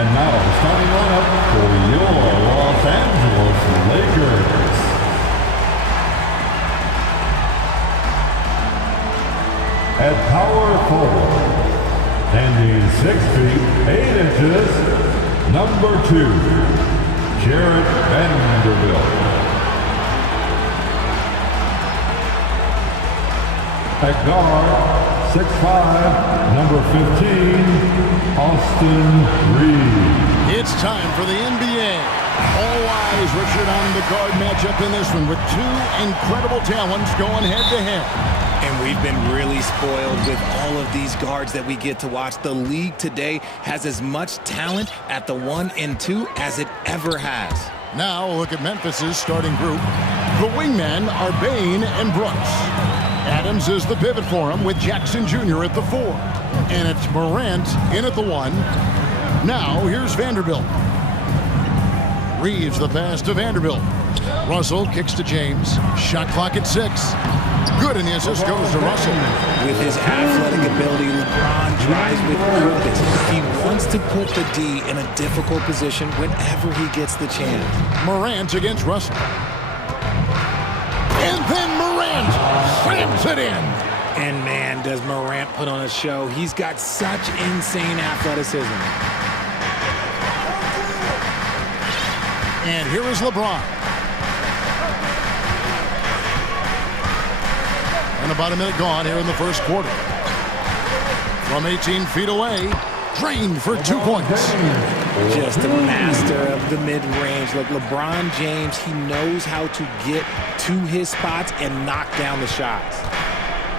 And now, starting lineup for your Los Angeles Lakers. At power forward, standing 6 feet 8 inches, number 2, Jared Vanderbilt. At guard, 6'5", number 15, Austin Reed. It's time for the NBA. All eyes, Richard, on the guard matchup in this one with two incredible talents going head-to-head. And we've been really spoiled with all of these guards that we get to watch. The league today has as much talent at the 1 and 2 as it ever has. Now a look at Memphis's starting group. The wingmen are Bain and Brooks. Adams is the pivot for him with Jackson Jr. at the 4. And it's Morant in at the 1. Now here's Vanderbilt. Reeves the pass to Vanderbilt. Russell kicks to James. Shot clock at 6. Good, and the assist goes to Russell. With his athletic ability, LeBron drives with purpose. He wants to put the D in a difficult position whenever he gets the chance. Morant against Russell. And then Morant slams it in. And man, does Morant put on a show. He's got such insane athleticism. And here is LeBron. And about a minute gone here in the first quarter. From 18 feet away, drained for 2 points. Just a master of the mid-range. Like LeBron James, he knows how to get to his spots and knock down the shots.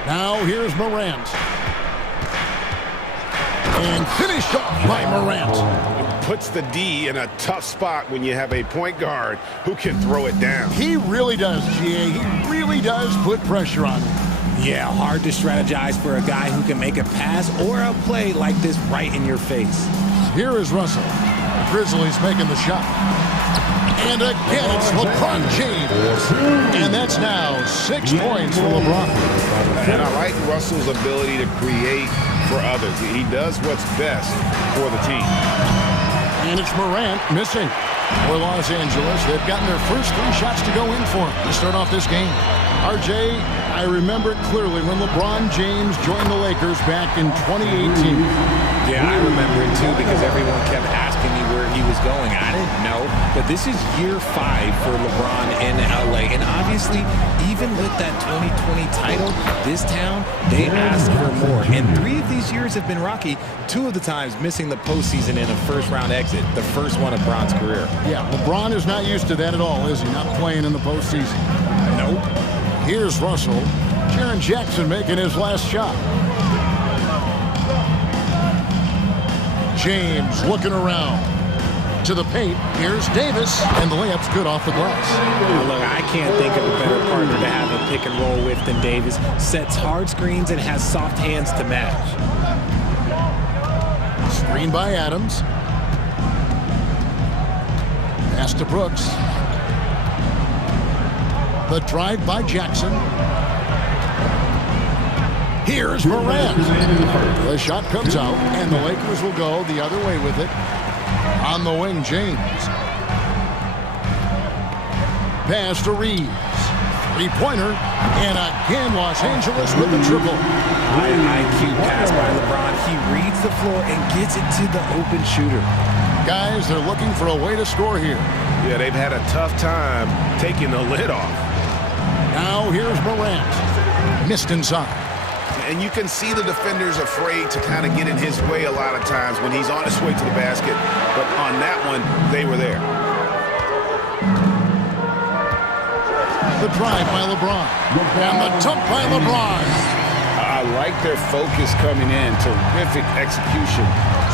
Now here's Morant. And finished off by Morant. It puts the D in a tough spot when you have a point guard who can throw it down. He really does, GA. He really does put pressure on him. Yeah, hard to strategize for a guy who can make a pass or a play like this right in your face. Here is Russell. The Grizzlies making the shot. And again, it's LeBron James. And that's now 6 points for LeBron. And I like Russell's ability to create for others. He does what's best for the team. And it's Morant missing for Los Angeles. They've gotten their first 3 shots to go in for him to start off this game. RJ, I remember clearly when LeBron James joined the Lakers back in 2018. Yeah, I remember it too because everyone kept asking me where he was going. I didn't know, but this is year 5 for LeBron in LA. And obviously, even with that 2020 title, this town, they ask for more. And 3 of these years have been rocky. 2 of the times missing the postseason in a first-round exit, the first one of Bron's career. Yeah, LeBron is not used to that at all, is he? Not playing in the postseason. Nope. Here's Russell. Jaren Jackson making his last shot. James looking around to the paint. Here's Davis, and the layup's good off the glass. Look, I can't think of a better partner to have a pick and roll with than Davis. Sets hard screens and has soft hands to match. Screen by Adams. Pass to Brooks. The drive by Jackson. Here's Morant. The shot comes out, and the Lakers will go the other way with it. On the wing, James. Pass to Reeves. 3-pointer. And again, Los Angeles with the triple. IQ pass by LeBron. He reads the floor and gets it to the open shooter. Guys, they're looking for a way to score here. Yeah, they've had a tough time taking the lid off. Now here's Morant. Missed inside. And you can see the defenders afraid to kind of get in his way a lot of times when he's on his way to the basket. But on that one, they were there. The drive by LeBron. And the dunk by LeBron. I like their focus coming in. Terrific execution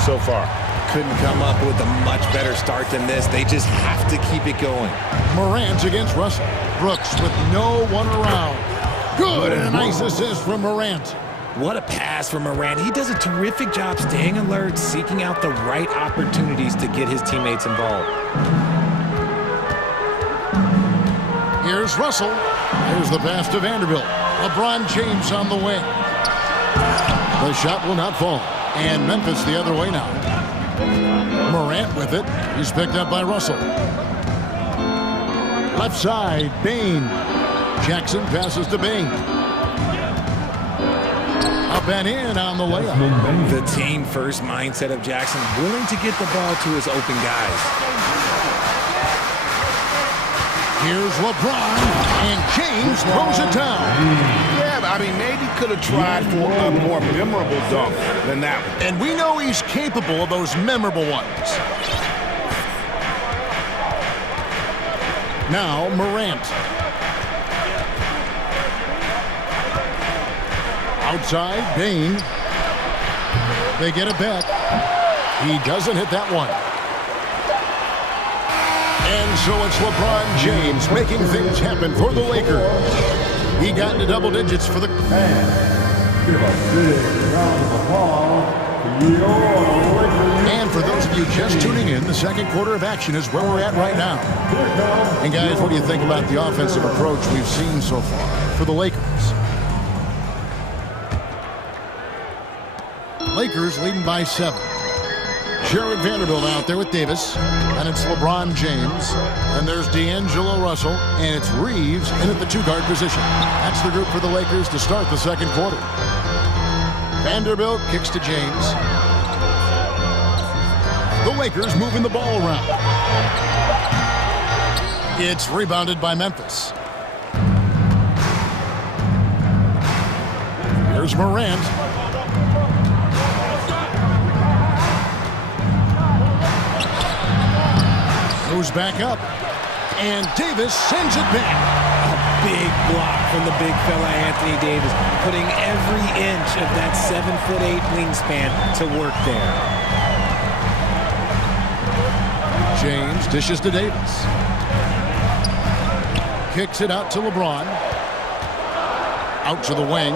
so far. Couldn't come up with a much better start than this. They just have to keep it going. Morant against Russell. Brooks with no one around. Good, and a nice assist from Morant. What a pass from Morant. He does a terrific job staying alert, seeking out the right opportunities to get his teammates involved. Here's Russell. Here's the pass to Vanderbilt. LeBron James on the wing. The shot will not fall. And Memphis the other way now. Morant with it. He's picked up by Russell. Left side, Bain. Jackson passes to Bain. Up and in on the layup. The team-first mindset of Jackson, willing to get the ball to his open guys. Here's LeBron, and James throws it down. Yeah, I mean, maybe could have tried for a more memorable dunk than that one. And we know he's capable of those memorable ones. Now, Morant. Outside, Bain. They get it back. He doesn't hit that one. And so it's LeBron James making things happen for the Lakers. He got into double digits for the... Give a big round of applause to your Lakers. And for those of you just tuning in, the second quarter of action is where we're at right now. And guys, what do you think about the offensive approach we've seen so far for the Lakers? Lakers leading by 7. Jared Vanderbilt out there with Davis, and it's LeBron James, and there's D'Angelo Russell, and it's Reeves in at the 2-guard position. That's the group for the Lakers to start the second quarter. Vanderbilt kicks to James. The Lakers moving the ball around. It's rebounded by Memphis. Here's Morant. Goes back up, and Davis sends it back. A big block from the big fella Anthony Davis, putting every inch of that 7'8" wingspan to work there. James dishes to Davis. Kicks it out to LeBron. Out to the wing.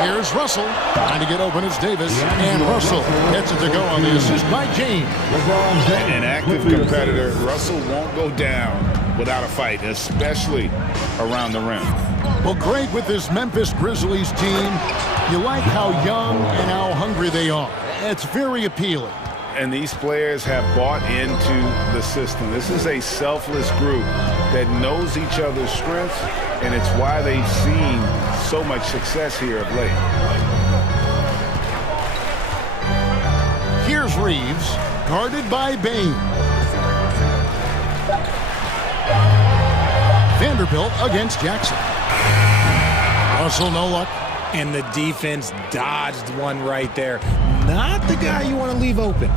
Here's Russell. Trying to get open as Davis. And Russell gets it to go on the assist by James. An active competitor. Russell won't go down without a fight, especially around the rim. Well, great with this Memphis Grizzlies team. You like how young and how hungry they are. It's very appealing. And these players have bought into the system. This is a selfless group that knows each other's strengths, and it's why they've seen so much success here of late. Here's Reeves, guarded by Bain. Vanderbilt against Jackson. Russell, no luck. And the defense dodged one right there. Not the guy you want to leave open.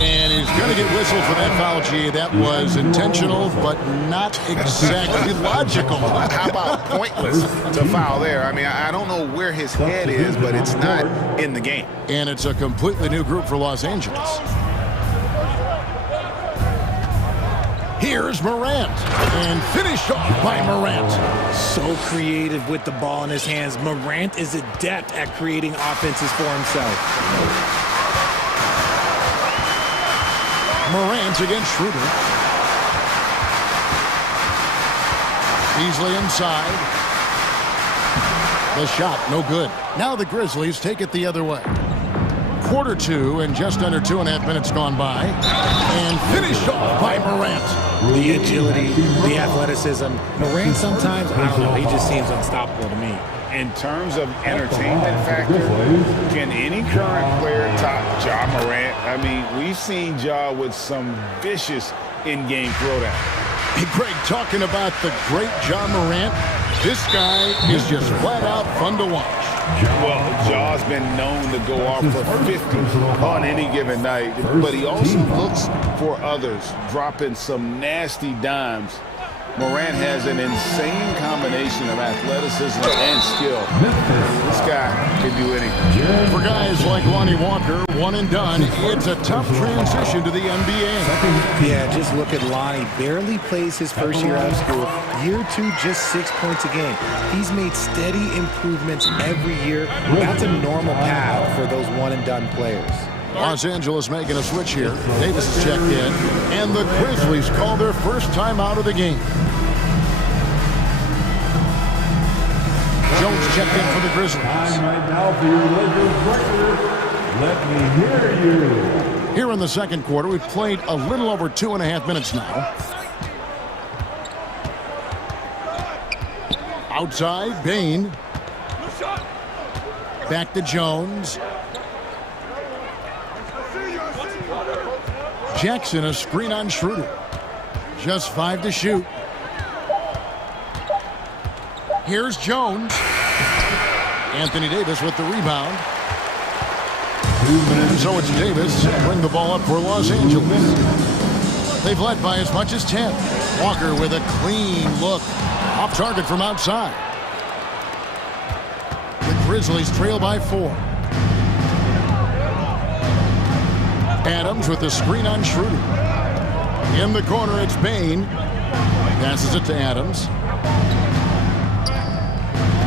And he's going to get whistled for that foul, G. That was intentional, but not exactly logical. How about pointless to foul there? I mean, I don't know where his head is, but it's not in the game. And it's a completely new group for Los Angeles. Here's Morant, and finished off by Morant. So creative with the ball in his hands. Morant is adept at creating offenses for himself. Morant against Schroeder. Beasley inside. The shot, no good. Now the Grizzlies take it the other way. Quarter 2 and just under 2.5 minutes gone by. And finished off by Morant. The agility, the athleticism. Morant sometimes, I don't know, he just seems unstoppable to me. In terms of entertainment factor, can any current player top Ja Morant? I mean, we've seen Ja with some vicious in-game throwdown. Hey, Greg, talking about the great Ja Morant, this guy is just flat out fun to watch. Well, Ja's been known to go off for 50 on any given night, but he also looks for others, dropping some nasty dimes. Morant has an insane combination of athleticism and skill. This guy can do anything. For guys like Lonnie Walker, one and done, it's a tough transition to the NBA. Yeah, just look at Lonnie. Barely plays his first year out of school. Year 2, just 6 points a game. He's made steady improvements every year. That's a normal path for those one-and-done players. Los Angeles making a switch here. Davis is checked in, and the Grizzlies call their first time out of the game. Jones checked in for the Grizzlies. Time right now for your Lakers record. Let me hear you. Here in the second quarter, we've played a little over 2.5 minutes now. Outside, Bain. Back to Jones. Jackson, a screen on Schroeder. Just 5 to shoot. Here's Jones. Anthony Davis with the rebound. And so it's Davis bring the ball up for Los Angeles. They've led by as much as 10. Walker with a clean look. Off target from outside. The Grizzlies trail by 4. Adams with the screen on Schroeder. In the corner, it's Bain. Passes it to Adams.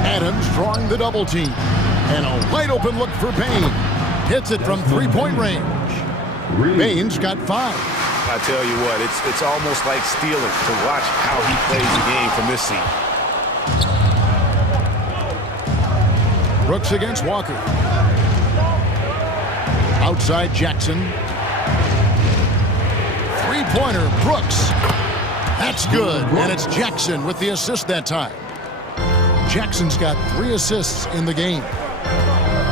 Adams drawing the double team. And a wide open look for Bain. Hits it from three-point range. Bain's got 5. I tell you what, it's almost like stealing to watch how he plays the game from this seat. Brooks against Walker. Outside Jackson. Three-pointer, Brooks. That's good, and it's Jackson with the assist that time. Jackson's got 3 assists in the game.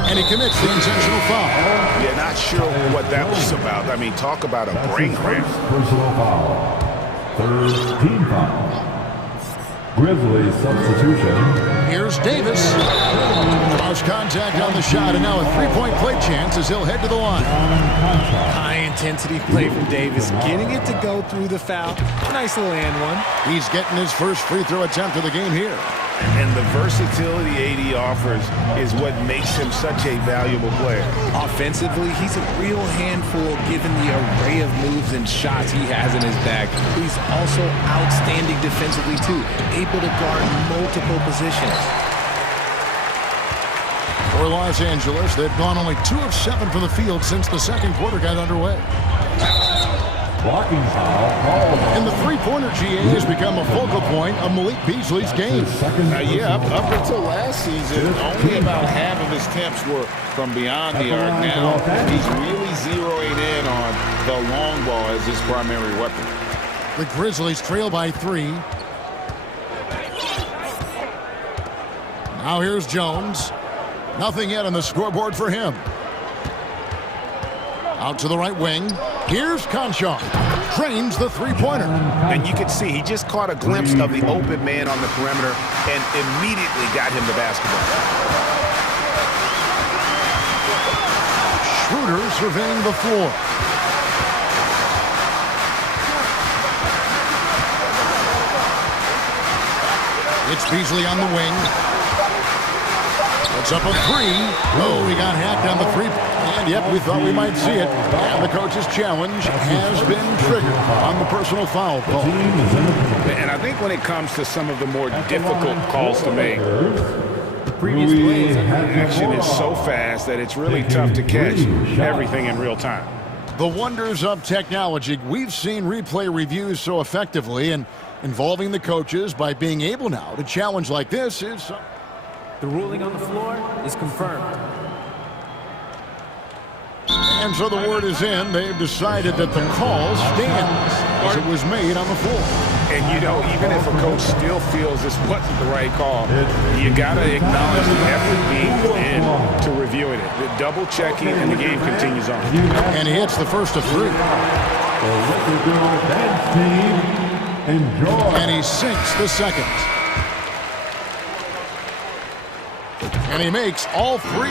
And he commits the intentional foul. Yeah, not sure what that was about. I mean, talk about a brain cramp. Personal foul. Third team foul. Grizzlies substitution. Here's Davis. Cross contact on the shot, and now a three-point play chance as he'll head to the line. High-intensity play from Davis, getting it to go through the foul. Nice little and one. He's getting his first free throw attempt of the game here. And the versatility AD offers is what makes him such a valuable player. Offensively, he's a real handful given the array of moves and shots he has in his bag. He's also outstanding defensively, too, able to guard multiple positions. For Los Angeles, they've gone only 2 of 7 from the field since the second quarter got underway. Blocking foul called. And the three-pointer GA has become a focal point of Malik Beasley's game. Yeah, up until last season, only about half of his attempts were from beyond the arc. Now he's really zeroing in on the long ball as his primary weapon. The Grizzlies trail by 3. Now here's Jones. Nothing yet on the scoreboard for him. Out to the right wing. Here's Conchon. Trains the three-pointer. And you can see he just caught a glimpse of the open man on the perimeter and immediately got him the basketball. Schroeder surveying the floor. It's Beasley on the wing. Puts up a 3. Oh, he got hacked on the 3. And yep, we thought we might see it. And the coach's challenge has been triggered on the personal foul call. And I think when it comes to some of the more difficult calls to make, the previous plays, action is so fast that it's really tough to catch everything in real time. The wonders of technology. We've seen replay reviews so effectively, and involving the coaches by being able now to challenge like this is... The ruling on the floor is confirmed. And so the word is in. They've decided that the call stands as it was made on the floor. And, you know, even if a coach still feels this wasn't the right call, you got to acknowledge the effort being put in to reviewing it. The double checking, and the game continues on. And he hits the first of 3. And he sinks the second. And he makes all 3.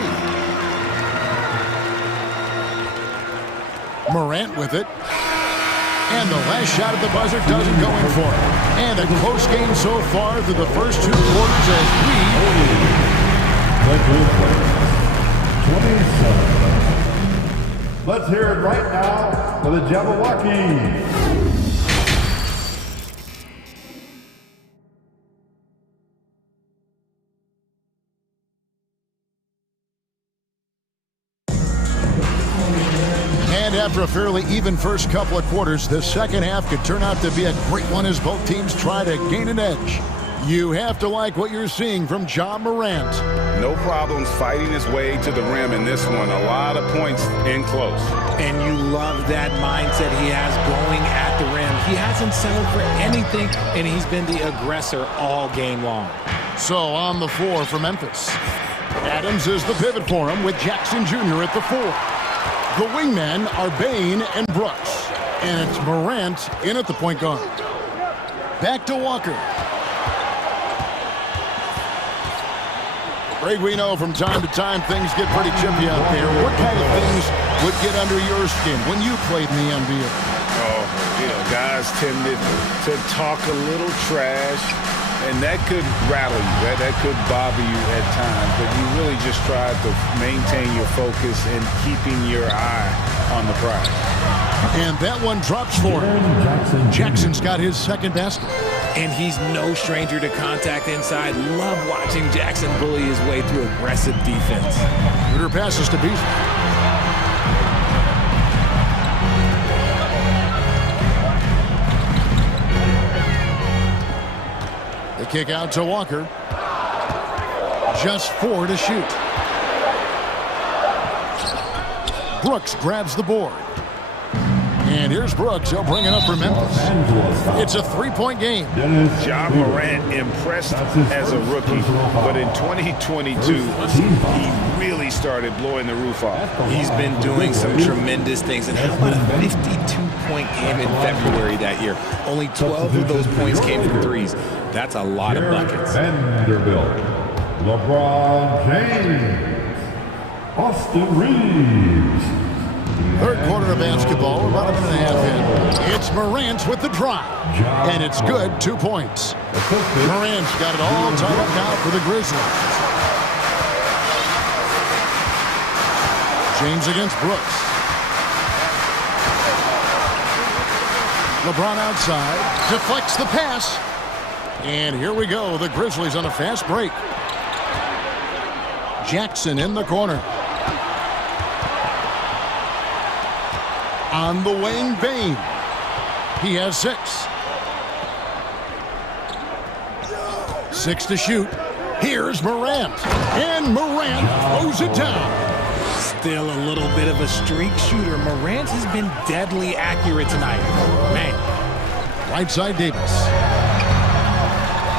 Morant with it. And the last shot at the buzzer doesn't go in for it. And a close game so far through the first 2 quarters as we... 27. Let's hear it right now for the Jabberwockies. After a fairly even first couple of quarters, the second half could turn out to be a great one as both teams try to gain an edge. You have to like what you're seeing from Ja Morant. No problems fighting his way to the rim in this one. A lot of points in close. And you love that mindset he has going at the rim. He hasn't settled for anything, and he's been the aggressor all game long. So on the floor for Memphis, Adams is the pivot for him with Jackson Jr. at the 4. The wingmen are Bain and Brooks. And it's Morant in at the point guard. Back to Walker. Greg, we know from time to time things get pretty chippy out there. What kind of things would get under your skin when you played in the NBA? Oh, guys tended to talk a little trash, and that could rattle you. That could bother you at times, but you really just tried to maintain your focus and keeping your eye on the prize. And that one drops for him. Jackson's got his second basket. And he's no stranger to contact inside. Love watching Jackson bully his way through aggressive defense. Shooter passes to Beasley. The kick out to Walker. Just 4 to shoot. Brooks grabs the board. And here's Brooks. He'll bring it up for Memphis. It's a 3-point game. Ja Morant impressed as a rookie, but in 2022, he really started blowing the roof off. He's been doing some tremendous things. And how about a 52-point game in February that year? Only 12 of those points came from threes. That's a lot of buckets. Vanderbilt, LeBron James, Austin Reeves. Third quarter of basketball, about a minute and a half in. It's Morant with the drive, and it's good, 2 points. Morant's got it all tied up now for the Grizzlies. James against Brooks. LeBron outside, deflects the pass. And here we go, the Grizzlies on a fast break. Jackson in the corner. On the wing, Bain. He has 6. 6 to shoot. Here's Morant. And Morant throws it down. Still a little bit of a streak shooter. Morant has been deadly accurate tonight. Man. Right side, Davis.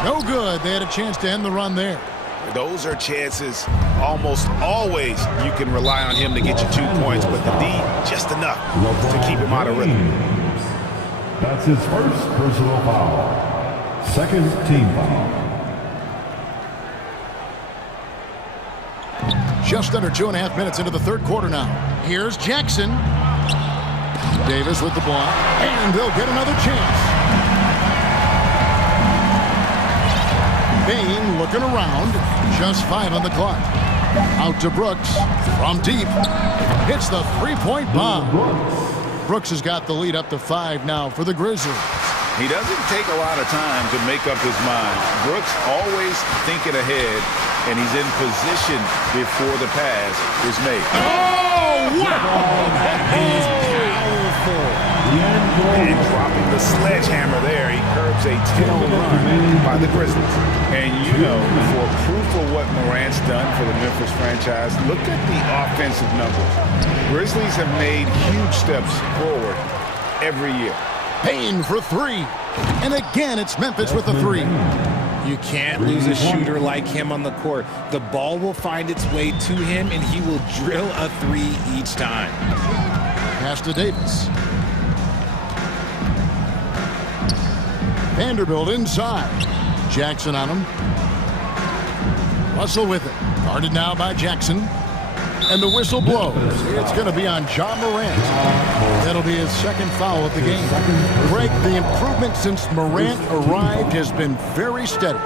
No good. They had a chance to end the run there. Those are chances almost always you can rely on him to get you 2 points, but the D just enough to keep him out of rhythm. That's his first personal foul. Second team foul. Just under 2.5 minutes into the third quarter now. Here's Jackson. Davis with the block, and they'll get another chance. Bain looking around. Just 5 on the clock. Out to Brooks from deep. Hits the 3-point bomb. Brooks has got the lead up to 5 now for the Grizzlies. He doesn't take a lot of time to make up his mind. Brooks always thinking ahead, and he's in position before the pass is made. Oh, wow! He's powerful. And dropping the sledgehammer there, he curbs a 10-0 run by the Grizzlies. And for proof of what Morant's done for the Memphis franchise, look at the offensive numbers. Grizzlies have made huge steps forward every year. Bain for 3. And again, it's Memphis with the 3. You can't lose a shooter like him on the court. The ball will find its way to him, and he will drill a 3 each time. Pass to Davis. Vanderbilt inside. Jackson on him. Russell with it. Guarded now by Jackson. And the whistle blows. It's going to be on Ja Morant. That'll be his second foul of the game. Greg, the improvement since Morant arrived has been very steady.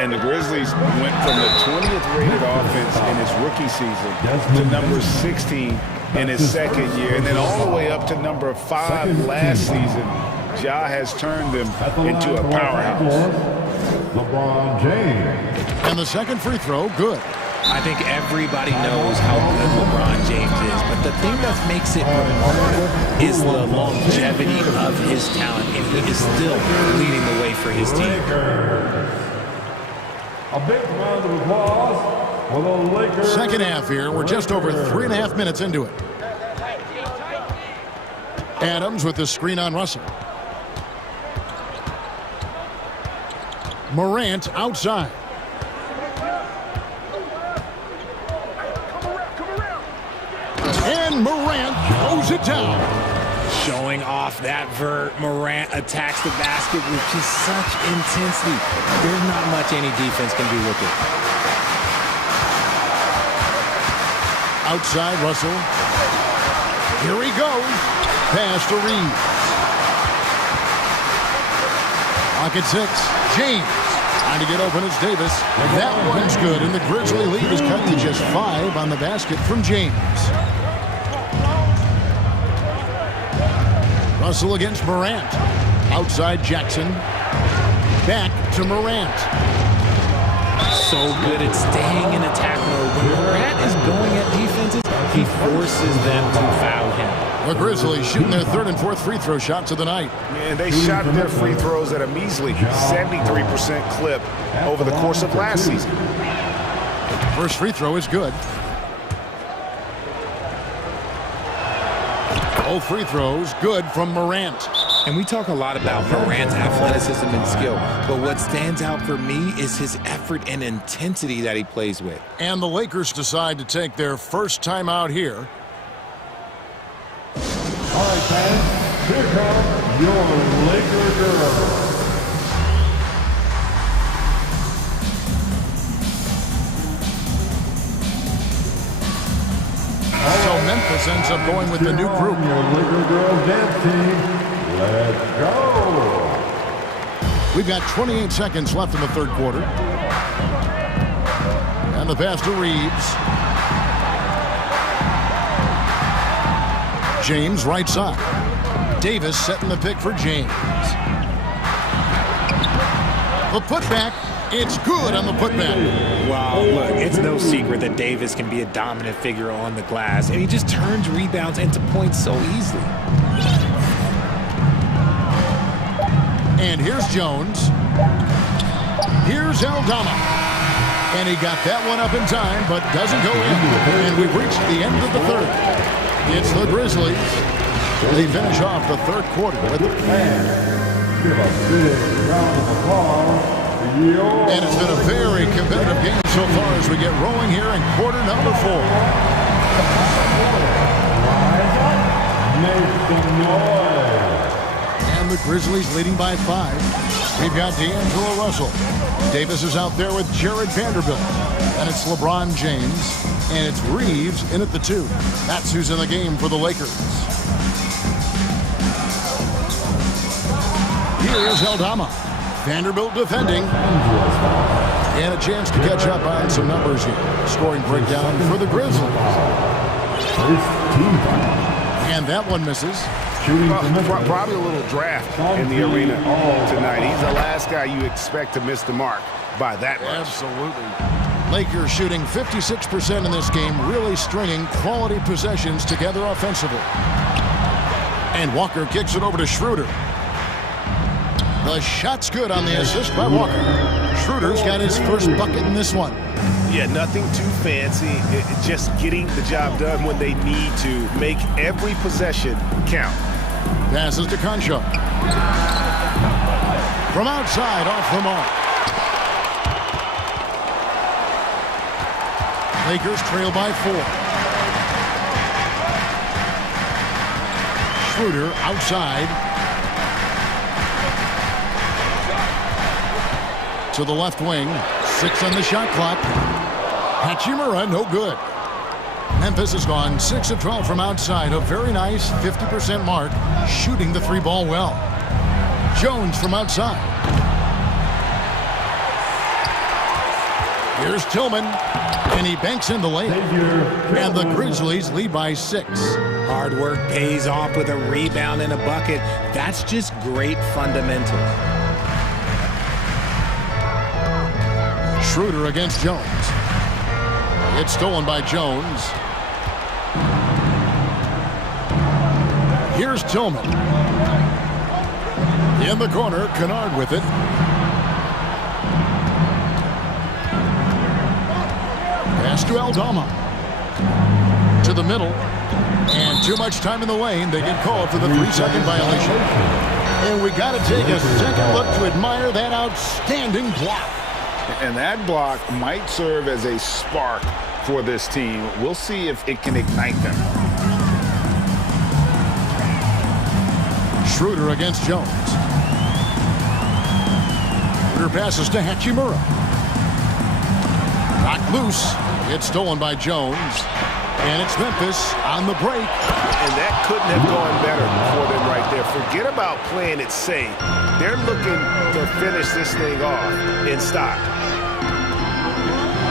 And the Grizzlies went from the 20th rated offense in his rookie season to number 16 in his second year, and then all the way up to number 5 last season. Ja has turned them into a powerhouse. LeBron James. And the second free throw, good. I think everybody knows how good LeBron James is, but the thing that makes it remarkable is the longevity of his talent, and he is still leading the way for his team. A big round of applause for the Lakers. Second half here. We're just over 3.5 minutes into it. Adams with the screen on Russell. Morant outside. And Morant throws it down. Showing off that vert. Morant attacks the basket with just such intensity. There's not much any defense can do with it. Outside Russell. Here he goes. Pass to Reeves. Pocket 6. James. Trying to get open as Davis. That one's good, and the Grizzly lead is cut to just 5 on the basket from James. Russell against Morant. Outside Jackson. Back to Morant. So good at staying in attack mode. When Morant is going at defenses, he forces them to foul him. The Grizzlies shooting their third and fourth free throw shots of the night. And they shot their free throws at a measly 73% clip over the course of last season. First free throw is good. Both free throws good from Morant. And we talk a lot about Morant's athleticism and skill, but what stands out for me is his effort and intensity that he plays with. And the Lakers decide to take their first time out here. All right, fans, here come your Laker girls. So Memphis ends up going with the new group. Your Laker girls dance team. Let's go. We've got 28 seconds left in the third quarter. And the pass to Reeves. James right side. Davis setting the pick for James. The putback. It's good on the putback. Wow, look, it's no secret that Davis can be a dominant figure on the glass, and he just turns rebounds into points so easily. And here's Jones. Here's Aldama. And he got that one up in time, but doesn't go in. And we've reached the end of the third. It's the Grizzlies. They finish off the third quarter with the Give a big round of applause. And it's been a very competitive game so far as we get rolling here in quarter number 4. Make some noise. And the Grizzlies leading by 5. We've got D'Angelo Russell. Davis is out there with Jared Vanderbilt. And it's LeBron James. And it's Reeves in at the 2. That's who's in the game for the Lakers. Here is Aldama. Vanderbilt defending. And a chance to catch up on some numbers here. Scoring breakdown for the Grizzlies. And that one misses. Probably a little draft in the arena tonight. He's the last guy you expect to miss the mark by that much. Absolutely. Lakers shooting 56% in this game, really stringing quality possessions together offensively. And Walker kicks it over to Schroeder. The shot's good on the assist by Walker. Schroeder's got his first bucket in this one. Yeah, nothing too fancy. Just getting the job done when they need to. Make every possession count. Passes to Concho. From outside, off the mark. Lakers trail by 4. Schroeder outside. To the left wing. 6 on the shot clock. Hachimura, no good. Memphis has gone 6 of 12 from outside. A very nice 50% mark. Shooting the 3-ball well. Jones from outside. Here's Tillman. And he banks in the lane. And the Grizzlies lead by 6. Hard work pays off with a rebound and a bucket. That's just great fundamentals. Schroeder against Jones. It's stolen by Jones. Here's Tillman. In the corner, Kennard with it. pass to Aldama. To the middle. And too much time in the lane. They get called for the 3-second violation. And we got to take a second look to admire that outstanding block. And that block might serve as a spark for this team. We'll see if it can ignite them. Schroeder against Jones. Schroeder passes to Hachimura. Knocked loose. It's stolen by Jones. And it's Memphis on the break. And that couldn't have gone better for them right there. Forget about playing it safe. They're looking to finish this thing off in style.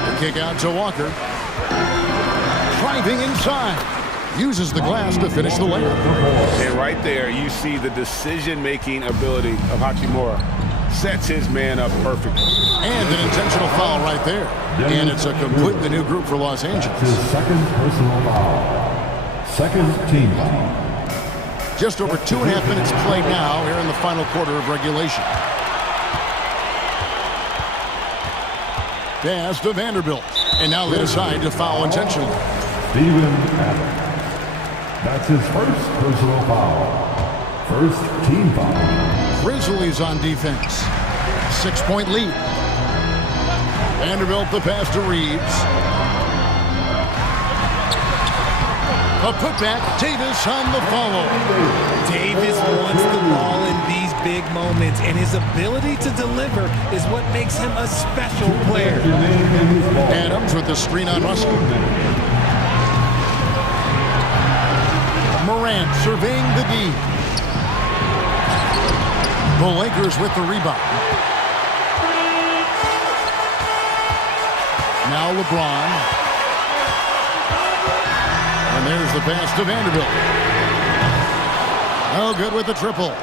The kick out to Walker. Driving inside. Uses the glass to finish the layup. And right there, you see the decision-making ability of Hachimura. Sets his man up perfectly. And an intentional foul right there. And it's a completely new group for Los Angeles. His second personal foul. Second team foul. Just over 2.5 minutes played now here in the final quarter of regulation. Pass to Vanderbilt. And now they decide to foul intentionally. Steven Adams. That's his first personal foul. First team foul. Grizzlies on defense. 6-point lead. Vanderbilt the pass to Reeves. A putback. Davis on the follow. Davis wants the ball in these big moments, and his ability to deliver is what makes him a special player. Adams with the screen on Russell. Morant surveying the D. The Lakers with the rebound. Now LeBron. And there's the pass to Vanderbilt. Oh, good with the triple.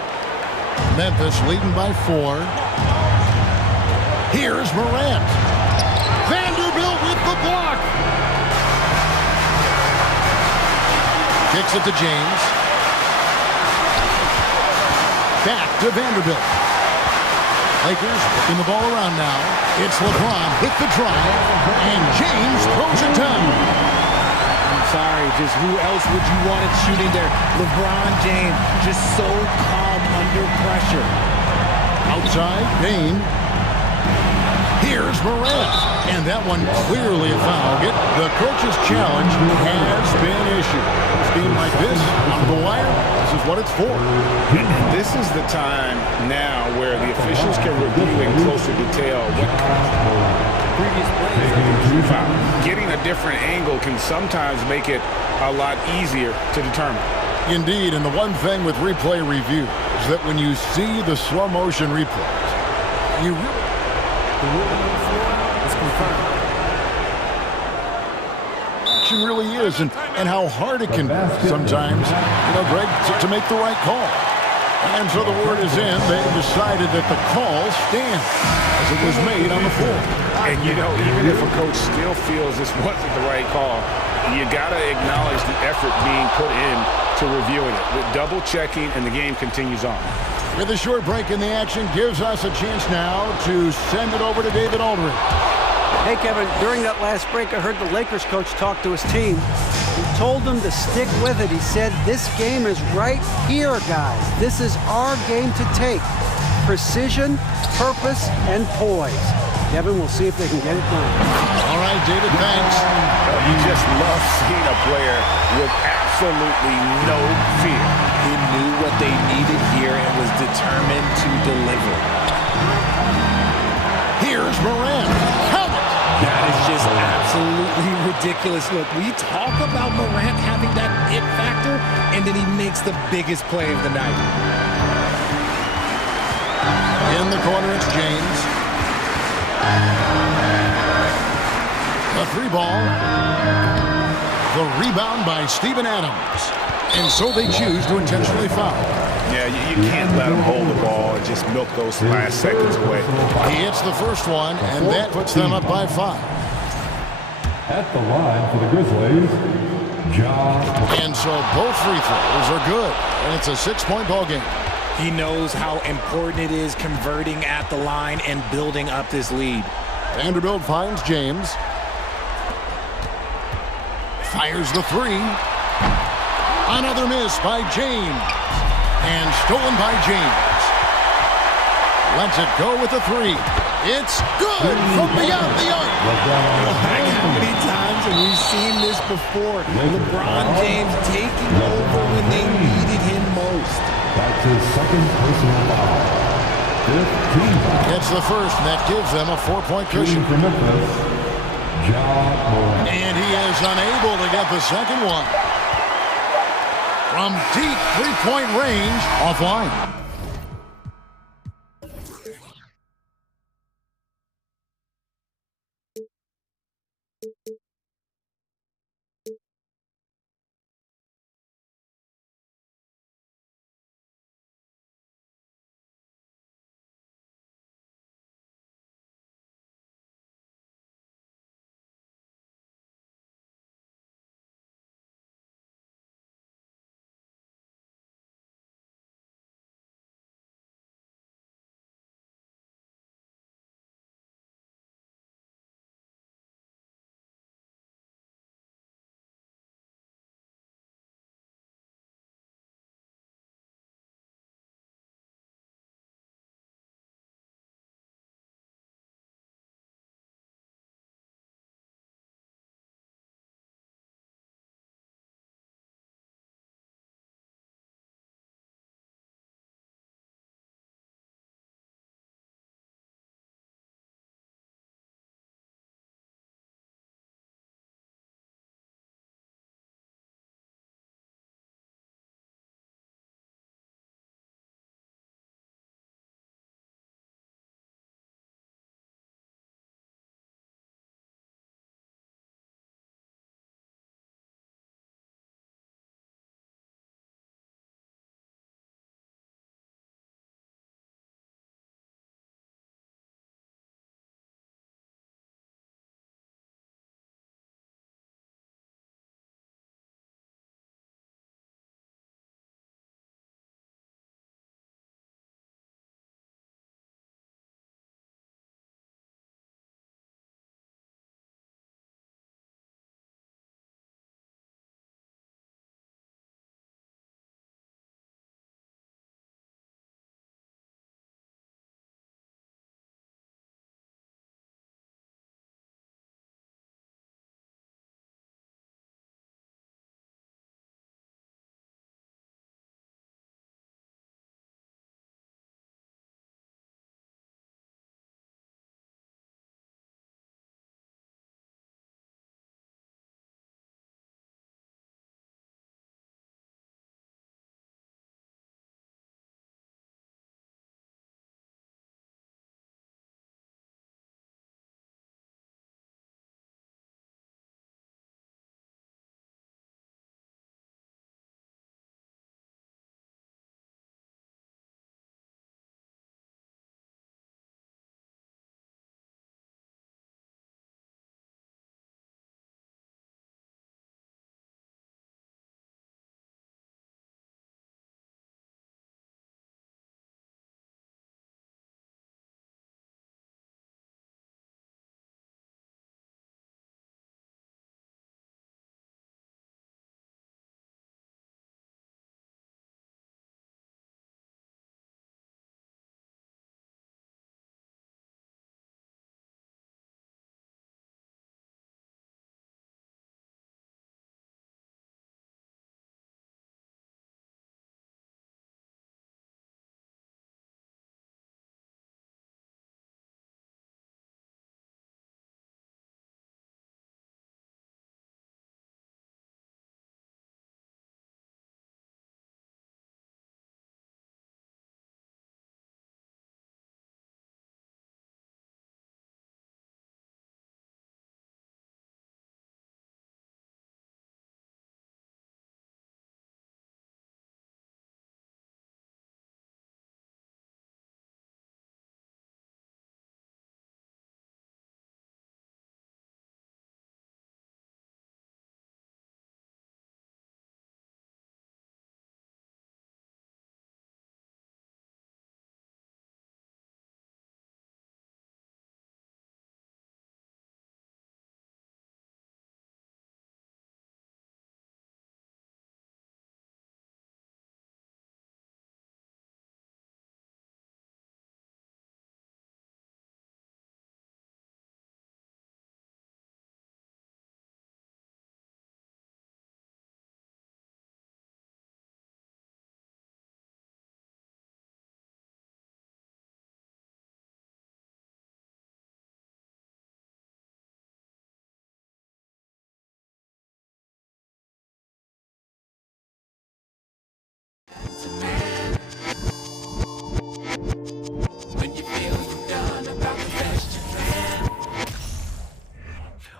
Memphis leading by 4. Here's Morant. Vanderbilt with the block. Kicks it to James. Back to Vanderbilt. Lakers whipping the ball around now. It's LeBron with the drive. And James throws it down. I'm sorry, just who else would you want it shooting there? LeBron James, just so calm under pressure. Outside, Payne. Here's Morant. And that one clearly a foul. The coach's challenge has been issued. A scheme like this, on the wire, this is what it's for. This is the time now where the officials can review in closer detail what previous plays foul. Getting a different angle can sometimes make it a lot easier to determine. Indeed, and the one thing with replay review is that when you see the slow motion replays, you really... The ruling on the floor is confirmed. Action really is, and how hard it can be sometimes, Greg, to make the right call. And so the word is in. They've decided that the call stands as it was made on the floor. And, even if a coach still feels this wasn't the right call, you got to acknowledge the effort being put in to reviewing it. With double checking, and the game continues on. With a short break in the action, gives us a chance now to send it over to David Aldridge. Hey, Kevin, during that last break, I heard the Lakers coach talk to his team. He told them to stick with it. He said, this game is right here, guys. This is our game to take. Precision, purpose, and poise. Kevin, we'll see if they can get it done. All right, David, thanks. You just love seeing a player with absolutely no fear. He knew what they needed here and was determined to deliver. Here's Morant. Count it. That is just absolutely ridiculous. Look, we talk about Morant having that it factor, and then he makes the biggest play of the night. In the corner, it's James. The 3-ball. The rebound by Steven Adams. And so they choose to intentionally foul. Yeah, you can't let him hold the ball and just milk those last seconds away. He hits the first one, and that puts them up by 5. At the line for the Grizzlies, John. And so both free throws are good, and it's a 6-point ball game. He knows how important it is converting at the line and building up this lead. Vanderbilt finds James. Fires the three. Another miss by James. And stolen by James. Lets it go with the three. It's good from beyond the arc. How many times have we seen this before? LeBron James taking over when they needed him most. That's his second personal foul. 15 foul. Gets the first, and that gives them a 4-point cushion. Shooting for Memphis, John Morant. And he is unable to get the second one. From deep three-point range, offline.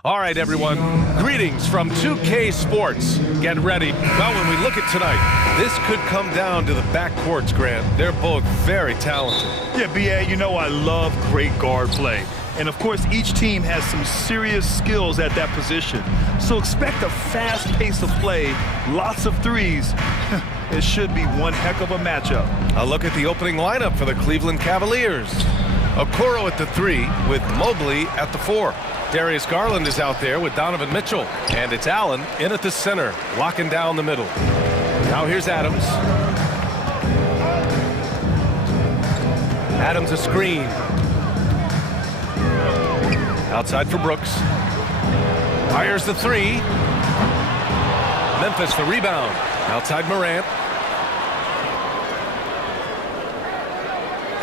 All right, everyone. Greetings from 2K Sports. Get ready. Well, when we look at tonight, this could come down to the backcourts, Grant. They're both very talented. Yeah, B.A., you know I love great guard play. And, of course, each team has some serious skills at that position. So expect a fast pace of play, lots of threes. It should be one heck of a matchup. A look at the opening lineup for the Cleveland Cavaliers. Okoro at the 3 with Mobley at the 4. Darius Garland is out there with Donovan Mitchell. And it's Allen in at the center, locking down the middle. Now here's Adams. Adams a screen. Outside for Brooks. Fires the 3. Memphis the rebound. Outside Morant.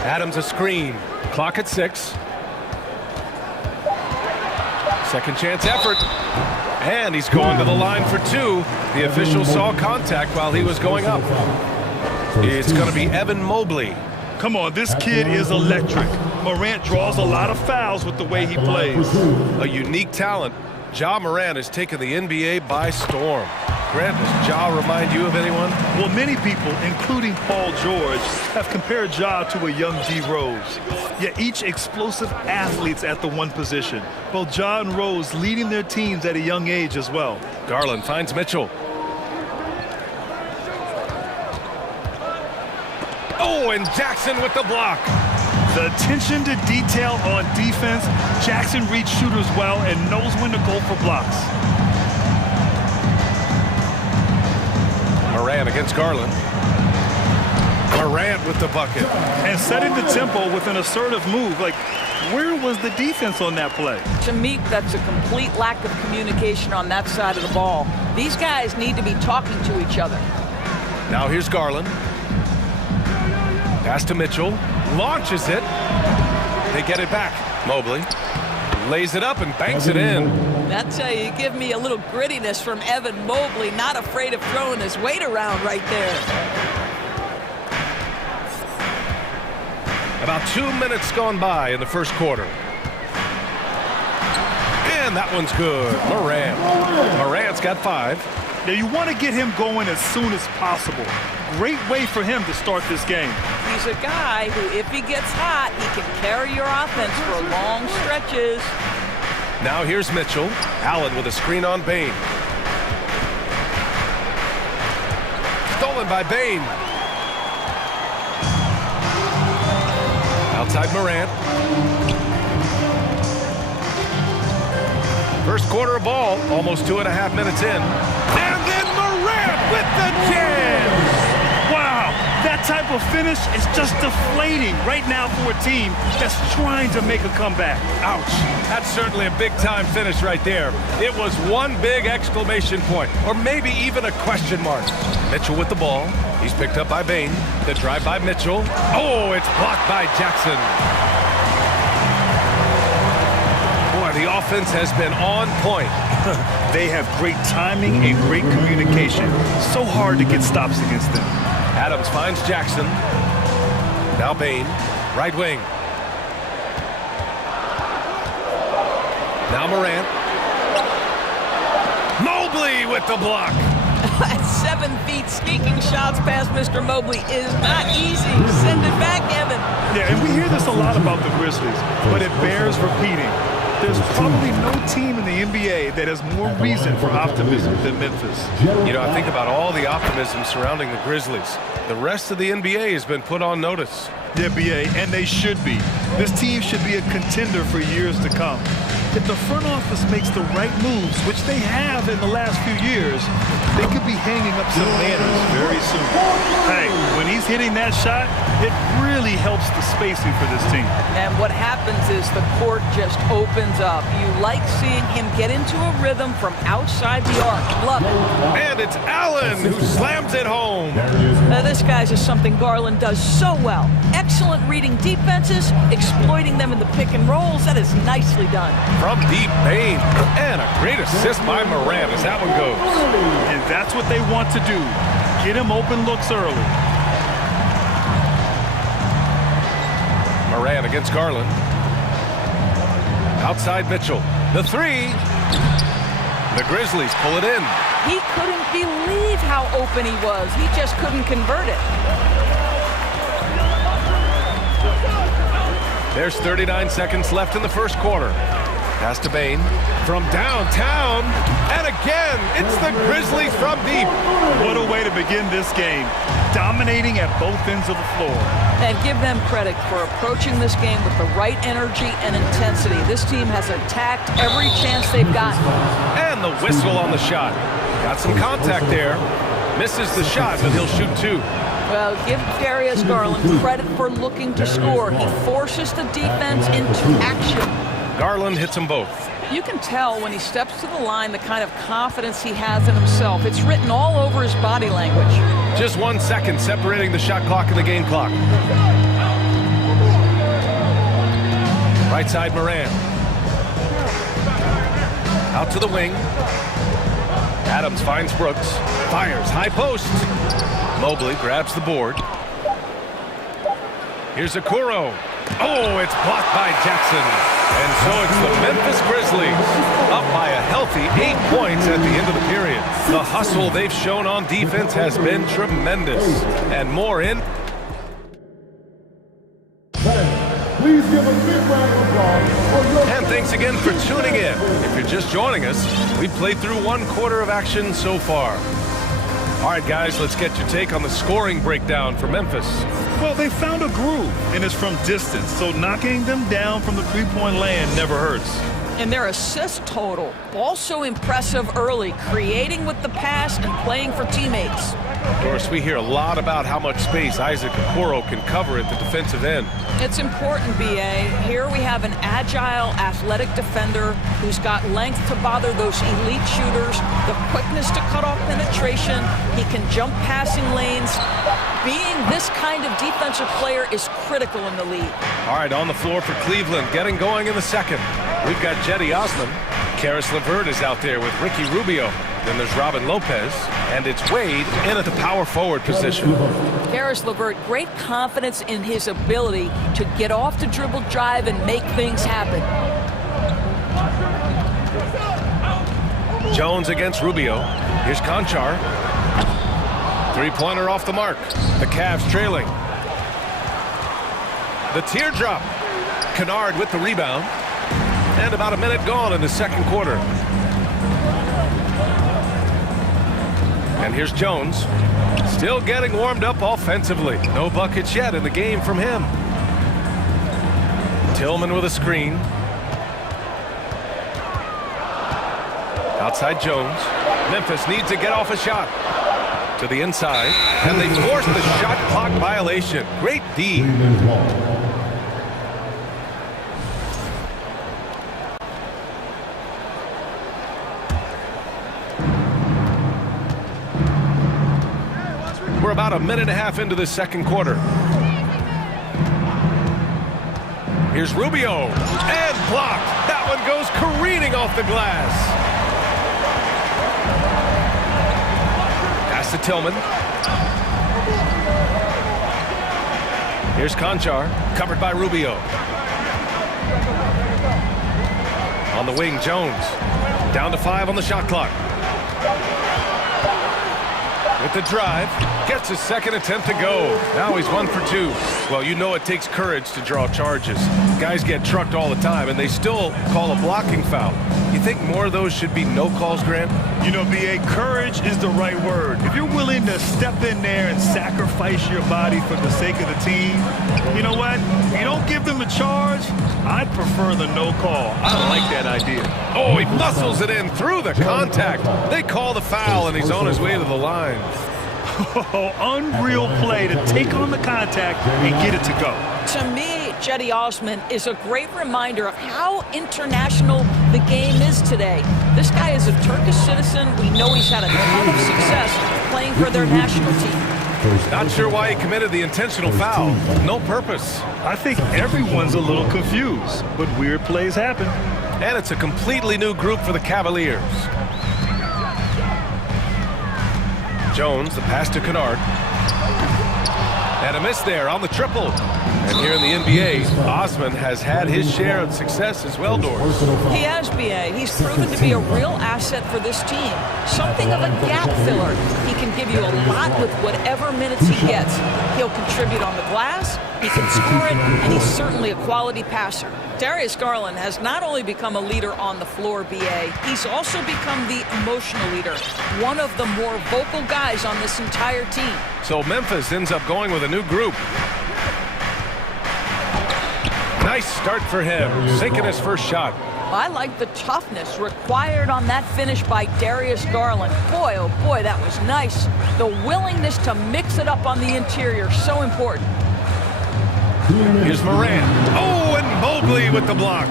Adams a screen. Clock at 6. Second chance effort. And he's going to the line for 2. The official saw contact while he was going up. It's going to be Evan Mobley. Come on, this kid is electric. Morant draws a lot of fouls with the way he plays. A unique talent. Ja Morant has taken the NBA by storm. Grant, does Ja remind you of anyone? Well, many people, including Paul George, have compared Ja to a young D. Rose. Yet each explosive athletes at the one position. Both Ja and Rose leading their teams at a young age as well. Garland finds Mitchell. Oh, and Jackson with the block. The attention to detail on defense. Jackson reads shooters well and knows when to go for blocks. Morant against Garland. Morant with the bucket. And setting the tempo with an assertive move. Like, where was the defense on that play? To me, that's a complete lack of communication on that side of the ball. These guys need to be talking to each other. Now here's Garland. Pass to Mitchell. Launches it. They get it back. Mobley lays it up and banks it in. That's how you give me a little grittiness from Evan Mobley, not afraid of throwing his weight around right there. About 2 minutes gone by in the first quarter. And that one's good. Morant's got 5. Now you want to get him going as soon as possible. Great way for him to start this game. He's a guy who, if he gets hot, he can carry your offense for long stretches. Now here's Mitchell. Allen with a screen on Bain. Stolen by Bain. Outside Morant. First quarter of ball, almost 2.5 minutes in. And then Morant with the jam! Wow, that type of finish is just deflating right now for a team that's trying to make a comeback. Ouch. That's certainly a big-time finish right there. It was one big exclamation point, or maybe even a question mark. Mitchell with the ball. He's picked up by Bain. The drive by Mitchell. Oh, it's blocked by Jackson. Boy, the offense has been on point. They have great timing and great communication. So hard to get stops against them. Adams finds Jackson. Now Bain, right wing. Now Morant. Mobley with the block. At 7 feet, sneaking shots past Mr. Mobley is not easy. Send it back, Evan. Yeah, and we hear this a lot about the Grizzlies, but it bears repeating. There's probably no team in the NBA that has more reason for optimism than Memphis. You know, I think about all the optimism surrounding the Grizzlies. The rest of the NBA has been put on notice. Yeah, BA, and they should be. This team should be a contender for years to come. If the front office makes the right moves, which they have in the last few years, they could be hanging up some banners very soon. Hey, when he's hitting that shot, it really helps the spacing for this team. And what happens is the court just opens up. You like seeing him get into a rhythm from outside the arc. Love it. And it's Allen who slams it home. Now, this guy's just something Garland does so well. Excellent reading defenses, exploiting them in the pick and rolls. That is nicely done. From deep, Bain. And a great assist by Morant as that one goes. And that's what they want to do. Get him open looks early. Morant against Garland. Outside Mitchell. The 3. The Grizzlies pull it in. He couldn't believe how open he was. He just couldn't convert it. There's 39 seconds left in the first quarter. Pass to Bain from downtown. And again, it's the Grizzlies from deep. What a way to begin this game. Dominating at both ends of the floor. And give them credit for approaching this game with the right energy and intensity. This team has attacked every chance they've gotten. And the whistle on the shot. Got some contact there. Misses the shot, but he'll shoot two. Well, give Darius Garland credit for looking to score. He forces the defense into action. Garland hits them both. You can tell when he steps to the line the kind of confidence he has in himself. It's written all over his body language. Just 1 second separating the shot clock and the game clock. Right side, Moran. Out to the wing. Adams finds Brooks. Fires, high post. Mobley grabs the board. Here's Okoro. Oh, it's blocked by Jackson. And so it's the Memphis Grizzlies up by a healthy 8 points at the end of the period. The hustle they've shown on defense has been tremendous. And more in. Please give a big round of applause. And thanks again for tuning in. If you're just joining us, we've played through 1 quarter of action so far. All right, guys, let's get your take on the scoring breakdown for Memphis. Well, they found a groove, and it's from distance, so knocking them down from the three-point land never hurts. And their assist total, also impressive early, creating with the pass and playing for teammates. Of course, we hear a lot about how much space Isaac Okoro can cover at the defensive end. It's important, B.A. Here we have an agile, athletic defender who's got length to bother those elite shooters, the quickness to cut off penetration. He can jump passing lanes. Being this kind of defensive player is critical in the league. All right, on the floor for Cleveland, getting going in the second. We've got Cedi Osman. Karis LeVert is out there with Ricky Rubio. Then there's Robin Lopez, and it's Wade in at the power forward position. Karis LeVert, great confidence in his ability to get off the dribble drive and make things happen. Jones against Rubio. Here's Conchar. Three-pointer off the mark. The Cavs trailing. The teardrop. Kennard with the rebound. And about a minute gone in the second quarter. And here's Jones. Still getting warmed up offensively. No buckets yet in the game from him. Tillman with a screen. Outside Jones. Memphis needs to get off a shot. To the inside. And they force the shot clock violation. Great D. We're about a minute and a half into the second quarter. Here's Rubio. And blocked. That one goes careening off the glass. Pass to Tillman. Here's Conchar. Covered by Rubio. On the wing, Jones. Down to 5 on the shot clock. With the drive, gets his second attempt to go. Now he's 1 for 2. Well, you know it takes courage to draw charges. Guys get trucked all the time, and they still call a blocking foul. You think more of those should be no calls, Grant? You know, B.A., courage is the right word. If you're willing to step in there and sacrifice your body for the sake of the team, you know what? If you don't give them a charge, I'd prefer the no call. I like that idea. Oh, he muscles it in through the contact. They call the foul, and he's on his way to the line. Oh, unreal play to take on the contact and get it to go. To me, Cedi Osman is a great reminder of how international the game is today. This guy is a Turkish citizen. We know he's had a ton of success playing for their national team. Not sure why he committed the intentional foul. No purpose. I think everyone's a little confused, but weird plays happen. And it's a completely new group for the Cavaliers. Jones, the pass to Kennard. And a miss there on the triple. And here in the NBA, Osman has had his share of success as well, Doris. He has, B.A. He's proven to be a real asset for this team. Something of a gap filler. He can give you a lot with whatever minutes he gets. He'll contribute on the glass, he can score it, and he's certainly a quality passer. Darius Garland has not only become a leader on the floor, B.A., he's also become the emotional leader, one of the more vocal guys on this entire team. So Memphis ends up going with a new group. Nice start for him, sinking his first shot. I like the toughness required on that finish by Darius Garland. Boy, oh boy, that was nice. The willingness to mix it up on the interior, so important. Here's Moran. Oh, and Mobley with the block.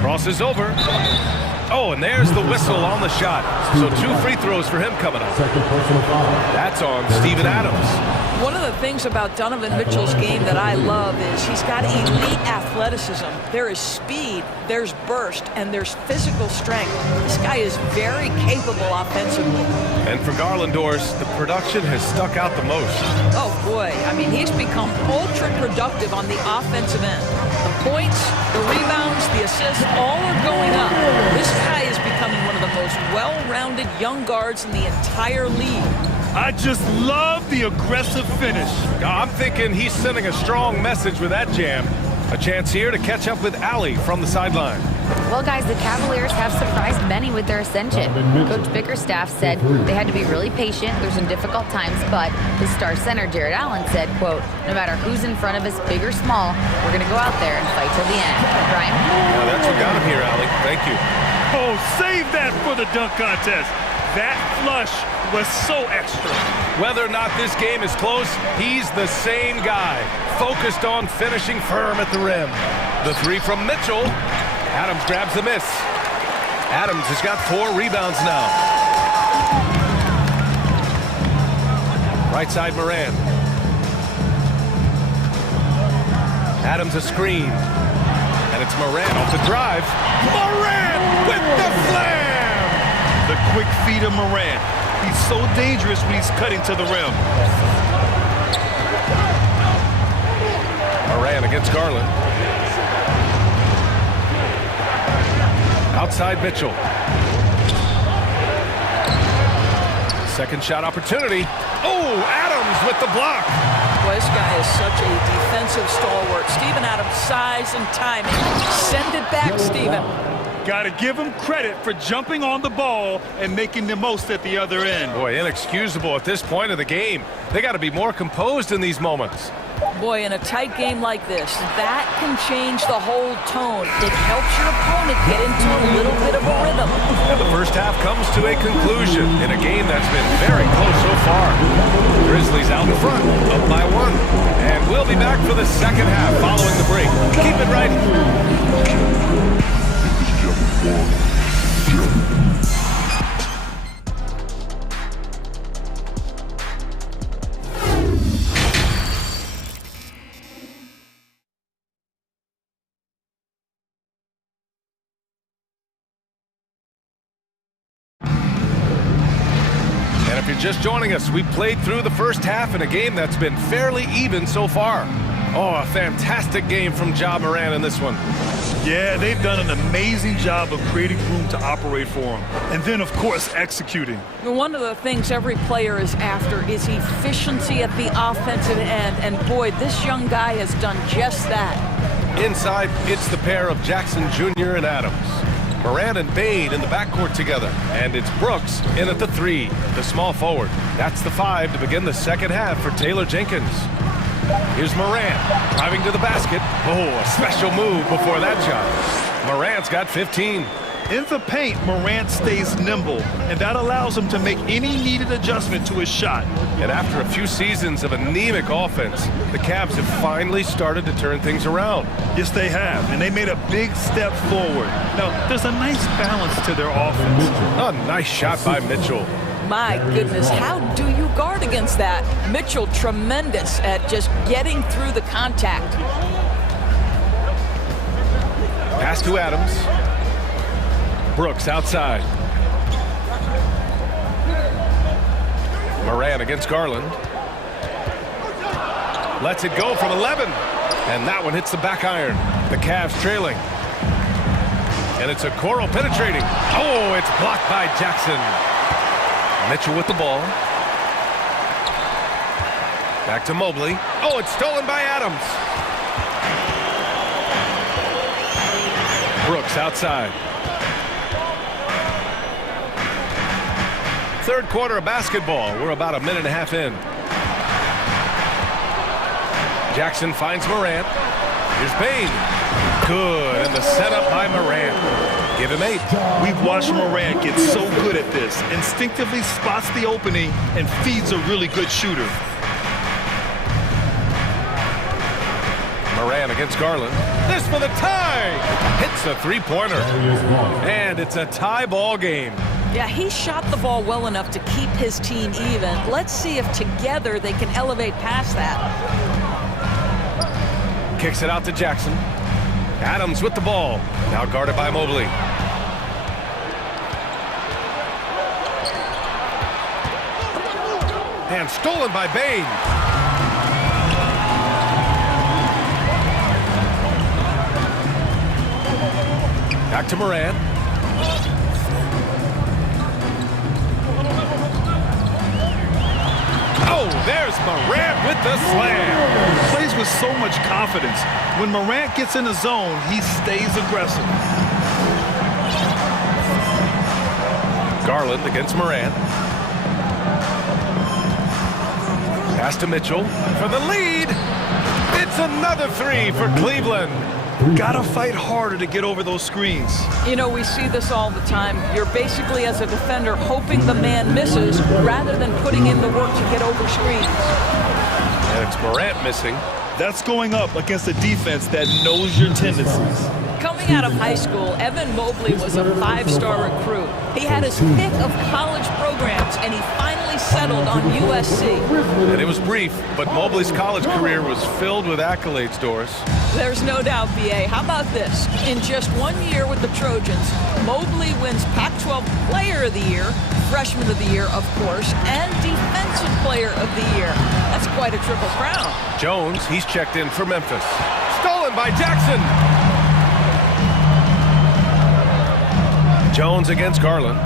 Crosses over. Oh, and there's the whistle on the shot. So 2 free throws for him coming up. That's on Steven Adams. One of the things about Donovan Mitchell's game that I love is he's got elite athleticism. There is speed, there's burst, and there's physical strength. This guy is very capable offensively. And for Garland, Doris, the production has stuck out the most. Oh, boy. I mean, he's become ultra-productive on the offensive end. The points, the rebounds, the assists, all are going up. This guy is becoming one of the most well-rounded young guards in the entire league. I just love the aggressive finish. I'm thinking he's sending a strong message with that jam. A chance here to catch up with Allie from the sideline. Well, guys, the Cavaliers have surprised many with their ascension. Coach Bickerstaff said they had to be really patient through some difficult times, but his star center, Jared Allen, said, quote, no matter who's in front of us, big or small, we're going to go out there and fight till the end. Brian? Well, that's what got him here, Allie. Thank you. Oh, save that for the dunk contest. That flush was so extra. Whether or not this game is close, he's the same guy, focused on finishing firm at the rim. The 3 from Mitchell. Adams grabs the miss. Adams has got 4 rebounds now. Right side, Moran. Adams a screen. And it's Moran off the drive. Moran with the slam! The quick feed of Moran. He's so dangerous when he's cutting to the rim. Moran against Garland. Outside Mitchell. Second shot opportunity. Oh, Adams with the block. Boy, this guy is such a defensive stalwart. Steven Adams' size and timing. Send it back, Steven. Got to give him credit for jumping on the ball and making the most at the other end. Boy, inexcusable at this point of the game. They got to be more composed in these moments. Boy, in a tight game like this, that can change the whole tone. It helps your opponent get into a little bit of a rhythm. And the first half comes to a conclusion in a game that's been very close so far. The Grizzlies out in front, up by 1. And we'll be back for the second half following the break. Keep it right here. And if you're just joining us, we played through the first half in a game that's been fairly even so far. Oh, a fantastic game from Ja Morant in this one. Yeah, they've done an amazing job of creating room to operate for him. And then, of course, executing. One of the things every player is after is efficiency at the offensive end. And boy, this young guy has done just that. Inside, it's the pair of Jackson Jr. and Adams. Moran and Bane in the backcourt together. And it's Brooks in at the 3, the small forward. That's the 5 to begin the second half for Taylor Jenkins. Here's Moran driving to the basket. Oh, a special move before that shot. Morant's got 15. In the paint, Morant stays nimble, and that allows him to make any needed adjustment to his shot. And after a few seasons of anemic offense, the Cavs have finally started to turn things around. Yes, they have, and they made a big step forward. Now, there's a nice balance to their offense. A nice shot by Mitchell. My goodness, how do you guard against that? Mitchell tremendous at just getting through the contact. Pass to Adams. Brooks outside. Moran against Garland. Lets it go from 11. And that one hits the back iron. The Cavs trailing. And it's Okoro penetrating. Oh, it's blocked by Jackson. Mitchell with the ball. Back to Mobley. Oh, it's stolen by Adams. Brooks outside. Third quarter of basketball. We're about a minute and a half in. Jackson finds Morant. Here's Bain. Good, and the setup by Morant. Give him 8. We've watched Morant get so good at this. Instinctively spots the opening and feeds a really good shooter. Morant against Garland. This for the tie. Hits the three-pointer. And it's a tie ball game. Yeah, he shot the ball well enough to keep his team even. Let's see if together they can elevate past that. Kicks it out to Jackson. Adams with the ball. Now guarded by Mobley. And stolen by Bain. Back to Morant. Oh, there's Morant with the slam. Plays with so much confidence. When Morant gets in the zone, he stays aggressive. Garland against Morant. Pass to Mitchell for the lead. It's another 3 for Cleveland. Gotta fight harder to get over those screens. You know, we see this all the time. You're basically, as a defender, hoping the man misses rather than putting in the work to get over screens. And it's Morant missing. That's going up against a defense that knows your tendencies. Coming out of high school, Evan Mobley was a 5-star recruit. He had his pick of college programs, and he finally settled on USC. And it was brief, but Mobley's college career was filled with accolades, Doris. There's no doubt, B.A. How about this? In just 1 year with the Trojans, Mobley wins Pac-12 Player of the Year, Freshman of the Year, of course, and Defensive Player of the Year. That's quite a triple crown. Jones, he's checked in for Memphis. Stolen by Jackson. Jones against Garland.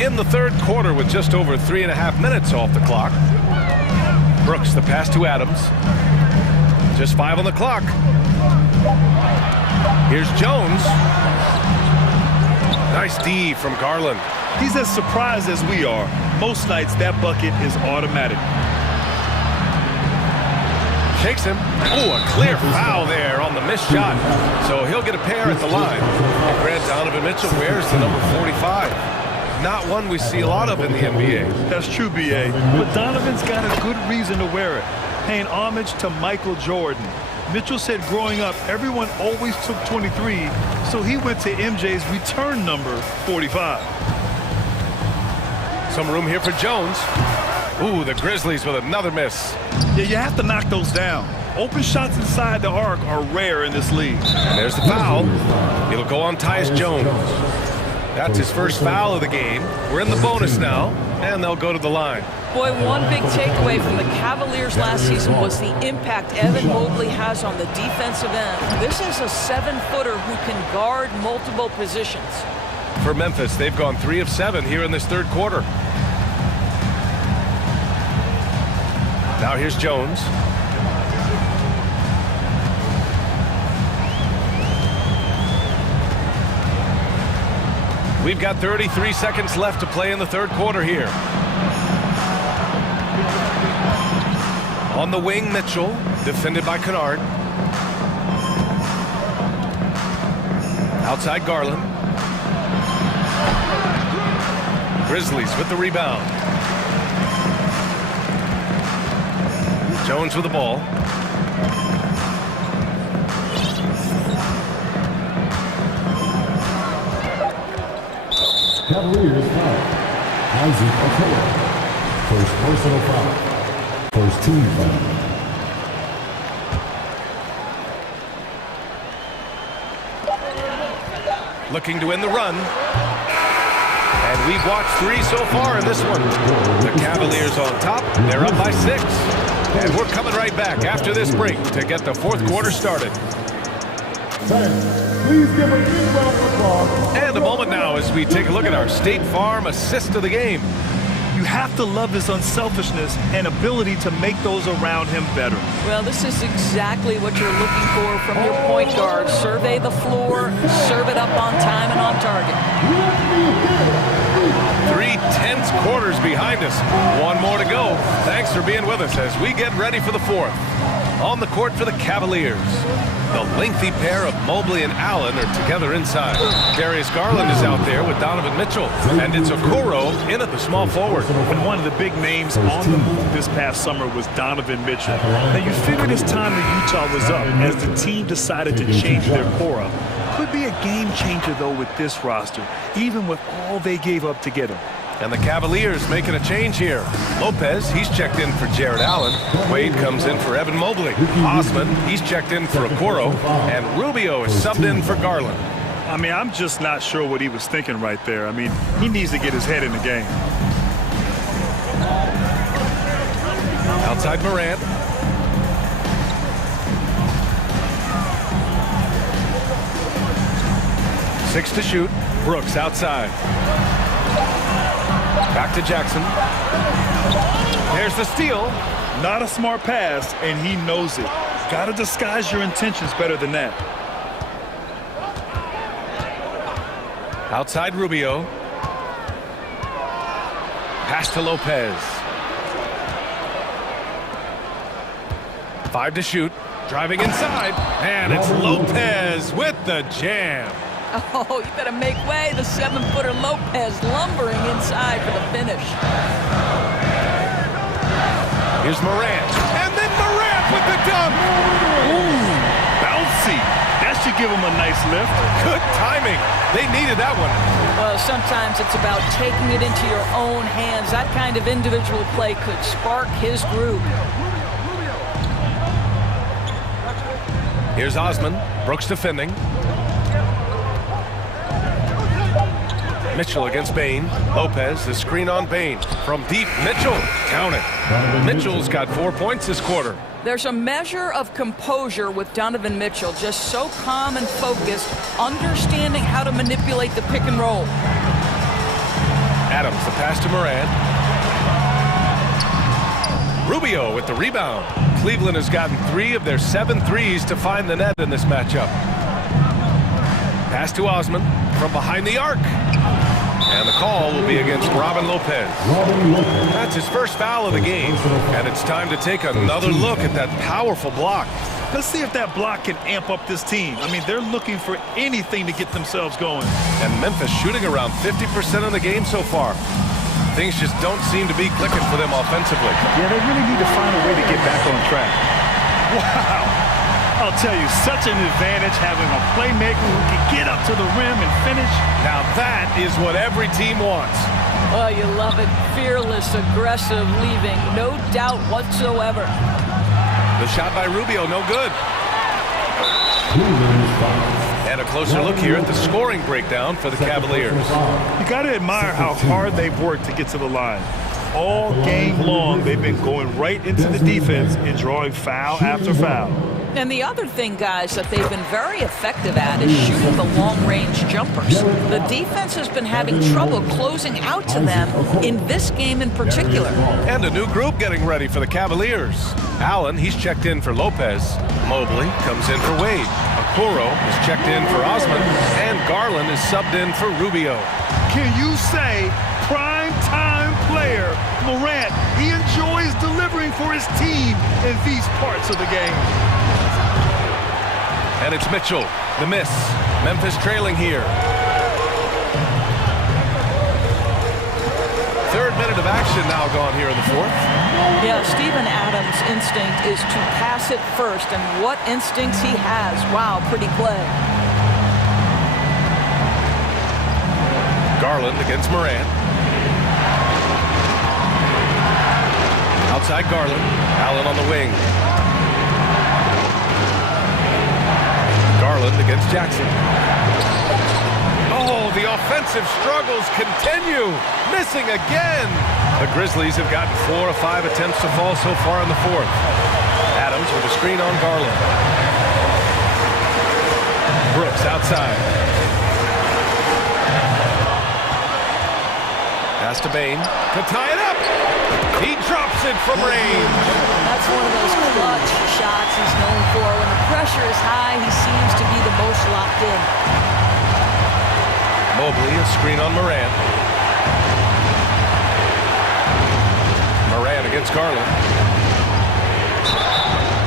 In the third quarter with just over 3.5 minutes off the clock. Brooks, the pass to Adams. Just 5 on the clock. Here's Jones. Nice D from Garland. He's as surprised as we are. Most nights that bucket is automatic. Shakes him. Oh, a clear foul there on the missed shot. So he'll get a pair at the line. Grant Donovan Mitchell wears the number 45. Not one we see a lot of in the NBA. That's true, B.A. But Donovan's got a good reason to wear it, paying homage to Michael Jordan. Mitchell said growing up, everyone always took 23, so he went to MJ's return number 45. Some room here for Jones. Ooh, the Grizzlies with another miss. Yeah, you have to knock those down. Open shots inside the arc are rare in this league. And there's the foul. It'll go on Tyus Jones. That's his first foul of the game. We're in the bonus now, and they'll go to the line. Boy, one big takeaway from the Cavaliers last season was the impact Evan Mobley has on the defensive end. This is a 7-footer who can guard multiple positions. For Memphis, they've gone 3 of 7 here in this third quarter. Now here's Jones. We've got 33 seconds left to play in the third quarter here. On the wing, Mitchell, defended by Kennard. Outside Garland. Grizzlies with the rebound. Jones with the ball. Cavaliers foul. Isaac Okoro. First personal foul. First team foul. Looking to win the run. And we've watched 3 so far in this one. The Cavaliers on top. They're up by 6. And we're coming right back after this break to get the fourth quarter started. Please give a big round of applause. And a moment now as we take a look at our State Farm assist of the game. You have to love his unselfishness and ability to make those around him better. Well, this is exactly what you're looking for from your point guard. Survey the floor, serve it up on time and on target. 3 tense quarters behind us. 1 more to go. Thanks for being with us as we get ready for the fourth. On the court for the Cavaliers, the lengthy pair of Mobley and Allen are together inside. Darius Garland is out there with Donovan Mitchell, and it's Okoro in at the small forward. And one of the big names on the move this past summer was Donovan Mitchell. Now you figured his time in Utah was up as the team decided to change their core up. Could be a game changer though with this roster, even with all they gave up to get him. And the Cavaliers making a change here. Lopez, he's checked in for Jared Allen. Wade comes in for Evan Mobley. Osman, he's checked in for Okoro. And Rubio is subbed in for Garland. I mean, I'm just not sure what he was thinking right there. I mean, he needs to get his head in the game. Outside Morant. Six to shoot. Brooks outside. Back to Jackson. There's the steal. Not a smart pass, and he knows it. Got to disguise your intentions better than that. Outside Rubio. Pass to Lopez. 5 to shoot. Driving inside. And it's Lopez with the jam. Oh, you better make way. The 7-footer Lopez lumbering inside for the finish. Here's Morant. And then Morant with the dunk. Ooh, bouncy. That should give him a nice lift. Good timing. They needed that one. Well, sometimes it's about taking it into your own hands. That kind of individual play could spark his groove. Here's Osman. Brooks defending. Mitchell against Bain. Lopez, the screen on Bain. From deep, Mitchell. Count it. Mitchell's got 4 points this quarter. There's a measure of composure with Donovan Mitchell, just so calm and focused, understanding how to manipulate the pick and roll. Adams, the pass to Morant. Rubio with the rebound. Cleveland has gotten 3 of their 7 threes to find the net in this matchup. Pass to Osman from behind the arc. And the call will be against Robin Lopez. That's his first foul of the game. And it's time to take another look at that powerful block. Let's see if that block can amp up this team. I mean, they're looking for anything to get themselves going. And Memphis shooting around 50% of the game so far. Things just don't seem to be clicking for them offensively. Yeah, they really need to find a way to get back on track. Wow. I'll tell you, such an advantage having a playmaker who can get up to the rim and finish. Now that is what every team wants. Oh, you love it. Fearless, aggressive, leaving no doubt whatsoever. The shot by Rubio, no good. And a closer look here at the scoring breakdown for the Cavaliers. You got to admire how hard they've worked to get to the line. All game long, they've been going right into the defense and drawing foul after foul. And the other thing, guys, that they've been very effective at is shooting the long-range jumpers. The defense has been having trouble closing out to them in this game in particular. And a new group getting ready for the Cavaliers. Allen, he's checked in for Lopez. Mobley comes in for Wade. Okoro is checked in for Osman. And Garland is subbed in for Rubio. Can you say prime-time player Morant, he enjoys delivering for his team in these parts of the game? And it's Mitchell, the miss. Memphis trailing here. 3rd minute of action now gone here in the 4th. Yeah, Steven Adams' instinct is to pass it first, and what instincts he has. Wow, pretty play. Garland against Morant. Outside Garland. Allen on the wing. Garland against Jackson. Oh, the offensive struggles continue. Missing again. The Grizzlies have gotten 4 of 5 attempts to fall so far in the fourth. Adams with a screen on Garland. Brooks outside. Pass to Bain to tie it up. He drops it from range. That's one of those clutch shots he's known for. When the pressure is high, he seems to be the most locked in. Mobley, a screen on Morant. Morant against Garland.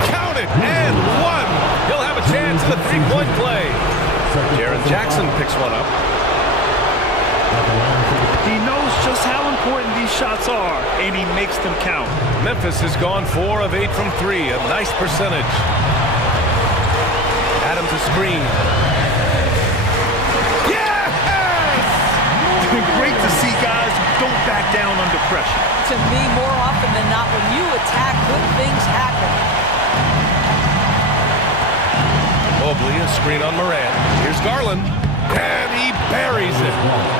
Count it, and one. He'll have a chance in the three-point play. Jaren Jackson picks one up. He knows just how important these shots are, and he makes them count. Memphis has gone 4 of 8 from 3, a nice percentage. Adams a screen. Yes! It's been great to see guys who don't back down under pressure. To me, more often than not, when you attack, good things happen. Mobley, a screen on Morant. Here's Garland, and he buries it.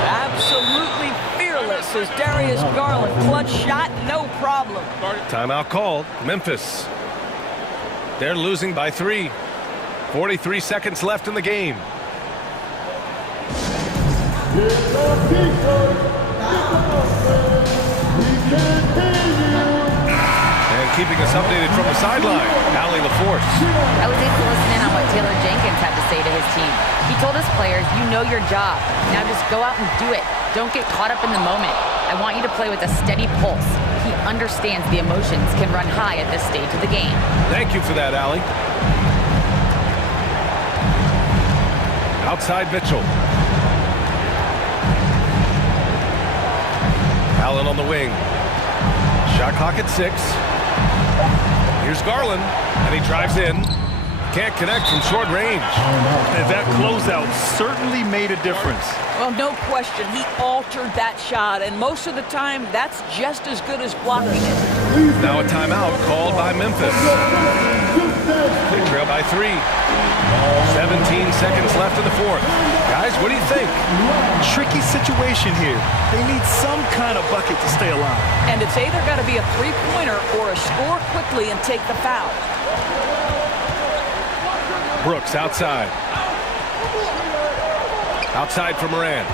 Absolutely fearless is Darius Garland. Clutch shot, no problem. Timeout called. Memphis. They're losing by 3. 43 seconds left in the game. And keeping us updated from the sideline, Allie LaForce. I was able to listen in on what Taylor Jenkins had to say to his team. He told his players, you know your job. Now just go out and do it. Don't get caught up in the moment. I want you to play with a steady pulse. He understands the emotions can run high at this stage of the game. Thank you for that, Allie. Outside Mitchell. Allen on the wing. Shot clock at 6. Here's Garland, and he drives in. Can't connect from short range. And that closeout certainly made a difference. Well, no question. He altered that shot, and most of the time, that's just as good as blocking it. Now a timeout called by Memphis. They trail by 3. 17 seconds left in the fourth. Guys, what do you think? Tricky situation here. They need some kind of bucket to stay alive. And it's either got to be a three-pointer or a score quickly and take the foul. Brooks outside. Outside for Morant.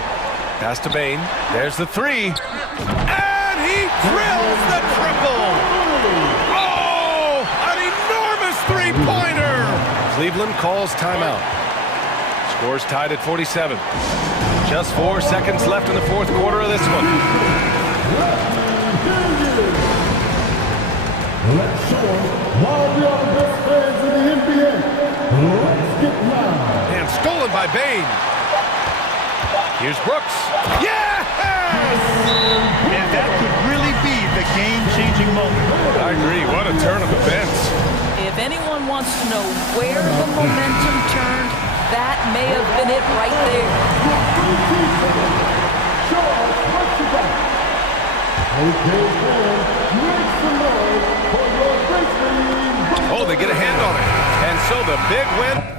Pass to Bain. There's the 3. And he drills the triple. Oh, an enormous three-pointer. Cleveland calls timeout. Scores tied at 47. Just 4 seconds left in the fourth quarter of this one. Let's show them why we are the best fans in the NBA. Let's get live. And stolen by Bain. Here's Brooks. Yes! And that could really be the game-changing moment. I agree. What a turn of events. If anyone wants to know where the momentum turned, that may have been it right there. Oh, they get a hand on it. And so the big win.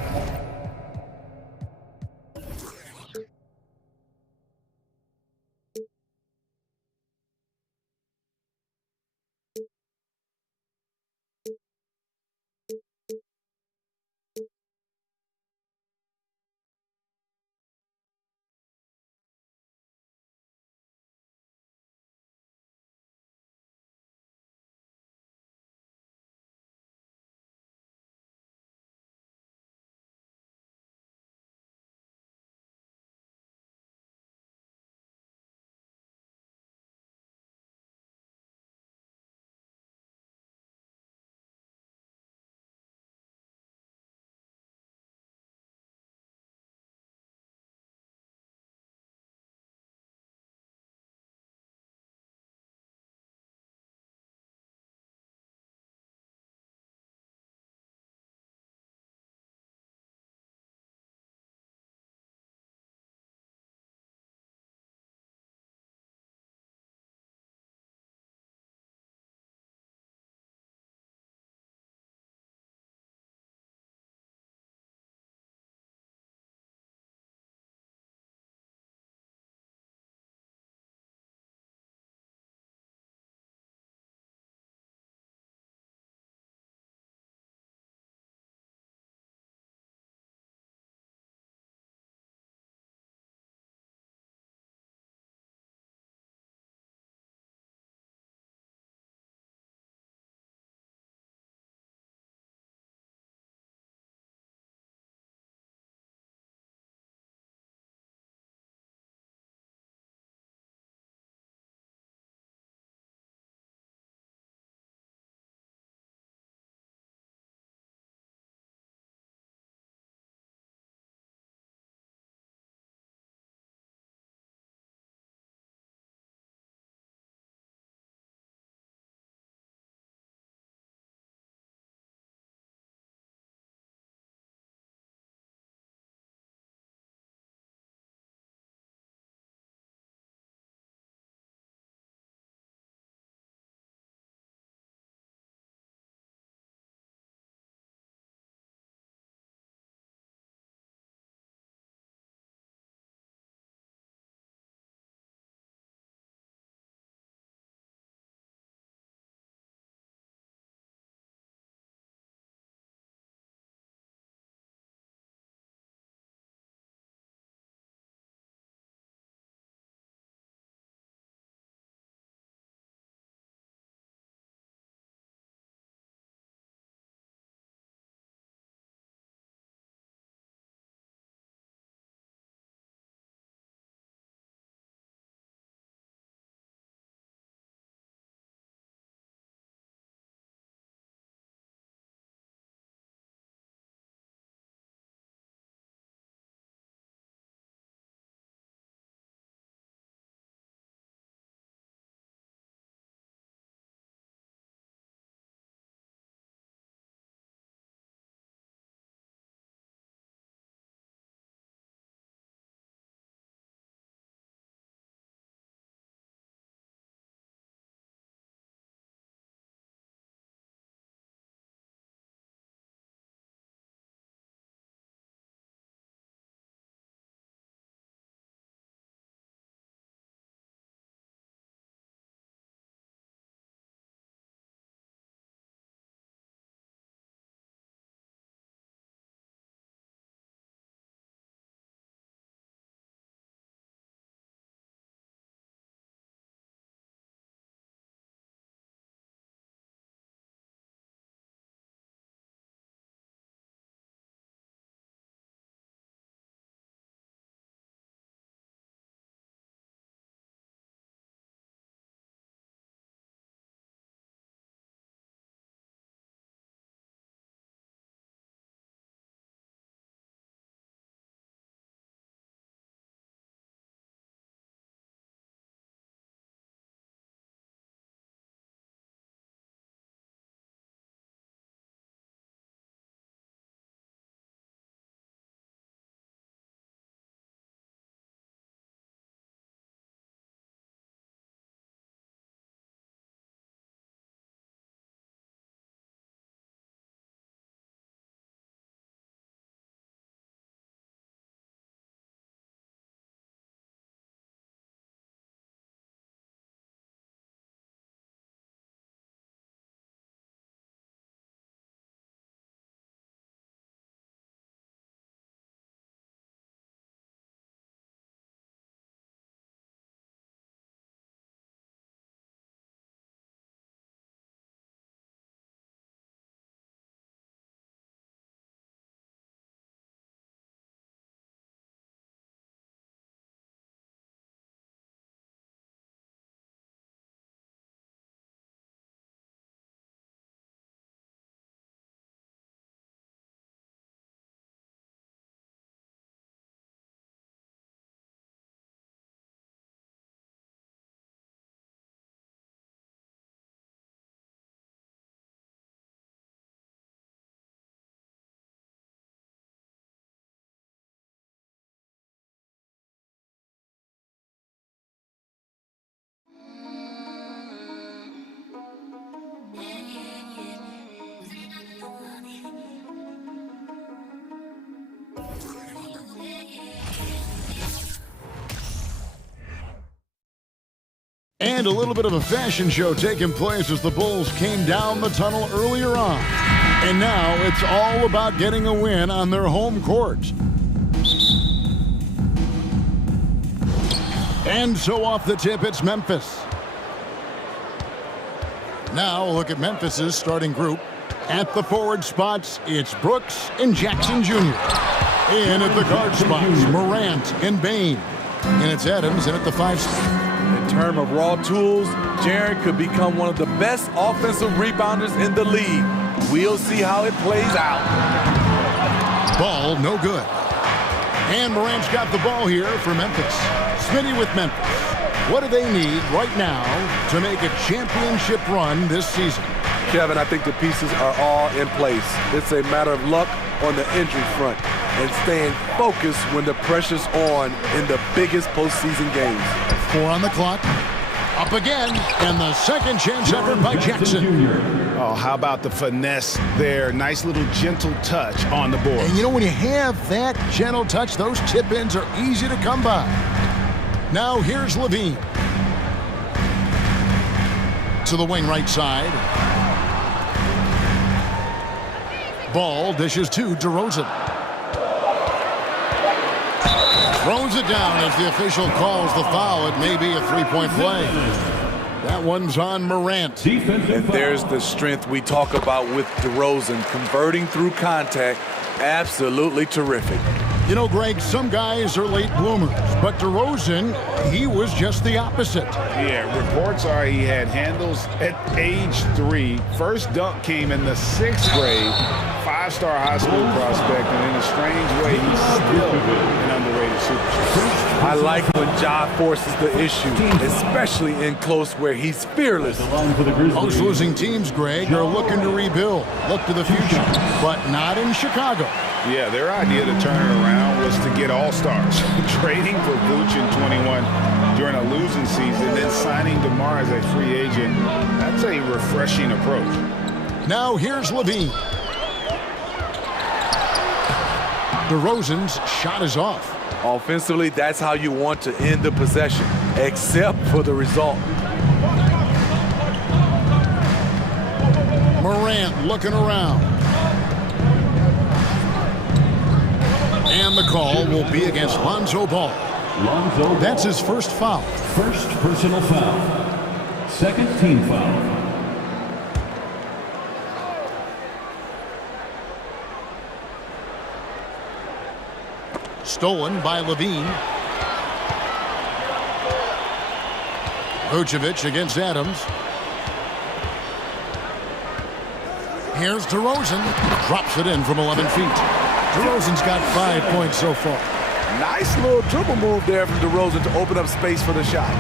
And a little bit of a fashion show taking place as the Bulls came down the tunnel earlier on. And now it's all about getting a win on their home court. And so off the tip, it's Memphis. Now look at Memphis's starting group. At the forward spots, it's Brooks and Jackson Jr. In at the guard spots, Morant and Bain. And it's Adams in at the 5 spot. In terms of raw tools, Jaren could become one of the best offensive rebounders in the league. We'll see how it plays out. Ball no good. And Morant's got the ball here for Memphis. Smitty with Memphis. What do they need right now to make a championship run this season? Kevin, I think the pieces are all in place. It's a matter of luck on the injury front and staying focused when the pressure's on in the biggest postseason games. 4 on the clock. Up again, and the second chance effort by Jackson. Oh, how about the finesse there? Nice little gentle touch on the board. And you know, when you have that gentle touch, those tip-ins are easy to come by. Now here's Levine. To the wing right side. Ball dishes to DeRozan. Throws it down as the official calls the foul. It may be a three-point play. That one's on Morant. And there's the strength we talk about with DeRozan. Converting through contact, absolutely terrific. You know, Greg, some guys are late bloomers, but DeRozan, he was just the opposite. Yeah, reports are he had handles at age 3. First dunk came in the 6th grade. 5-star high school prospect, and in a strange way, he's still an underrated superstar. I like when Ja forces the issue, especially in close where he's fearless. Most losing teams, Greg, are looking to rebuild, look to the future, but not in Chicago. Yeah, their idea to turn it around was to get all-stars. Trading for Vooch in 21 during a losing season, then signing DeMar as a free agent. That's a refreshing approach. Now here's Levine. DeRozan's shot is off. Offensively, that's how you want to end the possession, except for the result. Morant looking around. And the call will be against Lonzo Ball. That's his first foul. First personal foul. Second team foul. Stolen by Levine. Vucevic against Adams. Here's DeRozan. Drops it in from 11 feet. DeRozan's got 5 points so far. Nice little dribble move there from DeRozan to open up space for the shot.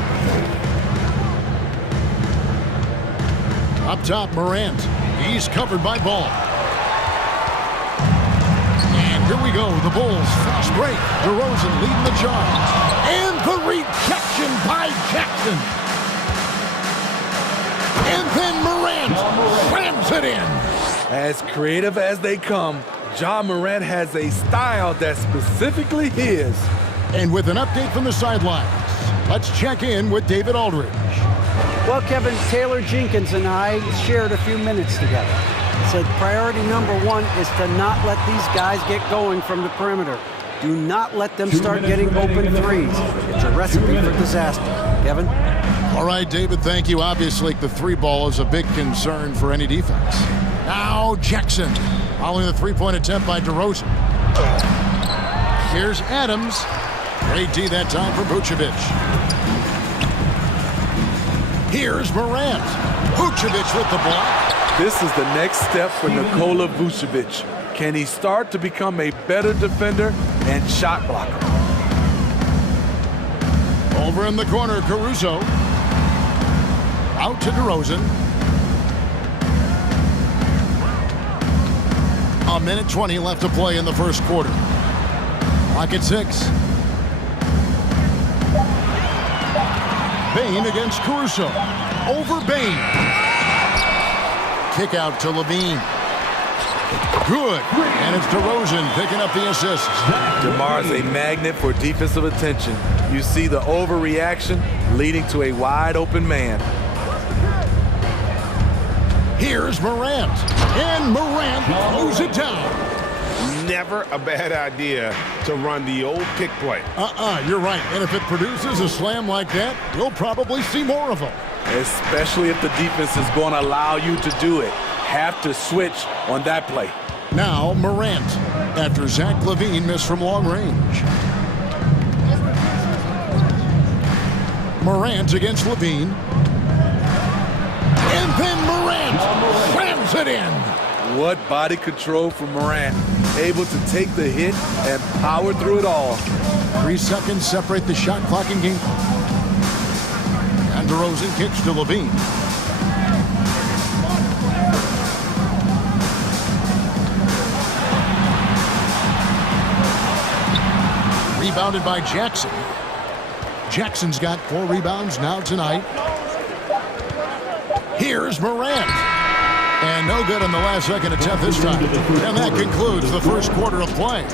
Up top, Morant. He's covered by Ball. And here we go. The Bulls fast break. DeRozan leading the charge. And the rejection by Jackson. And then Morant slams it in. As creative as they come, Ja Morant has a style that's specifically his. And with an update from the sidelines, let's check in with David Aldridge. Well, Kevin, Taylor Jenkins and I shared a few minutes together. He said priority number 1 is to not let these guys get going from the perimeter. Do not let them start getting open threes. It's a recipe for disaster. Kevin? All right, David, thank you. Obviously, the 3-ball is a big concern for any defense. Now Jackson, following the 3-point attempt by DeRozan. Here's Adams. Great D that time for Vucevic. Here's Morant. Vucevic with the block. This is the next step for Nikola Vucevic. Can he start to become a better defender and shot blocker? Over in the corner, Caruso. Out to DeRozan. A minute 20 left to play in the first quarter. Clock at 6. Bain against Caruso. Over Bain. Kick out to Levine. Good. And it's DeRozan picking up the assist. DeMar's a magnet for defensive attention. You see the overreaction leading to a wide open man. Here's Morant. And Morant throws it down. Never a bad idea to run the old pick play. You're right. And if it produces a slam like that, we'll probably see more of them. Especially if the defense is going to allow you to do it. Have to switch on that play. Now Morant, after Zach LaVine missed from long range. Morant against LaVine. And then Morant slams it in. What body control from Morant. Able to take the hit and power through it all. 3 seconds separate the shot clock and game. And DeRozan kicks to LaVine. Rebounded by Jackson. Jackson's got 4 rebounds now tonight. Here's Morant. And no good on the last second attempt this time. And that concludes the first quarter of play.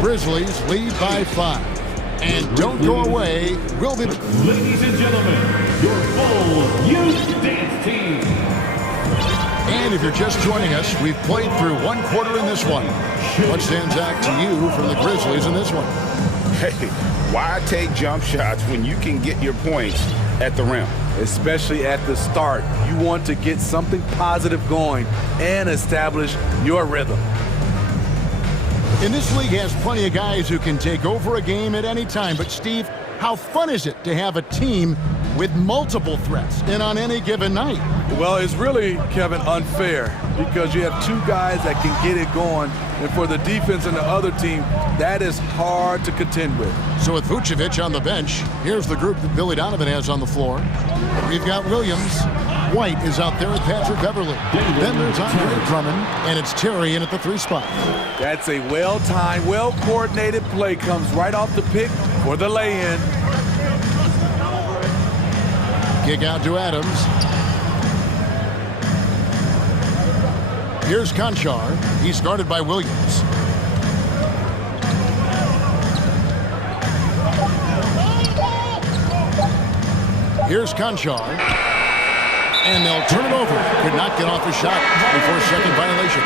Grizzlies lead by 5. And don't go away. We'll be... Ladies and gentlemen, your Bulls Youth Dance Team. And if you're just joining us, we've played through 1 quarter in this one. What stands out to you from the Grizzlies in this one? Hey, why take jump shots when you can get your points at the rim? Especially at the start. You want to get something positive going and establish your rhythm. And this league has plenty of guys who can take over a game at any time. But, Steve, how fun is it to have a team with multiple threats and on any given night? Well, it's really, Kevin, unfair because you have 2 guys that can get it going. And for the defense and the other team, that is hard to contend with. So with Vucevic on the bench, here's the group that Billy Donovan has on the floor. We've got Williams. White is out there with Patrick Beverly. Then there's Andre Drummond, and it's Terry in at the 3 spot. That's a well-timed, well-coordinated play. Comes right off the pick for the lay-in. Kick out to Adams. Here's Conchar. He's guarded by Williams. Here's Conchar. And they'll turn it over. Could not get off a shot before second violation.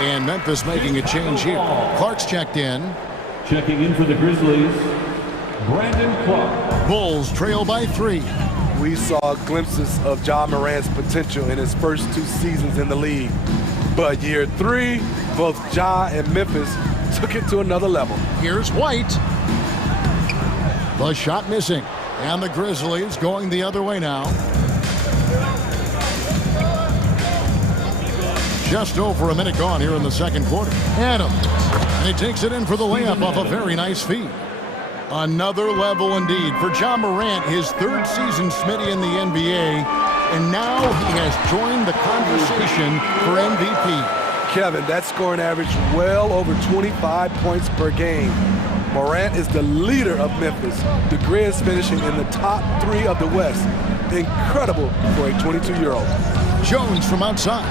And Memphis making a change here. Clark's checked in. Checking in for the Grizzlies, Brandon Clark. Bulls trail by 3. We saw glimpses of Ja Morant's potential in his first 2 seasons in the league. But year 3, both Ja and Memphis took it to another level. Here's White. The shot missing. And the Grizzlies going the other way now. Just over a minute gone here in the second quarter. Adams. And he takes it in for the layup off a very nice feed. Another level indeed for Ja Morant, his 3rd season, Smitty, in the NBA. And now he has joined the conversation for MVP. Kevin, that scoring average well over 25 points per game. Morant is the leader of Memphis. The Grizz finishing in the top 3 of the West. Incredible for a 22-year-old. Jones from outside.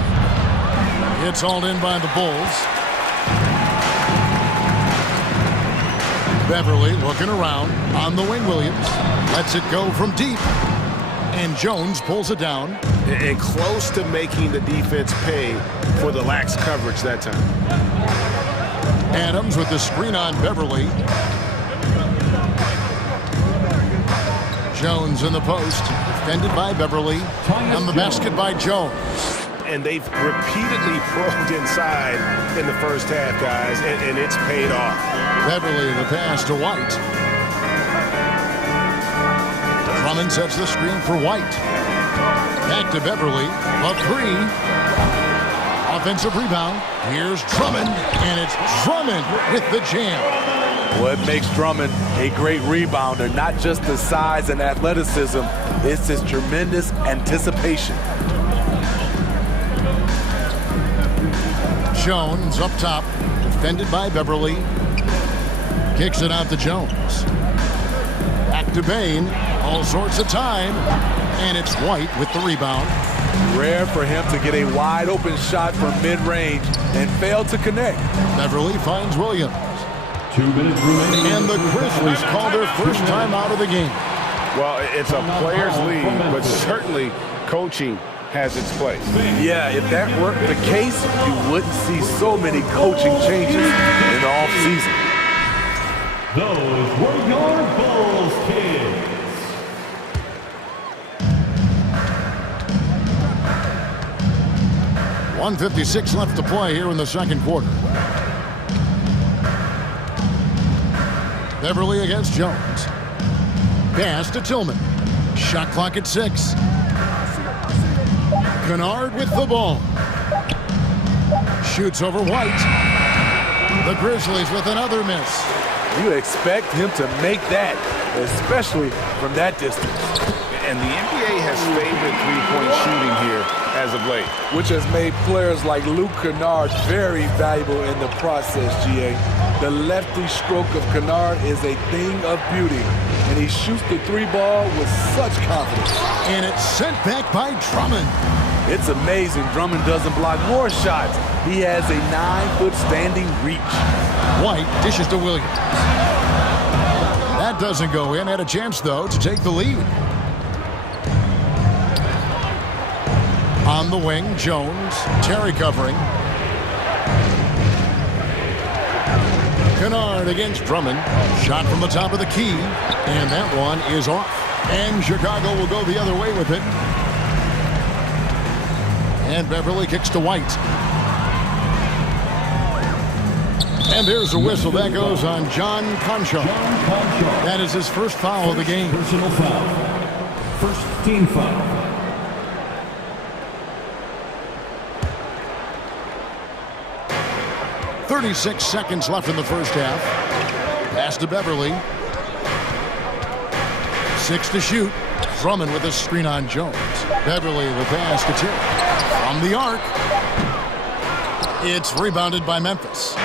It's hauled in by the Bulls. Beverly looking around on the wing. Williams lets it go from deep. And Jones pulls it down. And close to making the defense pay for the lax coverage that time. Adams with the screen on Beverly. Jones in the post. Defended by Beverly. On the basket by Jones. And they've repeatedly probed inside in the first half, guys, and it's paid off. Beverly the pass to White. Drummond sets the screen for White. Back to Beverly. A 3. Offensive rebound. Here's Drummond, and it's Drummond with the jam. What makes Drummond a great rebounder, not just the size and athleticism, it's his tremendous anticipation. Jones up top, defended by Beverly. Kicks it out to Jones. Back to Bain, all sorts of time, and it's White with the rebound. Rare for him to get a wide open shot from mid-range and fail to connect. Beverly finds Williams. 2 minutes remaining. And the Grizzlies call their first time out of the game. Well, it's a player's league, but certainly coaching has its place. Yeah, if that weren't the case, you wouldn't see so many coaching changes in the offseason. Those were your Bulls kids. .156 left to play here in the second quarter. Beverly against Jones. Pass to Tillman. Shot clock at 6. Kennard with the ball. Shoots over White. The Grizzlies with another miss. You expect him to make that, especially from that distance. And the NBA has favored three-point shooting here as of late, which has made players like Luke Kennard very valuable in the process, GA. The lefty stroke of Kennard is a thing of beauty, and he shoots the three ball with such confidence. And it's sent back by Drummond. It's amazing Drummond doesn't block more shots. He has a 9-foot standing reach. White dishes to Williams. That doesn't go in. Had a chance, though, to take the lead. On the wing, Jones. Terry covering. Kennard against Drummond. Shot from the top of the key. And that one is off. And Chicago will go the other way with it. And Beverly kicks to White. And there's a whistle. That goes on John Concho. That is his first foul of the game. Personal foul. First team foul. .36 seconds left in the first half. Pass to Beverly. 6 to shoot. Drummond with a screen on Jones. Beverly the pass to Terry. From the arc. It's rebounded by Memphis.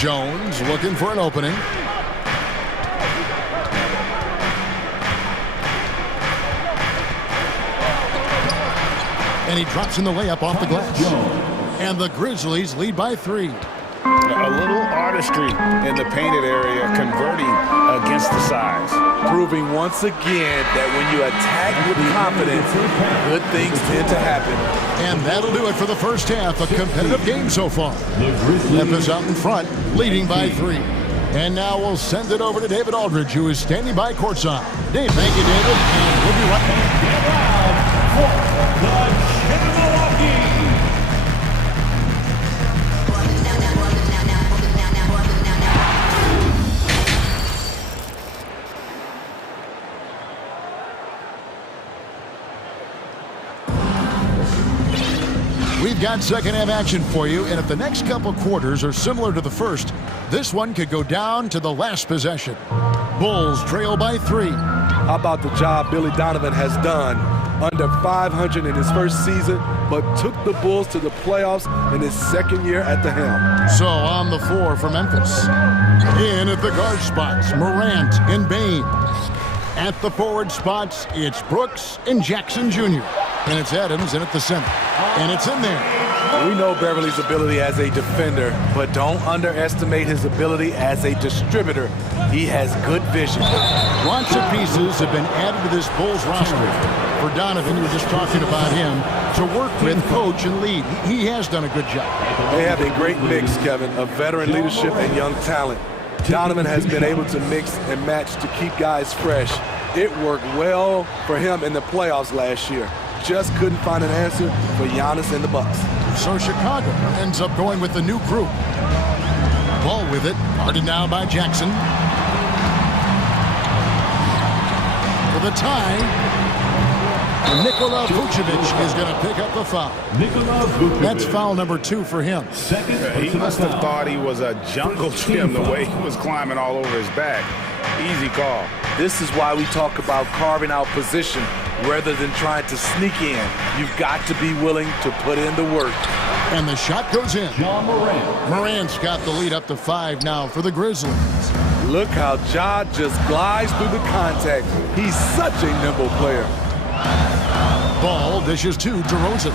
Jones looking for an opening. And he drops in the layup off the glass. And the Grizzlies lead by 3. A little artistry in the painted area, converting against the size. Proving once again that when you attack with confidence, good things tend to happen. And that'll do it for the first half. A competitive game so far. Memphis out in front, leading by 3. And now we'll send it over to David Aldridge, who is standing by courtside. Dave, thank you, David. And we'll be right back. We've got second half action for you, and if the next couple quarters are similar to the first, this one could go down to the last possession. Bulls trail by 3. How about the job Billy Donovan has done? Under 500 in his first season, but took the Bulls to the playoffs in his second year at the helm. So on the floor for Memphis. In at the guard spots, Morant and Bane. At the forward spots, it's Brooks and Jackson Jr. And it's Adams in at the center. And it's in there. We know Beverly's ability as a defender, but don't underestimate his ability as a distributor. He has good vision. Lots of pieces have been added to this Bulls roster. For Donovan, you were just talking about him, to work with, coach, and lead. He has done a good job. They have a great mix, Kevin, of veteran leadership and young talent. Donovan has been able to mix and match to keep guys fresh. It worked well for him in the playoffs last year. Just couldn't find an answer for Giannis and the Bucks. So Chicago ends up going with the new group. Ball with it, guarded now by Jackson. For the tie, Nikola Vucevic is going to pick up the foul. That's foul number 2 for him. He must have thought he was a jungle gym the way he was climbing all over his back. Easy call. This is why we talk about carving out position rather than trying to sneak in. You've got to be willing to put in the work. And the shot goes in. Morant's got the lead up to 5 now for the Grizzlies. Look how Ja just glides through the contact. He's such a nimble player. Ball dishes to DeRozan.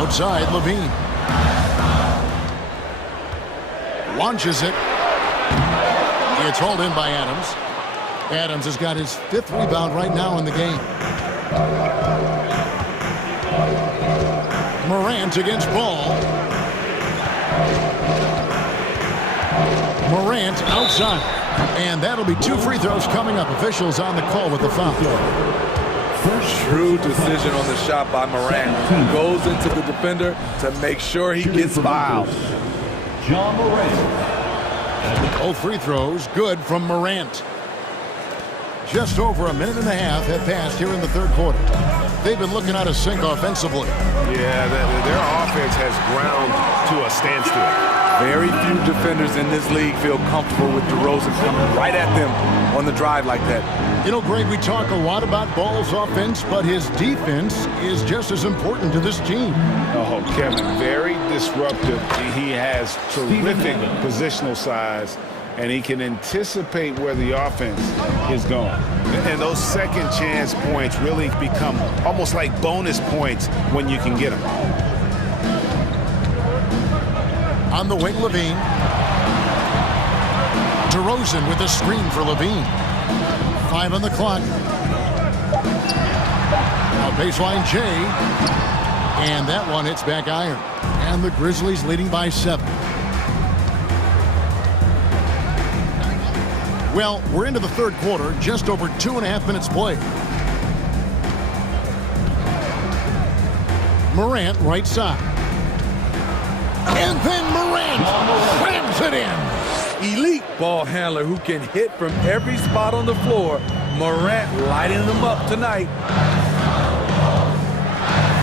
Outside, Levine. Launches it. It's hauled in by Adams. Adams has got his 5th rebound right now in the game. Morant against Ball. Morant outside. And that'll be 2 free throws coming up. Officials on the call with the foul. Shrewd decision on the shot by Morant. Goes into the defender to make sure he gets fouled. John Morant. Both free throws good from Morant. Just over a minute and a half have passed here in the 3rd quarter. They've been looking out of sync offensively. Yeah, their offense has ground to a standstill. Very few defenders in this league feel comfortable with DeRozan coming right at them on the drive like that. You know, Greg, we talk a lot about Ball's offense, but his defense is just as important to this team. Oh, Kevin, very disruptive. He has terrific positional size, and he can anticipate where the offense is going. And those second chance points really become almost like bonus points when you can get them. On the wing, Levine. DeRozan with a screen for Levine. 5 on the clock. Now baseline J. And that one hits back iron. And the Grizzlies leading by 7. Well, we're into the 3rd quarter. Just over 2.5 minutes played. Morant right side. And then Morant slams it in. Elite ball handler who can hit from every spot on the floor. Morant lighting them up tonight.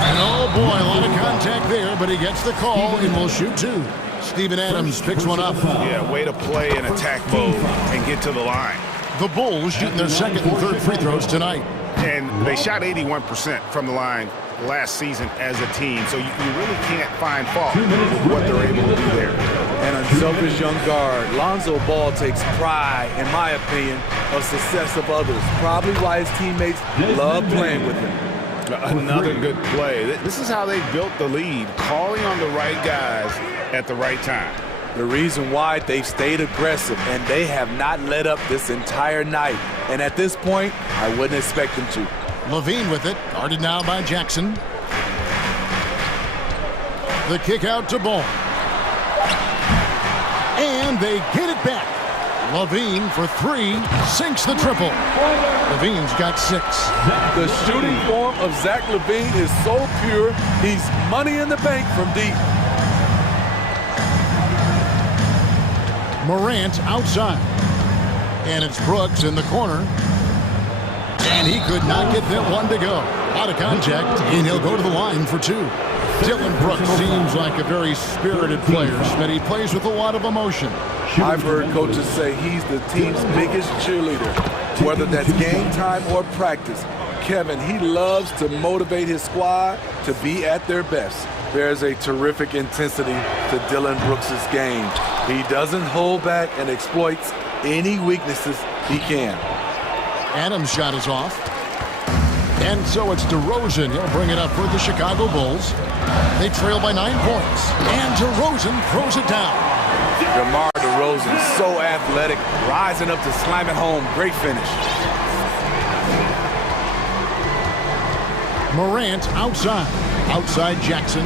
And oh boy, a lot of contact there, but he gets the call and will shoot 2. Steven Adams picks one up. Yeah, way to play in attack mode and get to the line. The Bulls shooting their 2nd and 3rd free throws tonight. And they shot 81% from the line last season as a team, so you really can't find fault with what they're able to do there. An unselfish young guard. Lonzo Ball takes pride, in my opinion, of success of others. Probably why his teammates love playing with him. Another good play. This is how they built the lead, calling on the right guys at the right time. The reason why they've stayed aggressive, and they have not let up this entire night. And at this point, I wouldn't expect them to. Levine with it, guarded now by Jackson. The kick out to Ball. And they get it back. Levine for 3, sinks the triple. Levine's got 6. The shooting form of Zach LaVine is so pure, he's money in the bank from deep. Morant outside. And it's Brooks in the corner. And he could not get that one to go. Out of contact, and he'll go to the line for 2. Dylan Brooks seems like a very spirited player, but he plays with a lot of emotion. I've heard coaches say he's the team's biggest cheerleader, whether that's game time or practice. Kevin, he loves to motivate his squad to be at their best. There's a terrific intensity to Dylan Brooks' game. He doesn't hold back and exploits any weaknesses he can. Adams' shot is off. And so it's DeRozan. He'll bring it up for the Chicago Bulls. They trail by 9 points. And DeRozan throws it down. DeMar DeRozan, so athletic, rising up to slam it home. Great finish. Morant outside. Outside Jackson.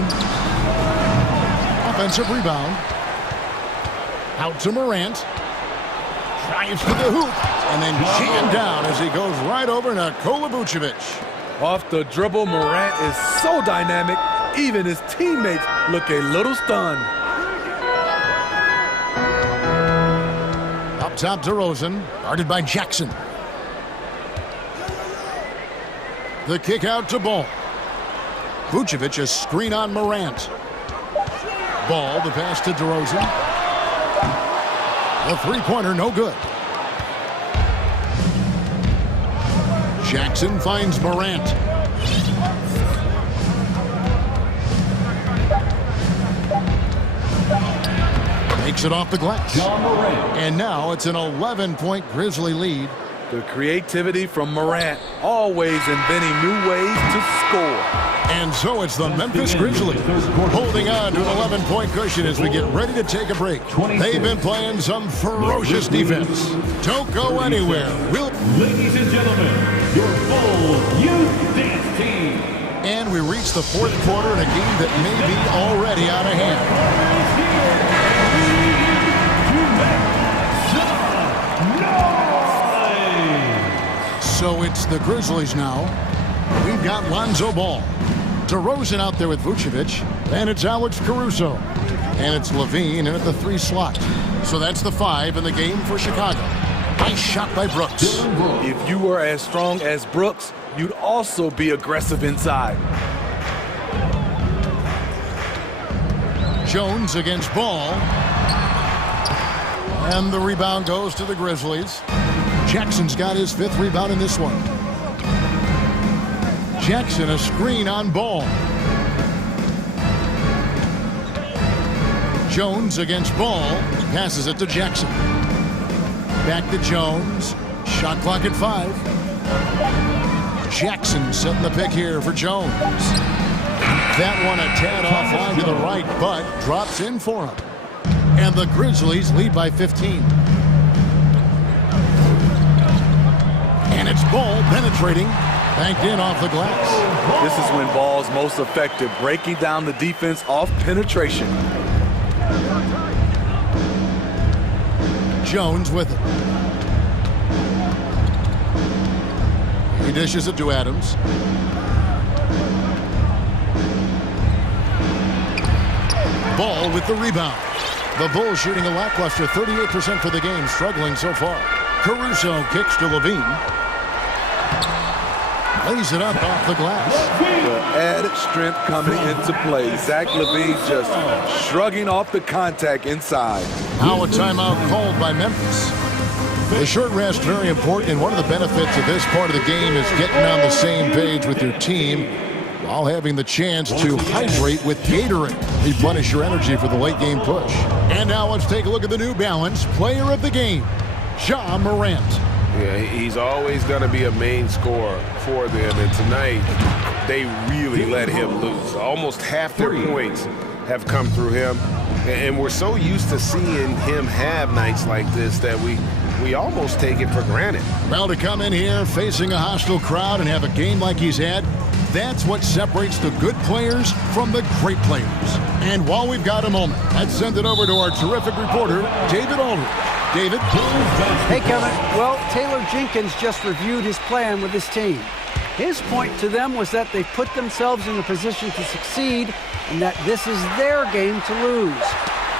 Offensive rebound. Out to Morant. Drives to the hoop. And then jammed down as he goes right over Nikola Vucevic. Off the dribble, Morant is so dynamic, even his teammates look a little stunned. Up top, DeRozan, guarded by Jackson. The kick out to Ball. Vucevic, a screen on Morant. Ball, the pass to DeRozan. The three-pointer, no good. Jackson finds Morant. Takes it off the glass. And now it's an 11-point Grizzly lead. The creativity from Morant, always inventing new ways to score. And so it's the Memphis Grizzlies holding on to an 11-point cushion as we get ready to take a break. They've been playing some ferocious defense. Don't go anywhere. Ladies and gentlemen, your full youth dance team. And we reach the fourth quarter in a game that may be already out of hand. So it's the Grizzlies now. We've got Lonzo Ball. DeRozan out there with Vucevic. And it's Alex Caruso. And it's Levine in at the 3 slot. So that's the 5 in the game for Chicago. Nice shot by Brooks. If you were as strong as Brooks, you'd also be aggressive inside. Jones against Ball. And the rebound goes to the Grizzlies. Jackson's got his 5th rebound in this one. Jackson a screen on Ball. Jones against Ball. Passes it to Jackson. Back to Jones. Shot clock at 5. Jackson setting the pick here for Jones. That one a tad offline to the right, but drops in for him. And the Grizzlies lead by 15. And it's Ball penetrating. Banked in off the glass. This is when Ball's most effective, breaking down the defense off penetration. Jones with it. He dishes it to Adams. Ball with the rebound. The Bulls shooting a lackluster 38% for the game, struggling so far. Caruso kicks to Levine. Lays it up off the glass. The added strength coming into play. Zach LaVine just shrugging off the contact inside. Now a timeout called by Memphis. The short rest very important, and one of the benefits of this part of the game is getting on the same page with your team while having the chance to hydrate with Gatorade. Replenish your energy for the late game push. And now let's take a look at the New Balance player of the game, Ja Morant. Yeah, he's always going to be a main scorer for them, and tonight they really let him loose. Almost half their points have come through him, and we're so used to seeing him have nights like this that we almost take it for granted. Well, to come in here facing a hostile crowd and have a game like he's had, that's what separates the good players from the great players. And while we've got a moment, let's send it over to our terrific reporter, David Aldridge. David? Hey, Kevin. Well, Taylor Jenkins just reviewed his plan with his team. His point to them was that they put themselves in a position to succeed and that this is their game to lose.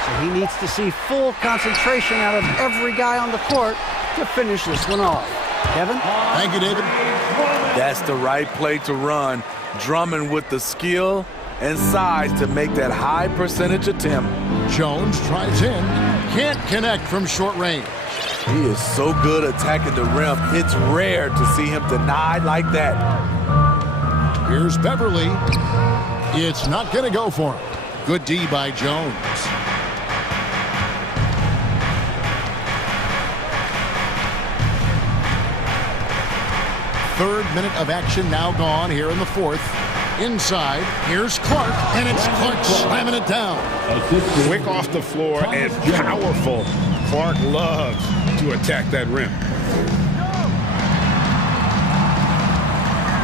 So he needs to see full concentration out of every guy on the court to finish this one off. Kevin? Thank you, David. That's the right play to run. Drummond with the skill and size to make that high percentage attempt. Jones tries in. Can't connect from short range. He is so good attacking the rim. It's rare to see him denied like that. Here's Beverly. It's not going to go for him. Good D by Jones. Third minute of action now gone here in the fourth. Inside, here's Clark, and it's Clark slamming it down. Quick off the floor and powerful. Clark loves to attack that rim.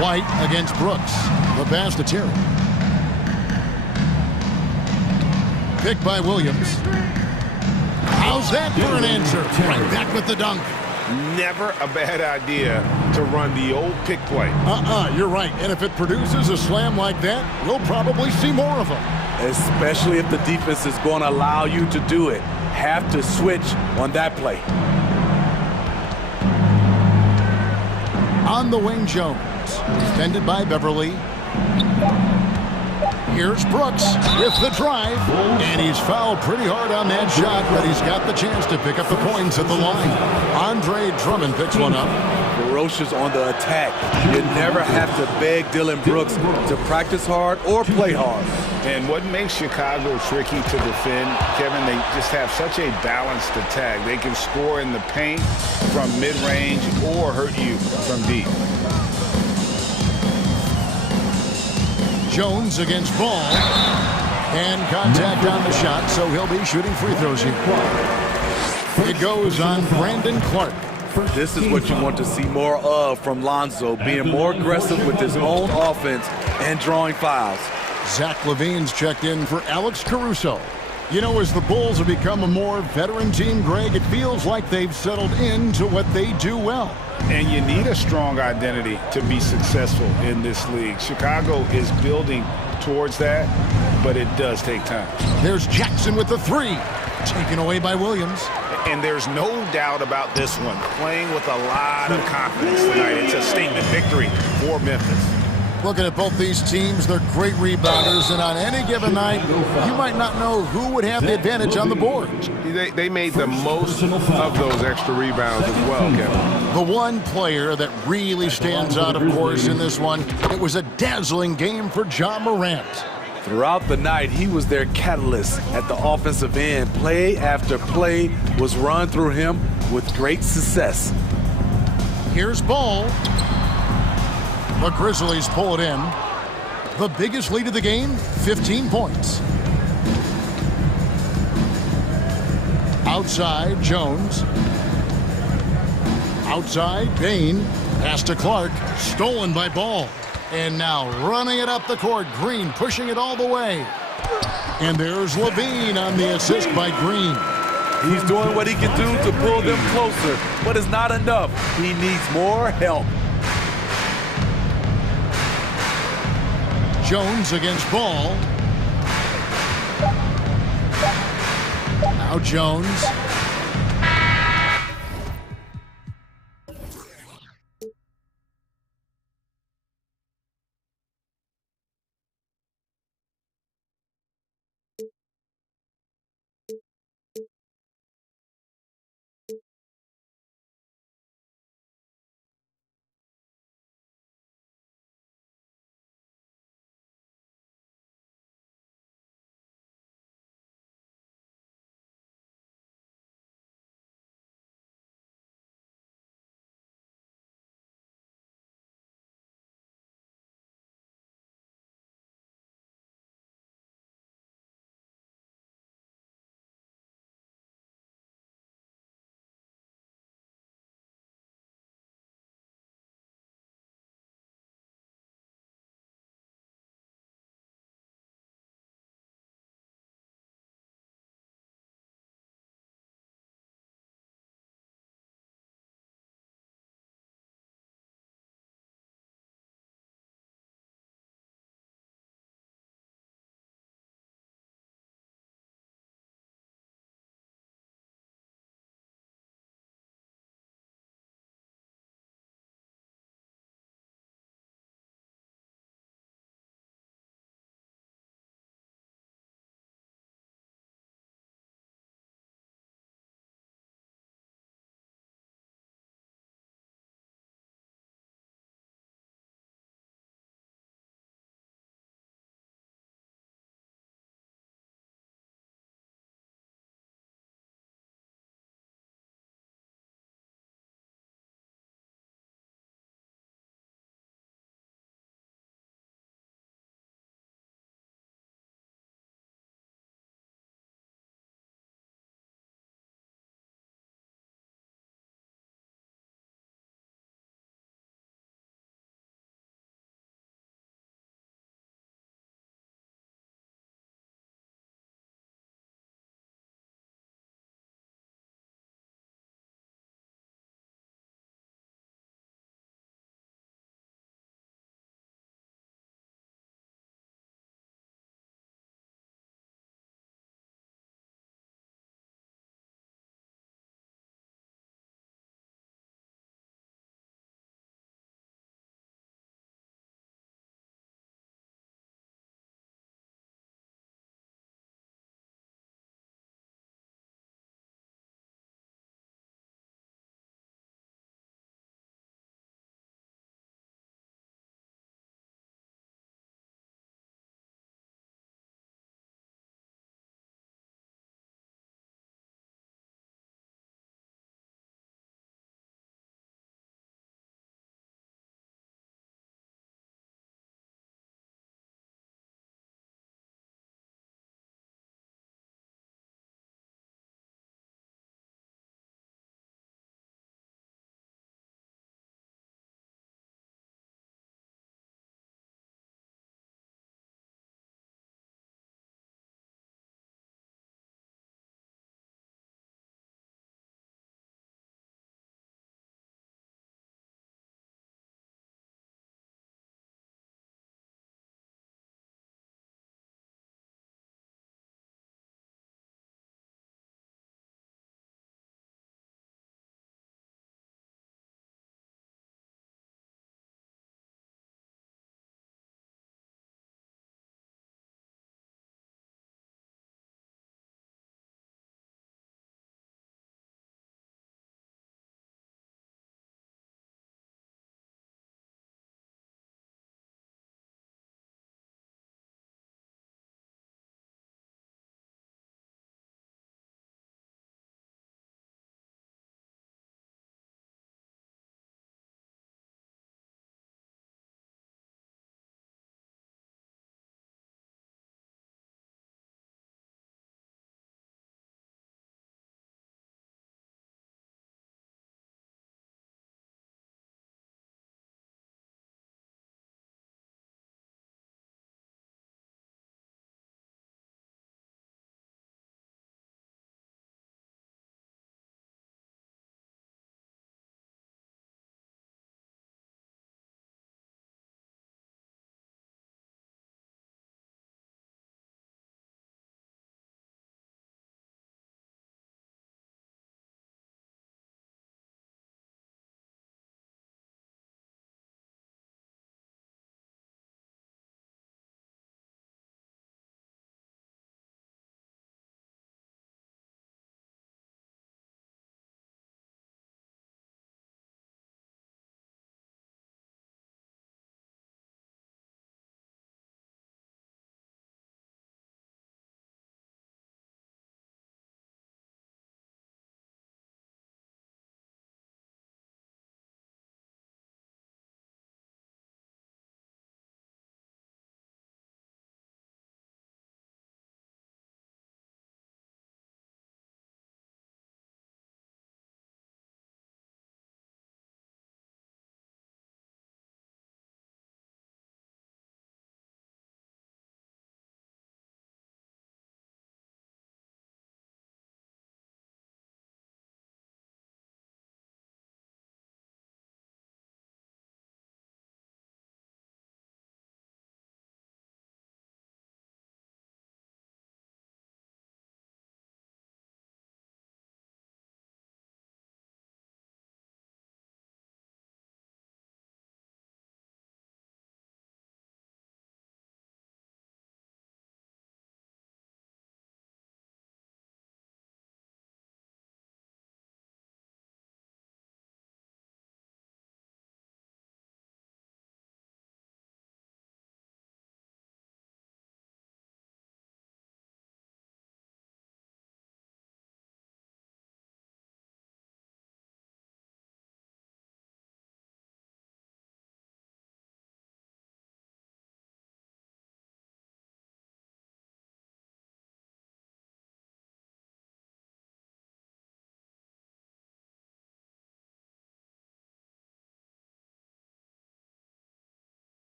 White against Brooks. The pass to Terry. Picked by Williams. How's that for an answer? Right back with the dunk. Never a bad idea to run the old pick play. You're right. And if it produces a slam like that, we'll probably see more of them. Especially if the defense is going to allow you to do it. Have to switch on that play. On the wing, Jones. Defended by Beverly. Here's Brooks with the drive. And he's fouled pretty hard on that shot, but he's got the chance to pick up the points at the line. Andre Drummond picks one up. ferocious on the attack. You never have to beg Dylan Brooks to practice hard or play hard. And what makes Chicago tricky to defend, Kevin, they just have such a balanced attack. They can score in the paint from mid-range or hurt you from deep. Jones against Ball. And contact on the shot, so he'll be shooting free throws here. It goes on Brandon Clark. This is what you want to see more of from Lonzo, being more aggressive with his own offense and drawing fouls. Zach LaVine's checked in for Alex Caruso. You know, as the Bulls have become a more veteran team, Greg, it feels like they've settled into what they do well. And you need a strong identity to be successful in this league. Chicago is building towards that, but it does take time. There's Jackson with the three, taken away by Williams. And there's no doubt about this one. Playing with a lot of confidence tonight. It's a statement victory for Memphis. Looking at both these teams, they're great rebounders, and on any given night, you might not know who would have the advantage on the board. They made the most of those extra rebounds as well, Kevin. The one player that really stands out, of course, in this one, it was a dazzling game for Ja Morant. Throughout the night, he was their catalyst at the offensive end. Play after play was run through him with great success. Here's Ball. The Grizzlies pull it in. The biggest lead of the game, 15 points. Outside, Jones. Outside, Bain. Pass to Clark. Stolen by Ball. And now running it up the court. Green pushing it all the way. And there's LaVine on the assist by Green. He's doing what he can do to pull them closer, but it's not enough. He needs more help. Jones against Ball. Now Jones.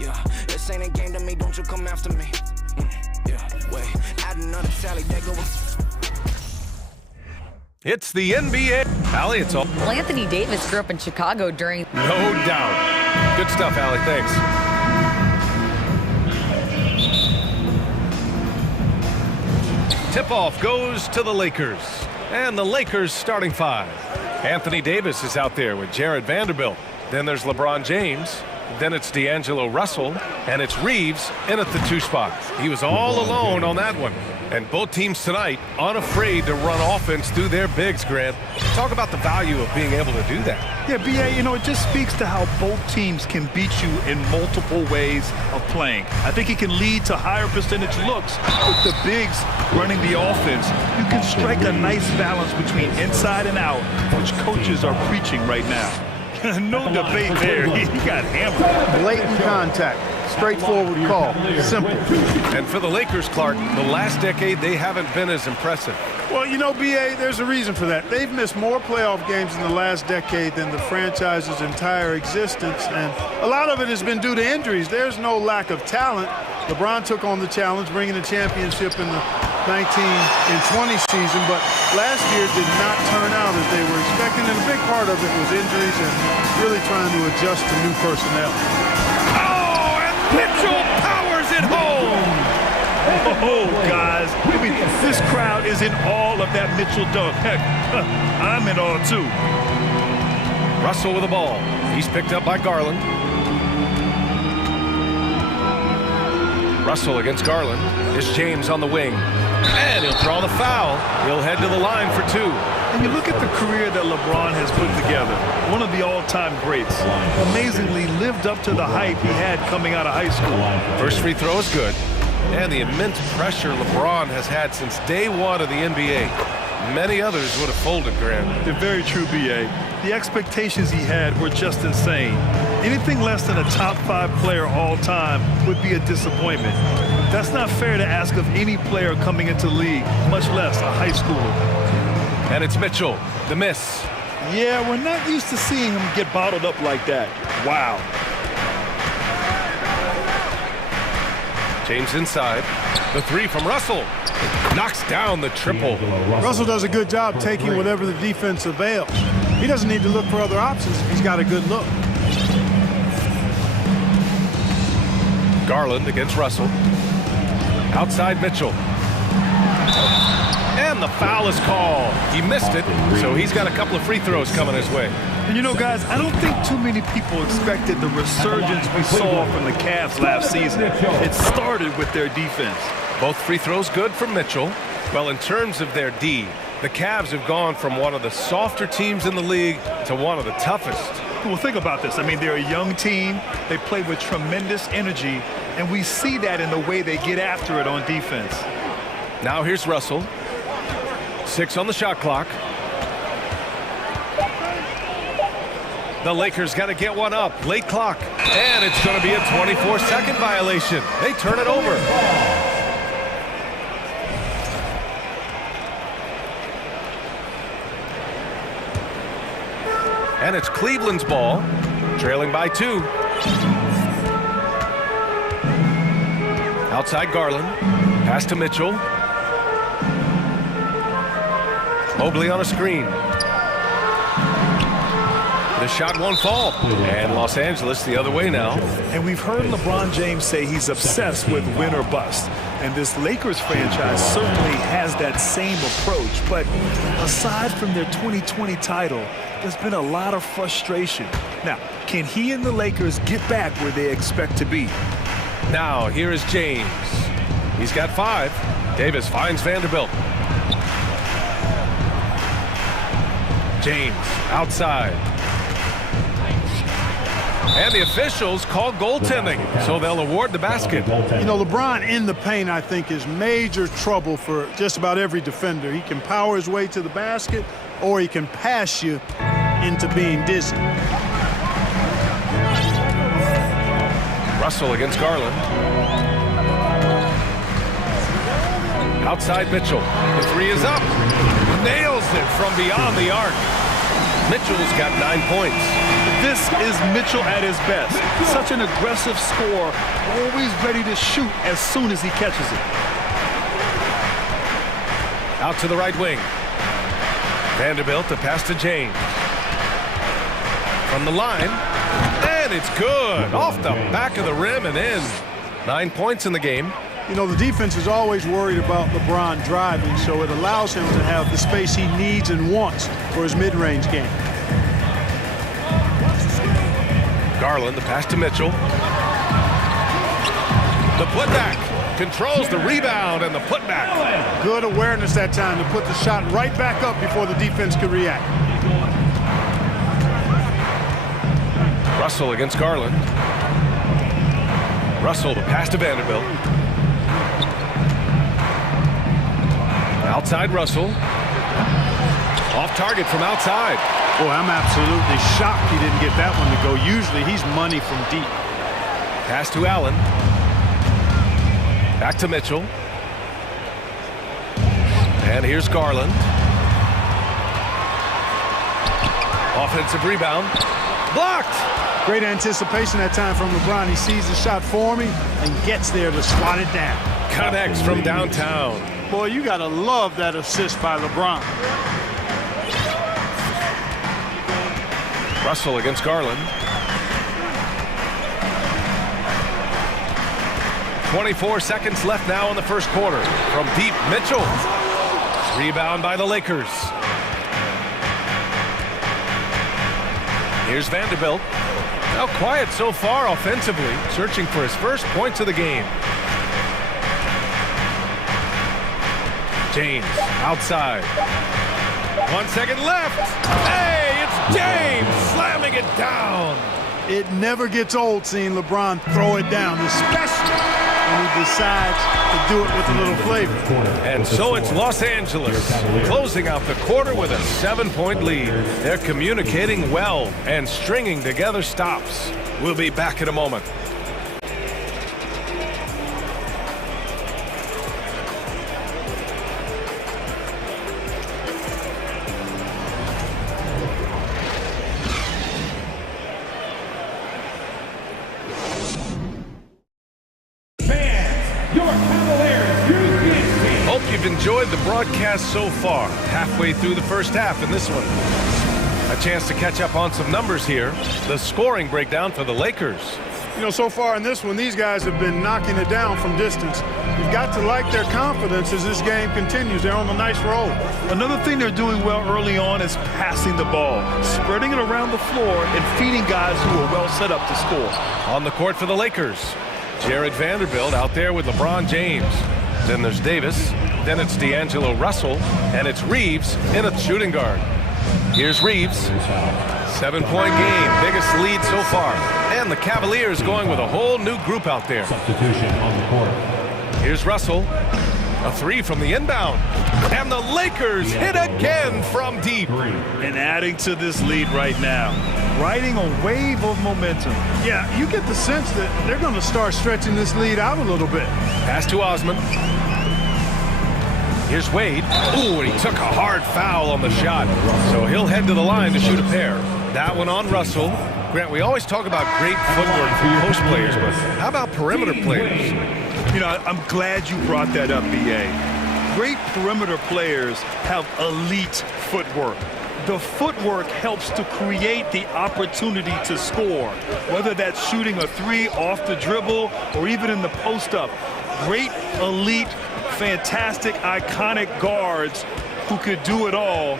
Yeah, this ain't a game to me, don't you come after me. Yeah, wait, add another tally, that go. It's the NBA. Allie, it's all. Well, Anthony Davis grew up in Chicago during. No doubt. Good stuff, Allie. Thanks. Tip-off goes to the Lakers. And the Lakers starting five. Anthony Davis is out there with Jared Vanderbilt. Then there's LeBron James. Then it's D'Angelo Russell. And it's Reeves in at the 2 spot. He was all alone on that one. And both teams tonight unafraid to run offense through their bigs, Grant. Talk about the value of being able to do that. Yeah, B.A., you know, it just speaks to how both teams can beat you in multiple ways of playing. I think it can lead to higher percentage looks with the bigs running the offense. You can strike a nice balance between inside and out, which coaches are preaching right now. No debate there. He got hammered. Blatant contact. Straightforward call. Simple. And for the Lakers, Clark, the last decade, they haven't been as impressive. Well, you know, B.A., there's a reason for that. They've missed more playoff games in the last decade than the franchise's entire existence, and a lot of it has been due to injuries. There's no lack of talent. LeBron took on the challenge, bringing a championship in the 19 and 20 season, but last year did not turn out as they were expecting, and a big part of it was injuries and really trying to adjust to new personnel. Mitchell powers it home. Oh, guys. I mean, this crowd is in awe of that Mitchell dunk. Heck, I'm in awe, too. Russell with the ball. He's picked up by Garland. Russell against Garland. It's James on the wing. And he'll draw the foul. He'll head to the line for 2. And you look at the career that LeBron has put together, one of the all-time greats. Amazingly lived up to the hype he had coming out of high school. First free throw is good. And the immense pressure LeBron has had since day one of the NBA. Many others would have folded, Grant. They're very true, B.A. The expectations he had were just insane. Anything less than a top 5 player all time would be a disappointment. That's not fair to ask of any player coming into the league, much less a high schooler. And it's Mitchell, the miss. Yeah, we're not used to seeing him get bottled up like that. Wow. James inside. The 3 from Russell. Knocks down the triple. Russell does a good job taking whatever the defense avails. He doesn't need to look for other options if he's got a good look. Garland against Russell. Outside Mitchell. And the foul is called. He missed it, so he's got a couple of free throws coming his way. And you know, guys, I don't think too many people expected the resurgence we saw from the Cavs last season. It started with their defense. Both free throws good for Mitchell. Well, in terms of their D, the Cavs have gone from one of the softer teams in the league to one of the toughest. Well, think about this. I mean, they're a young team. They play with tremendous energy, and we see that in the way they get after it on defense. Now here's Russell. 6 on the shot clock. The Lakers got to get one up. Late clock. And it's going to be a 24-second violation. They turn it over. And it's Cleveland's ball, trailing by 2. Outside Garland. Pass to Mitchell. Mobley on a screen. The shot won't fall. And Los Angeles the other way now. And we've heard LeBron James say he's obsessed with win or bust. And this Lakers franchise certainly has that same approach. But aside from their 2020 title, there's been a lot of frustration. Now, can he and the Lakers get back where they expect to be? Now, here is James. He's got 5. Davis finds Vanderbilt. James outside. And the officials call goaltending, so they'll award the basket. You know, LeBron in the paint, I think, is major trouble for just about every defender. He can power his way to the basket, or he can pass you into being dizzy. Russell against Garland. Outside Mitchell. The 3 is up. Nails it from beyond the arc. Mitchell's got 9 points. This is Mitchell at his best. Such an aggressive scorer, always ready to shoot as soon as he catches it. Out to the right wing. Vanderbilt, the pass to James. From the line, and it's good. Off the back of the rim and in. 9 points in the game. You know, the defense is always worried about LeBron driving, so it allows him to have the space he needs and wants for his mid-range game. Garland, the pass to Mitchell. The putback. Controls the rebound and the putback. Good awareness that time to put the shot right back up before the defense could react. Russell against Garland. Russell, the pass to Vanderbilt. Outside Russell. Off target from outside. Boy, I'm absolutely shocked he didn't get that one to go. Usually he's money from deep. Pass to Allen. Back to Mitchell. And here's Garland. Offensive rebound. Blocked! Great anticipation that time from LeBron. He sees the shot forming and gets there to swat it down. Connects from downtown. Boy, you got to love that assist by LeBron. Russell against Garland. 24 seconds left now in the first quarter. From deep, Mitchell. Rebound by the Lakers. Here's Vanderbilt. Now quiet so far offensively, searching for his first points of the game. James outside. 1 second left. Hey, it's James slamming it down. It never gets old seeing LeBron throw it down, especially when he decides to do it with a little flavor. And so it's Los Angeles closing out the quarter with a 7-point lead. They're communicating well and stringing together stops. We'll be back in a moment. Enjoyed the broadcast so far. Halfway through the first half in this one. A chance to catch up on some numbers here. The scoring breakdown for the Lakers. You know, so far in this one, these guys have been knocking it down from distance. You've got to like their confidence as this game continues. They're on a nice roll. Another thing they're doing well early on is passing the ball, spreading it around the floor and feeding guys who are well set up to score. On the court for the Lakers, Jared Vanderbilt out there with LeBron James. Then there's Davis. Then it's D'Angelo Russell, and it's Reeves in at shooting guard. Here's Reeves. 7-point game, biggest lead so far. And the Cavaliers going with a whole new group out there. Substitution on the court. Here's Russell. A three from the inbound. And the Lakers hit again from deep. And adding to this lead right now. Riding a wave of momentum. Yeah, you get the sense that they're going to start stretching this lead out a little bit. Pass to Osman. Here's Wade. Ooh, and he took a hard foul on the shot. So he'll head to the line to shoot a pair. That one on Russell. Grant, we always talk about great footwork from post players, but how about perimeter players? You know, I'm glad you brought that up, B.A. Great perimeter players have elite footwork. The footwork helps to create the opportunity to score, whether that's shooting a three off the dribble or even in the post-up. Great, elite, fantastic, iconic guards who could do it all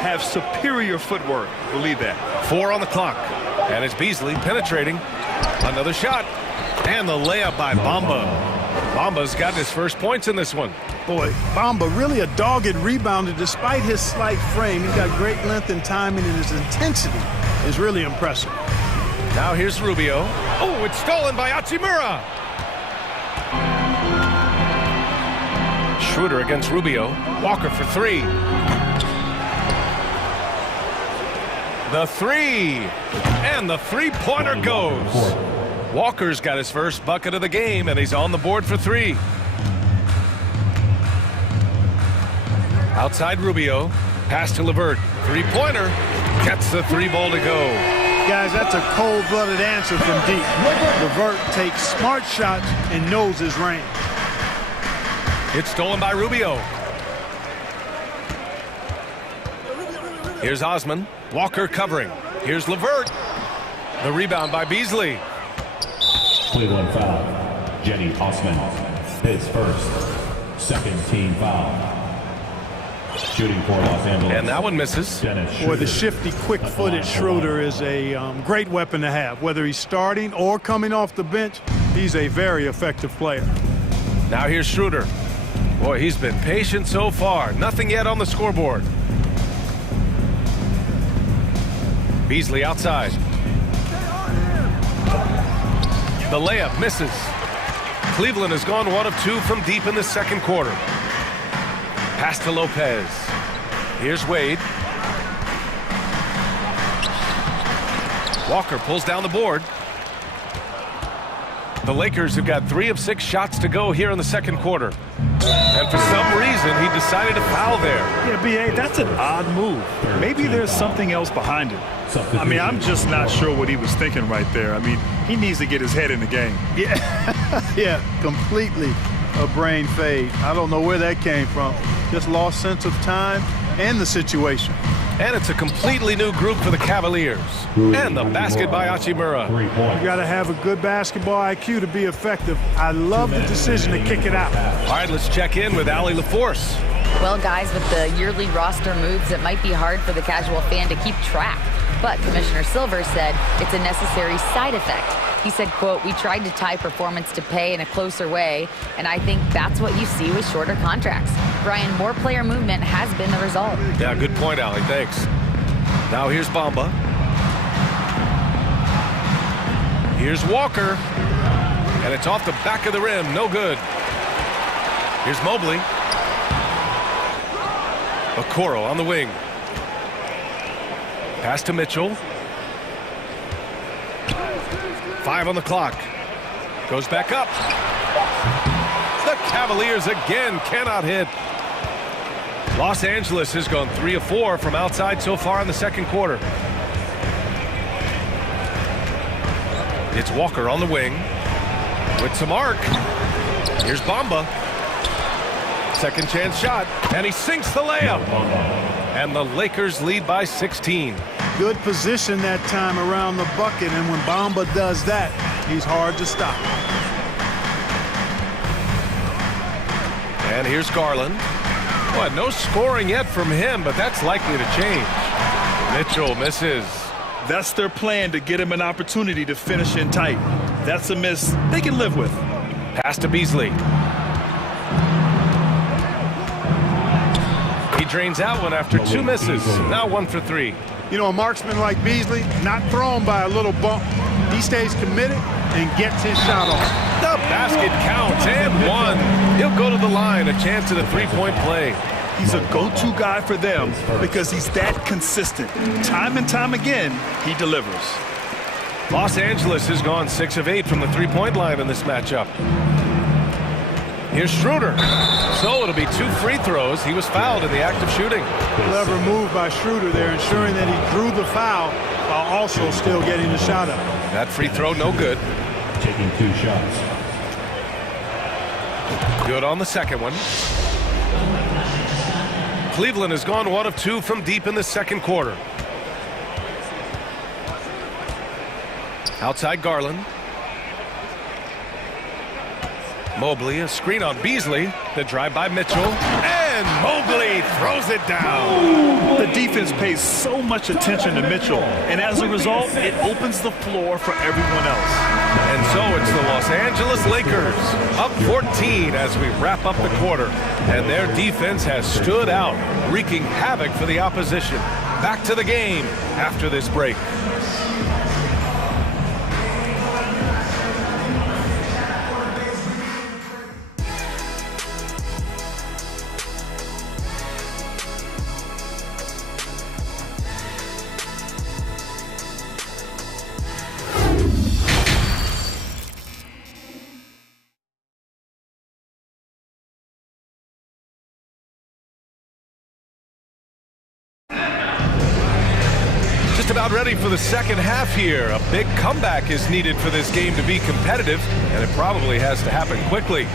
have superior footwork. Believe that. 4 on the clock. And it's Beasley penetrating. Another shot. And the layup by Bamba. Bamba's got his first points in this one. Boy, Bamba really a dogged rebounder despite his slight frame. He's got great length and timing, and his intensity is really impressive. Now here's Rubio. Oh, it's stolen by Hachimura. Schroeder against Rubio. Walker for three. The three. And the three-pointer goes. Walker's got his first bucket of the game, and he's on the board for three. Outside Rubio. Pass to LeVert. Three-pointer. Gets the 3 ball to go. Guys, that's a cold-blooded answer from deep. LeVert takes smart shots and knows his range. It's stolen by Rubio. Here's Osman. Walker covering. Here's LeVert. The rebound by Beasley. Cleveland foul. Jenny Osman. His first. Second team foul. Shooting for Los Angeles. And that one misses. Boy, the shifty, quick-footed Schroeder is a great weapon to have. Whether he's starting or coming off the bench, he's a very effective player. Now here's Schroeder. Boy, he's been patient so far. Nothing yet on the scoreboard. Beasley outside. The layup misses. Cleveland has gone 1 of 2 from deep in the second quarter. Pass to Lopez. Here's Wade. Walker pulls down the board. The Lakers have got 3 of 6 shots to go here in the second quarter. And for some reason, he decided to foul there. Yeah, B.A., that's an odd move. Maybe there's something else behind it. I mean, I'm just not sure what he was thinking right there. I mean, he needs to get his head in the game. Yeah, yeah, completely a brain fade. I don't know where that came from. Just lost sense of time and the situation. And it's a completely new group for the Cavaliers. And the basket by Hachimura. You got to have a good basketball IQ to be effective. I love the decision to kick it out. All right, let's check in with Allie LaForce. Well, guys, with the yearly roster moves, it might be hard for the casual fan to keep track. But Commissioner Silver said it's a necessary side effect. He said, quote, "We tried to tie performance to pay in a closer way, and I think that's what you see with shorter contracts." Brian, more player movement has been the result. Yeah, good point, Allie. Thanks. Now here's Bamba. Here's Walker. And it's off the back of the rim. No good. Here's Mobley. Okoro on the wing. Pass to Mitchell. 5 on the clock. Goes back up. The Cavaliers again cannot hit. Los Angeles has gone 3 of 4 from outside so far in the second quarter. It's Walker on the wing with some arc. Here's Bamba. Second chance shot, and he sinks the layup. And the Lakers lead by 16. Good position that time around the bucket, and when Bamba does that, he's hard to stop. And here's Garland. Boy, no scoring yet from him, but that's likely to change. Mitchell misses. That's their plan, to get him an opportunity to finish in tight. That's a miss they can live with. Pass to Beasley. He drains out one after 2 misses. Now 1 for 3. You know, a marksman like Beasley, not thrown by a little bump. He stays committed and gets his shot off. The basket counts and 1. He'll go to the line, a chance at a 3-point play. He's a go-to guy for them because he's that consistent. Time and time again, he delivers. Los Angeles has gone 6 of 8 from the 3-point line in this matchup. Here's Schroeder. So it'll be 2 free throws. He was fouled in the act of shooting. Clever move by Schroeder there, ensuring that he drew the foul while also still getting the shot up. That free throw no good. Taking 2 shots. Good on the second one. Cleveland has gone 1 of 2 from deep in the second quarter. Outside Garland. Mobley, a screen on Beasley. The drive by Mitchell. And Mobley throws it down. The defense pays so much attention to Mitchell, and as a result, it opens the floor for everyone else. And so it's the Los Angeles Lakers up 14 as we wrap up the quarter. And their defense has stood out, wreaking havoc for the opposition. Back to the game after this break. about ready for the second half here. A big comeback is needed for this game to be competitive, and it probably has to happen quickly.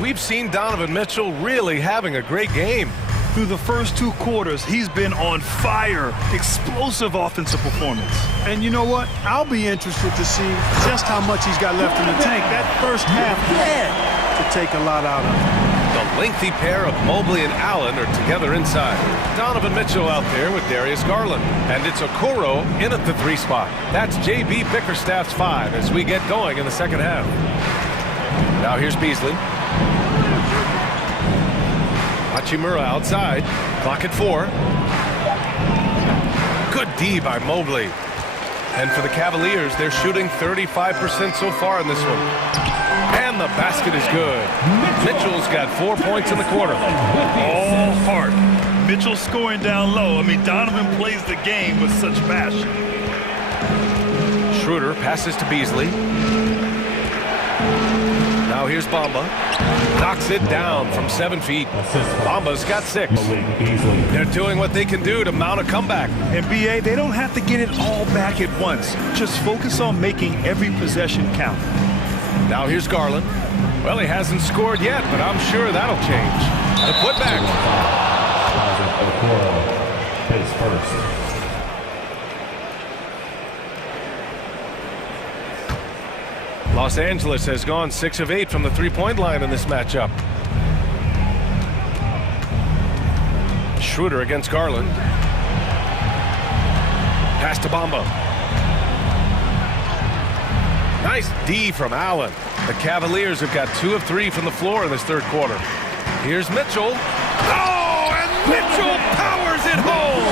We've seen Donovan Mitchell really having a great game. Through the first 2 quarters, he's been on fire. Explosive offensive performance. And you know what? I'll be interested to see just how much he's got left in the tank. That first half had to take a lot out of him. The lengthy pair of Mobley and Allen are together inside. Donovan Mitchell out there with Darius Garland. And it's Okoro in at the 3 spot. That's J.B. Bickerstaff's 5 as we get going in the second half. Now here's Beasley. Hachimura outside. Clock at 4. Good D by Mobley. And for the Cavaliers, they're shooting 35% so far in this one. And the basket is good. Mitchell's got 4 points in the quarter. All heart. Mitchell scoring down low. I mean, Donovan plays the game with such passion. Schroeder passes to Beasley. Now here's Bamba. Knocks it down from 7 feet. Bamba's got 6. They're doing what they can do to mount a comeback. And B.A., they don't have to get it all back at once. Just focus on making every possession count. Now here's Garland. Well, he hasn't scored yet, but I'm sure that'll change. The putback. His first. Los Angeles has gone 6 of 8 from the 3-point line in this matchup. Schroeder against Garland. Pass to Bamba. Nice D from Allen. The Cavaliers have got 2 of 3 from the floor in this third quarter. Here's Mitchell. Oh, and Mitchell powers it home.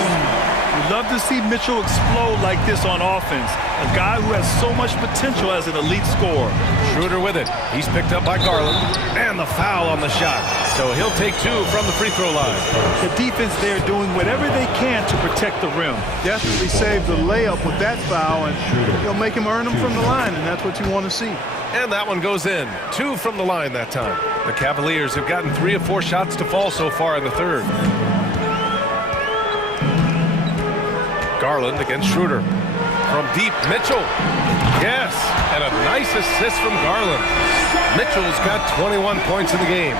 We'd love to see Mitchell explode like this on offense. A guy who has so much potential as an elite scorer. Schroeder with it. He's picked up by Garland. And the foul on the shot. So he'll take 2 from the free throw line. The defense there doing whatever they can to protect the rim. Definitely saved the layup with that foul, and he'll make him earn them from the line, and that's what you want to see. And that one goes in. 2 from the line that time. The Cavaliers have gotten 3 of 4 shots to fall so far in the third. Garland against Schroeder. From deep, Mitchell. Yes, and a nice assist from Garland. Mitchell's got 21 points in the game.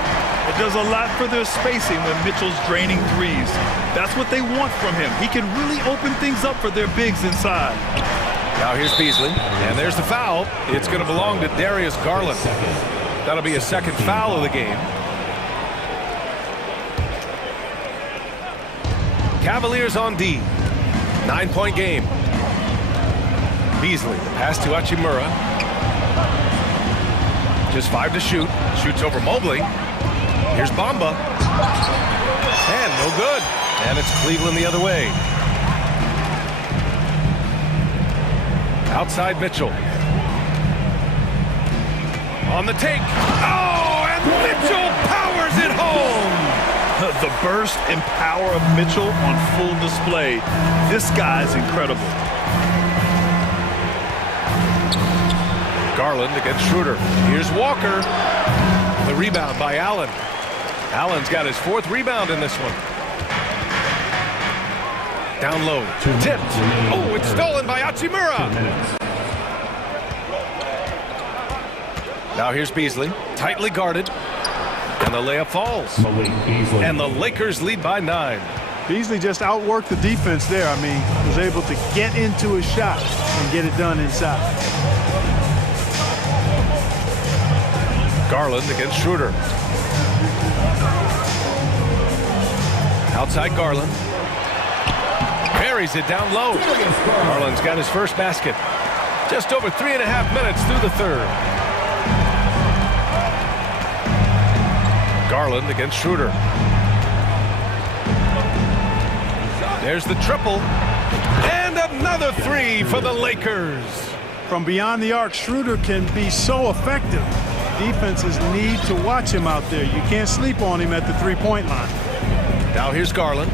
It does a lot for their spacing when Mitchell's draining threes. That's what they want from him. He can really open things up for their bigs inside. Now here's Beasley, and there's the foul. It's going to belong to Darius Garland. That'll be a second foul of the game. Cavaliers on D. 9-point game. Beasley, pass to Hachimura. Just 5 to shoot. Shoots over Mobley. Here's Bamba. And no good. And it's Cleveland the other way. Outside Mitchell. On the take. Oh, and Mitchell powers it home. The burst and power of Mitchell on full display. This guy's incredible. Garland against Schroeder. Here's Walker. The rebound by Allen. Allen's got his 4th rebound in this one. Down low. Tipped. Oh, it's stolen by Hachimura. Now here's Beasley. Tightly guarded. And the layup falls. And the Lakers lead by 9. Beasley just outworked the defense there. I mean, was able to get into his shot and get it done inside. Garland against Schroeder. Outside Garland. Buries it down low. Garland's got his first basket. Just over 3.5 minutes through the third. Garland against Schroeder. There's the triple. And another 3 for the Lakers. From beyond the arc, Schroeder can be so effective. Defenses need to watch him out there. You can't sleep on him at the 3-point line. Now here's Garland.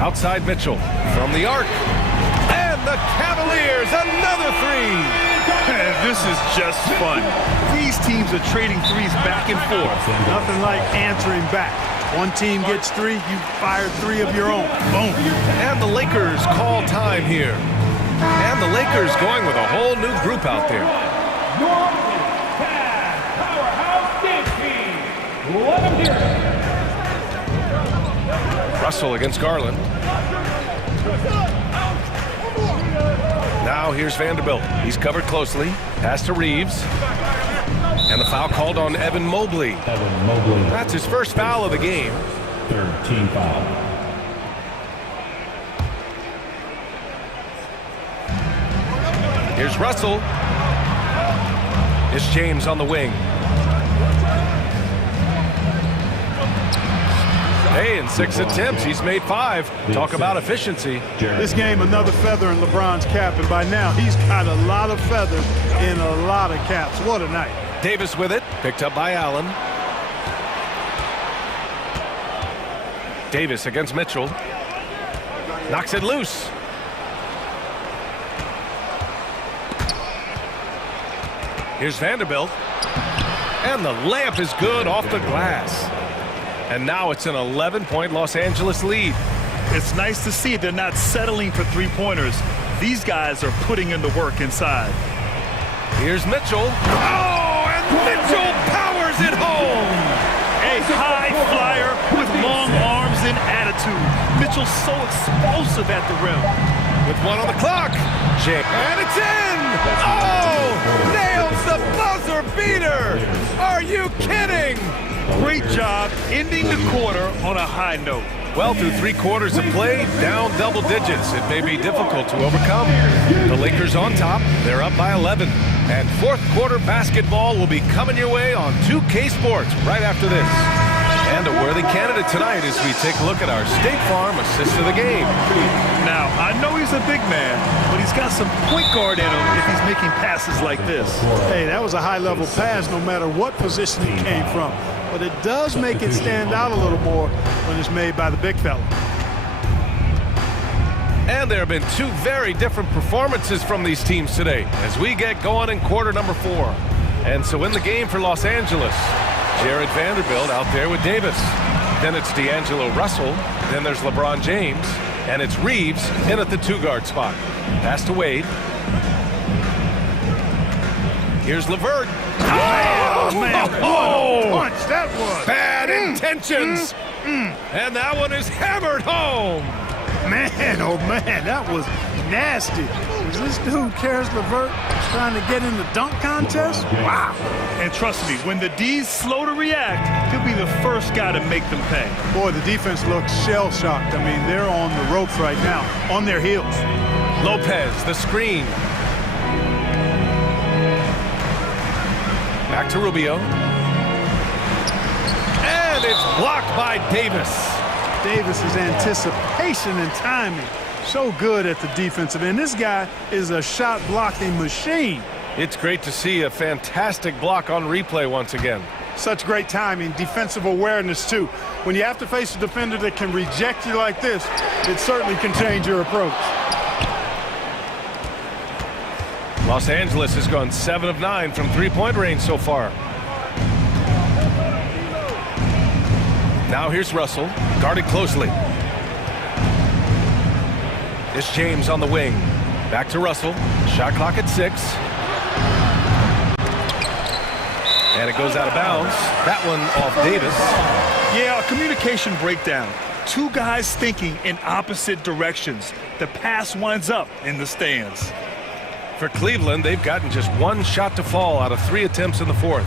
Outside Mitchell. From the arc. And the Cavaliers, another 3. This is just fun. These teams are trading threes back and forth. Nothing like answering back. One team gets 3, you fire 3 of your own. Boom. And the Lakers call time here. And the Lakers going with a whole new group out there. Russell against Garland. Now here's Vanderbilt. He's covered closely. Pass to Reeves. And the foul called on Evan Mobley. That's his first foul of the game. Third team foul. Here's Russell. It's James on the wing. Hey, in 6 attempts, he's made 5. Talk about efficiency. This game, another feather in LeBron's cap, and by now he's got a lot of feathers in a lot of caps. What a night. Davis with it, picked up by Allen. Davis against Mitchell. Knocks it loose. Here's Vanderbilt. And the layup is good off the glass. And now it's an 11-point Los Angeles lead. It's nice to see they're not settling for three-pointers. These guys are putting in the work inside. Here's Mitchell. Oh, and Mitchell powers it home. A high flyer with long arms and attitude. Mitchell's so explosive at the rim. With 1 on the clock. And it's in. Oh, nails the buzzer beater. Are you kidding? Great job ending the quarter on a high note. Well, through 3 quarters of play, down double digits. It may be difficult to overcome. The Lakers on top. They're up by 11. And fourth quarter basketball will be coming your way on 2K Sports right after this. And a worthy candidate tonight as we take a look at our State Farm assist of the game. Now, I know he's a big man, but he's got some point guard in him if he's making passes like this. Hey, that was a high-level pass no matter what position he came from. But it does make it stand out a little more when it's made by the big fella. And there have been 2 very different performances from these teams today as we get going in quarter number 4. And so in the game for Los Angeles, Jared Vanderbilt out there with Davis. Then it's D'Angelo Russell. Then there's LeBron James. And it's Reeves in at the 2-guard spot. Pass to Wade. Here's LeVert. Oh, man, what a punch that was. Bad intentions. And that one is hammered home. Man, oh man, that was nasty. Is this dude, Karis LeVert, trying to get in the dunk contest? Wow. And trust me, when the D's slow to react, he'll be the first guy to make them pay. Boy, the defense looks shell-shocked. I mean, they're on the ropes right now, on their heels. Lopez, the screen. Back to Rubio. And it's blocked by Davis. Davis's anticipation and timing, so good at the defensive end. This guy is a shot blocking machine. It's great to see a fantastic block on replay once again. Such great timing, defensive awareness too. When you have to face a defender that can reject you like this, it certainly can change your approach. Los Angeles has gone 7 of 9 from 3-point range so far. Now here's Russell, guarded closely. It's James on the wing. Back to Russell. Shot clock at 6. And it goes out of bounds. That one off Davis. Yeah, a communication breakdown. 2 guys thinking in opposite directions. The pass winds up in the stands. For Cleveland, they've gotten just 1 shot to fall out of 3 attempts in the 4th.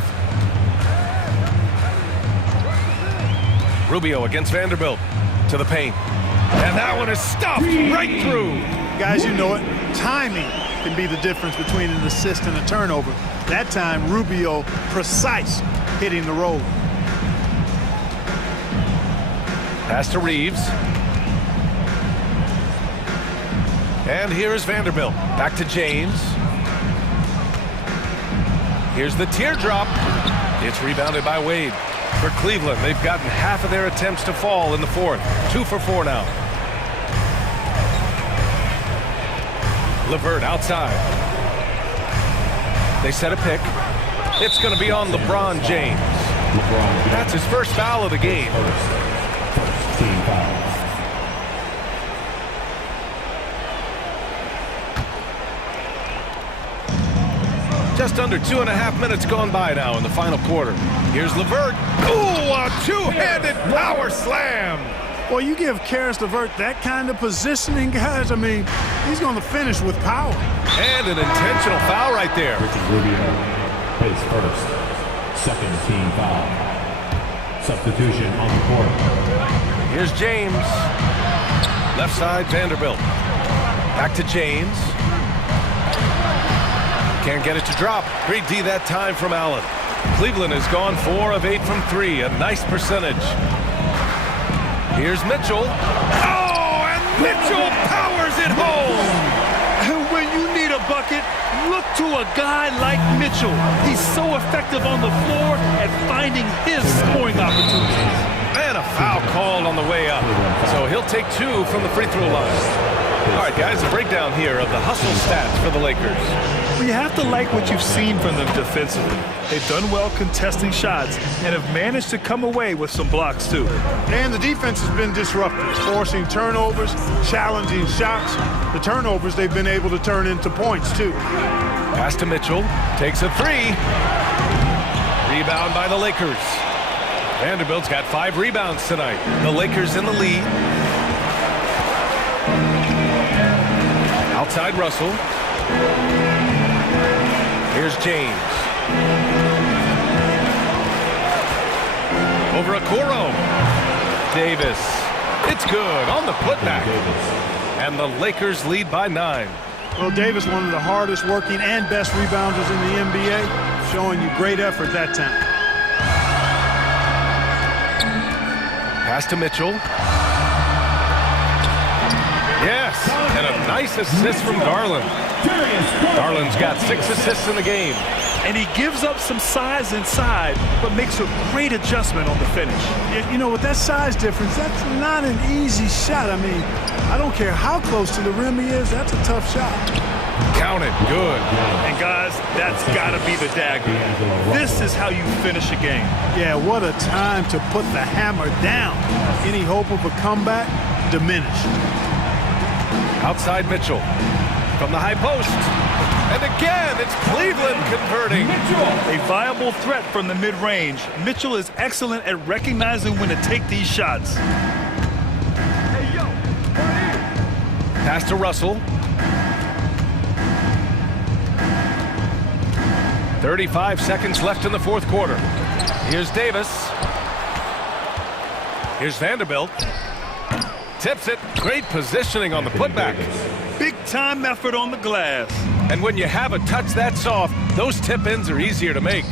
Rubio against Vanderbilt to the paint. And that one is stuffed right through. Guys, you know it. Timing can be the difference between an assist and a turnover. That time, Rubio precise hitting the roller. Pass to Reeves. And here is Vanderbilt. Back to James. Here's the teardrop. It's rebounded by Wade. For Cleveland, they've gotten half of their attempts to fall in the 4th. 2 for 4 now. LeVert outside. They set a pick. It's going to be on LeBron James. That's his first foul of the game. team foul. Just under 2.5 minutes gone by now in the final quarter. Here's LeVert. Ooh, a two-handed power slam. Well, you give Karis LeVert that kind of positioning, guys. I mean, he's going to finish with power. And an intentional foul right there. Ricky Rubio pays first. Second team foul. Substitution on the court. Here's James. Left side, Vanderbilt. Back to James. Can't get it to drop. Great D that time from Allen. Cleveland has gone 4 of 8 from 3. A nice percentage. Here's Mitchell. Oh, and Mitchell powers it home. And when you need a bucket, look to a guy like Mitchell. He's so effective on the floor at finding his scoring opportunities. And a foul called on the way up. So he'll take 2 from the free throw line. All right, guys, a breakdown here of the hustle stats for the Lakers. Well, you have to like what you've seen from them defensively. They've done well contesting shots and have managed to come away with some blocks, too. And the defense has been disruptive, forcing turnovers, challenging shots. The turnovers they've been able to turn into points, too. Pass to Mitchell. Takes a 3. Rebound by the Lakers. Vanderbilt's got 5 rebounds tonight. The Lakers in the lead. Outside Russell. Here's James. Over Okoro. Davis. It's good on the putback. And the Lakers lead by 9. Well, Davis, one of the hardest working and best rebounders in the NBA, showing you great effort that time. Pass to Mitchell. Yes, and a nice assist from Garland. Garland's got 6 assists in the game. And he gives up some size inside, but makes a great adjustment on the finish. You know, with that size difference, that's not an easy shot. I mean, I don't care how close to the rim he is, that's a tough shot. Count it, good. And guys, that's got to be the dagger. This is how you finish a game. Yeah, what a time to put the hammer down. Any hope of a comeback diminished. Outside Mitchell from the high post. And again, it's Cleveland converting. A viable threat from the mid-range. Mitchell is excellent at recognizing when to take these shots. Pass to Russell. 35 seconds left in the fourth quarter. Here's Davis. Here's Vanderbilt. Tips it. Great positioning on the putback. Big-time effort on the glass. And when you have a touch that soft, those tip-ins are easier to make.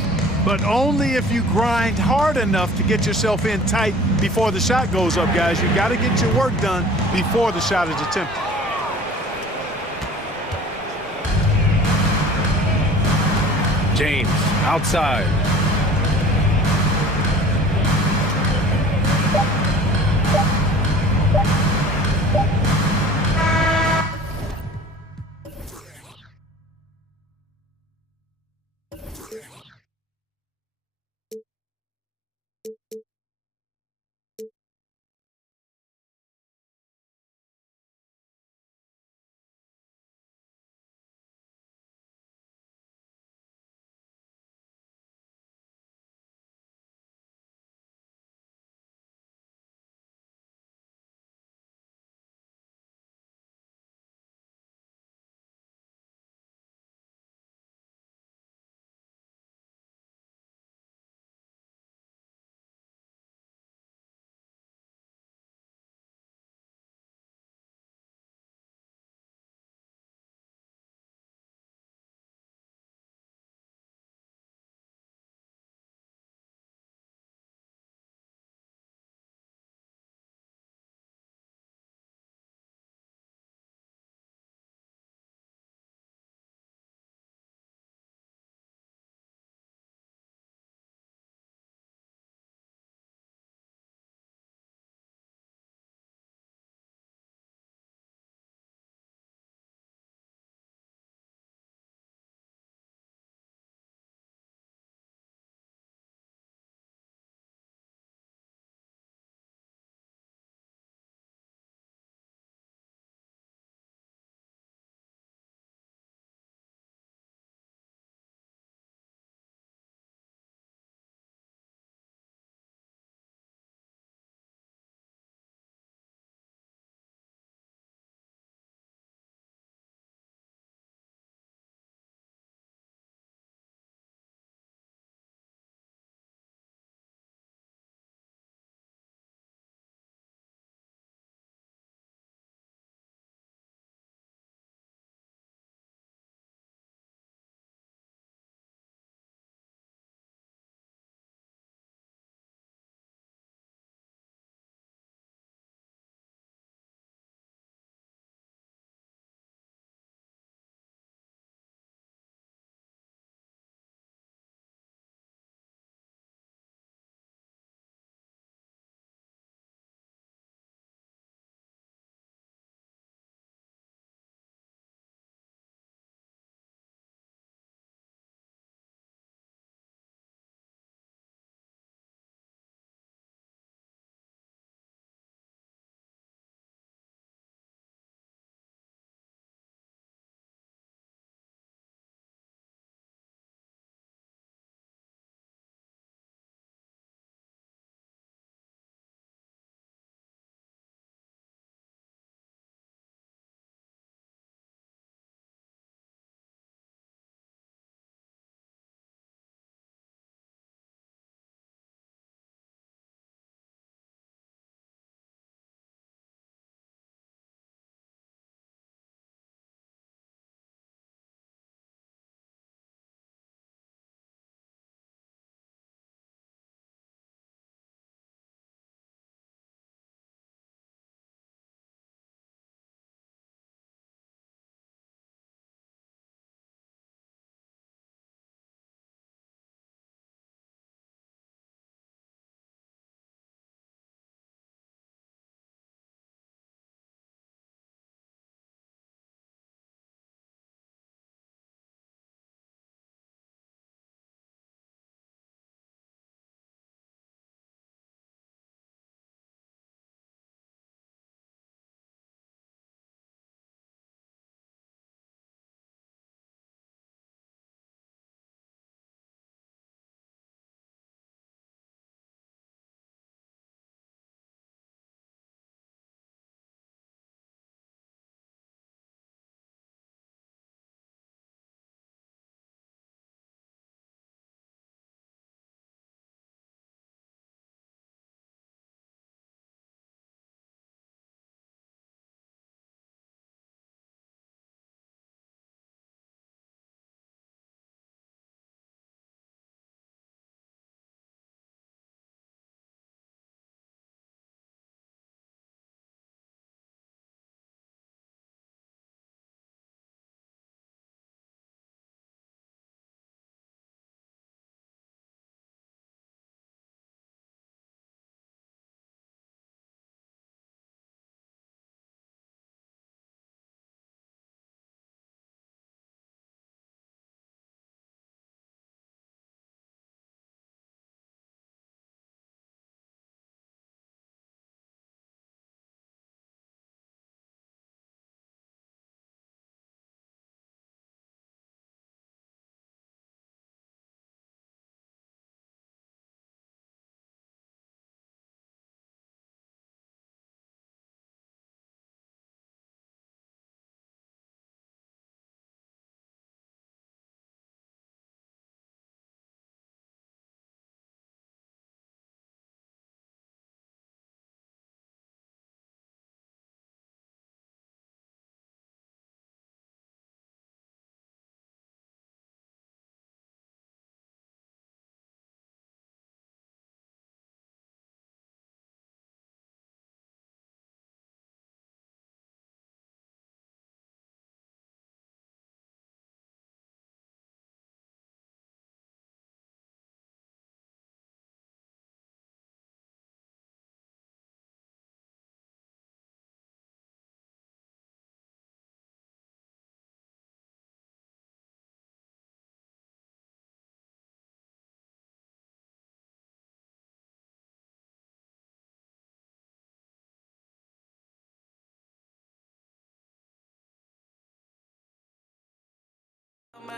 But only if you grind hard enough to get yourself in tight before the shot goes up, guys. You got to get your work done before the shot is attempted. James outside.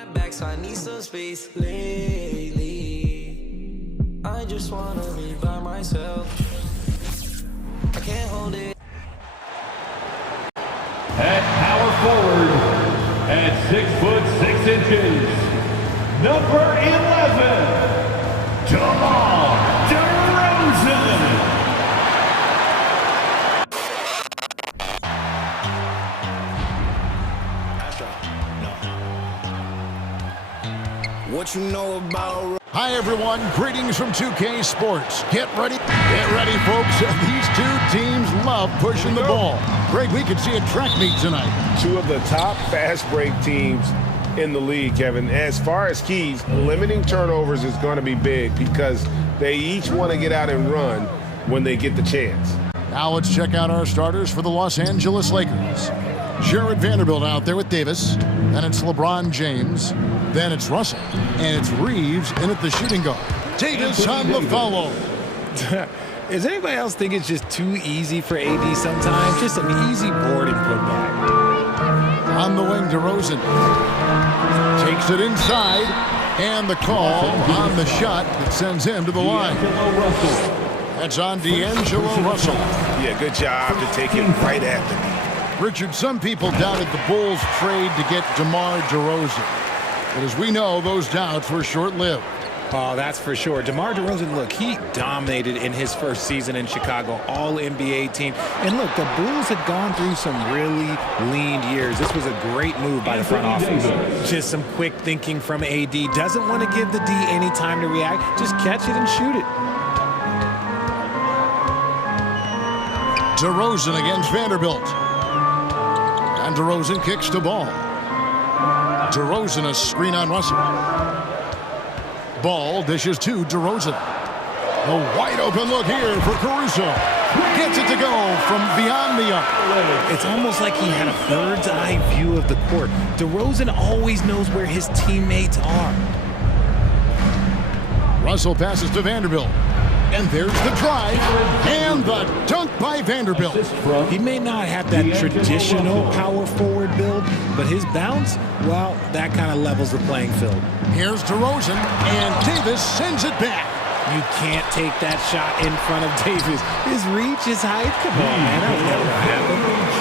my back, so I need some space lately. I just wanna be by myself. I can't hold it. At power forward, at 6'6", number 11, DeMar DeRozan. What you know about... Hi, everyone. Greetings from 2K Sports. Get ready, folks. These two teams love pushing the ball. Greg, we could see a track meet tonight. Two of the top fast break teams in the league, Kevin. As far as keys, limiting turnovers is going to be big because they each want to get out and run when they get the chance. Now let's check out our starters for the Los Angeles Lakers. Jared Vanderbilt out there with Davis. Then it's LeBron James. Then it's Russell. And it's Reeves in at the shooting guard. Davis on the follow. Does anybody else think it's just too easy for AD sometimes? Just an easy board and put back. On the wing, DeRozan. Takes it inside. And the call on the shot that sends him to the line. That's on D'Angelo Russell. Yeah, good job to take him right at the knee. Richard, some people doubted the Bulls' trade to get DeMar DeRozan. But as we know, those doubts were short-lived. Oh, that's for sure. DeMar DeRozan, look, he dominated in his first season in Chicago, all-NBA team. And look, the Bulls had gone through some really lean years. This was a great move by the front office. Just some quick thinking from AD. Doesn't want to give the D any time to react. Just catch it and shoot it. DeRozan against Vanderbilt. And DeRozan kicks the ball. DeRozan a screen on Russell. Ball dishes to DeRozan. A wide open look here for Caruso. Gets it to go from beyond the arc. It's almost like he had a bird's eye view of the court. DeRozan always knows where his teammates are. Russell passes to Vanderbilt. And there's the drive and the dunk by Vanderbilt. He may not have that traditional power forward build, but his bounce, well, that kind of levels the playing field. Here's DeRozan, and Davis sends it back. You can't take that shot in front of Davis. His reach, his height, come on, man, that would never happen.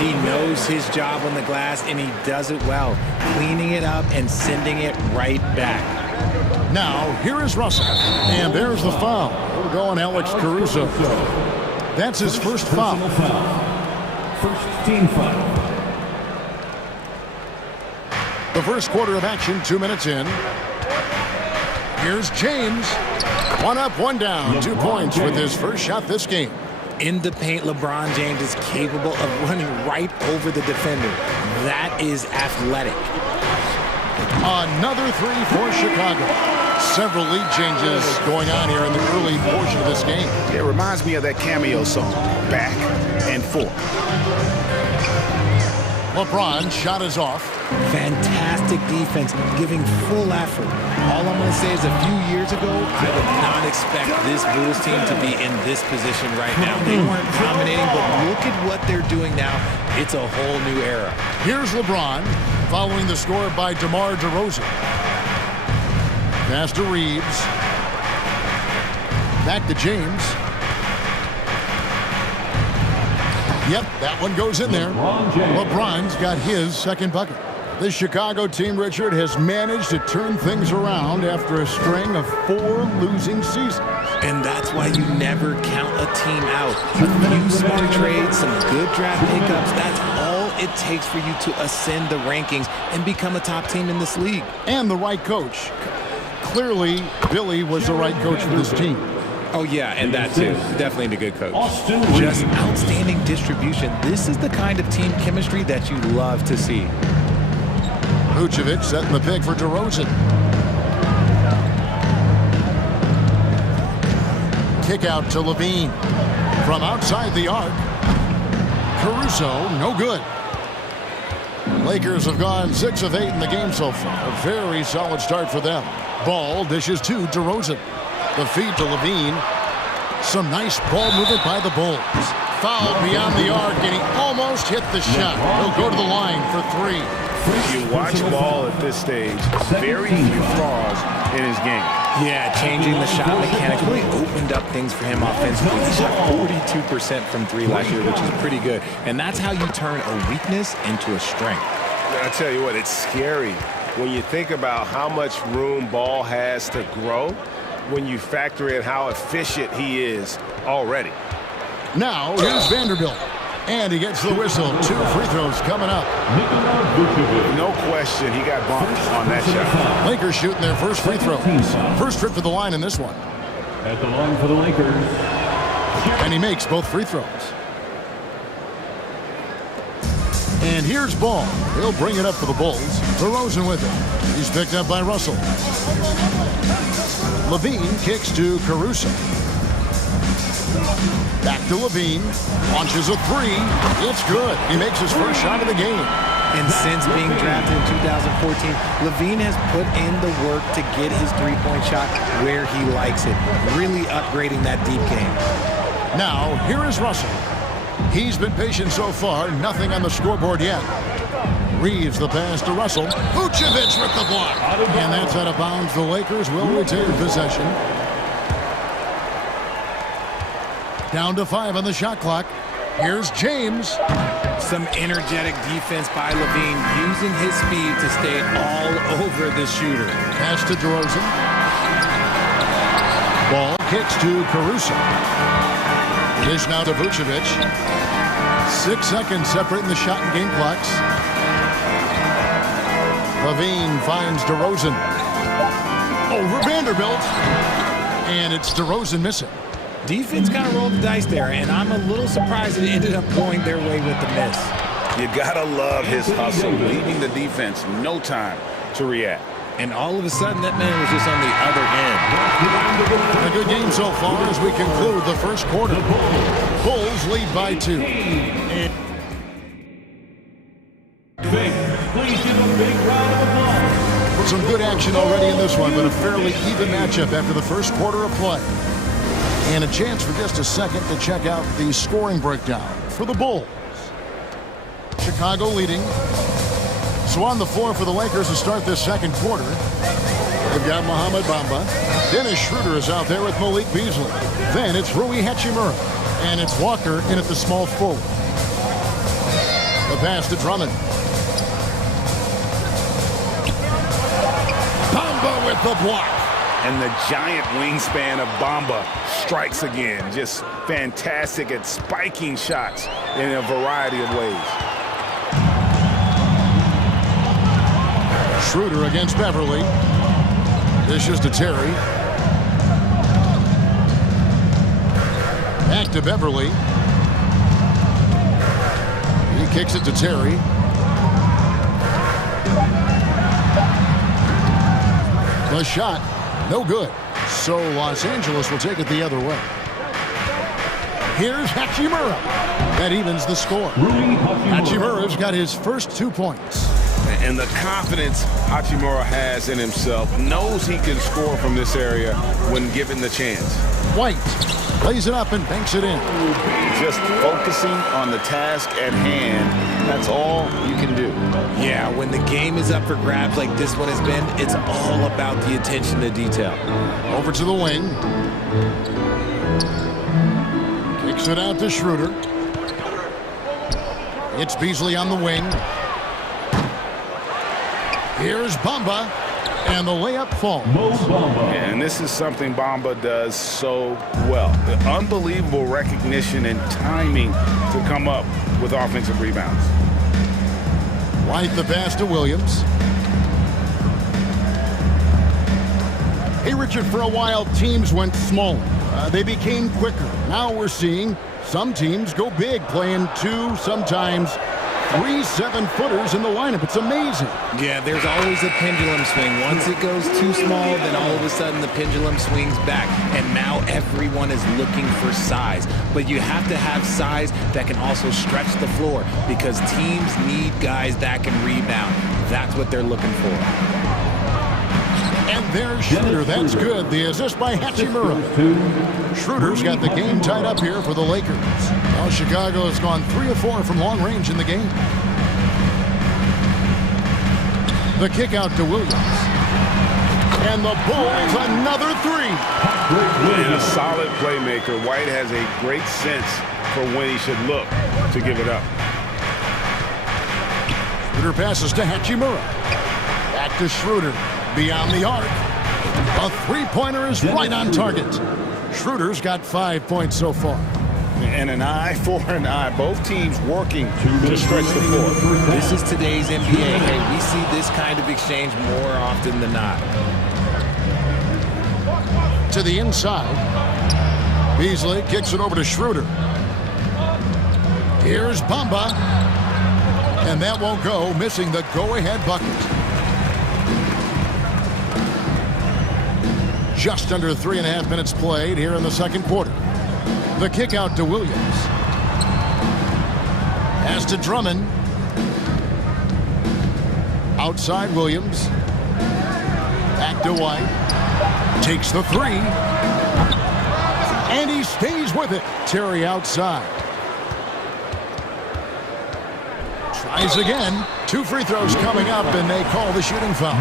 He knows his job on the glass, and he does it well, cleaning it up and sending it right back. Now, here is Russell, and there's the foul. We're going Alex Caruso. That's his first foul. First team foul. The first quarter of action, 2 minutes in. Here's James. One up, one down. 2 points with his first shot this game. In the paint, LeBron James is capable of running right over the defender. That is athletic. Another three for Chicago. Several lead changes going on here in the early portion of this game. It reminds me of that cameo song, Back and Forth. LeBron shot is off. Fantastic defense, giving full effort. All I'm going to say is a few years ago, I would not expect this Bulls team to be in this position right now. They weren't dominating, but look at what they're doing now. It's a whole new era. Here's LeBron following the score by DeMar DeRozan. Pass to Reeves. Back to James. Yep, that one goes in there. LeBron's got his second bucket. This Chicago team, Richard, has managed to turn things around after a string of 4 losing seasons. And that's why you never count a team out. A few smart trades, some good draft pickups, that's all it takes for you to ascend the rankings and become a top team in this league. And the right coach. Clearly, Billy was the right coach for this team. Oh, yeah, and that too. Definitely the good coach. Just outstanding distribution. This is the kind of team chemistry that you love to see. Vucevic setting the pick for DeRozan. Kick out to Levine. From outside the arc. Caruso, no good. Lakers have gone 6 of 8 in the game so far. A very solid start for them. Ball dishes to DeRozan. The feed to Levine. Some nice ball movement by the Bulls. Fouled beyond the arc, and he almost hit the shot. He'll go to the line for 3. If you watch ball at this stage, very few flaws in his game. Yeah, changing the shot mechanics really opened up things for him offensively. He shot 42% from three last year, which is pretty good. And that's how you turn a weakness into a strength. I tell you what, it's scary when you think about how much room ball has to grow when you factor in how efficient he is already. Now, here's Vanderbilt. And he gets the whistle. 2 free throws coming up. No question, he got bumped on that shot. Lakers shooting their first free throws. First trip to the line in this one. At the line for the Lakers. And he makes both free throws. And here's Ball. He'll bring it up for the Bulls. DeRozan with it. He's picked up by Russell. Levine kicks to Caruso. Back to Levine. Launches a 3. It's good. He makes his first shot of the game. And since being drafted in 2014, Levine has put in the work to get his three-point shot where he likes it. Really upgrading that deep game. Now, here is Russell. He's been patient so far. Nothing on the scoreboard yet. Reeves the pass to Russell. Vucevic with the block. And that's out of bounds. The Lakers will retain possession. Down to 5 on the shot clock. Here's James. Some energetic defense by Levine, using his speed to stay all over the shooter. Pass to DeRozan. Ball kicks to Caruso. Dish now to Vucevic. 6 seconds separating the shot and game clocks. Levine finds DeRozan. Over Vanderbilt. And it's DeRozan missing. Defense kind of rolled the dice there, and I'm a little surprised that it ended up going their way with the miss. You gotta love his hustle, leaving the defense no time to react. And all of a sudden, that man was just on the other end. A good game so far as we conclude the first quarter. Bulls lead by 2. Please give a big round of applause. Some good action already in this one, but a fairly even matchup after the first quarter of play. And a chance for just a second to check out the scoring breakdown for the Bulls. Chicago leading. So on the floor for the Lakers to start this second quarter. They've got Mohamed Bamba. Dennis Schroeder is out there with Malik Beasley. Then it's Rui Hachimura. And it's Walker in at the small forward. The pass to Drummond. Bamba with the block. And the giant wingspan of Bamba strikes again. Just fantastic at spiking shots in a variety of ways. Schroeder against Beverly. Dishes to Terry. Back to Beverly. He kicks it to Terry. The shot. No good. So Los Angeles will take it the other way. Here's Hachimura. That evens the score. Hachimura's got his first 2 points. And the confidence Hachimura has in himself, knows he can score from this area when given the chance. White plays it up and banks it in. Just focusing on the task at hand, that's all you can do. Yeah, when the game is up for grabs like this one has been, it's all about the attention to detail. Over to the wing. Kicks it out to Schroeder. It's Beasley on the wing. Here's Bamba, and the layup falls. And this is something Bamba does so well. The unbelievable recognition and timing to come up with offensive rebounds. White the pass to Williams. Hey, Richard, for a while, teams went smaller. They became quicker. Now we're seeing some teams go big, playing 2, sometimes 3 7-footers in the lineup. It's amazing. Yeah, there's always a pendulum swing. Once it goes too small, then all of a sudden the pendulum swings back. And now everyone is looking for size. But you have to have size that can also stretch the floor because teams need guys that can rebound. That's what they're looking for. And there's Schroeder. That's good. The assist by Hachimura. Schroeder's got the game tied up here for the Lakers. Now Chicago has gone 3 of 4 from long range in the game. The kick out to Williams. And the Bulls another three. And a solid playmaker. White has a great sense for when he should look to give it up. Schroeder passes to Hachimura. Back to Schroeder. Beyond the arc. A three-pointer is right on target. Schroeder's got 5 points so far. And an eye for an eye. Both teams working to stretch the floor. This is today's NBA. Hey, we see this kind of exchange more often than not. To the inside. Beasley kicks it over to Schroeder. Here's Bamba. And that won't go, missing the go-ahead bucket. Just under 3.5 minutes played here in the second quarter. The kick out to Williams. Pass to Drummond. Outside Williams. Back to White. Takes the three. And he stays with it. Terry outside. Tries again. 2 free throws coming up, and they call the shooting foul.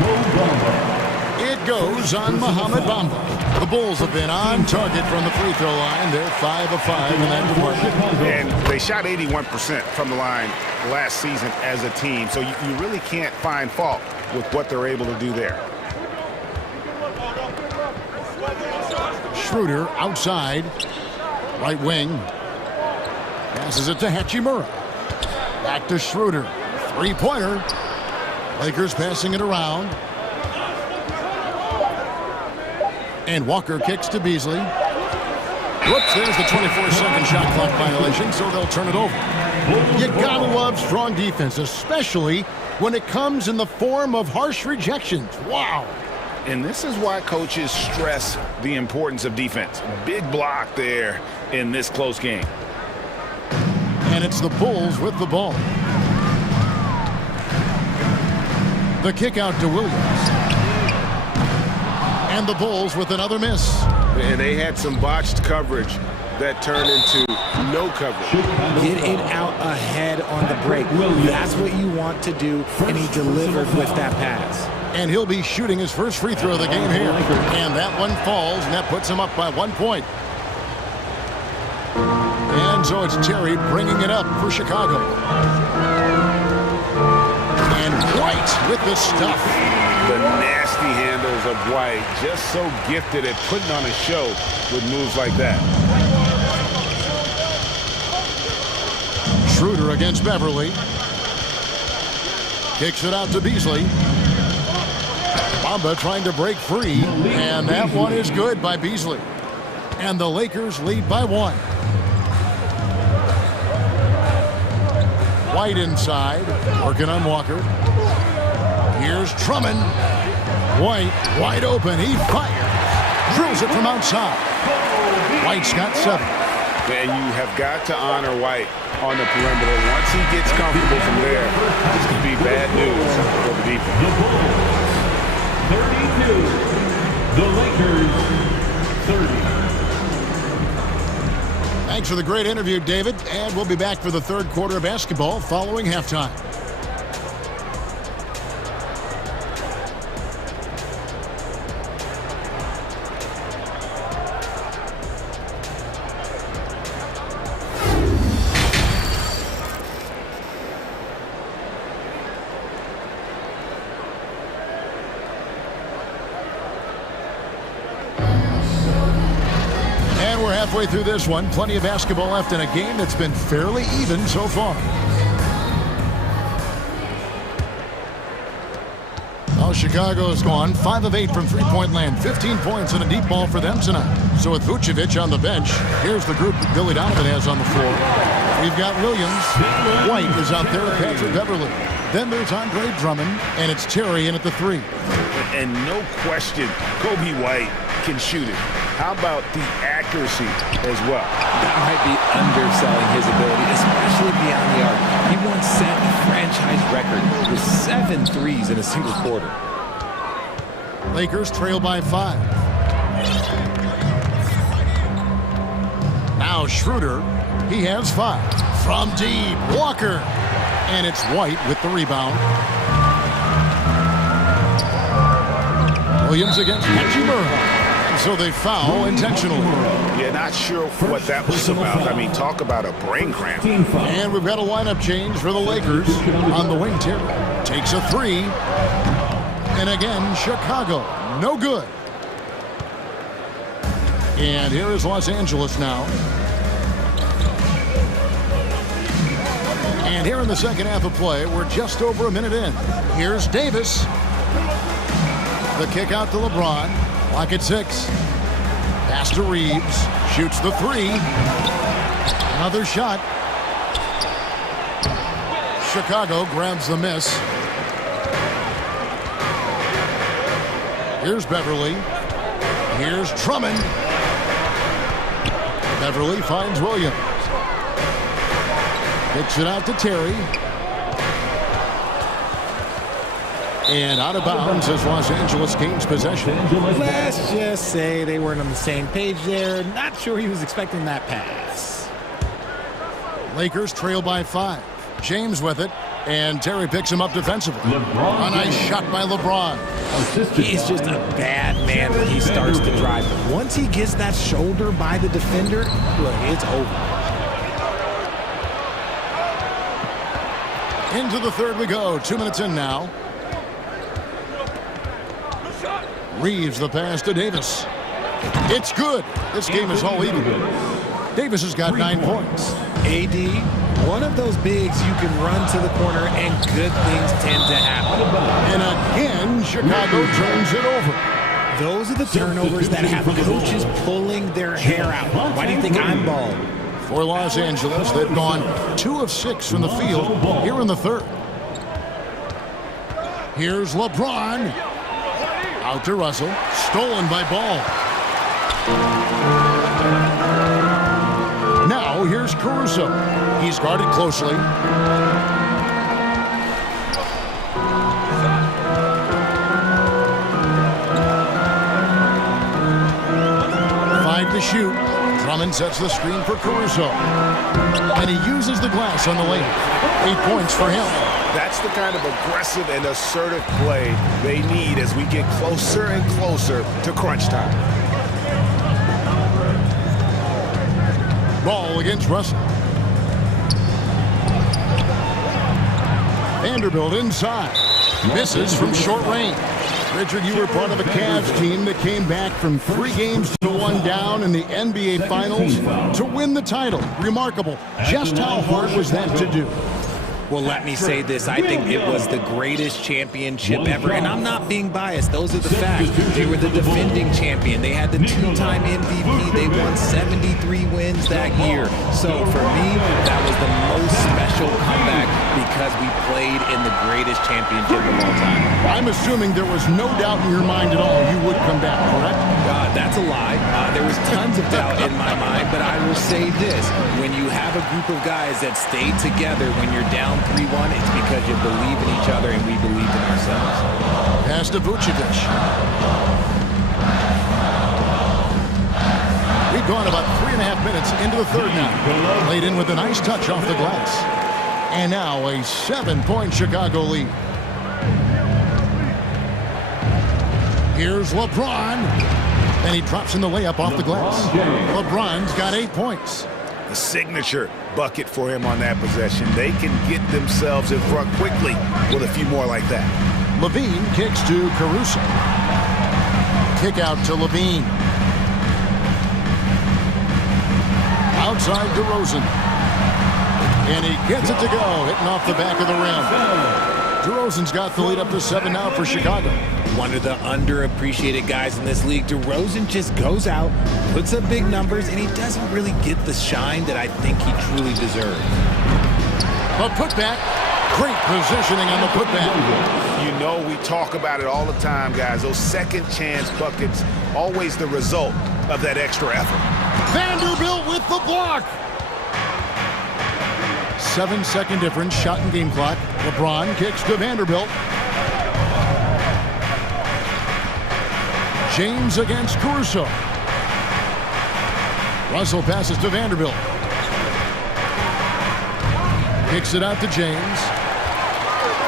It goes on Mohamed Bamba. The Bulls have been on target from the free throw line. They're 5 of 5 in that department. And they shot 81% from the line last season as a team. So you really can't find fault with what they're able to do there. Schroeder outside. Right wing. Passes it to Hachimura. Back to Schroeder. Three-pointer. Lakers passing it around. And Walker kicks to Beasley. Whoops, there's the 24-second shot clock violation, so they'll turn it over. You gotta love strong defense, especially when it comes in the form of harsh rejections. Wow. And this is why coaches stress the importance of defense. Big block there in this close game. And it's the Bulls with the ball. The kick out to Williams. And the Bulls with another miss. And they had some botched coverage that turned into no coverage. Get it out ahead on the break. That's what you want to do, and he delivered with that pass. And he'll be shooting his first free throw of the game here. And that one falls, and that puts him up by 1 point. And so it's Terry bringing it up for Chicago. And White with the stuff. The nasty handles of White, just so gifted at putting on a show with moves like that. Schroeder against Beverly. Kicks it out to Beasley. Bamba trying to break free, and that one is good by Beasley. And the Lakers lead by 1. White inside, working on Walker. Here's Drummond. White wide open. He fires. Drills it from outside. White's got 7. And you have got to honor White on the perimeter. Once he gets comfortable from there, this could be bad news for the defense. The Bulls 32. The Lakers 30. Thanks for the great interview, David. And we'll be back for the third quarter of basketball following halftime. Halfway through this one, plenty of basketball left in a game that's been fairly even so far. Well, Chicago's gone 5 of 8 from three-point land, 15 points and a deep ball for them tonight. So with Vucevic on the bench, here's the group that Billy Donovan has on the floor. We've got Williams. White is out there with Patrick Beverly. Then there's Andre Drummond, and it's Terry in at the 3. And no question, Kobe White can shoot it. How about the accuracy as well? That might be underselling his ability, especially beyond the arc. He once set a franchise record with 7 threes in a single quarter. Lakers trail by 5. Now Schroeder, he has 5. From deep, Walker. And it's White with the rebound. Williams against Hachimura. So they foul intentionally. Yeah, not sure what that was about. I mean, talk about a brain cramp. And we've got a lineup change for the Lakers. On the wing, Terry takes a three. And again, Chicago, no good. And here is Los Angeles now. And here in the second half of play, we're just over a minute in. Here's Davis. The kick out to LeBron. Clock at 6. Pass to Reeves. Shoots the three. Another shot. Chicago grabs the miss. Here's Beverly. Here's Drummond. Beverly finds Williams. Kicks it out to Terry. And out of bounds as Los Angeles gains possession. Let's just say they weren't on the same page there. Not sure he was expecting that pass. Lakers trail by 5. James with it. And Terry picks him up defensively. A nice shot by LeBron. He's just a bad man when he starts to drive. Once he gets that shoulder by the defender, look, it's over. Into the third we go. 2 minutes in now. Reeves the pass to Davis. It's good. This game is all even. Davis has got 9 points. AD, one of those bigs you can run to the corner and good things tend to happen. And again, Chicago turns it over. Those are the turnovers that have coaches pulling their hair out. Why do you think I'm bald? For Los Angeles, they've gone 2 of 6 from the field here in the third. Here's LeBron. Out to Russell. Stolen by Ball. Now here's Caruso. He's guarded closely. 5 to shoot. Drummond sets the screen for Caruso. And he uses the glass on the layup. 8 points for him. That's the kind of aggressive and assertive play they need as we get closer and closer to crunch time. Ball against Russell. Vanderbilt inside. Misses from short range. Richard, you were part of a Cavs team that came back from 3 games to 1 down in the NBA Finals to win the title. Remarkable. Just how hard was that to do? Well, let me say this. I think it was the greatest championship ever. And I'm not being biased. Those are the facts. They were the defending champion. They had the 2-time MVP. They won 73 wins that year. So for me, that was the most special comeback because we played in the greatest championship of all time. I'm assuming there was no doubt in your mind at all you would come back, correct? That's a lie. There was tons of doubt in my mind, but I will say this. When you have a group of guys that stay together when you're down 3-1, it's because you believe in each other and we believe in ourselves. Pass to Vucevic. We've gone about 3.5 minutes into the third now. Laid in with a nice touch off the glass. And now a 7-point Chicago lead. Here's LeBron. And he drops in the layup off the glass. LeBron's got 8 points. The signature bucket for him on that possession. They can get themselves in front quickly with a few more like that. Levine kicks to Caruso. Kick out to Levine. Outside DeRozan. And he gets it to go, hitting off the back of the rim. DeRozan's got the lead up to 7 now for Chicago. One of the underappreciated guys in this league. DeRozan just goes out, puts up big numbers, and he doesn't really get the shine that I think he truly deserves. A putback. Great positioning on the putback. You know, we talk about it all the time, guys. Those second chance buckets, always the result of that extra effort. Vanderbilt with the block. 7-second difference, shot and game clock. LeBron kicks to Vanderbilt. James against Caruso. Russell passes to Vanderbilt. Kicks it out to James.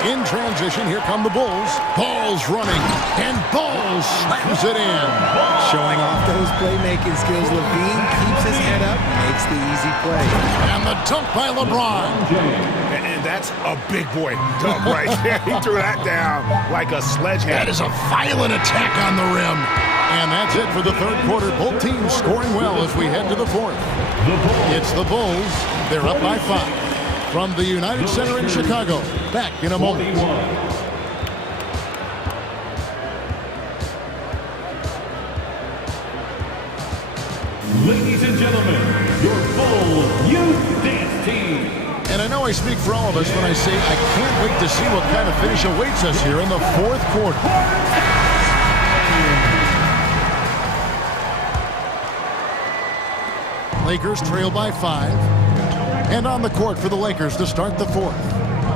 In transition, here come the Bulls. Ball's running, and Ball slams it in. Showing off those playmaking skills, Levine keeps his head up, makes the easy play. And the dunk by LeBron. And that's a big boy dunk right there. He threw that down like a sledgehammer. That is a violent attack on the rim. And that's it for the third quarter. Both teams scoring well as we head to the fourth. It's the Bulls. They're up by 5. From the United Center in Chicago. Back in a moment. Ladies and gentlemen, your full youth dance team. And I know I speak for all of us when I say I can't wait to see what kind of finish awaits us here in the fourth quarter. Lakers trail by 5. And on the court for the Lakers to start the fourth.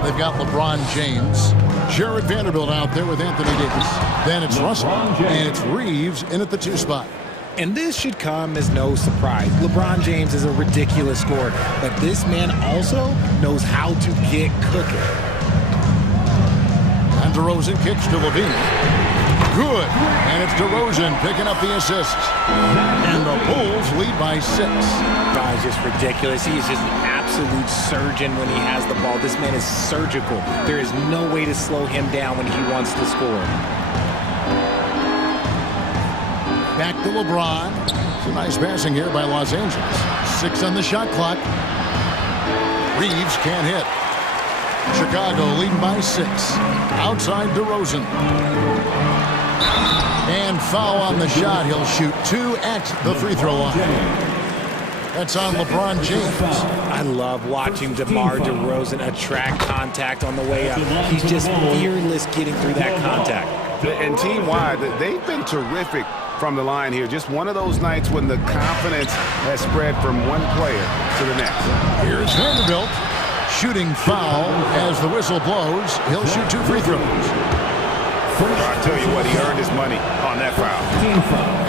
They've got LeBron James. Jared Vanderbilt out there with Anthony Davis. Then it's Russell. And it's Reeves in at the 2 spot. And this should come as no surprise. LeBron James is a ridiculous scorer, but this man also knows how to get cooking. And DeRozan kicks to Levine. Good. And it's DeRozan picking up the assist. And the Bulls lead by 6. Guy's just ridiculous. He is just an absolute surgeon when he has the ball. This man is surgical. There is no way to slow him down when he wants to score. Back to LeBron. Some nice passing here by Los Angeles. 6 on the shot clock. Reeves can't hit. Chicago leading by 6. Outside DeRozan. And foul on the shot. He'll shoot 2 at the free throw line. That's on LeBron James. I love watching DeMar DeRozan attract contact on the way up. He's just fearless getting through that contact. And team-wide, they've been terrific from the line here. Just one of those nights when the confidence has spread from one player to the next. Here's Vanderbilt. Shooting foul as the whistle blows. He'll shoot 2 free throws. I tell you what, he earned his money on that foul.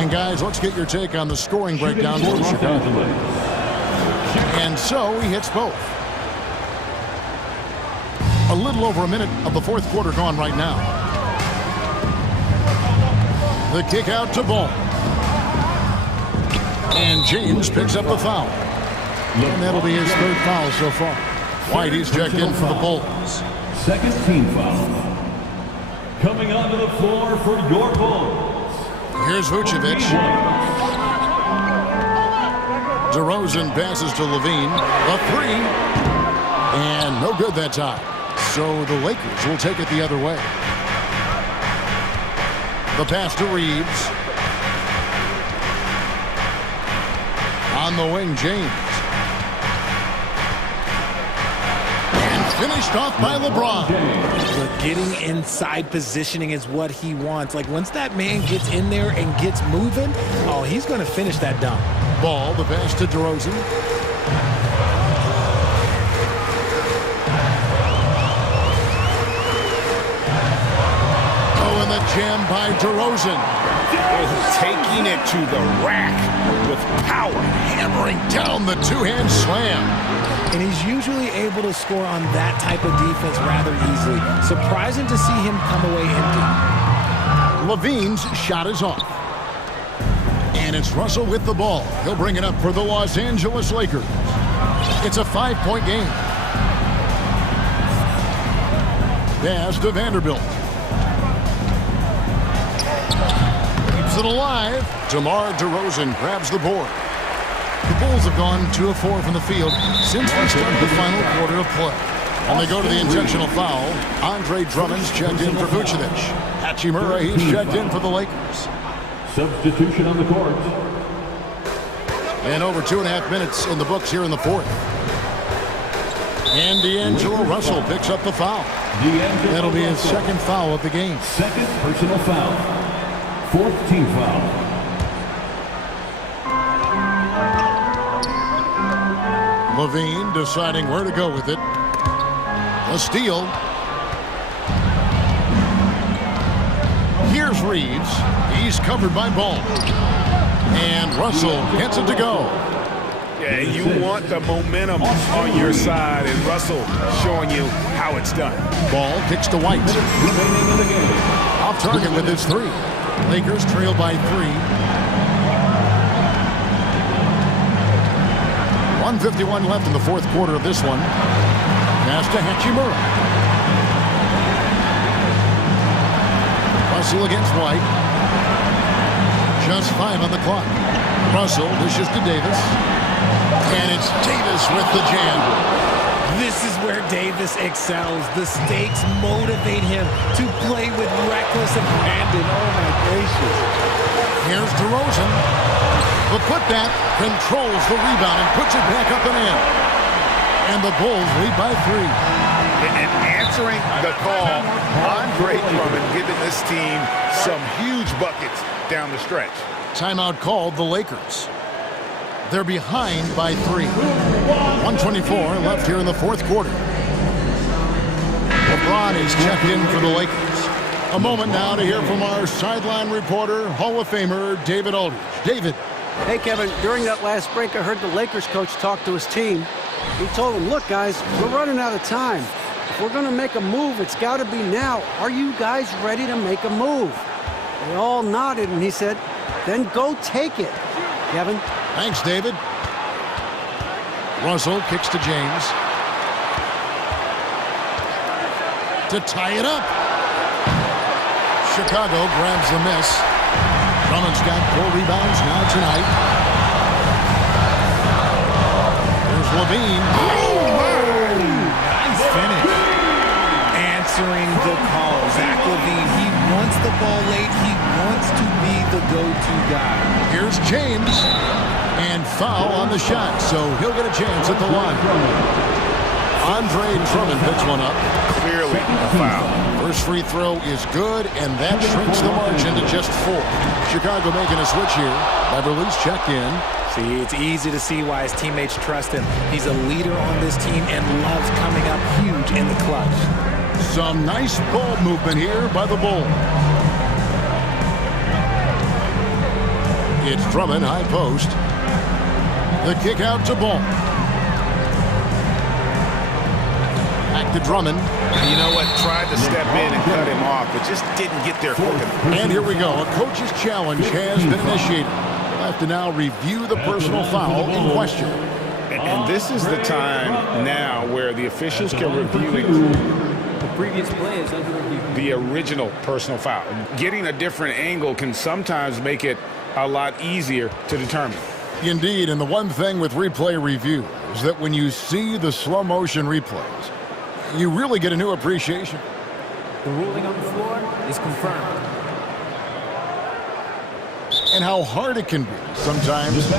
And guys, let's get your take on the scoring breakdown from Chicago. And so he hits both. A little over a minute of the fourth quarter gone right now. The kick out to Ball. And James picks up the foul. And that'll be his 3rd foul so far. Whitey's checked in for the Bulls. Second team foul. Coming onto the floor for your Bulls. Here's Vucevic. DeRozan passes to Levine. A 3. And no good that time. So the Lakers will take it the other way. The pass to Reeves. On the wing, James. Finished off by LeBron. But getting inside positioning is what he wants. Like, once that man gets in there and gets moving, oh, he's going to finish that dunk. Ball, the pass to DeRozan. Oh, and the jam by DeRozan. Taking it to the rack with power. Hammering down the 2-hand slam. And he's usually able to score on that type of defense rather easily. Surprising to see him come away empty. Levine's shot is off. And it's Russell with the ball. He'll bring it up for the Los Angeles Lakers. It's a 5-point game. Pass to Vanderbilt. Keeps it alive. DeMar DeRozan grabs the board. The Bulls have gone 2 of 4 from the field since they started the final quarter of play. And they go to the intentional foul. Andre Drummond's checked in for Vucevic. Hachimura, he's checked in for the Lakers. Substitution on the court. And over 2.5 minutes in the books here in the fourth. And D'Angelo Russell picks up the foul. That'll be his 2nd foul of the game. 2nd personal foul. 4th team foul. Levine deciding where to go with it. A steal. Here's Reeves. He's covered by Ball. And Russell gets it to go. Yeah, you want the momentum on your side, and Russell showing you how it's done. Ball kicks to White. Off target with his three. Lakers trail by 3. 1:51 left in the fourth quarter of this one. Pass to Hachimura. Russell against White. Just 5 on the clock. Russell dishes to Davis. And it's Davis with the jam. This is where Davis excels. The stakes motivate him to play with reckless abandon. Oh, my gracious. Here's DeRozan. The putback controls the rebound and puts it back up and in. And the Bulls lead by 3. And answering the call, Andre Drummond giving this team some huge buckets down the stretch. Timeout called the Lakers. They're behind by 3. 1:24 left here in the fourth quarter. LeBron is checked in for the Lakers. A moment now to hear from our sideline reporter, Hall of Famer David Aldridge. David. Hey, Kevin, during that last break, I heard the Lakers coach talk to his team. He told them, look, guys, we're running out of time. If we're going to make a move, it's got to be now. Are you guys ready to make a move? They all nodded, and he said, then go take it. Kevin? Thanks, David. Russell kicks to James. To tie it up. Chicago grabs the miss. Drummond's got 4 rebounds now tonight. There's Levine. Nice finish. Answering the call. Zach Levine, he wants the ball late. He wants to be the go-to guy. Here's James. And foul on the shot, so he'll get a chance at the line. Andre Drummond picks one up. Clearly a foul. First free throw is good, and that shrinks the margin to just 4. Chicago making a switch here. Beverly's checked in. See, it's easy to see why his teammates trust him. He's a leader on this team and loves coming up huge in the clutch. Some nice ball movement here by the Bulls. It's Drummond, high post. The kick out to Ball. Back to Drummond. You know what? Tried to step in and cut him off, but just didn't get there quick enough. And here we go. A coach's challenge has been initiated. We'll have to now review the personal foul in question. And this is the time now where the officials can review it. The previous play is under review. The original personal foul. Getting a different angle can sometimes make it a lot easier to determine. Indeed, and the one thing with replay review is that when you see the slow motion replays, you really get a new appreciation. The ruling on the floor is confirmed. And how hard it can be sometimes,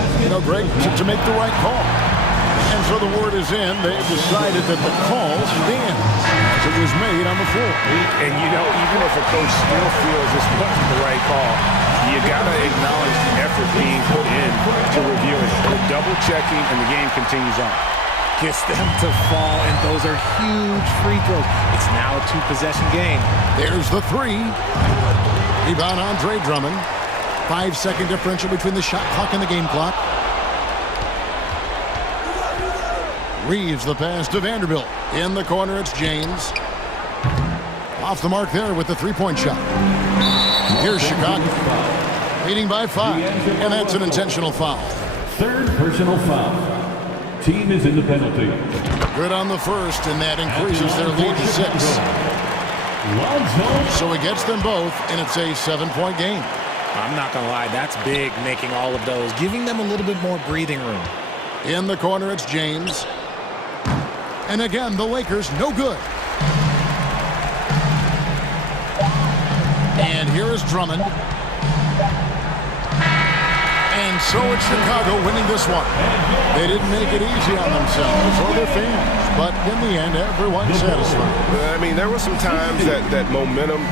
Greg, to make the right call. And so the word is in. They've decided that the call stands as it was made on the floor. And, even if a coach still feels this wasn't the right call, you got to acknowledge the effort being put in to review it. They're double-checking, and the game continues on. Gets them to fall, and those are huge free throws. It's now a 2-possession game. There's the 3. Rebound Andre Drummond. 5-second differential between the shot clock and the game clock. Reeves the pass to Vanderbilt. In the corner, it's James. Off the mark there with the 3-point shot. Here's Chicago. Leading by 5. And that's an intentional foul. Third personal foul. Team is in the penalty. Good on the first, and that increases their lead to 6. So it gets them both, and it's a 7-point game. I'm not going to lie, that's big, making all of those, giving them a little bit more breathing room. In the corner, it's James. And again, the Lakers, no good. And here is Drummond. And so it's Chicago winning this one. They didn't make it easy on themselves or their fans, but in the end, everyone's satisfied. I mean, there were some times that momentum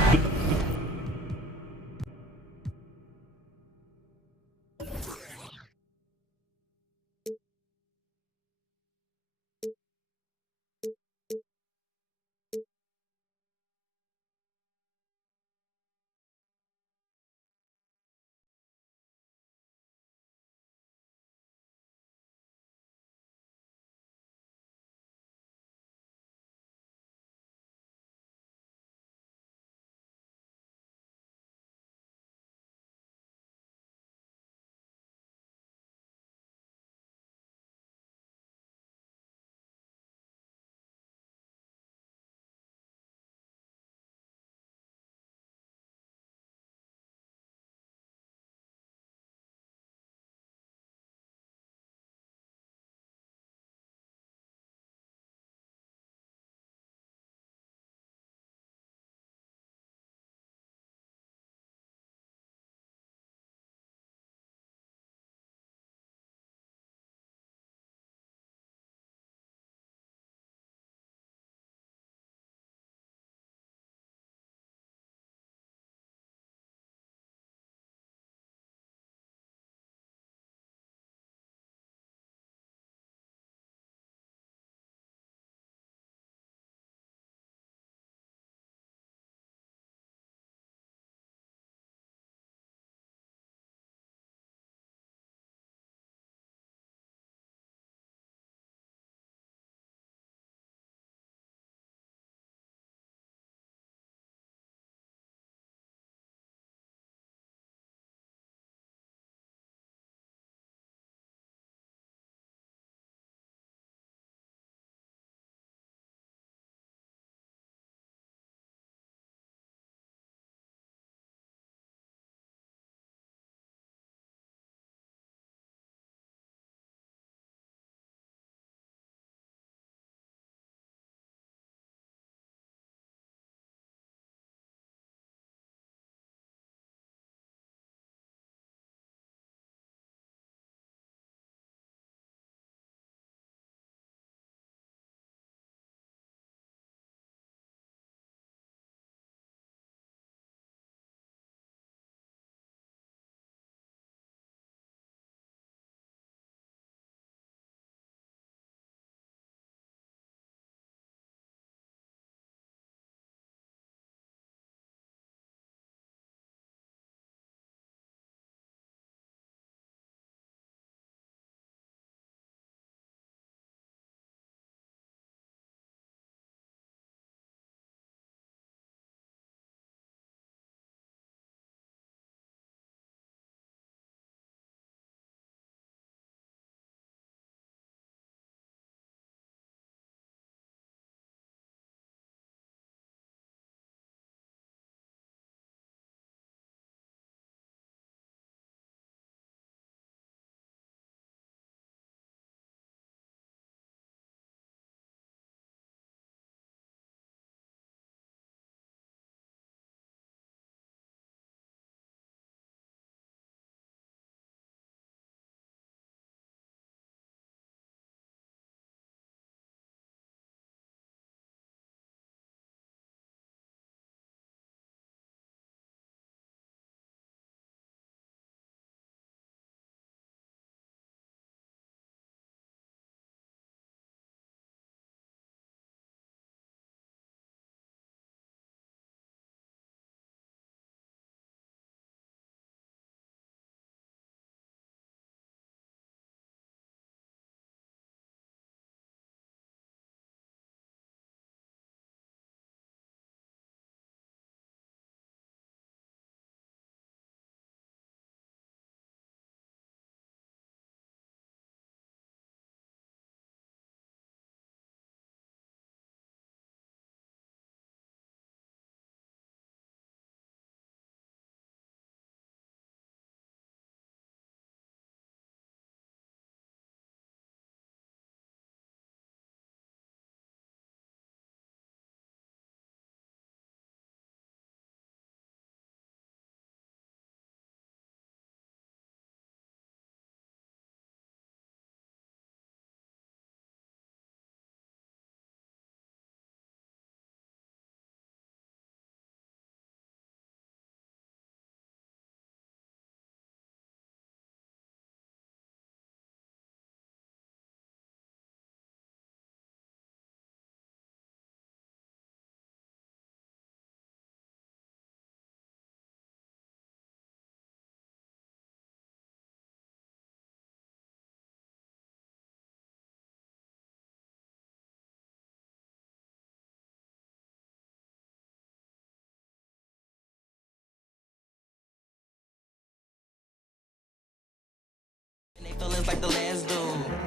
feelings like the last dude.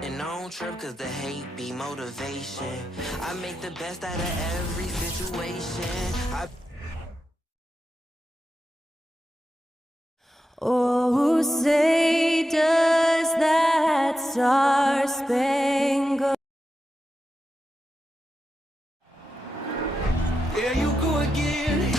And I don't trip cause the hate be motivation. I make the best out of every situation. Oh, say does that star-spangled There you go again.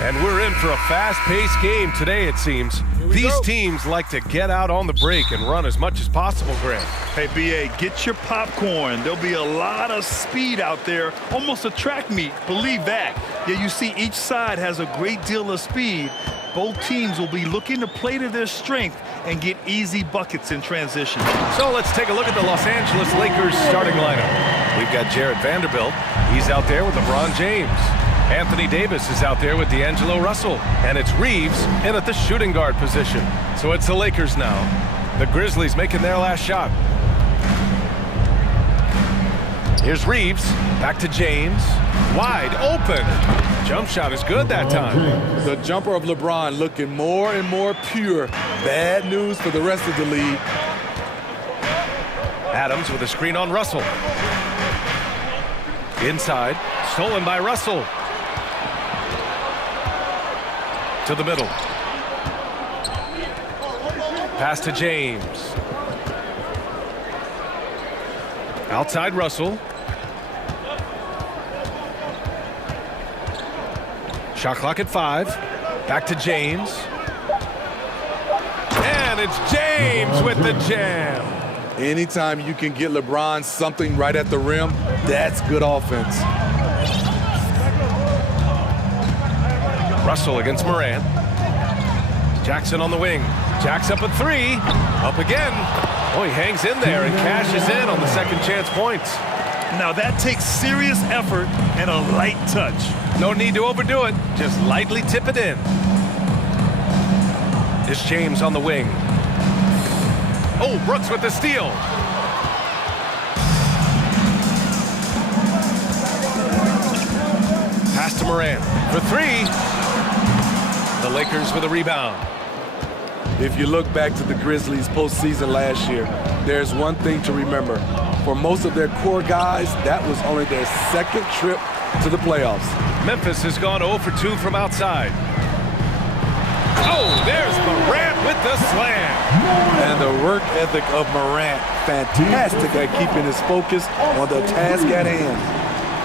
And we're in for a fast-paced game today, it seems. These teams like to get out on the break and run as much as possible, Grant. Hey, B.A., get your popcorn. There'll be a lot of speed out there, almost a track meet. Believe that. Yeah, you see each side has a great deal of speed. Both teams will be looking to play to their strength and get easy buckets in transition. So let's take a look at the Los Angeles Lakers starting lineup. We've got Jared Vanderbilt. He's out there with LeBron James. Anthony Davis is out there with D'Angelo Russell. And it's Reeves in at the shooting guard position. So it's the Lakers now. The Grizzlies making their last shot. Here's Reeves. Back to James. Wide open. Jump shot is good that time. The jumper of LeBron looking more and more pure. Bad news for the rest of the league. Adams with a screen on Russell. Inside. Stolen by Russell. To the middle. Pass to James. Outside Russell. Shot clock at 5. Back to James. And it's James with the jam. Anytime you can get LeBron something right at the rim, that's good offense. Russell against Morant. Jackson on the wing. Jack's up at 3. Up again. Oh, he hangs in there and cashes in on the second chance points. Now that takes serious effort and a light touch. No need to overdo it. Just lightly tip it in. It's James on the wing. Oh, Brooks with the steal. Pass to Morant for 3. The Lakers with a rebound. If you look back to the Grizzlies postseason last year, there's one thing to remember. For most of their core guys, that was only their second trip to the playoffs. Memphis has gone 0 for 2 from outside. Oh, there's Morant with the slam. And the work ethic of Morant, fantastic at keeping his focus on the task at hand.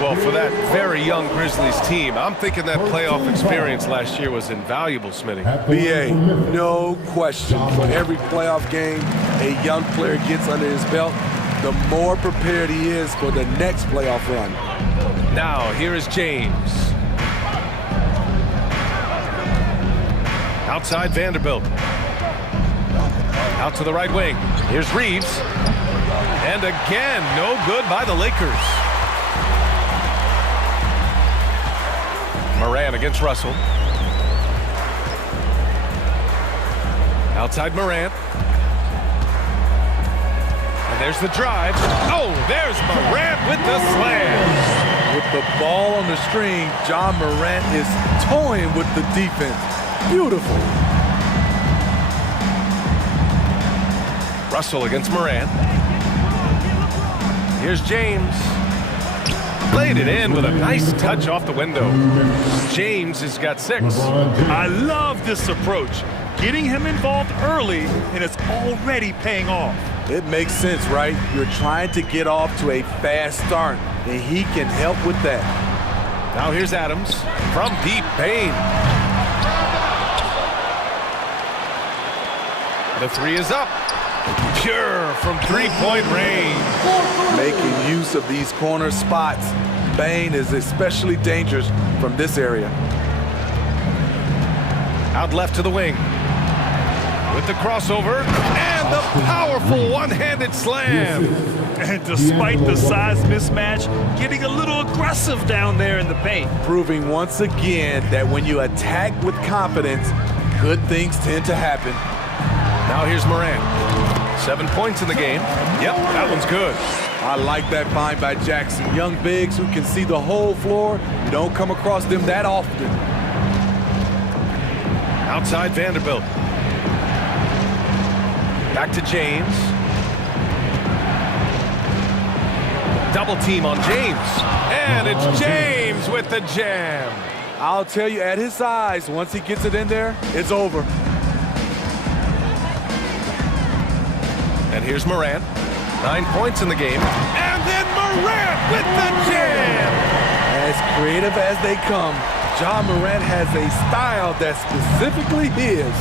Well, for that very young Grizzlies team, I'm thinking that playoff experience last year was invaluable, Smitty. B.A., no question. For every playoff game a young player gets under his belt, the more prepared he is for the next playoff run. Now, here is James. Outside Vanderbilt. Out to the right wing. Here's Reeves. And again, no good by the Lakers. Morant against Russell. Outside Morant. And there's the drive. Oh, there's Morant with the slam. With the ball on the string, John Morant is toying with the defense. Beautiful. Russell against Morant. Here's James. Laid it in with a nice touch off the window. James has got 6. I love this approach. Getting him involved early, and it's already paying off. It makes sense, right? You're trying to get off to a fast start, and he can help with that. Now here's Adams from deep Payne. The 3 is up. Pure from 3-point range. Making use of these corner spots. Payne is especially dangerous from this area. Out left to the wing. With the crossover and the powerful one-handed slam. And despite the size mismatch, getting a little aggressive down there in the paint. Proving once again that when you attack with confidence, good things tend to happen. Now here's Morant. 7 points in the game. Yep, that one's good. I like that find by Jackson. Young bigs who can see the whole floor. You don't come across them that often. Outside Vanderbilt. Back to James. Double team on James. And it's James with the jam. I'll tell you, at his size, once he gets it in there, it's over. And here's Morant. 9 points in the game. And then Morant with the jam. As creative as they come, Ja Morant has a style that's specifically his.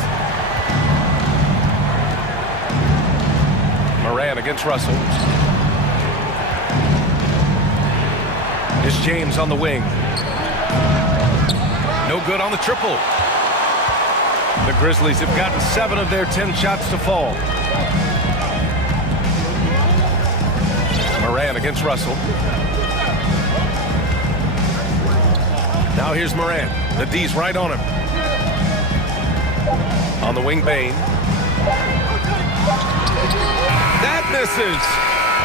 Morant against Russell. It's James on the wing. No good on the triple. The Grizzlies have gotten 7 of their 10 shots to fall. Morant against Russell. Now here's Morant. The D's right on him. On the wing, Bane. That misses.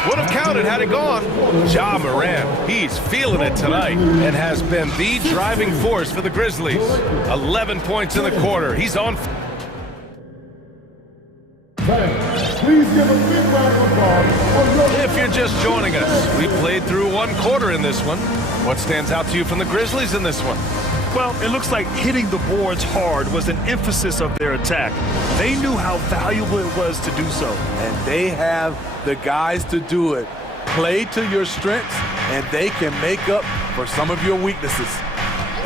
Would have counted had it gone. Ja Morant, he's feeling it tonight and has been the driving force for the Grizzlies. 11 points in the quarter. He's on. Please give a big round of applause. If you're just joining us, we played through 1 quarter in this one. What stands out to you from the Grizzlies in this one? Well, it looks like hitting the boards hard was an emphasis of their attack. They knew how valuable it was to do so. And they have the guys to do it. Play to your strengths, and they can make up for some of your weaknesses.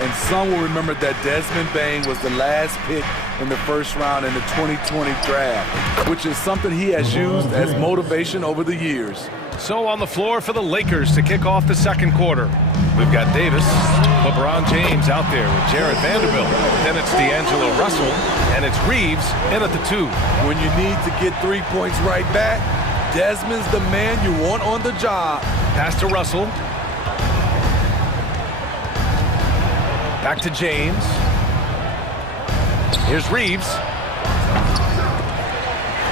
And some will remember that Desmond Bane was the last pick in the first round in the 2020 draft, which is something he has used as motivation over the years. So on the floor for the Lakers to kick off the second quarter. We've got Davis, LeBron James out there with Jared Vanderbilt. Then it's D'Angelo Russell, and it's Reeves in at the 2. When you need to get 3 points right back, Desmond's the man you want on the job. Pass to Russell. Back to James. Here's Reeves.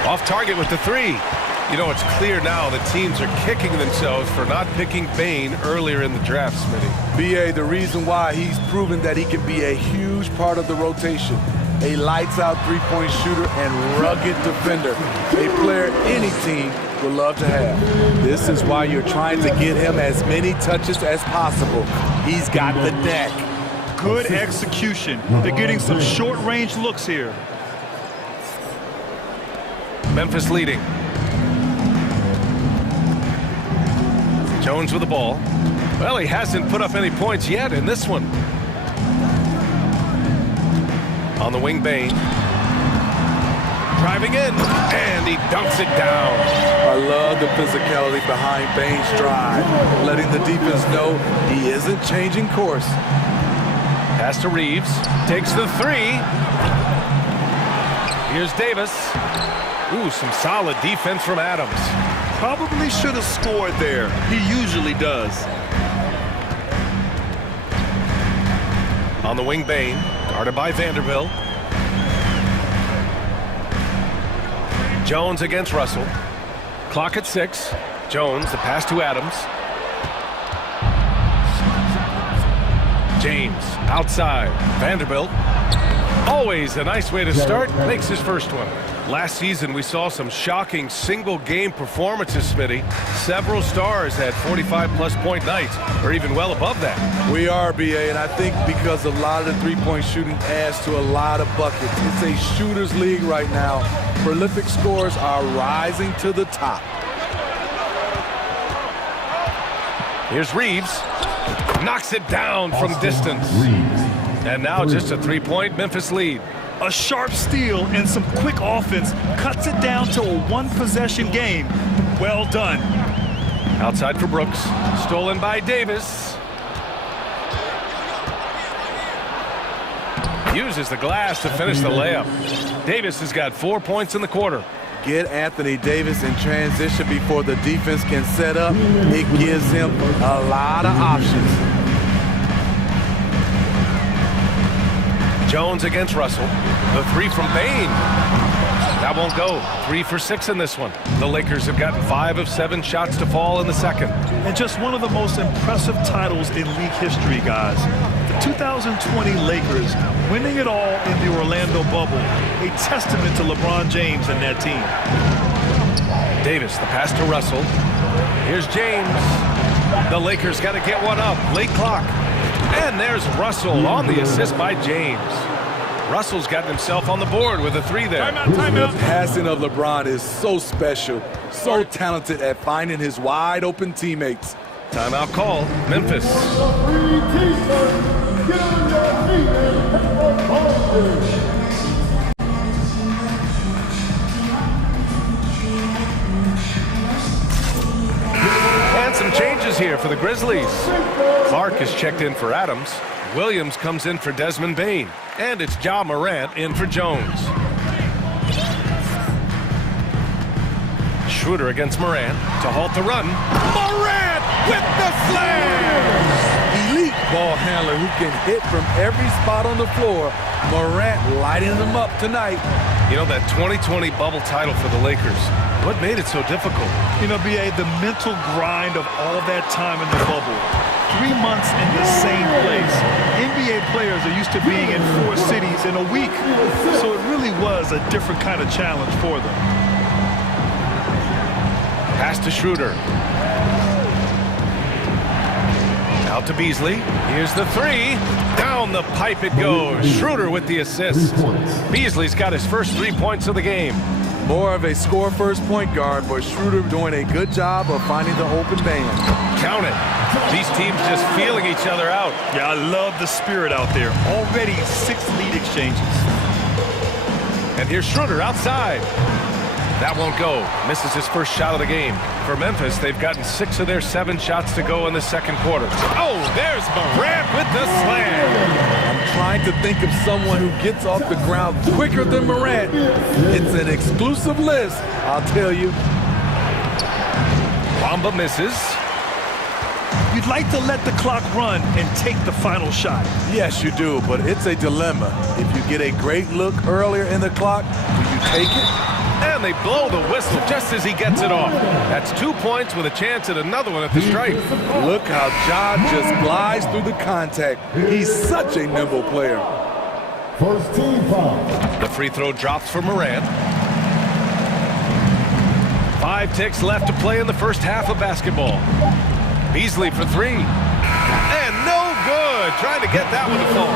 Off target with the 3. You know, it's clear now that teams are kicking themselves for not picking Bane earlier in the draft, Smitty. B.A., the reason why he's proven that he can be a huge part of the rotation. A lights-out three-point shooter and rugged defender. A player any team would love to have. This is why you're trying to get him as many touches as possible. He's got the neck. Good execution. They're getting some short-range looks here. Memphis leading. Jones with the ball. Well, he hasn't put up any points yet in this one. On the wing, Bane. Driving in, and he dunks it down. I love the physicality behind Bane's drive, letting the defense know he isn't changing course. Pass to Reeves. Takes the 3. Here's Davis. Ooh, some solid defense from Adams. Probably should have scored there. He usually does. On the wing, Bane. Guarded by Vanderbilt. Jones against Russell. Clock at 6. Jones, the pass to Adams. James, outside. Vanderbilt. Always a nice way to start. Makes his first one. Last season, we saw some shocking single-game performances, Smitty. Several stars had 45-plus point nights, or even well above that. We are, B.A., and I think because a lot of the three-point shooting adds to a lot of buckets. It's a shooter's league right now. Prolific scorers are rising to the top. Here's Reeves. Knocks it down from distance. And now just a three-point Memphis lead. A sharp steal and some quick offense cuts it down to a one-possession game. Well done. Outside for Brooks. Stolen by Davis. Uses the glass to finish the layup. Davis has got 4 points in the quarter. Get Anthony Davis in transition before the defense can set up. It gives him a lot of options. Jones against Russell. The 3 from Bane. That won't go. 3 for 6 in this one. The Lakers have gotten 5 of 7 shots to fall in the second. And just one of the most impressive titles in league history, guys. The 2020 Lakers winning it all in the Orlando bubble, a testament to LeBron James and that team. Davis, the pass to Russell. Here's James. The Lakers got to get one up. Late clock. And there's Russell on the assist by James. Russell's gotten himself on the board with a 3 there. The passing of LeBron is so special, so talented at finding his wide open teammates. Timeout call, Memphis. And some changes here for the Grizzlies. Clark is checked in for Adams. Williams comes in for Desmond Bane. And it's Ja Morant in for Jones. Schroeder against Morant to halt the run. Morant with the slam! Elite ball handler who can hit from every spot on the floor. Morant lighting them up tonight. You know, that 2020 bubble title for the Lakers, what made it so difficult? You know, B.A., the mental grind of all that time in the bubble. 3 months in the same place. NBA players are used to being in 4 cities in a week, so it really was a different kind of challenge for them. Pass to Schroeder. Out to Beasley. Here's the 3. Down the pipe it goes. Schroeder with the assist. Beasley's got his first 3 points of the game. More of a score-first point guard, but Schroeder doing a good job of finding the open man. Count it. These teams just feeling each other out. Yeah, I love the spirit out there. Already 6 lead exchanges. And here's Schroeder outside. That won't go. Misses his first shot of the game. For Memphis, they've gotten 6 of their 7 shots to go in the second quarter. Oh, there's Morant with the slam. I'm trying to think of someone who gets off the ground quicker than Morant. It's an exclusive list, I'll tell you. Bamba misses. You'd like to let the clock run and take the final shot. Yes, you do, but it's a dilemma. If you get a great look earlier in the clock, do you take it? And they blow the whistle just as he gets it off. That's 2 points with a chance at another one at the stripe. Look how Ja just glides through the contact. He's such a nimble player. First team foul. The free throw drops for Morant. 5 ticks left to play in the first half of basketball. Beasley for 3. And no good. Trying to get that one to fall.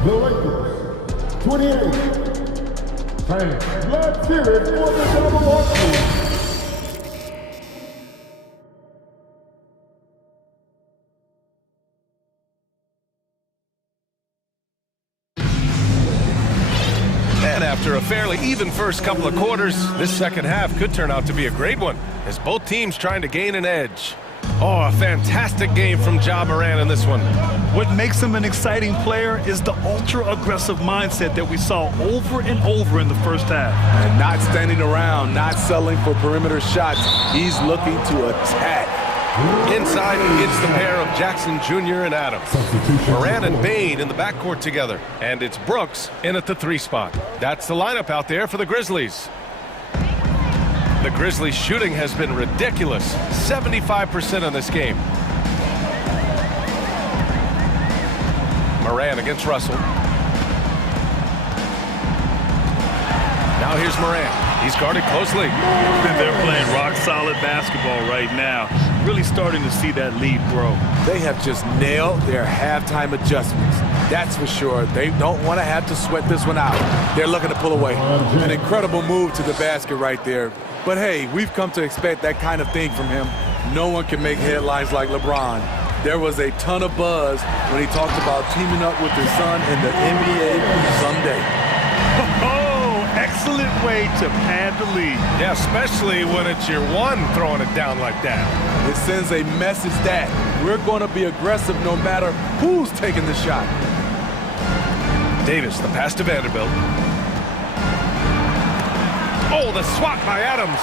The Lakers, 28. Let's hear it for the double team. And after a fairly even first couple of quarters, this second half could turn out to be a great one, as both teams trying to gain an edge. Oh, a fantastic game from Ja Morant in this one. What makes him an exciting player is the ultra-aggressive mindset that we saw over and over in the first half. And not standing around, not settling for perimeter shots. He's looking to attack. Inside, it's the pair of Jackson Jr. and Adams. Morant and Bane in the backcourt together. And it's Brooks in at the 3 spot. That's the lineup out there for the Grizzlies. The Grizzlies' shooting has been ridiculous. 75% in this game. Morant against Russell. Now here's Morant. He's guarded closely. They're playing rock-solid basketball right now. Really starting to see that lead grow. They have just nailed their halftime adjustments. That's for sure. They don't want to have to sweat this one out. They're looking to pull away. An incredible move to the basket right there. But hey, we've come to expect that kind of thing from him. No one can make headlines like LeBron. There was a ton of buzz when he talked about teaming up with his son in the NBA someday. Oh, excellent way to pad the lead. Yeah, especially when it's your one throwing it down like that. It sends a message that we're going to be aggressive no matter who's taking the shot. Davis, the pass to Vanderbilt. Oh, the swat by Adams.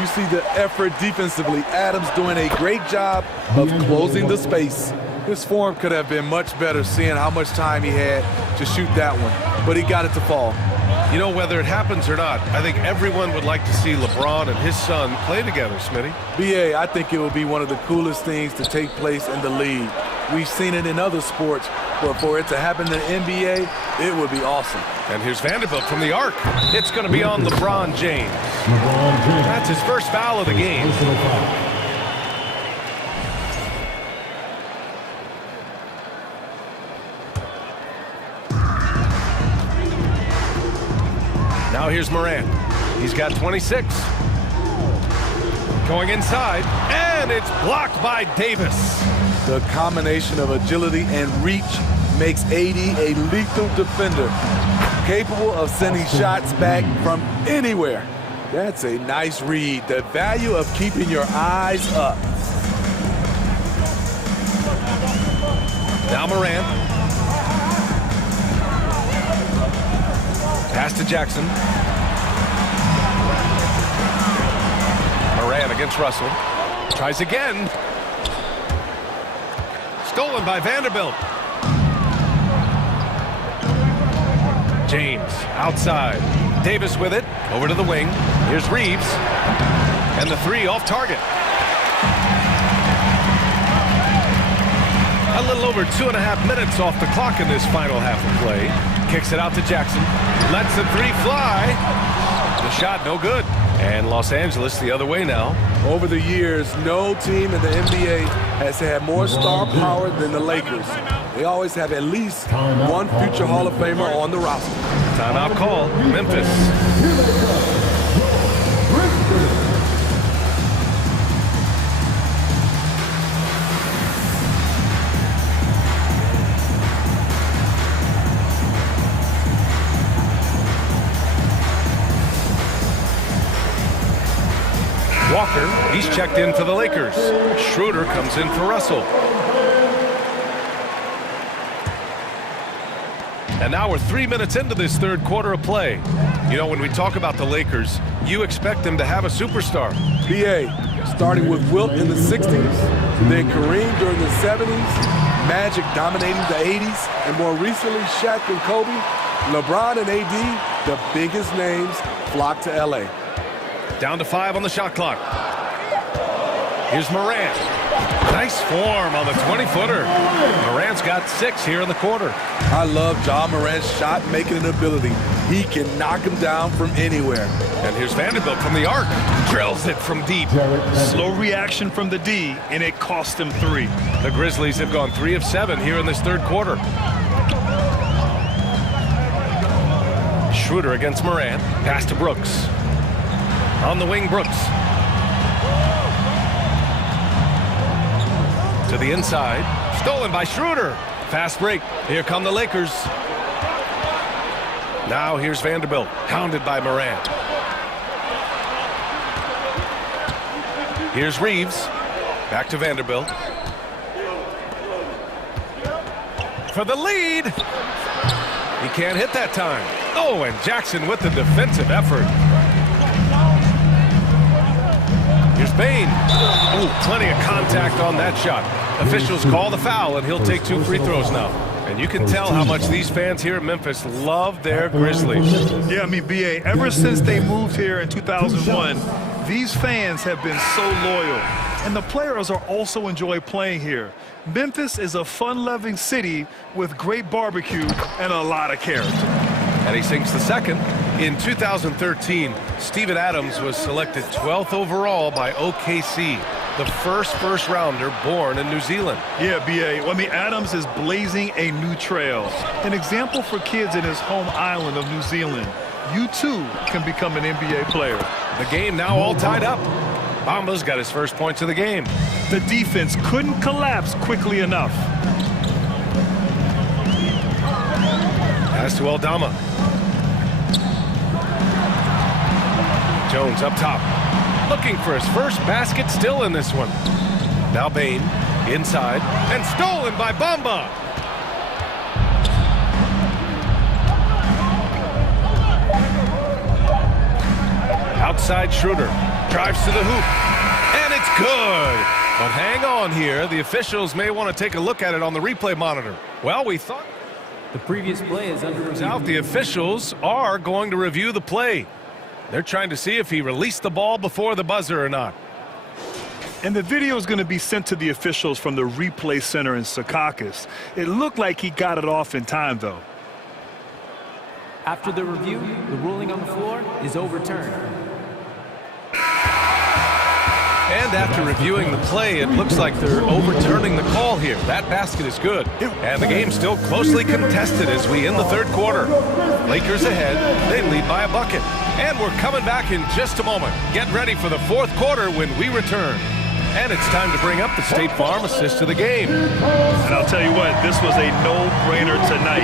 You see the effort defensively. Adams doing a great job of closing the space. His form could have been much better seeing how much time he had to shoot that one, but he got it to fall. You know, whether it happens or not, I think everyone would like to see LeBron and his son play together, Smitty. BA, I think it would be one of the coolest things to take place in the league. We've seen it in other sports, but for it to happen in the NBA, it would be awesome. And here's Vanderbilt from the arc. It's going to be on LeBron James. That's his first foul of the game. Now here's Morant. He's got 26. Going inside, and it's blocked by Davis. The combination of agility and reach makes AD a lethal defender, capable of sending shots back from anywhere. That's a nice read. The value of keeping your eyes up. Now Morant. Pass to Jackson. Morant against Russell. Tries again. Stolen by Vanderbilt. James outside. Davis with it. Over to the wing. Here's Reeves. And the three off target. A little over 2.5 minutes off the clock in this final half of play. Kicks it out to Jackson. Lets the three fly. The shot no good. And Los Angeles the other way now. Over the years, no team in the NBA has had more star power than the Lakers. They always have at least one future Hall of Famer on the roster. Timeout call, Memphis. Walker, he's checked in for the Lakers. Schroeder comes in for Russell. And now we're 3 minutes into this third quarter of play. You know, when we talk about the Lakers, you expect them to have a superstar. BA, starting with Wilt in the 60s, then Kareem during the 70s, Magic dominating the 80s, and more recently Shaq and Kobe, LeBron and AD, the biggest names, flocked to LA. Down to 5 on the shot clock. Here's Morant. Nice form on the 20-footer. Morant's got 6 here in the quarter. I love Ja Morant's shot-making ability. He can knock him down from anywhere. And here's Vanderbilt from the arc. Drills it from deep. Slow reaction from the D, and it cost him 3. The Grizzlies have gone 3 of 7 here in this third quarter. Schroeder against Morant. Pass to Brooks. On the wing, Brooks. To the inside. Stolen by Schroeder. Fast break. Here come the Lakers. Now here's Vanderbilt. Hounded by Morant. Here's Reeves. Back to Vanderbilt. For the lead. He can't hit that time. Oh, and Jackson with the defensive effort. Here's Bane. Ooh, plenty of contact on that shot. Officials call the foul, and he'll take 2 free throws now. And you can tell how much these fans here at Memphis love their Grizzlies. Yeah, I mean, BA, ever since they moved here in 2001, these fans have been so loyal. And the players are also enjoy playing here. Memphis is a fun-loving city with great barbecue and a lot of character. And he sinks the second. In 2013, Steven Adams was selected 12th overall by OKC, the first rounder born in New Zealand. Yeah, BA. Well, I mean, Adams is blazing a new trail. An example for kids in his home island of New Zealand. You, too, can become an NBA player. The game now all tied up. Bamba's got his first points of the game. The defense couldn't collapse quickly enough. Pass to Aldama. Jones up top. Looking for his first basket still in this one. Now Bane inside and stolen by Bamba. Outside Schroeder. Drives to the hoop. And it's good. But hang on here. The officials may want to take a look at it on the replay monitor. Well, we thought... The previous play is under review. Out, the officials are going to review the play. They're trying to see if he released the ball before the buzzer or not. And the video is going to be sent to the officials from the replay center in Secaucus. It looked like he got it off in time, though. After the review, the ruling on the floor is overturned. And after reviewing the play, it looks like they're overturning the call here. That basket is good. And the game's still closely contested as we end the third quarter. Lakers ahead. They lead by a bucket. And we're coming back in just a moment. Get ready for the fourth quarter when we return. And it's time to bring up the State Farm assist to the game. And I'll tell you what, this was a no-brainer tonight.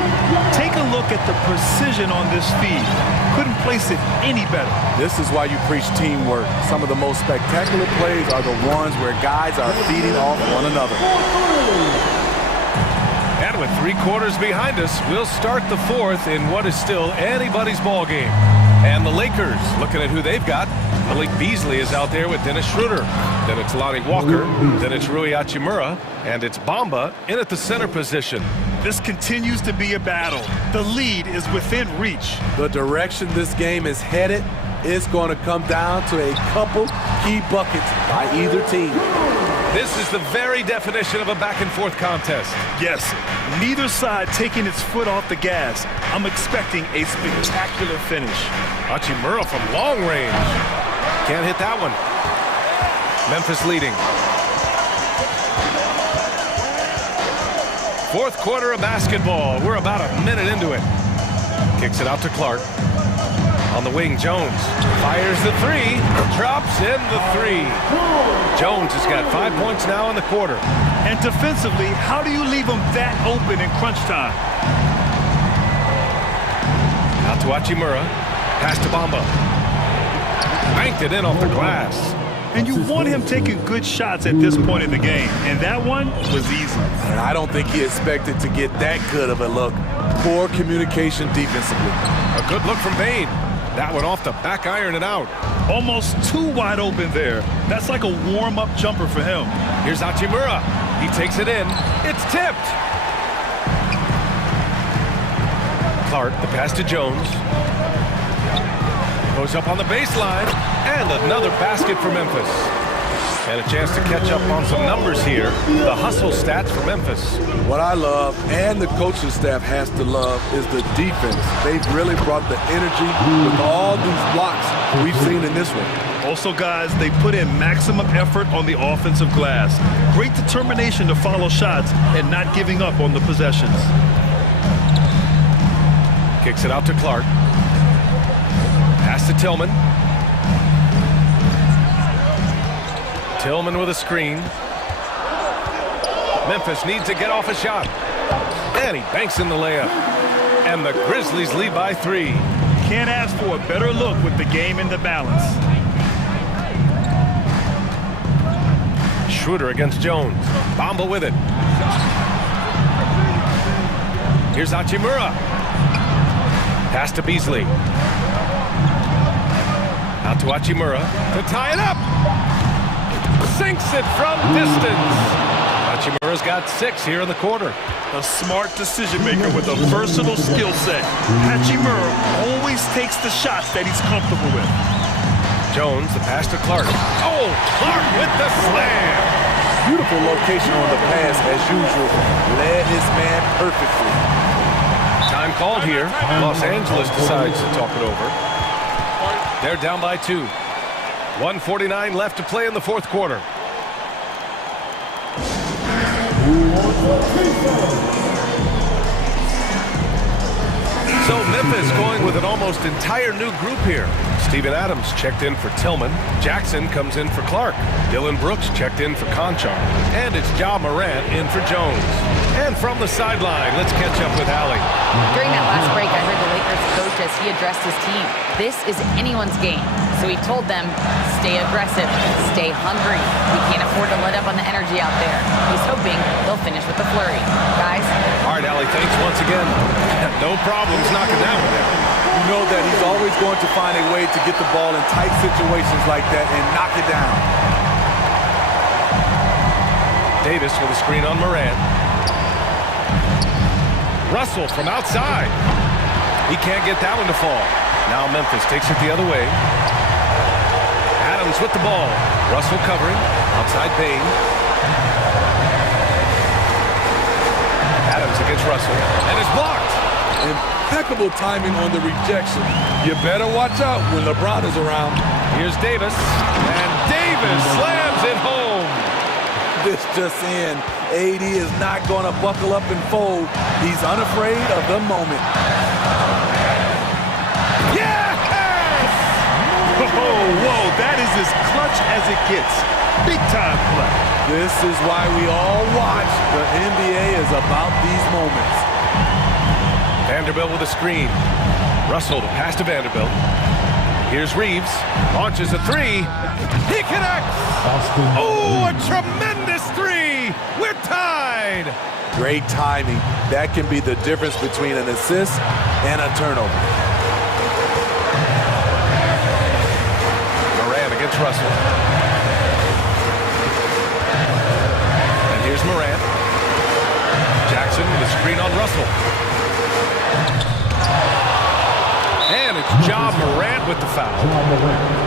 Take a look at the precision on this feed. Couldn't place it any better. This is why you preach teamwork. Some of the most spectacular plays are the ones where guys are feeding off one another. And with 3 quarters behind us, we'll start the fourth in what is still anybody's ball game. And the Lakers, looking at who they've got. Malik Beasley is out there with Dennis Schroeder. Then it's Lonnie Walker. Then it's Rui Hachimura. And it's Bamba in at the center position. This continues to be a battle. The lead is within reach. The direction this game is headed is going to come down to a couple key buckets by either team. This is the very definition of a back-and-forth contest. Yes, neither side taking its foot off the gas. I'm expecting a spectacular finish. Hachimura from long range. Can't hit that one. Memphis leading. Fourth quarter of basketball. We're about a minute into it. Kicks it out to Clark. On the wing, Jones fires the three, drops in the three. Jones has got 5 points now in the quarter. And defensively, how do you leave them that open in crunch time? Out to Hachimura, pass to Bamba. Banked it in off the glass. And you want him taking good shots at this point in the game. And that one was easy. And I don't think he expected to get that good of a look. Poor communication defensively. A good look from Bain. That one off the back iron and out. Almost too wide open there. That's like a warm-up jumper for him. Here's Hachimura. He takes it in. It's tipped. Clark, the pass to Jones. Goes up on the baseline. And another basket for Memphis. And a chance to catch up on some numbers here. The hustle stats for Memphis. What I love, and the coaching staff has to love, is the defense. They've really brought the energy with all these blocks we've seen in this one. Also, guys, they put in maximum effort on the offensive glass. Great determination to follow shots and not giving up on the possessions. Kicks it out to Clark. Pass to Tillman. Tillman with a screen. Memphis needs to get off a shot. And he banks in the layup. And the Grizzlies lead by 3. Can't ask for a better look with the game in the balance. Schroeder against Jones. Bamba with it. Here's Hachimura. Pass to Beasley. Out to Hachimura to tie it up. Sinks it from distance. Hachimura's got 6 here in the quarter. A smart decision maker with a versatile skill set. Hachimura always takes the shots that he's comfortable with. Jones, the pass to Clark. Oh, Clark with the slam. Beautiful location on the pass as usual. Led his man perfectly. Time called here. Los Angeles decides to talk it over. They're down by 2. 1:49 left to play in the fourth quarter. So Memphis going with an almost entire new group here. Steven Adams checked in for Tillman. Jackson comes in for Clark. Dylan Brooks checked in for Conchar. And it's Ja Morant in for Jones. And from the sideline, let's catch up with Allie. During that last break, I heard the Lakers coach as he addressed his team. This is anyone's game. So he told them, stay aggressive, stay hungry. We can't afford to let up on the energy out there. He's hoping they'll finish with a flurry. Guys? All right, Allie, thanks once again. No problems knocking that one down. You know that he's always going to find a way to get the ball in tight situations like that and knock it down. Davis with a screen on Morant. Russell from outside. He can't get that one to fall. Now Memphis takes it the other way. Adams with the ball. Russell covering. Outside Bain. Adams against Russell. And it's blocked. Impeccable timing on the rejection. You better watch out when LeBron is around. Here's Davis. And Davis slams it home. This just in. AD is not going to buckle up and fold. He's unafraid of the moment. Yes! Oh, whoa, that is as clutch as it gets. Big time play. This is why we all watch. The NBA is about these moments. Vanderbilt with a screen. Russell to pass to Vanderbilt. Here's Reeves. Launches a three. He connects. Oh, a tremendous three. We're tied. Great timing. That can be the difference between an assist and a turnover. Morant against Russell. And here's Morant. Jackson with a screen on Russell. And it's Ja Morant with the foul.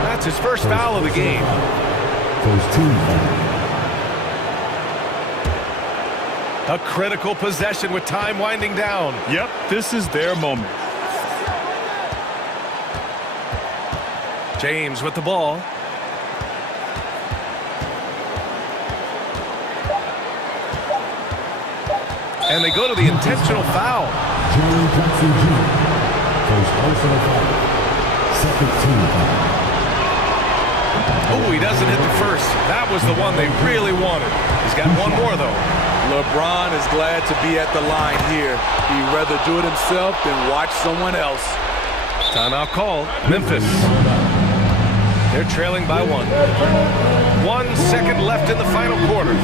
That's his first foul of the game. A critical possession with time winding down. Yep, this is their moment. James with the ball. And they go to the intentional foul. Oh, he doesn't hit the first. That was the one they really wanted. He's got one more, though. LeBron is glad to be at the line here. He'd rather do it himself than watch someone else. Timeout call. Memphis. They're trailing by one. 1 second left in the final quarter.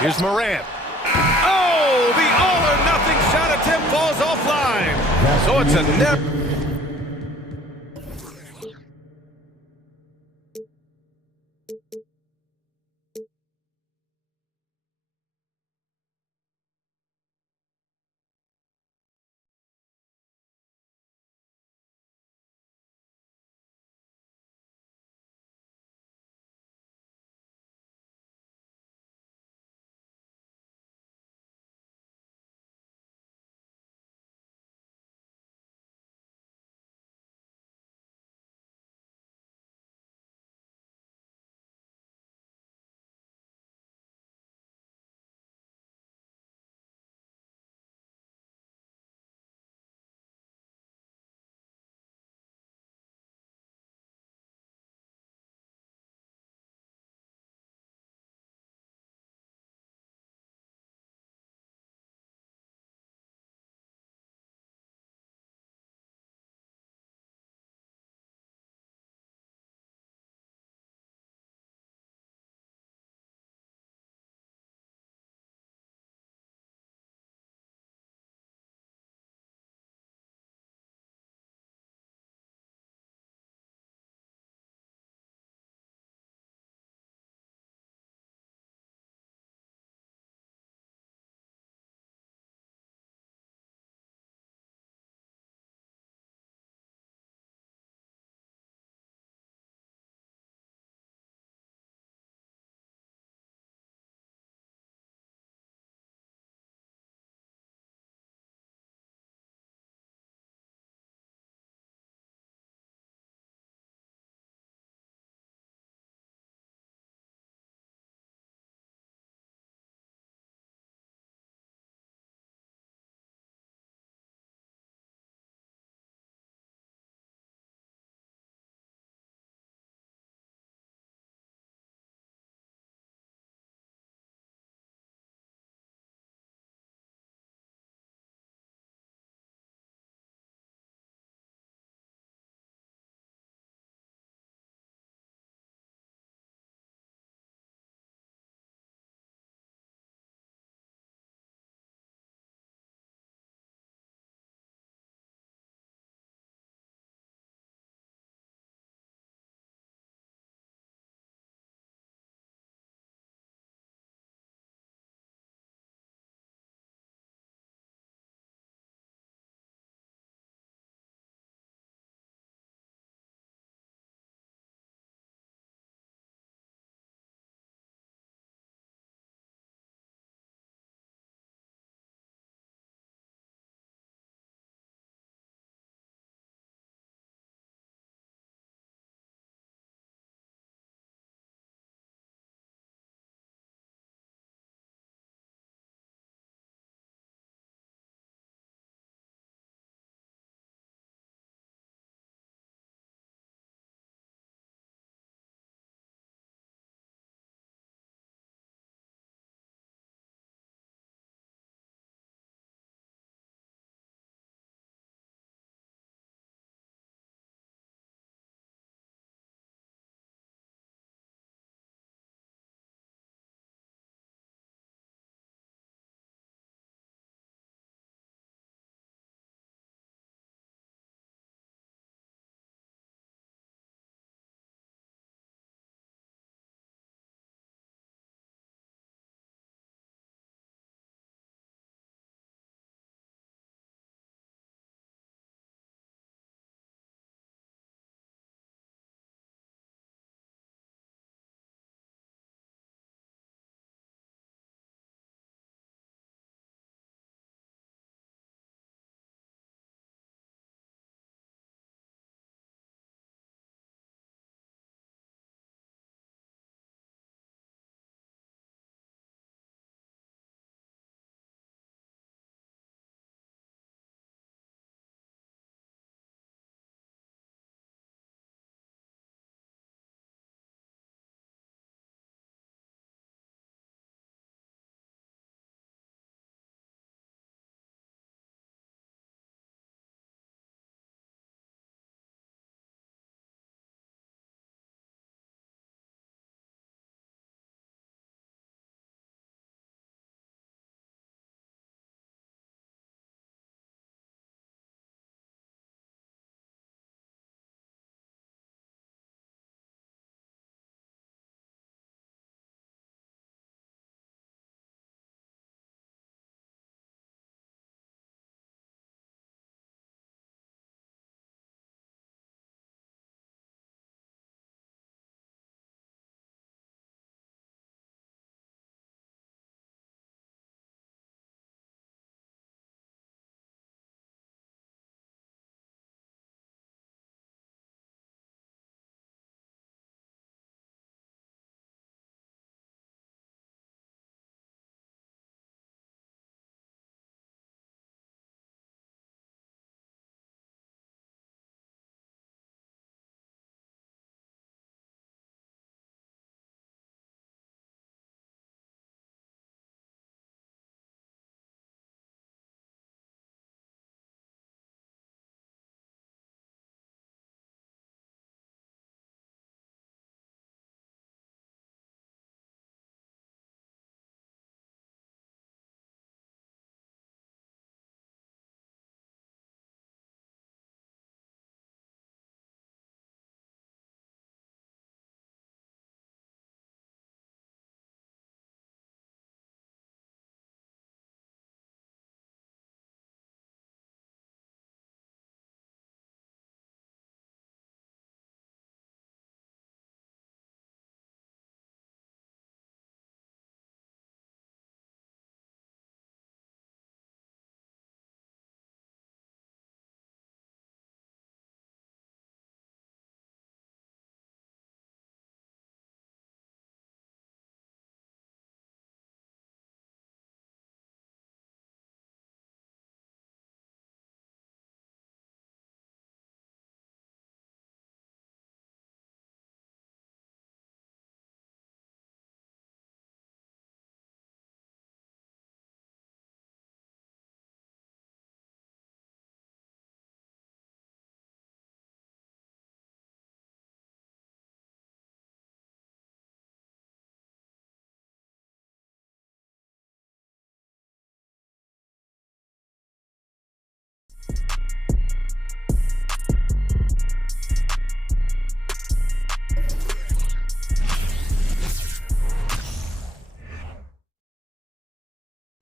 Here's Morant. Oh, the all-or-nothing shot attempt falls offline. So it's a net.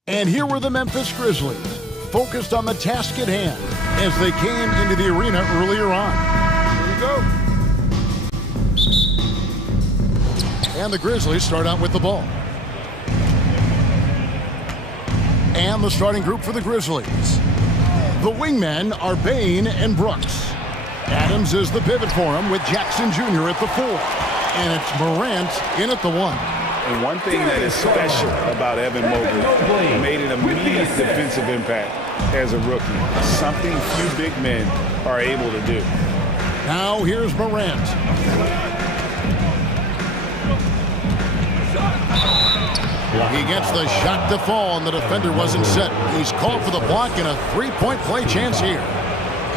And here were the Memphis Grizzlies, focused on the task at hand as they came into the arena earlier on. Here we go. And the Grizzlies start out with the ball. And the starting group for the Grizzlies. The wingmen are Bain and Brooks. Adams is the pivot for him with Jackson Jr. at the 4. And it's Morant in at the 1. And one thing that is special about Evan Mobley, he made an immediate defensive impact as a rookie. Something few big men are able to do. Now here's Morant. He gets the shot to fall, and the defender wasn't set. He's called for the block and a three-point play chance here.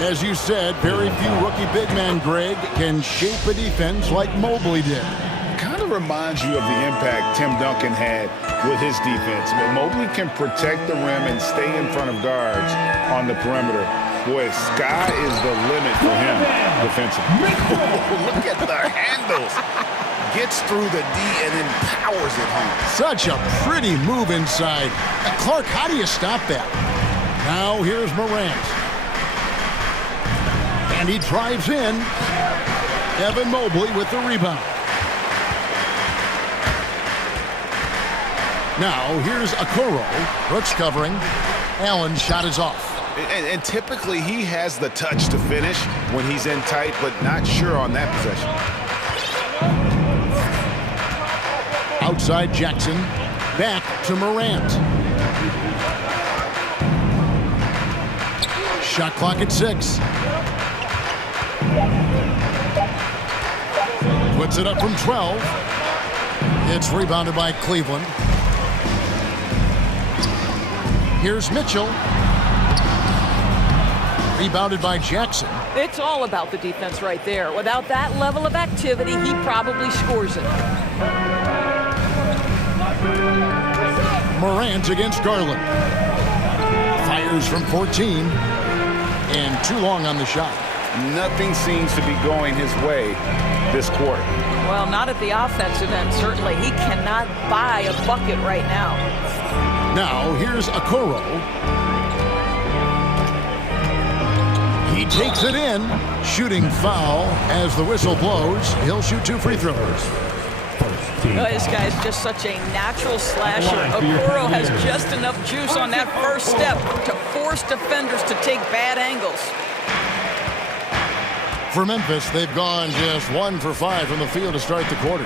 As you said, very few rookie big men, Greg, can shape a defense like Mobley did. Kind of reminds you of the impact Tim Duncan had with his defense. But Mobley can protect the rim and stay in front of guards on the perimeter. Boy, sky is the limit for him defensively. Look at the handles. Gets through the D and then powers it home. Such a pretty move inside. Clark, how do you stop that? Now here's Morant. And he drives in. Evan Mobley with the rebound. Now here's Okoro. Brooks covering. Allen's shot is off. And typically he has the touch to finish when he's in tight, but not sure on that possession. Outside Jackson. Back to Morant. Shot clock at 6. Puts it up from 12. It's rebounded by Cleveland. Here's Mitchell. Rebounded by Jackson. It's all about the defense right there. Without that level of activity, he probably scores it. Morant against Garland. Fires from 14. And too long on the shot. Nothing seems to be going his way this quarter. Well, not at the offensive end, certainly. He cannot buy a bucket right now. Now, here's Okoro. He takes it in. Shooting foul as the whistle blows. He'll shoot 2 free throws. This guy's just such a natural slasher. Okoro has just enough juice on that first step to force defenders to take bad angles. For Memphis, they've gone just 1 for 5 from the field to start the quarter.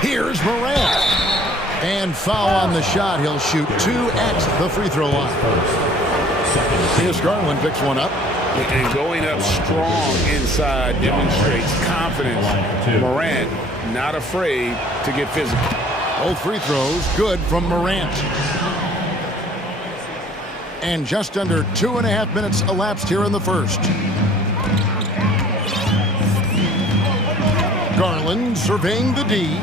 Here's Morant. And foul on the shot. He'll shoot 2 at the free throw line. Here's Garland picks one up. And going up strong inside demonstrates confidence. Morant not afraid to get physical. Both free throws good from Morant. And just under 2.5 minutes elapsed here in the first. Garland surveying the D.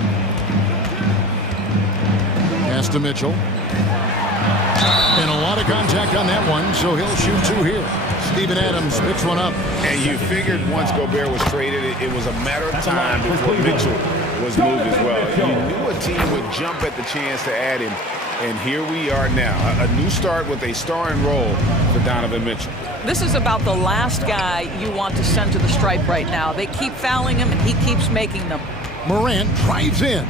Pass to Mitchell. And a lot of contact on that one, so he'll shoot 2 here. Steven Adams picks one up. And you figured once Gobert was traded, it was a matter of time before Mitchell was moved as well. You knew a team would jump at the chance to add him. And here we are now. A new start with a starring role for Donovan Mitchell. This is about the last guy you want to send to the stripe right now. They keep fouling him, and he keeps making them. Morant drives in.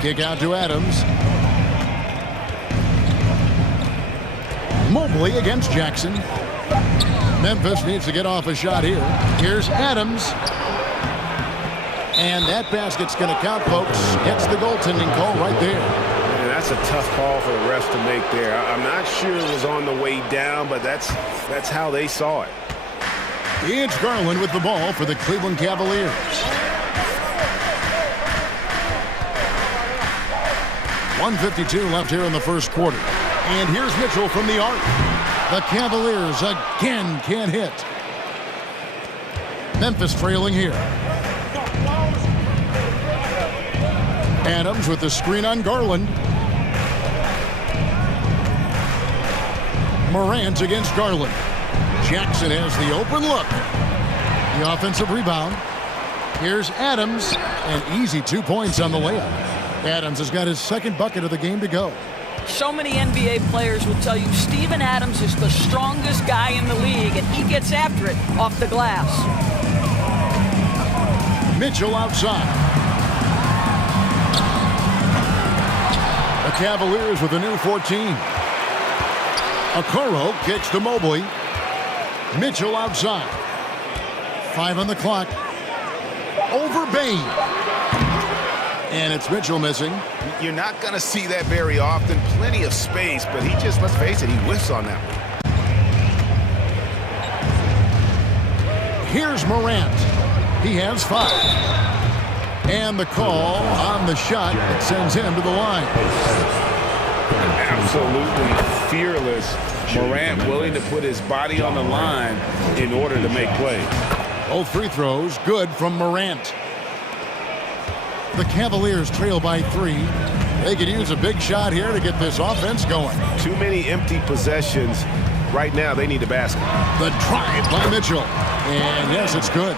Kick out to Adams. Mobley against Jackson. Memphis needs to get off a shot here. Here's Adams. And that basket's going to count, folks. Gets the goaltending call right there. Man, that's a tough call for the refs to make there. I'm not sure it was on the way down, but that's how they saw it. It's Garland with the ball for the Cleveland Cavaliers. .152 left here in the first quarter. And here's Mitchell from the arc. The Cavaliers again can't hit. Memphis trailing here. Adams with the screen on Garland. Morant against Garland. Jackson has the open look. The offensive rebound. Here's Adams. And easy 2 points on the layup. Adams has got his second bucket of the game to go. So many NBA players will tell you Steven Adams is the strongest guy in the league, and he gets after it off the glass. Mitchell outside. The Cavaliers with a new 14. Okoro kicks to Mobley. Mitchell outside. 5 on the clock. Over Bain. And it's Mitchell missing. You're not going to see that very often. Plenty of space, but he just, let's face it, he whiffs on that one. Here's Morant. He has 5. And the call on the shot that sends him to the line. Absolutely fearless. Morant willing to put his body on the line in order to make plays. Both free throws good from Morant. The Cavaliers trail by 3. They could use a big shot here to get this offense going. Too many empty possessions. Right now, they need a basket. The drive by Mitchell. And yes, it's good.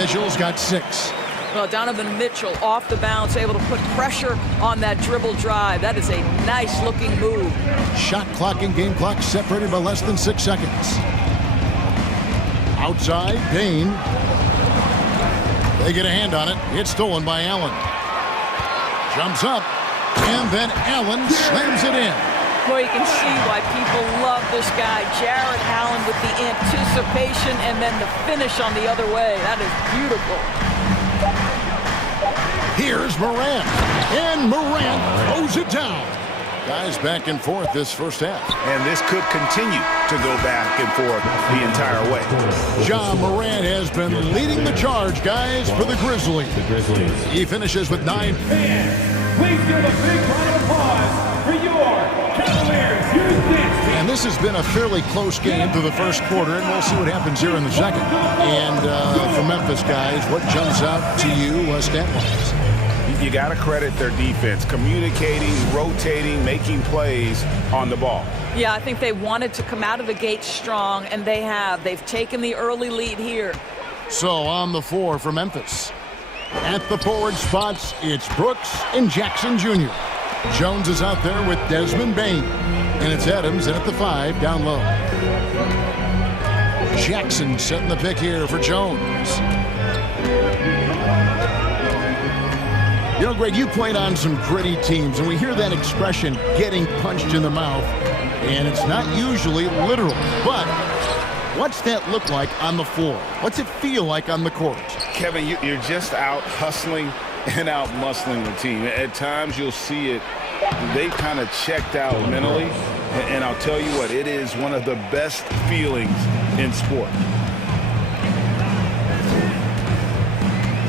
Mitchell's got 6. Well, Donovan Mitchell off the bounce, able to put pressure on that dribble drive. That is a nice-looking move. Shot clock and game clock separated by less than 6 seconds. Outside, Bain. They get a hand on it. It's stolen by Allen. Jumps up, and then Allen slams it in. Boy, you can see why people love this guy, Jared Allen, with the anticipation and then the finish on the other way. That is beautiful. Here's Morant, and Morant throws it down. Guys back and forth this first half. And this could continue to go back and forth the entire way. Ja Morant has been leading the charge, guys, for the Grizzlies. He finishes with 9. Please give a big round of applause for your Cavaliers. And this has been a fairly close game through the first quarter, and we'll see what happens here in the second. And for Memphis, guys, what jumps out to you stat-wise? You got to credit their defense, communicating, rotating, making plays on the ball. Yeah, I think they wanted to come out of the gate strong, and they have. They've taken the early lead here. So on the floor for Memphis. At the forward spots, it's Brooks and Jackson Jr. Jones is out there with Desmond Bain. And it's Adams in at the 5 down low. Jackson setting the pick here for Jones. You know, Greg, you played on some gritty teams, and we hear that expression, getting punched in the mouth, and it's not usually literal. But what's that look like on the floor? What's it feel like on the court? Kevin, you're just out hustling and out muscling the team. At times you'll see it. They've kind of checked out mentally, and I'll tell you what, it is one of the best feelings in sport.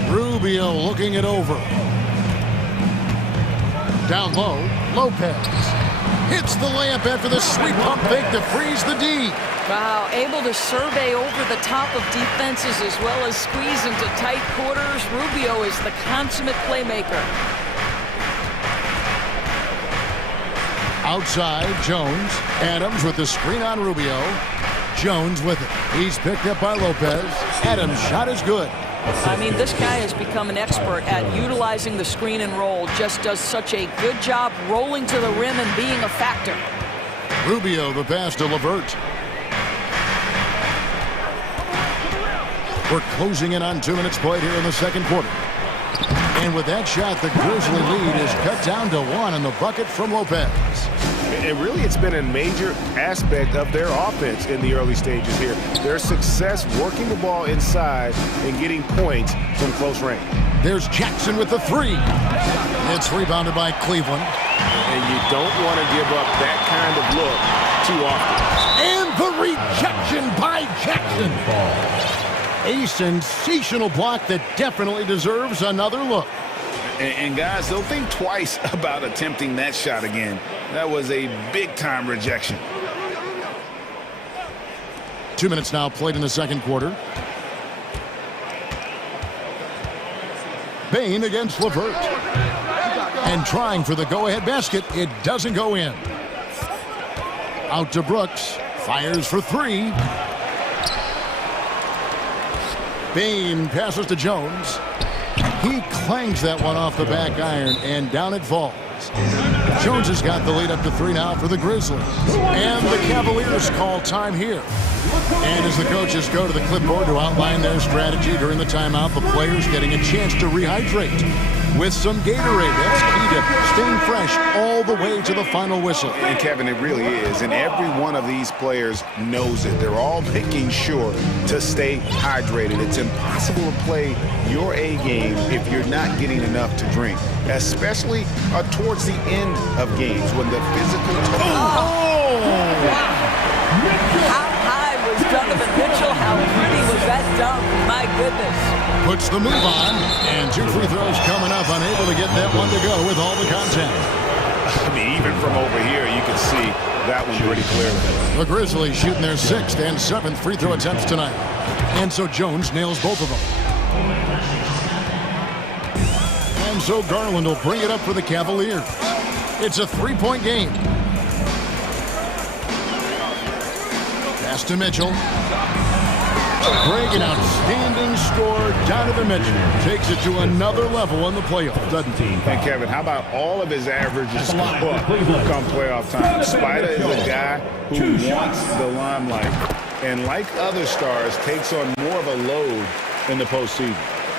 Rubio looking it over. Down low, Lopez hits the layup after the sweep pump fake to freeze the D. Wow, able to survey over the top of defenses as well as squeeze into tight quarters. Rubio is the consummate playmaker. Outside, Jones. Adams with the screen on Rubio. Jones with it. He's picked up by Lopez. Adams' shot is good. I mean, this guy has become an expert at utilizing the screen and roll. Just does such a good job rolling to the rim and being a factor. Rubio, the pass to LeVert. We're closing in on 2 minutes played here in the second quarter. And with that shot, the Grizzly lead is cut down to 1 in the bucket from Lopez. And really, it's been a major aspect of their offense in the early stages here. Their success working the ball inside and getting points from close range. There's Jackson with the 3. It's rebounded by Cleveland. And you don't want to give up that kind of look too often. And the rejection by Jackson. A sensational block that definitely deserves another look. And guys, they'll think twice about attempting that shot again. That was a big-time rejection. 2 minutes now played in the second quarter. Bain against LeVert. And trying for the go-ahead basket. It doesn't go in. Out to Brooks. Fires for 3. Bain passes to Jones. He clangs that one off the back iron, and down it falls. Jones has got the lead up to 3 now for the Grizzlies. And the Cavaliers call time here. And as the coaches go to the clipboard to outline their strategy during the timeout, the players getting a chance to rehydrate with some Gatorade. That's key to staying fresh all the way to the final whistle. And Kevin, it really is. And every one of these players knows it. They're all making sure to stay hydrated. It's impossible to play your A game if you're not getting enough to drink, especially towards the end of games when the physical How high was Donovan Mitchell? How pretty was that dunk? My goodness. Puts the move on, and 2 free throws coming up, unable to get that one to go with all the contact. I mean, even from over here, you can see that one pretty clearly. The Grizzlies shooting their 6th and 7th free throw attempts tonight. And so Jones nails both of them. And so Garland will bring it up for the Cavaliers. It's a 3-point game. Pass to Mitchell. Greg, an outstanding scorer. Donovan Mitchell takes it to another level in the playoffs, doesn't he? And Kevin, how about all of his averages come playoff time? Spider is a guy who wants the limelight, and like other stars, takes on more of a load in the postseason.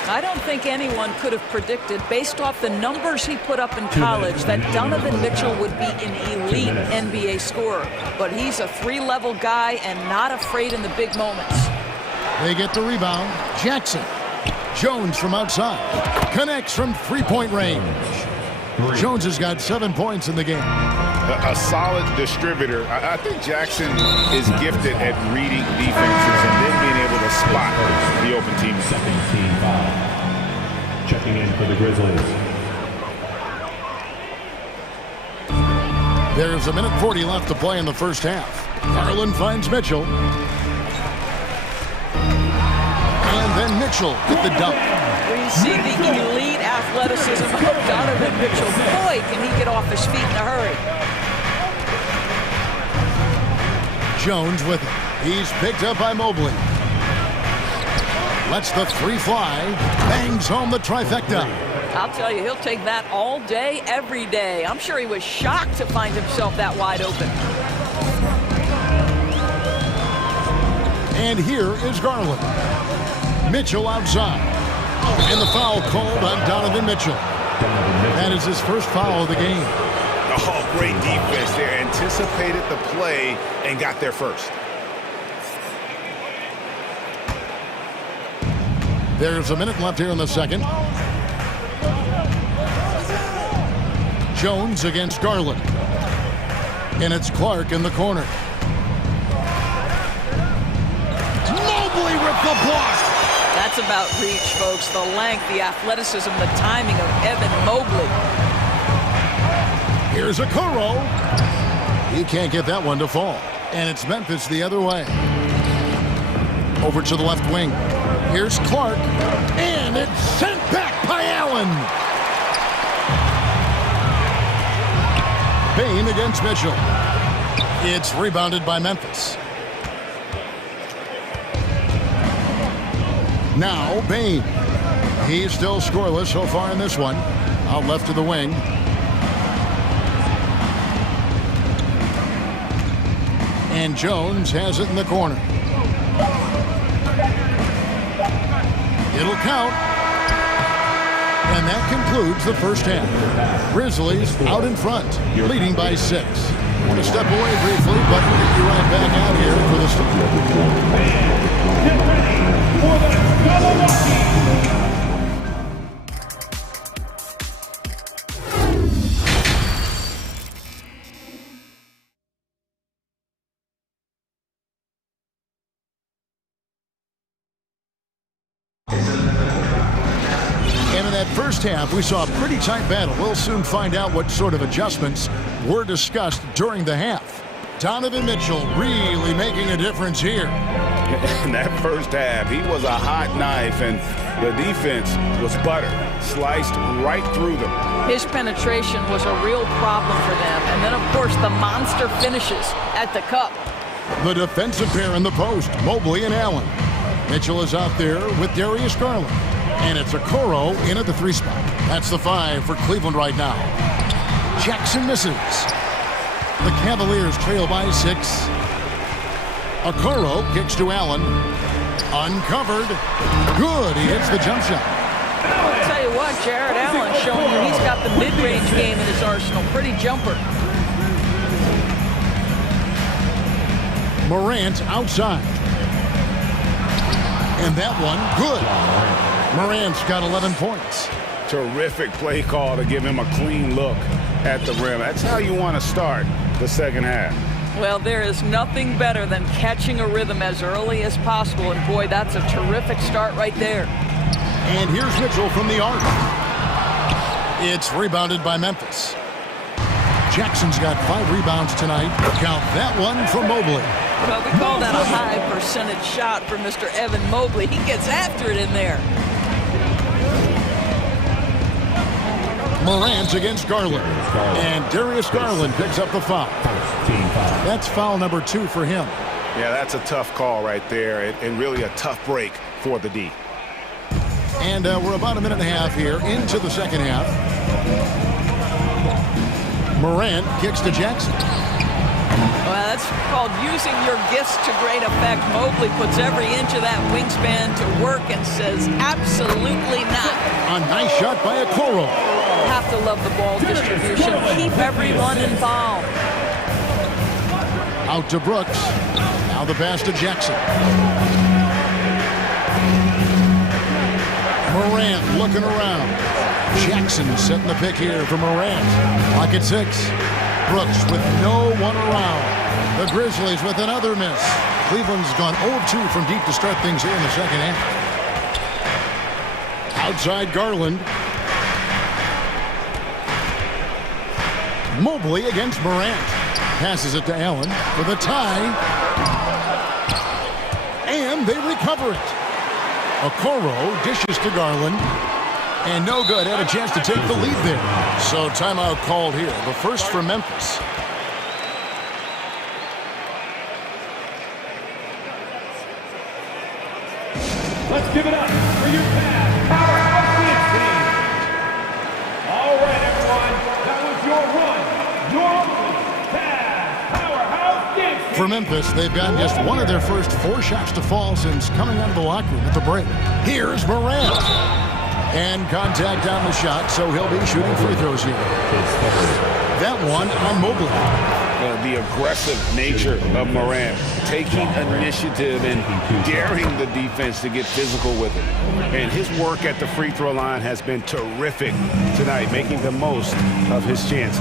I don't think anyone could have predicted, based off the numbers he put up in college, that Donovan Mitchell would be an elite NBA scorer. But he's a 3-level guy and not afraid in the big moments. They get the rebound. Jackson. Jones from outside. Connects from 3-point range. Jones has got 7 points in the game. A solid distributor. I think Jackson is gifted at reading defenses and then being able to spot the open team. Second team foul. Checking in for the Grizzlies. There's 1:40 left to play in the first half. Garland finds Mitchell. And then Mitchell with the dunk. We see the elite athleticism of Donovan Mitchell. Boy, can he get off his feet in a hurry. Jones with it. He's picked up by Mobley. Lets the 3 fly. Bangs home the trifecta. I'll tell you, he'll take that all day, every day. I'm sure he was shocked to find himself that wide open. And here is Garland. Mitchell outside. And the foul called on Donovan Mitchell. That is his first foul of the game. Oh, great defense there. Anticipated the play and got there first. There's a minute left here in the second. Jones against Garland. And it's Clark in the corner. Mobley with the block. That's about reach, folks. The length, the athleticism, the timing of Evan Mobley. Here's a Okoro. He can't get that one to fall. And it's Memphis the other way. Over to the left wing. Here's Clark. And it's sent back by Allen. Bain against Mitchell. It's rebounded by Memphis. Now Bain. He's still scoreless so far in this one. Out left to the wing. And Jones has it in the corner. It'll count. And that concludes the first half. Grizzlies out in front, leading by 6. I'm going to step away briefly, but we'll get you right back out here for the start. Get ready for the Milwaukee. And in that first half, we saw a pretty tight battle. We'll soon find out what sort of adjustments were discussed during the half. Donovan Mitchell really making a difference here. In that first half, he was a hot knife, and the defense was butter, sliced right through them. His penetration was a real problem for them. And then, of course, the monster finishes at the cup. The defensive pair in the post, Mobley and Allen. Mitchell is out there with Darius Garland. And it's Okoro in at the 3 spot. That's the 5 for Cleveland right now. Jackson misses. The Cavaliers trail by 6. Okoro kicks to Allen. Uncovered. Good. He hits the jump shot. I'll tell you what, Jared Allen showing you he's got the mid-range game in his arsenal. Pretty jumper. Morant outside. And that one, good. Morant's got 11 points. Terrific play call to give him a clean look at the rim. That's how you want to start the second half. Well, there is nothing better than catching a rhythm as early as possible. And boy, that's a terrific start right there. And here's Mitchell from the arc. It's rebounded by Memphis. Jackson's got 5 rebounds tonight. Count that one for Mobley. Well, we call that a high percentage shot for Mr. Evan Mobley. He gets after it in there. Morant against Garland. And Darius Garland picks up the foul. That's foul number 2 for him. Yeah, that's a tough call right there, and really a tough break for the D. And we're about a minute and a half here into the second half. Morant kicks to Jackson. Well, that's called using your gifts to great effect. Mobley puts every inch of that wingspan to work and says, absolutely not. A nice shot by Okoro. Have to love the ball distribution. Keep everyone involved. Out to Brooks. Now the pass to Jackson. Morant looking around. Jackson setting the pick here for Morant. Clock at 6. Brooks with no one around. The Grizzlies with another miss. Cleveland's gone 0-2 from deep to start things here in the second half. Outside Garland. Mobley against Morant. Passes it to Allen for the tie. And they recover it. Okoro dishes to Garland. And no good. Had a chance to take the lead there. So timeout called here. The first for Memphis. Let's give it up for your Cavs Powerhouse team. All right, everyone. That was your run. Your Cavs Powerhouse team. For Memphis, they've gotten just one of their first 4 shots to fall since coming out of the locker room at the break. Here's Morant. And contact on the shot, so he'll be shooting free throws here. That one on Mobley. The aggressive nature of Morant, taking initiative and daring the defense to get physical with it. And his work at the free throw line has been terrific tonight, making the most of his chances.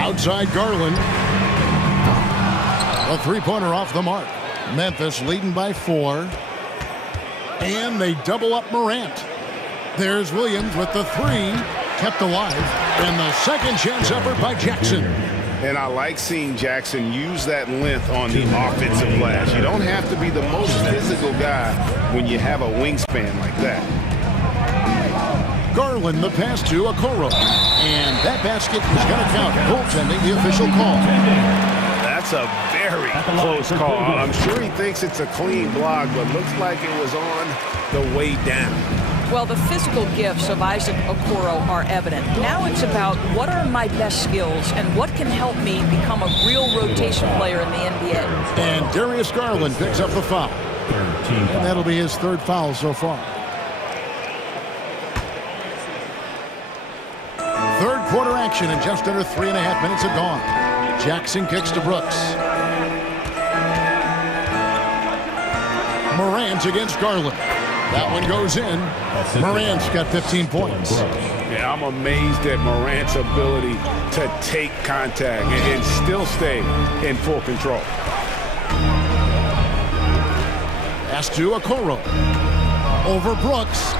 Outside Garland. A 3-pointer off the mark. Memphis leading by 4. And they double up Morant. There's Williams with the 3. Kept alive. And the second chance effort by Jackson. And I like seeing Jackson use that length on the offensive glass. You don't have to be the most physical guy when you have a wingspan like that. Garland the pass to Okoro. And that basket is going to count. Goaltending the official call. That's a very close call. I'm sure he thinks it's a clean block, but looks like it was on the way down. Well, the physical gifts of Isaac Okoro are evident. Now it's about what are my best skills and what can help me become a real rotation player in the NBA. And Darius Garland picks up the foul. And that'll be his 3rd foul so far. Third quarter action, and just under 3.5 minutes have gone. Jackson kicks to Brooks. Morant against Garland. That one goes in. Morant's got 15 points. Yeah, I'm amazed at Morant's ability to take contact and still stay in full control. Pass to Okoro. Over Brooks.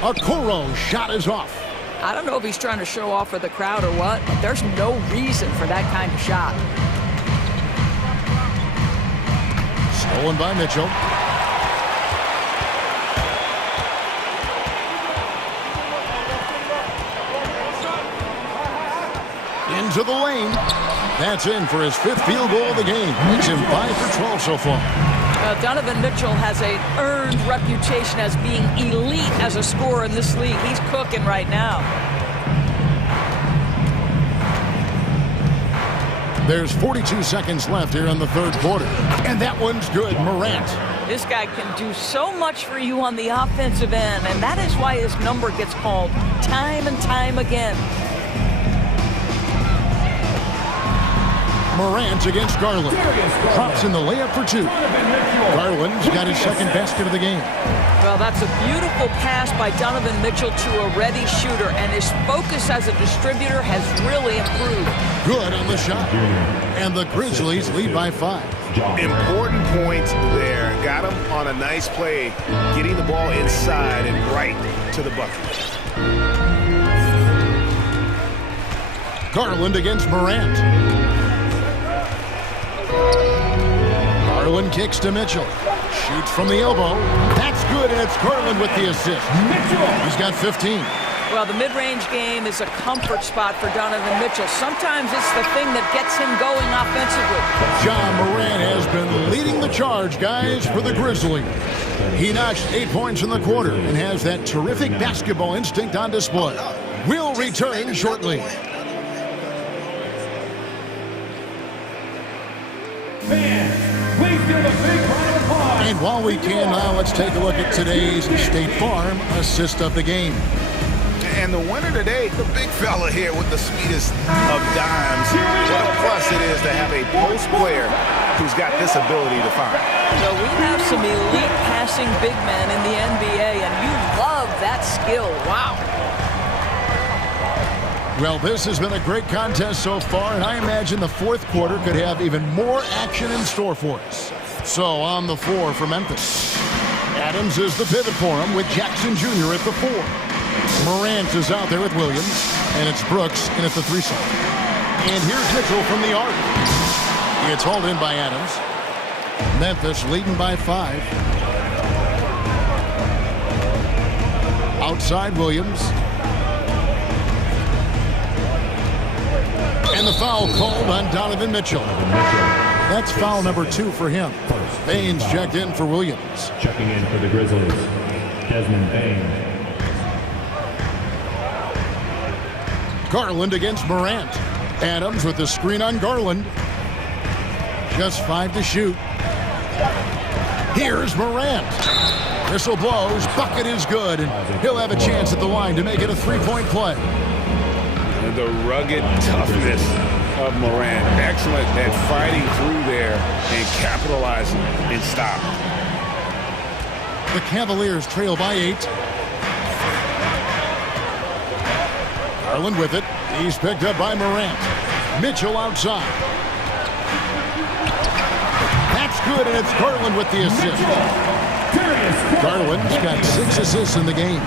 Okoro's shot is off. I don't know if he's trying to show off for the crowd or what, but there's no reason for that kind of shot. Stolen by Mitchell. Into the lane. That's in for his 5th field goal of the game. Makes him 5 for 12 so far. Donovan Mitchell has an earned reputation as being elite as a scorer in this league. He's cooking right now. There's 42 seconds left here in the 3rd quarter. And that one's good. Morant. This guy can do so much for you on the offensive end, and that is why his number gets called time and time again. Morant against Garland. Drops in the layup for 2. Garland's got his 2nd basket of the game. Well, that's a beautiful pass by Donovan Mitchell to a ready shooter, and his focus as a distributor has really improved. Good on the shot. And the Grizzlies lead by 5. Important points there. Got him on a nice play, getting the ball inside and right to the bucket. Garland against Morant. Garland kicks to Mitchell. Shoots from the elbow. That's good, and it's Garland with the assist. He's got 15. Well, the mid-range game is a comfort spot for Donovan Mitchell. Sometimes it's the thing that gets him going offensively. John Morant has been leading the charge, guys, for the Grizzlies. He notched 8 points in the quarter and has that terrific basketball instinct on display. We'll return shortly. And while we can now, let's take a look at today's State Farm assist of the game. And the winner today, the big fella here with the sweetest of dimes. What a plus it is to have a post player who's got this ability to find. So we have some elite passing big men in the NBA, and you love that skill. Wow. Well, this has been a great contest so far, and I imagine the 4th quarter could have even more action in store for us. So on the floor for Memphis, Adams is the pivot for him with Jackson Jr. at the 4. Morant is out there with Williams, and it's Brooks in at the 3 side. And here's Mitchell from the arc. It's hauled in by Adams. Memphis leading by 5. Outside Williams. And the foul called on Donovan Mitchell. That's foul number 2 for him. Baines checked in for Williams. Checking in for the Grizzlies, Desmond Baines. Garland against Morant. Adams with the screen on Garland. Just 5 to shoot. Here's Morant. Whistle blows. Bucket is good. And he'll have a chance at the line to make it a 3-point play. And the rugged toughness of Morant. Excellent at fighting through there and capitalizing and stop. The Cavaliers trail by 8. Garland with it. He's picked up by Morant. Mitchell outside. That's good, and it's Garland with the assist. Garland's got 6 assists in the game.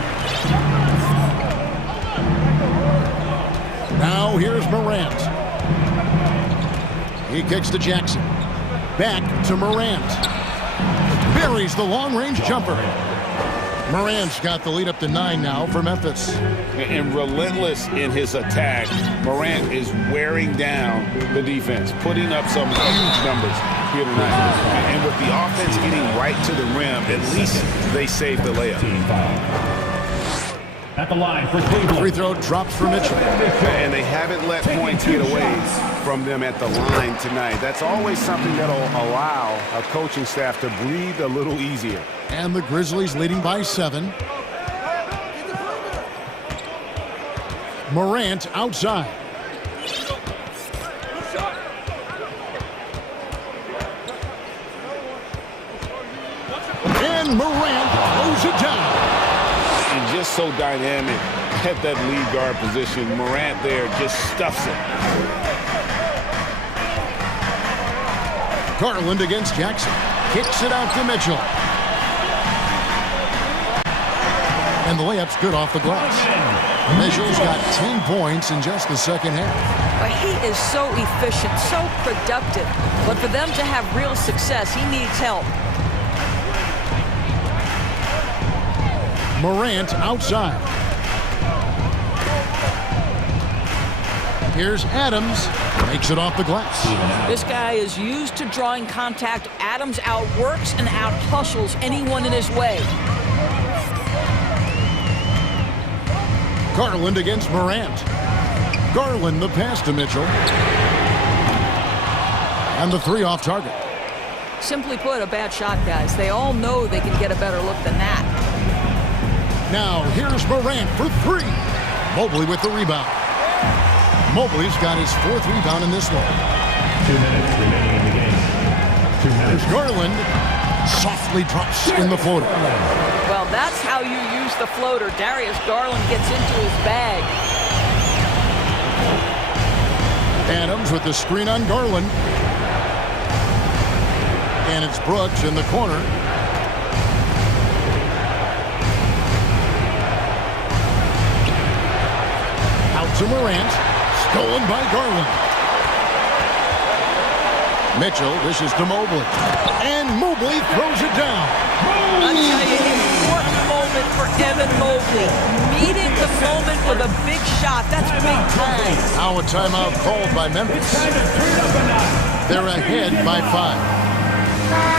Now here's Morant. He kicks to Jackson. Back to Morant. Buries the long-range jumper. Morant's got the lead up to 9 now for Memphis. And relentless in his attack, Morant is wearing down the defense, putting up some huge numbers here tonight. And with the offense getting right to the rim, at least they saved the layup. At the line for Cleveland. Free throw drops for Mitchell. And they haven't let points get away from them at the line tonight. That's always something that'll allow a coaching staff to breathe a little easier. And the Grizzlies leading by 7. Morant outside. And Morant throws it down. And just so dynamic at that lead guard position. Morant there just stuffs it. Garland against Jackson. Kicks it out to Mitchell. And the layup's good off the glass. Mitchell's got 10 points in just the second half. But he is so efficient, so productive. But for them to have real success, he needs help. Morant outside. Here's Adams. Makes it off the glass. This guy is used to drawing contact. Adams outworks and out-hustles anyone in his way. Garland against Morant. Garland the pass to Mitchell. And the three off target. Simply put, a bad shot, guys. They all know they can get a better look than that. Now here's Morant for three. Mobley with the rebound. Mobley's got his fourth rebound in this one. 2 minutes remaining in the game. 2 minutes. Garland softly drops in the floater. Well, that's how you use the floater. Darius Garland gets into his bag. Adams with the screen on Garland. And it's Brooks in the corner. Out to Morant. Stolen by Garland. Mitchell dishes to Mobley. And Mobley throws it down. I'll tell you, important moment for Evan Mobley. Meeting the moment with a big shot. That's big time. Now a timeout called by Memphis. They're ahead by 5.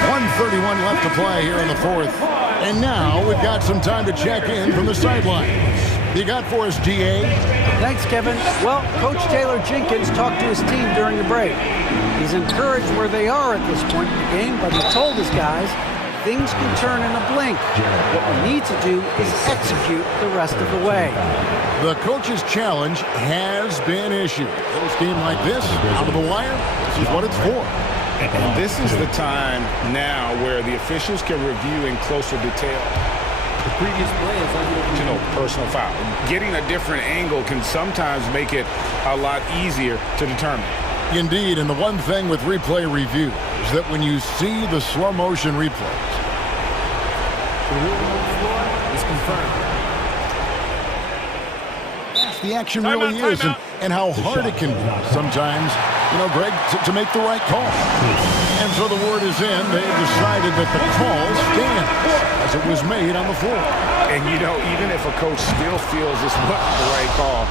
1:31 left to play here in the fourth. And now we've got some time to check in from the sideline. You got for us, GA? Thanks, Kevin. Well, Coach Taylor Jenkins talked to his team during the break. He's encouraged where they are at this point in the game, but he told his guys things can turn in a blink. What we need to do is execute the rest of the way. The coach's challenge has been issued. A game like this, out of the wire, this is what it's for. And this is the time now where the officials can review in closer detail. The previous play is under personal foul. Getting a different angle can sometimes make it a lot easier to determine. Indeed, and the one thing with replay review is that when you see the slow motion replays, the ruling on the floor is confirmed. the action really is and how hard it can be sometimes, you know, Greg, to make the right call. And so the word is in. They've decided that the call stands as it was made on the floor. And, you know, even if a coach still feels this wasn't the right call,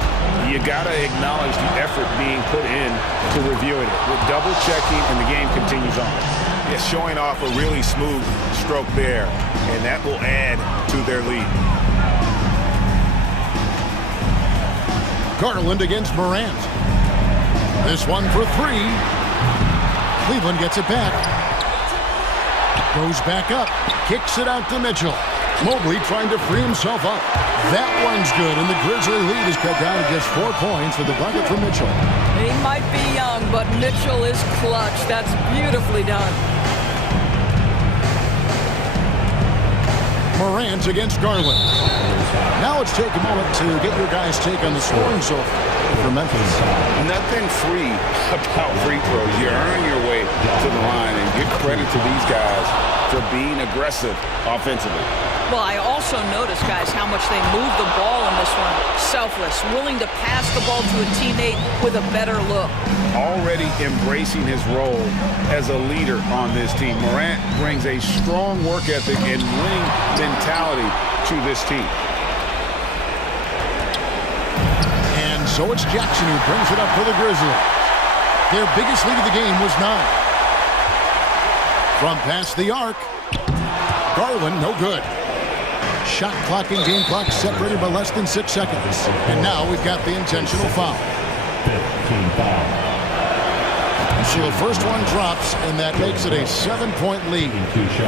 you got to acknowledge the effort being put in to reviewing it. With double checking, and the game continues on. It's showing off a really smooth stroke there, and that will add to their lead. Garland against Morant. This one for three. Cleveland gets it back. Goes back up. Kicks it out to Mitchell. Mobley trying to free himself up. That one's good, and the Grizzly lead is cut down to just 4 points with the bucket for Mitchell. He might be young, but Mitchell is clutch. That's beautifully done. Morant against Garland. Now let's take a moment to get your guys' take on the scoring so far for Memphis. Nothing free about free throws. You earn your way to the line, and give credit to these guys for being aggressive offensively. Well, I also noticed, guys, how much they move the ball in this one. Selfless, willing to pass the ball to a teammate with a better look. Already embracing his role as a leader on this team. Morant brings a strong work ethic and winning mentality to this team. And so it's Jackson who brings it up for the Grizzlies. Their biggest lead of the game was 9. From past the arc, Garland, no good. Shot clock and game clock separated by less than 6 seconds. And now we've got the intentional foul. 15 foul. So the first one drops, and that makes it a 7-point lead.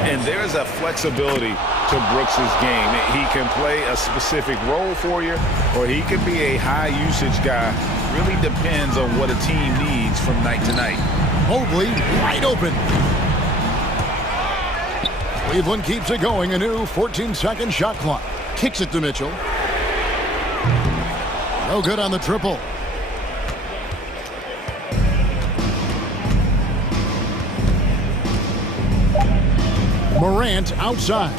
And there's a flexibility to Brooks's game. He can play a specific role for you, or he could be a high-usage guy. Really depends on what a team needs from night to night. Mobley wide open. Cleveland keeps it going. A new 14-second shot clock. Kicks it to Mitchell. No good on the triple. Morant outside.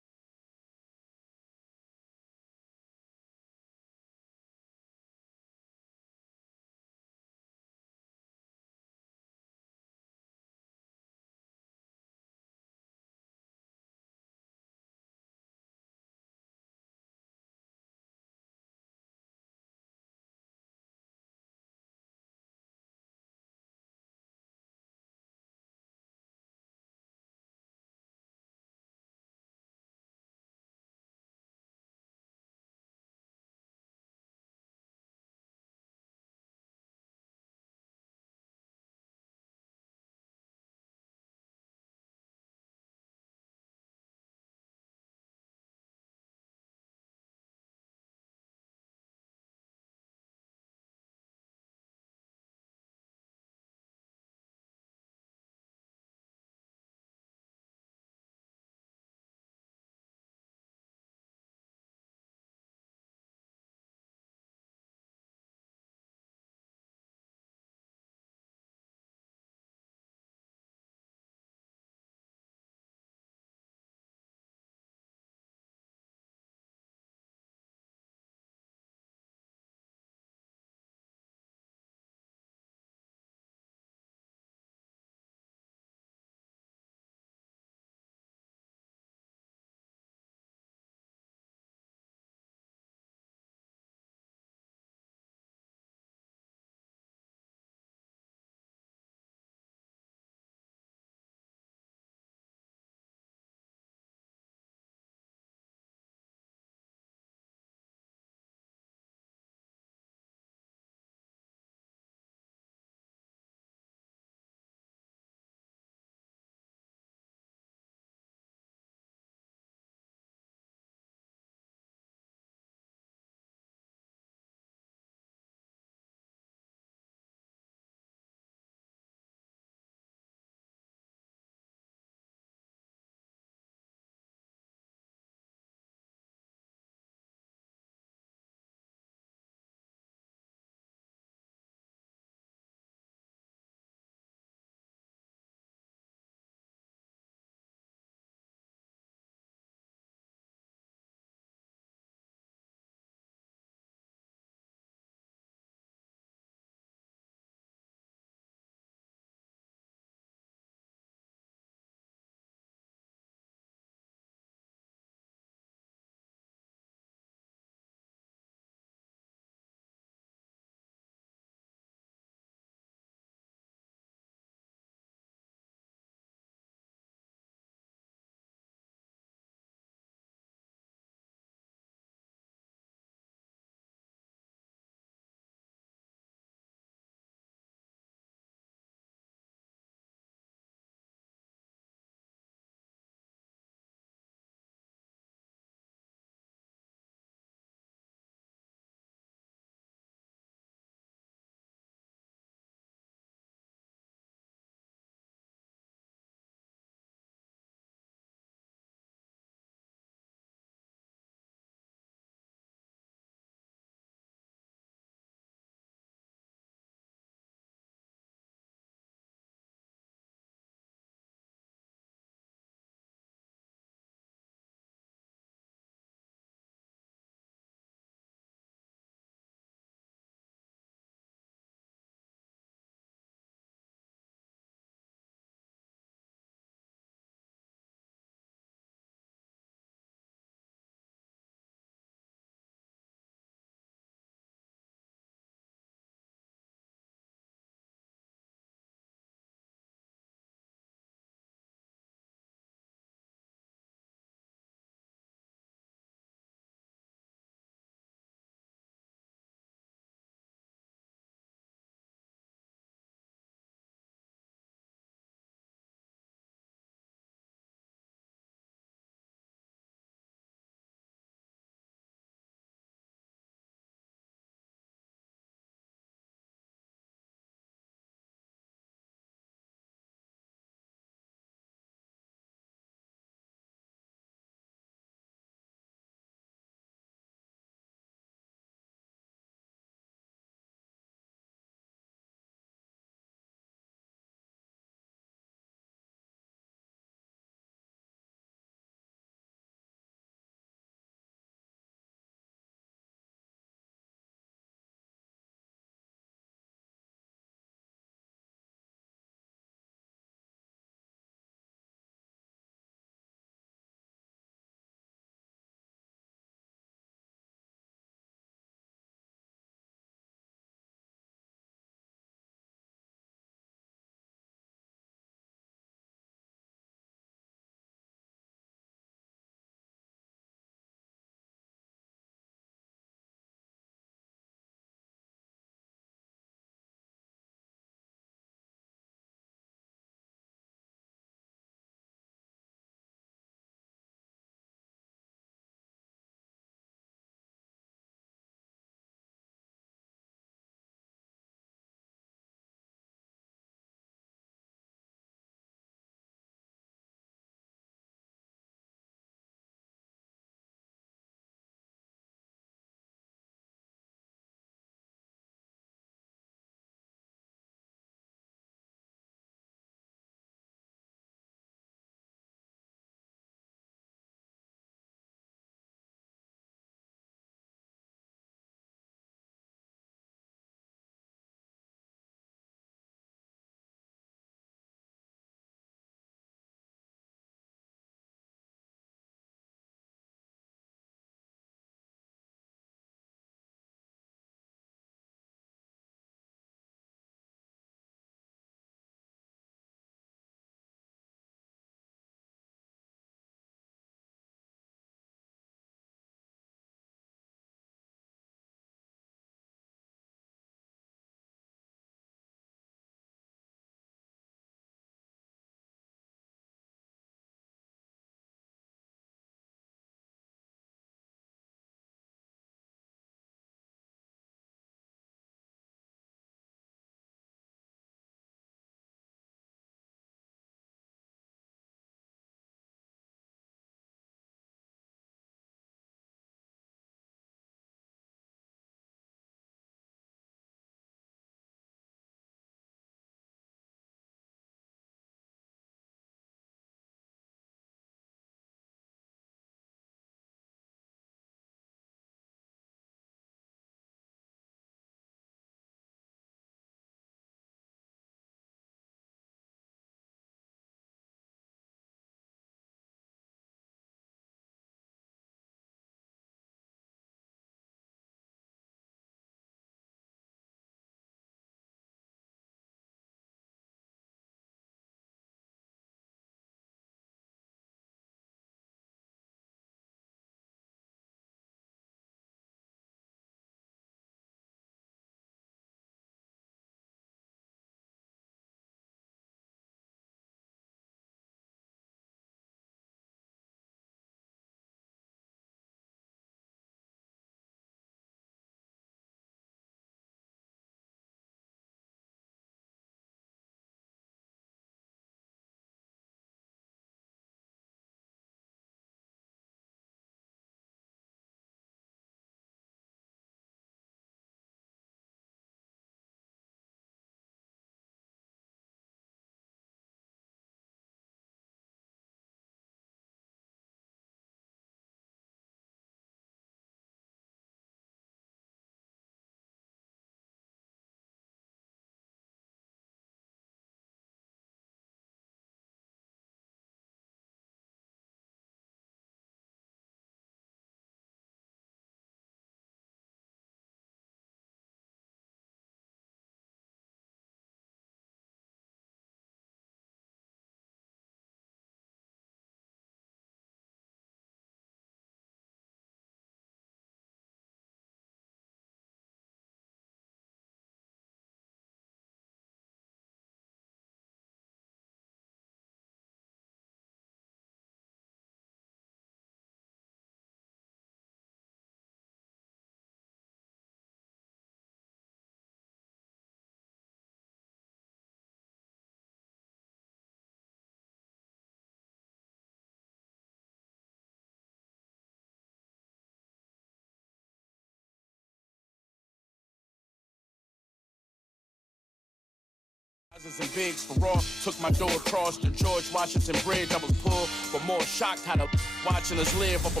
And bigs for raw, took my door across the George Washington Bridge. I was pulled, but more shocked how the watching us live up a...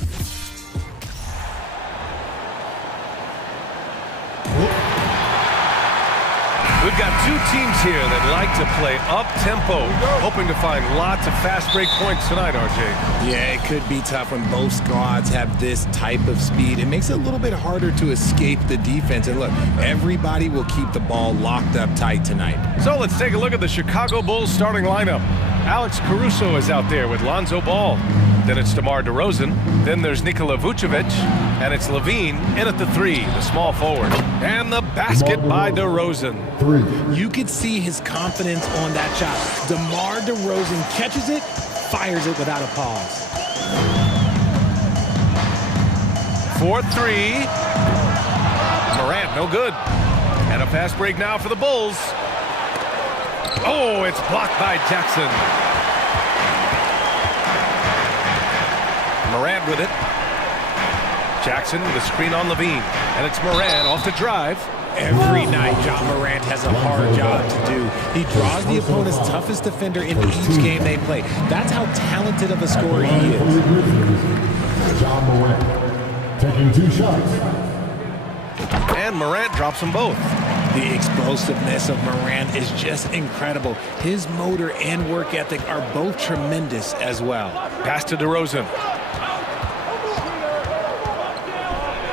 We've got two teams here that like to play up-tempo, hoping to find lots of fast break points tonight, RJ. Yeah, it could be tough when both squads have this type of speed. It makes it a little bit harder to escape the defense. And look, everybody will keep the ball locked up tight tonight. So let's take a look at the Chicago Bulls starting lineup. Alex Caruso is out there with Lonzo Ball. Then it's DeMar DeRozan. Then there's Nikola Vucevic. And it's Levine in at the 3, the small forward. And the basket by DeRozan. You could see his confidence on that shot. DeMar DeRozan catches it, fires it without a pause. 4-3. Morant, no good. And a fast break now for the Bulls. Oh, it's blocked by Jackson. Morant with it. Jackson with a screen on Levine. And it's Morant off the drive. Every night, John Morant has a hard job to do. He draws the opponent's toughest defender in each game they play. That's how talented of a scorer he is. John Morant taking 2 shots. And Morant drops them both. The explosiveness of Morant is just incredible. His motor and work ethic are both tremendous as well. Pass to DeRozan.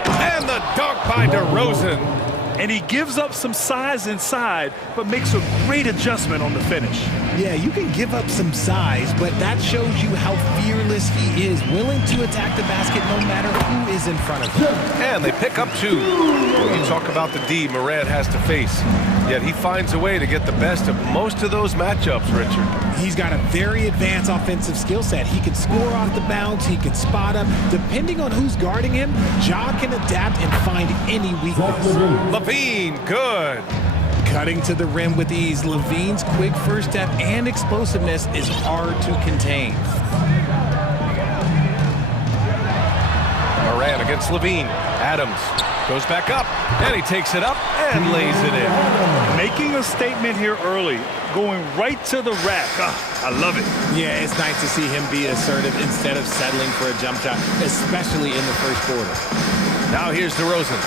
And the dunk by DeRozan. And he gives up some size inside, but makes a great adjustment on the finish. Yeah, you can give up some size, but that shows you how fearless he is, willing to attack the basket no matter who is in front of him. And they pick up 2. When you talk about the D Morant has to face, yet he finds a way to get the best of most of those matchups, Richard. He's got a very advanced offensive skill set. He can score off the bounce, he can spot up. Depending on who's guarding him, Ja can adapt and find any weakness. Levine, good. Cutting to the rim with ease, Levine's quick first step and explosiveness is hard to contain. Morant against Levine. Adams goes back up, and he takes it up and lays it in. Making a statement here early, going right to the rack. I love it. Yeah, it's nice to see him be assertive instead of settling for a jump shot, especially in the first quarter. Now here's DeRozan.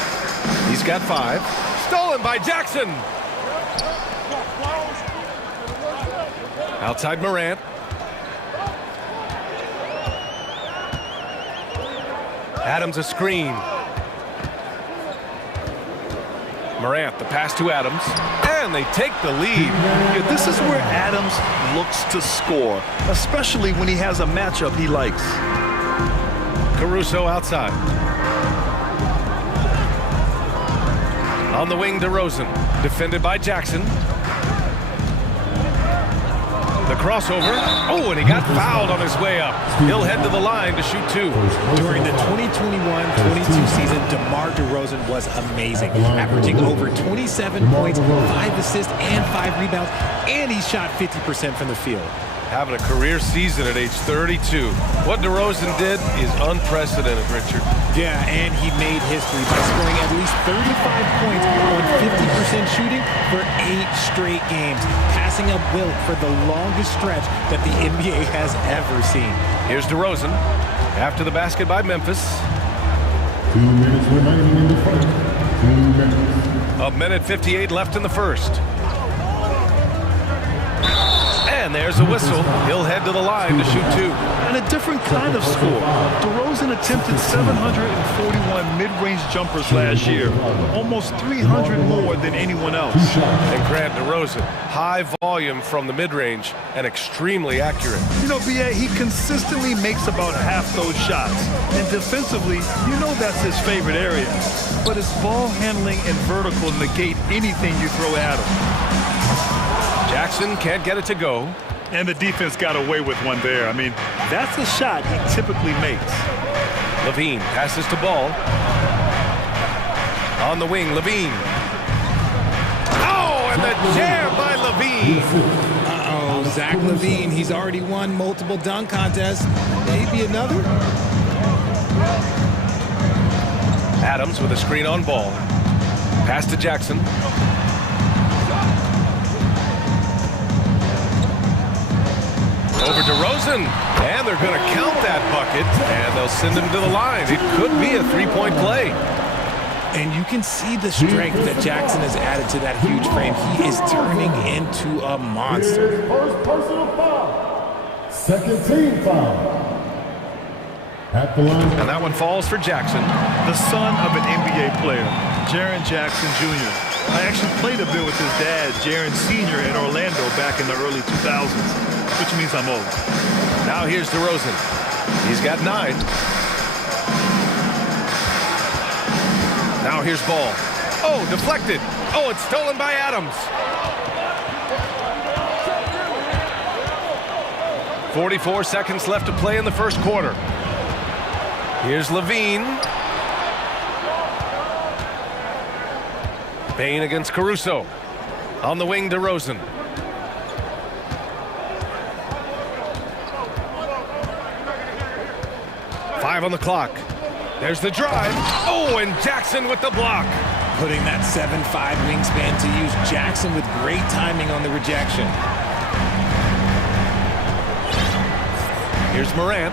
He's got 5. Stolen by Jackson. Outside Morant. Adams a screen. Morant, the pass to Adams. And they take the lead. Yeah, this is where Adams looks to score, especially when he has a matchup he likes. Caruso outside. On the wing, DeRozan. Defended by Jackson. The crossover. Oh, and he got fouled on his way up. He'll head to the line to shoot 2. During the 2021-22 season, DeMar DeRozan was amazing, averaging over 27 points, 5 assists, and 5 rebounds, and he shot 50% from the field. Having a career season at age 32. What DeRozan did is unprecedented, Richard. Yeah, and he made history by scoring at least 35 points on 50% shooting for 8 straight games, passing up Wilt for the longest stretch that the NBA has ever seen. Here's DeRozan after the basket by Memphis. 2 minutes remaining in the first. 2 minutes. 1:58 left in the first. And there's a whistle. He'll head to the line to shoot 2. And a different kind of score. DeRozan attempted 741 mid-range jumpers last year, almost 300 more than anyone else. And Grant DeRozan, high volume from the mid-range and extremely accurate. You know, B.A., he consistently makes about half those shots. And defensively, you know that's his favorite area. But his ball handling and vertical negate anything you throw at him. Jackson can't get it to go. And the defense got away with one there. I mean, that's a shot he typically makes. Levine passes to Ball. On the wing, Levine. Oh, and the jam by Levine. Uh-oh, Zach Levine, he's already won multiple dunk contests. Maybe another? Adams with a screen on Ball. Pass to Jackson. Over DeRozan, and they're going to count that bucket, and they'll send him to the line. It could be a three-point play. And you can see the strength that Jackson has added to that huge frame. He is turning into a monster. First personal foul. Second team foul. At the line. And that one falls for Jackson. The son of an NBA player, Jaren Jackson Jr. I actually played a bit with his dad, Jaren Sr. in Orlando back in the early 2000s, which means I'm old. Now here's DeRozan. He's got 9. Now here's Ball. Oh, deflected. Oh, it's stolen by Adams. 44 seconds left to play in the first quarter. Here's Levine. Bane against Caruso. On the wing, DeRozan. Five on the clock. There's the drive. Oh, and Jackson with the block. Putting that 7'5" wingspan to use. Jackson with great timing on the rejection. Here's Morant.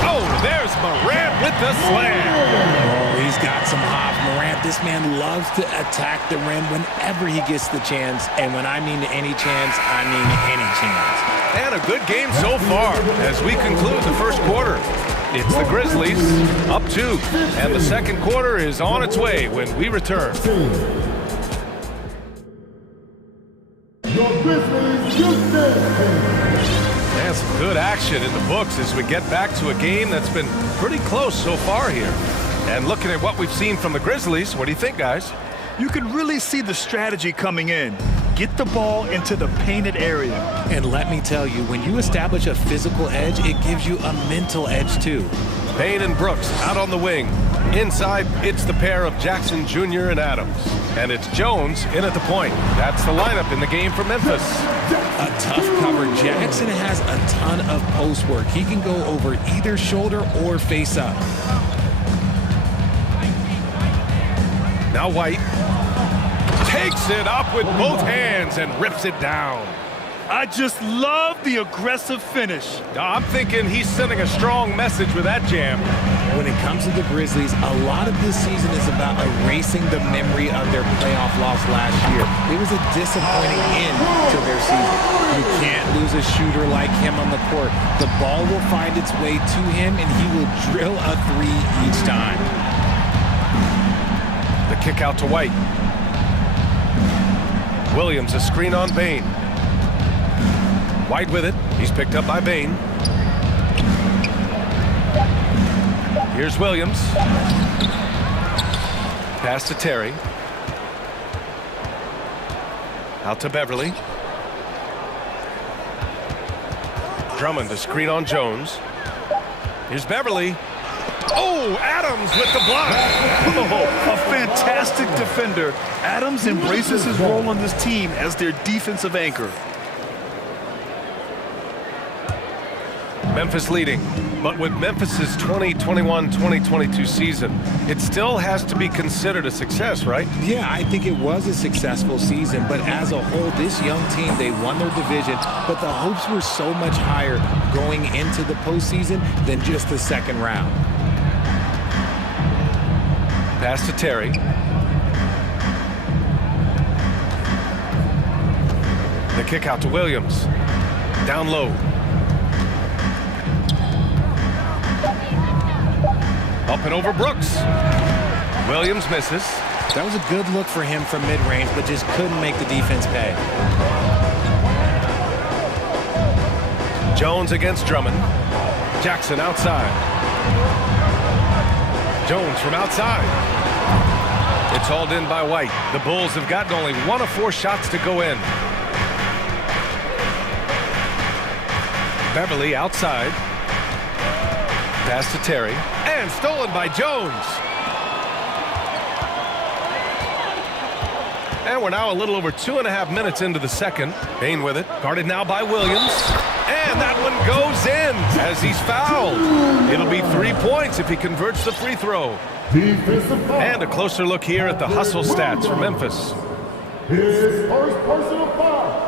Oh, there's Morant with the slam. Oh, he's got some hop. Morant, this man loves to attack the rim whenever he gets the chance. And when I mean any chance, I mean any chance. And a good game so far as we conclude the first quarter. It's the Grizzlies up 2, and the second quarter is on its way when we return. Your Grizzlies Houston. And some good action in the books as we get back to a game that's been pretty close so far here. And looking at what we've seen from the Grizzlies, what do you think, guys? You can really see the strategy coming in. Get the ball into the painted area. And let me tell you, when you establish a physical edge, it gives you a mental edge too. Payne and Brooks out on the wing. Inside, it's the pair of Jackson Jr. and Adams. And it's Jones in at the point. That's the lineup in the game for Memphis. A tough cover. Jackson has a ton of post work. He can go over either shoulder or face up. Now White takes it up with both hands and rips it down. I just love the aggressive finish. I'm thinking he's sending a strong message with that jam. When it comes to the Grizzlies, a lot of this season is about erasing the memory of their playoff loss last year. It was a disappointing end to their season. You can't lose a shooter like him on the court. The ball will find its way to him, and he will drill a 3 each time. The kick out to White. Williams, a screen on Bane. White with it. He's picked up by Bane. Here's Williams. Pass to Terry. Out to Beverly. Drummond, a screen on Jones. Here's Beverly. Oh, Adams with the block. Oh, a fantastic defender. Adams embraces his role on this team as their defensive anchor. Memphis leading, but with Memphis's 2021-2022 season, it still has to be considered a success, right? Yeah, I think it was a successful season, but as a whole, this young team, they won their division, but the hopes were so much higher going into the postseason than just the second round. Pass to Terry. The kick out to Williams. Down low. Up and over Brooks. Williams misses. That was a good look for him from mid-range, but just couldn't make the defense pay. Jones against Drummond. Jackson outside. Jones from outside. It's hauled in by White. The Bulls have gotten only 1 of 4 shots to go in. Beverly outside. Pass to Terry. And stolen by Jones. And we're now a little over 2.5 minutes into the second. Bane with it. Guarded now by Williams. And that one goes in as he's fouled. It'll be 3 points if he converts the free throw. And a closer look here at the hustle stats for Memphis. His first personal foul.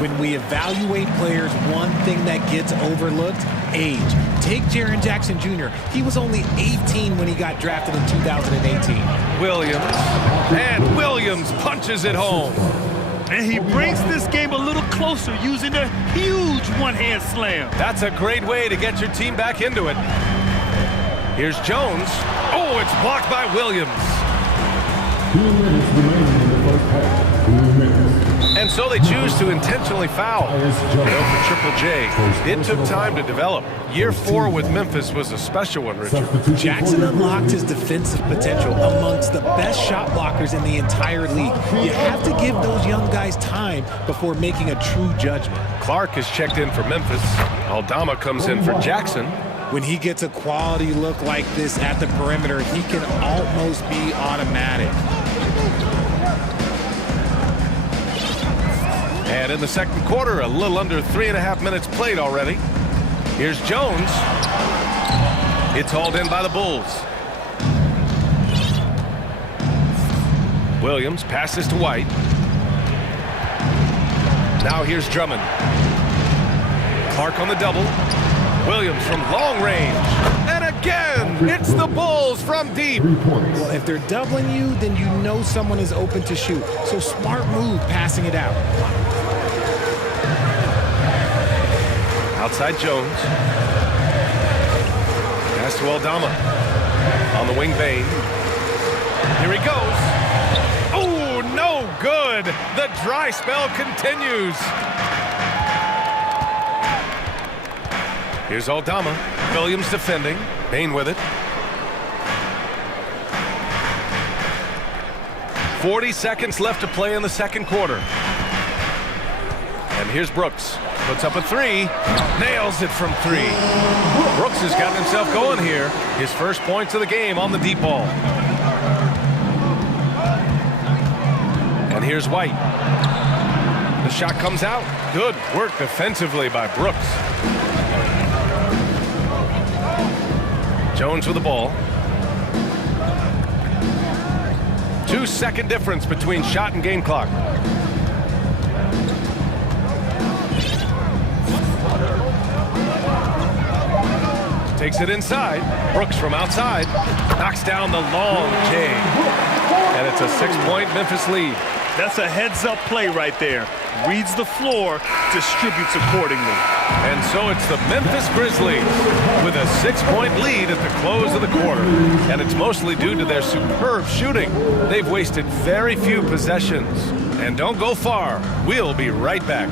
When we evaluate players, one thing that gets overlooked, age. Take Jaren Jackson Jr. He was only 18 when he got drafted in 2018. Williams. And Williams punches it home. And he brings this game a little closer using a huge one-hand slam. That's a great way to get your team back into it. Here's Jones. Oh, it's blocked by Williams. 2 minutes remaining in the first half. 2 minutes. And so they choose to intentionally foul. They go for Triple J. It took time to develop. Year 4 with Memphis was a special one, Richard. Jackson unlocked his defensive potential amongst the best shot blockers in the entire league. You have to give those young guys time before making a true judgment. Clark has checked in for Memphis. Aldama comes in for Jackson. When he gets a quality look like this at the perimeter, he can almost be automatic. And in the second quarter, a little under 3.5 minutes played already. Here's Jones. It's hauled in by the Bulls. Williams passes to White. Now here's Drummond. Clark on the double. Williams from long range. And again, it's the Bulls from deep. Well, if they're doubling you, then you know someone is open to shoot. So smart move passing it out. Outside Jones. Pass to Aldama. On the wing Bain. Here he goes. Oh, no good. The dry spell continues. Here's Aldama. Williams defending. Bain with it. 40 seconds left to play in the second quarter. And here's Brooks. Puts up a 3. Nails it from 3. Brooks has gotten himself going here. His first points of the game on the deep ball. And here's White. The shot comes out. Good work defensively by Brooks. Jones with the ball. 2-second difference between shot and game clock. Takes it inside. Brooks from outside. Knocks down the long J. And it's a 6-point Memphis lead. That's a heads-up play right there. Reads the floor, distributes accordingly. And so it's the Memphis Grizzlies with a 6-point lead at the close of the quarter. And it's mostly due to their superb shooting. They've wasted very few possessions. And don't go far. We'll be right back.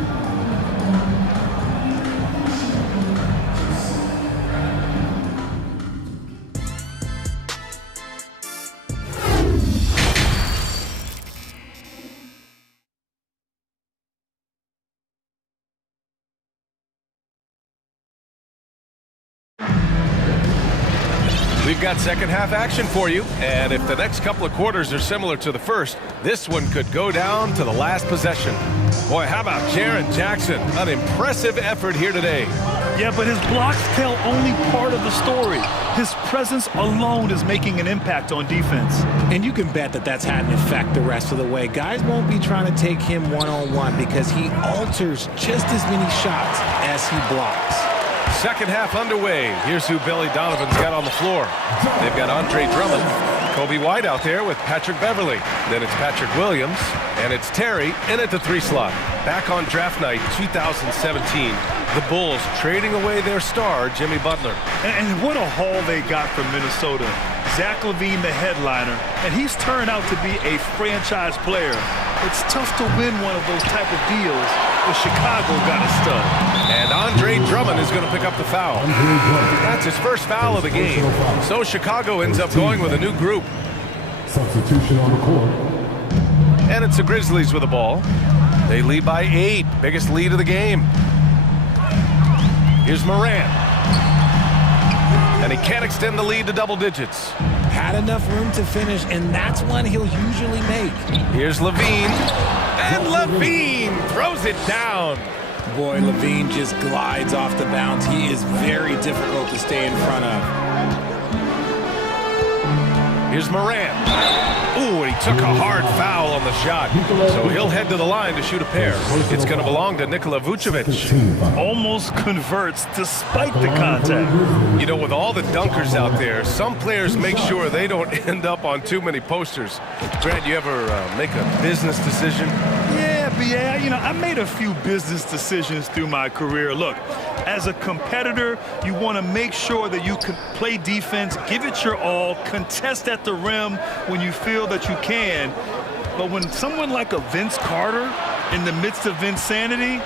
We've got second half action for you, and if the next couple of quarters are similar to the first, this one could go down to the last possession. Boy, how about Jaren Jackson? An impressive effort here today. Yeah, but his blocks tell only part of the story. His presence alone is making an impact on defense. And you can bet that that's had an effect the rest of the way. Guys won't be trying to take him one-on-one because he alters just as many shots as he blocks. Second half underway. Here's who Billy Donovan's got on the floor. They've got Andre Drummond, Kobe White out there with Patrick Beverly. Then it's Patrick Williams, and it's Terry in at the 3 slot. Back on draft night 2017, the Bulls trading away their star, Jimmy Butler. And what a haul they got from Minnesota. Zach LaVine, the headliner, and he's turned out to be a franchise player. It's tough to win one of those type of deals, but Chicago got a stud. And Andre Drummond is going to pick up the foul. That's his first foul of the game. So Chicago ends up going with a new group. Substitution on the court. And it's the Grizzlies with the ball. They lead by 8. Biggest lead of the game. Here's Morant. And he can't extend the lead to double digits. Had enough room to finish, and that's one he'll usually make. Here's LaVine. And LaVine throws it down. Boy, Levine just glides off the bounce. He is very difficult to stay in front of. Here's Morant. Ooh, and he took a hard foul on the shot. So he'll head to the line to shoot a pair. It's going to belong to Nikola Vucevic. Almost converts despite the contact. You know, with all the dunkers out there, some players make sure they don't end up on too many posters. Grant, you ever make a business decision? Yeah, B.A., you know, I made a few business decisions through my career. Look, as a competitor, you want to make sure that you can play defense, give it your all, contest at the rim when you feel that you can. But when someone like a Vince Carter in the midst of insanity,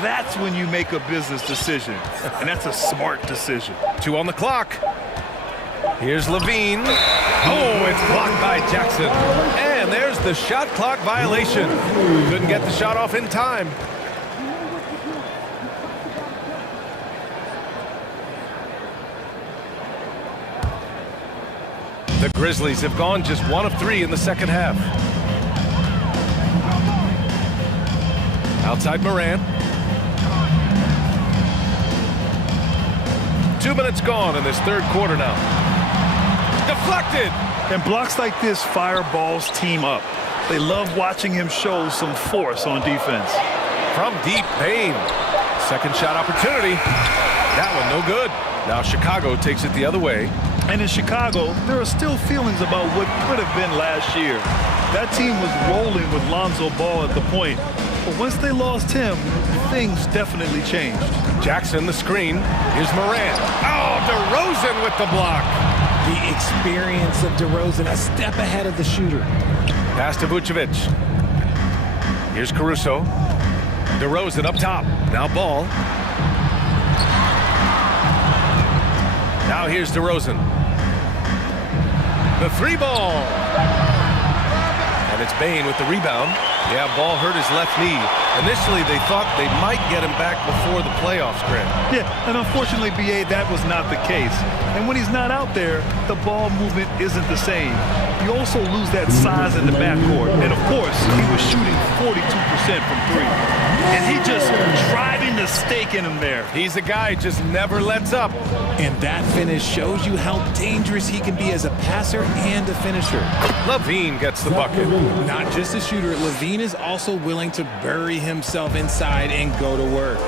that's when you make a business decision. And that's a smart decision. 2 on the clock. Here's Levine. Oh, it's blocked by Jackson. And there's the shot clock violation. Couldn't get the shot off in time. The Grizzlies have gone just 1 of 3 in the second half. Outside Morant. 2 minutes gone in this third quarter now. Deflected. And blocks like this fire Ball's team up. They love watching him show some force on defense. From deep, Payne. Second shot opportunity. That one no good. Now Chicago takes it the other way. And in Chicago, there are still feelings about what could have been last year. That team was rolling with Lonzo Ball at the point. But once they lost him, things definitely changed. Jackson, the screen. Here's Morant. Oh, DeRozan with the block. The experience of DeRozan, a step ahead of the shooter. Pass to Vucevic. Here's Caruso. DeRozan up top. Now Ball. Now here's DeRozan. The 3-ball. And it's Bane with the rebound. Yeah, Ball hurt his left knee. Initially, they thought they might get him back before the playoffs, Grant. Yeah, and unfortunately, B.A., that was not the case. And when he's not out there, the ball movement isn't the same. You also lose that size in the backcourt. And, of course, he was shooting 42% from 3. And he just driving the stake in him there. He's a guy who just never lets up. And that finish shows you how dangerous he can be as a passer and a finisher. Levine gets the bucket. Not just a shooter, Levine is also willing to bury himself inside and go to work.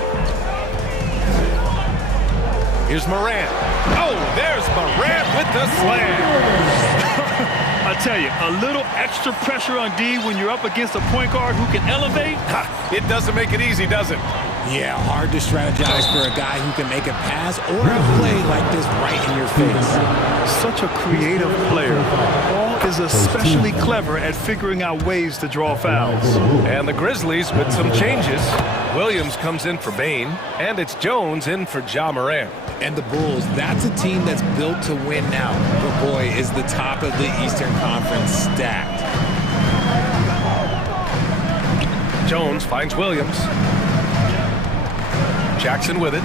Here's Morant. Oh, there's Morant with the slam. I tell you, a little extra pressure on D when you're up against a point guard who can elevate. It doesn't make it easy, does it? Yeah, hard to strategize for a guy who can make a pass or a play like this right in your face. Such a creative player. Ball is especially clever at figuring out ways to draw fouls. And the Grizzlies with some changes. Williams comes in for Bane, and it's Jones in for Ja Morant. And the Bulls, that's a team that's built to win now. But boy, is the top of the Eastern Conference stacked. Jones finds Williams. Jackson with it.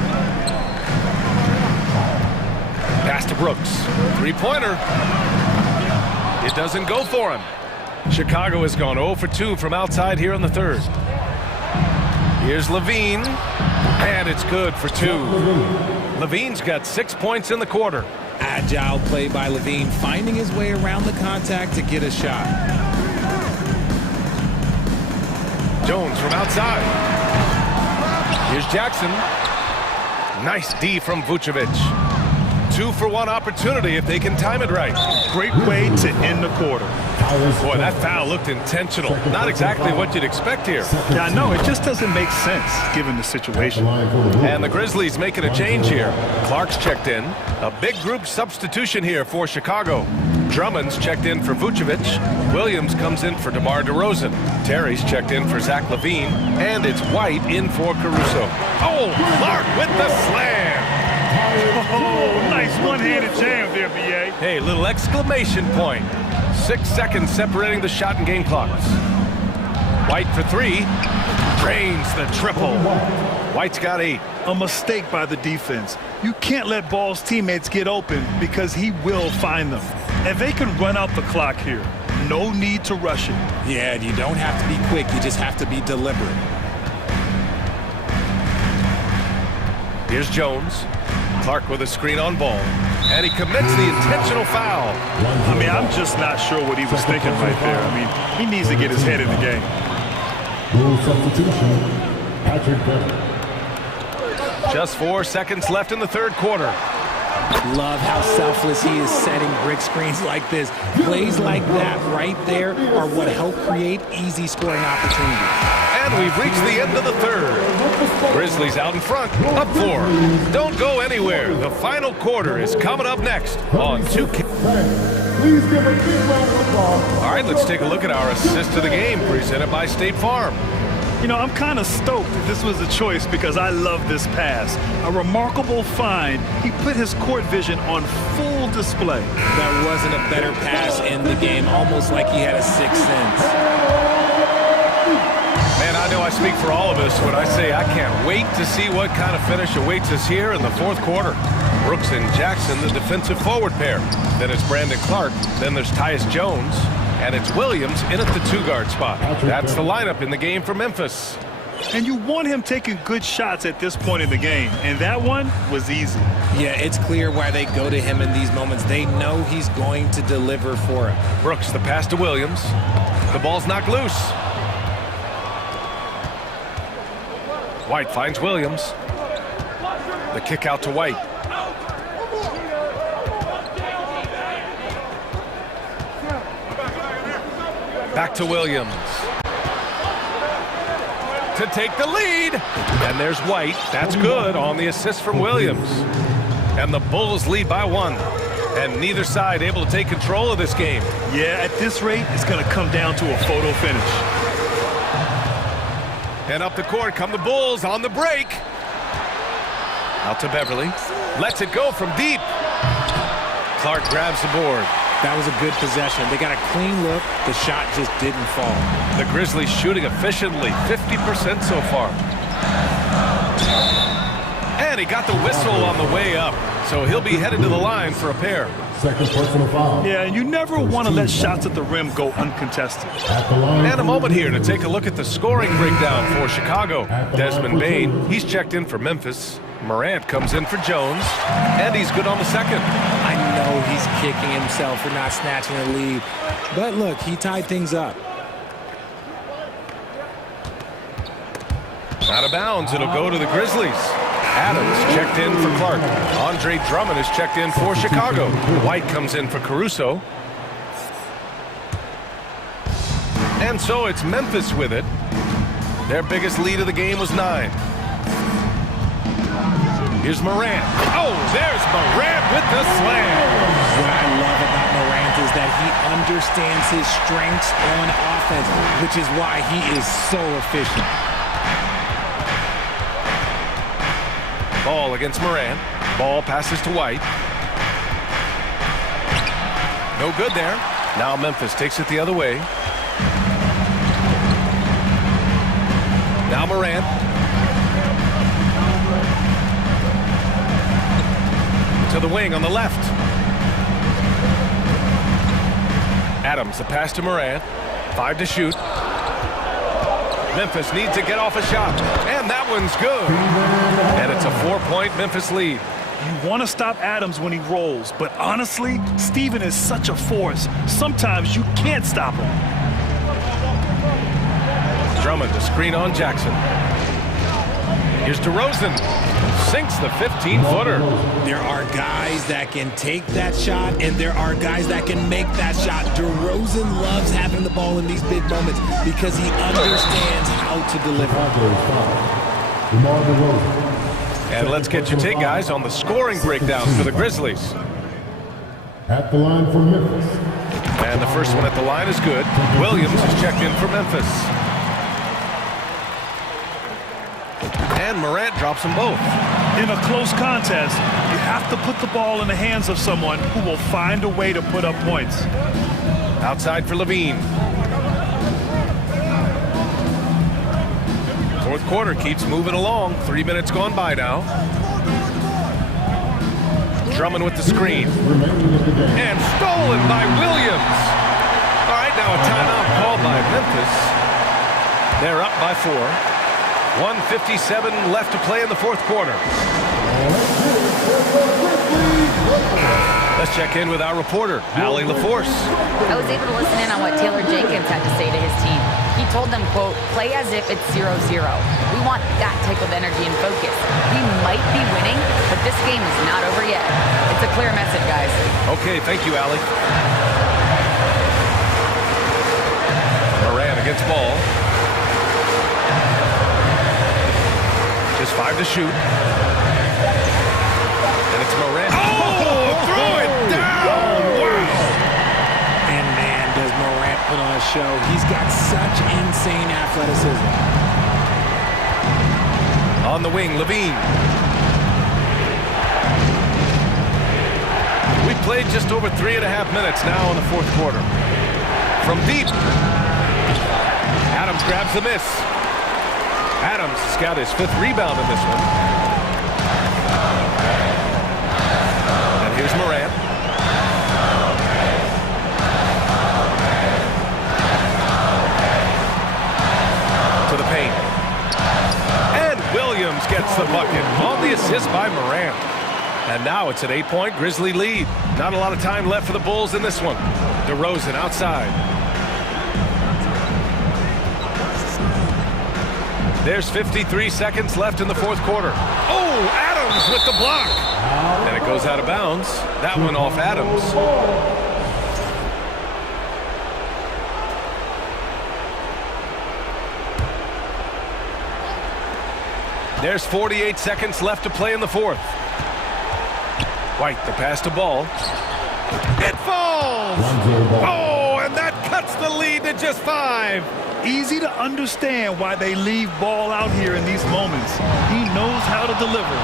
Pass to Brooks. 3-pointer. It doesn't go for him. Chicago has gone 0 for 2 from outside here in the third. Here's Levine. And it's good for 2. Levine's got 6 points in the quarter. Agile play by Levine, finding his way around the contact to get a shot. Jones from outside. Here's Jackson. Nice D from Vucevic. 2-for-1 opportunity if they can time it right. Great way to end the quarter. Boy, that foul looked intentional. Not exactly what you'd expect here. Yeah, I know. It just doesn't make sense given the situation. And the Grizzlies making a change here. Clark's checked in. A big group substitution here for Chicago. Drummond's checked in for Vucevic. Williams comes in for DeMar DeRozan. Terry's checked in for Zach LaVine. And it's White in for Caruso. Oh, Clark with the slam. Oh, nice one-handed jam there, B.A. Hey, little exclamation point. 6 seconds separating the shot and game clocks. White for 3. Drains the triple. White's got 8. A mistake by the defense. You can't let Ball's teammates get open because he will find them. And they can run out the clock here. No need to rush it. Yeah, you don't have to be quick. You just have to be deliberate. Here's Jones. Clark with a screen on ball. And he commits the intentional foul. I mean, I'm just not sure what he was thinking right there. I mean, he needs to get his head in the game. Rule substitution, Patrick Beverly. Just 4 seconds left in the third quarter. Love how selfless he is setting brick screens like this. Plays like that right there are what help create easy scoring opportunities. And we've reached the end of the third. Grizzlies out in front, up 4. Don't go anywhere. The final quarter is coming up next on 2K. Please give a big round of applause. All right, let's take a look at our assist of the game presented by State Farm. You know, I'm kind of stoked that this was a choice because I love this pass. A remarkable find. He put his court vision on full display. There wasn't a better pass in the game, almost like he had a sixth sense. Man, I know I speak for all of us when I say I can't wait to see what kind of finish awaits us here in the fourth quarter. Brooks and Jackson, the defensive forward pair. Then it's Brandon Clark. Then there's Tyus Jones. And it's Williams in at the 2-guard spot. That's the lineup in the game for Memphis. And you want him taking good shots at this point in the game. And that one was easy. Yeah, it's clear why they go to him in these moments. They know he's going to deliver for it. Brooks, the pass to Williams. The ball's knocked loose. White finds Williams. The kick out to White. Back to Williams. To take the lead. And there's White. That's good on the assist from Williams. And the Bulls lead by 1. And neither side able to take control of this game. Yeah, at this rate, it's going to come down to a photo finish. And up the court come the Bulls on the break. Out to Beverly. Lets it go from deep. Clark grabs the board. That was a good possession. They got a clean look. The shot just didn't fall. The Grizzlies shooting efficiently, 50% so far. And he got the whistle on the way up. So he'll be headed to the line for a pair. Second personal foul. Yeah, and you never want to let shots at the rim go uncontested. And a moment here to take a look at the scoring breakdown for Chicago. Desmond Bane, he's checked in for Memphis. Morant comes in for Jones, and he's good on the second. I know he's kicking himself for not snatching the lead, but look, he tied things up. Out of bounds, it'll go to the Grizzlies. Adams checked in for Clark. Andre Drummond is checked in for Chicago. White comes in for Caruso. And so it's Memphis with it. Their biggest lead of the game was 9. Here's Morant. Oh, there's Morant with the slam. What I love about Morant is that he understands his strengths on offense, which is why he is so efficient. Ball against Morant. Ball passes to White. No good there. Now Memphis takes it the other way. Now Morant. To the wing on the left. Adams, the pass to Morant. 5 to shoot. Memphis needs to get off a shot. And that one's good. And it's a 4-point Memphis lead. You want to stop Adams when he rolls, but honestly, Steven is such a force. Sometimes you can't stop him. Drummond to screen on Jackson. Here's DeRozan. Sinks the 15-footer. There are guys that can take that shot, and there are guys that can make that shot. DeRozan loves having the ball in these big moments because he understands how to deliver. And let's get your take, guys, on the scoring breakdown for the Grizzlies. At the line for Memphis. And the first one at the line is good. Williams is checked in for Memphis. And Morant drops them both. In a close contest, you have to put the ball in the hands of someone who will find a way to put up points. Outside for Levine. Fourth quarter keeps moving along. 3 minutes gone by now. Drummond with the screen. And stolen by Williams. All right, now a timeout called by Memphis. They're up by 4. 1:57 left to play in the fourth quarter. Let's check in with our reporter, Allie LaForce. I was able to listen in on what Taylor Jenkins had to say to his team. He told them, quote, play as if it's 0-0. We want that type of energy and focus. We might be winning, but this game is not over yet. It's a clear message, guys. Okay, thank you, Allie. Moran against ball. Just 5 to shoot. And it's Moran. Oh, throw it down! Wow! And man, does Morant put on a show. He's got such insane athleticism. On the wing, Levine. We've played just over 3.5 minutes now in the fourth quarter. From deep. Adams grabs the miss. Adams has got his 5th rebound in this one. And here's Morant. To the paint. And Williams gets the bucket on the assist by Morant. And now it's an 8-point Grizzly lead. Not a lot of time left for the Bulls in this one. DeRozan outside. There's 53 seconds left in the fourth quarter. Oh, Adams with the block. And it goes out of bounds. That one off Adams. There's 48 seconds left to play in the fourth. White, the pass to Ball. It falls! Oh, and that cuts the lead to just 5. Easy to understand why they leave Ball out here in these moments. He knows how to deliver.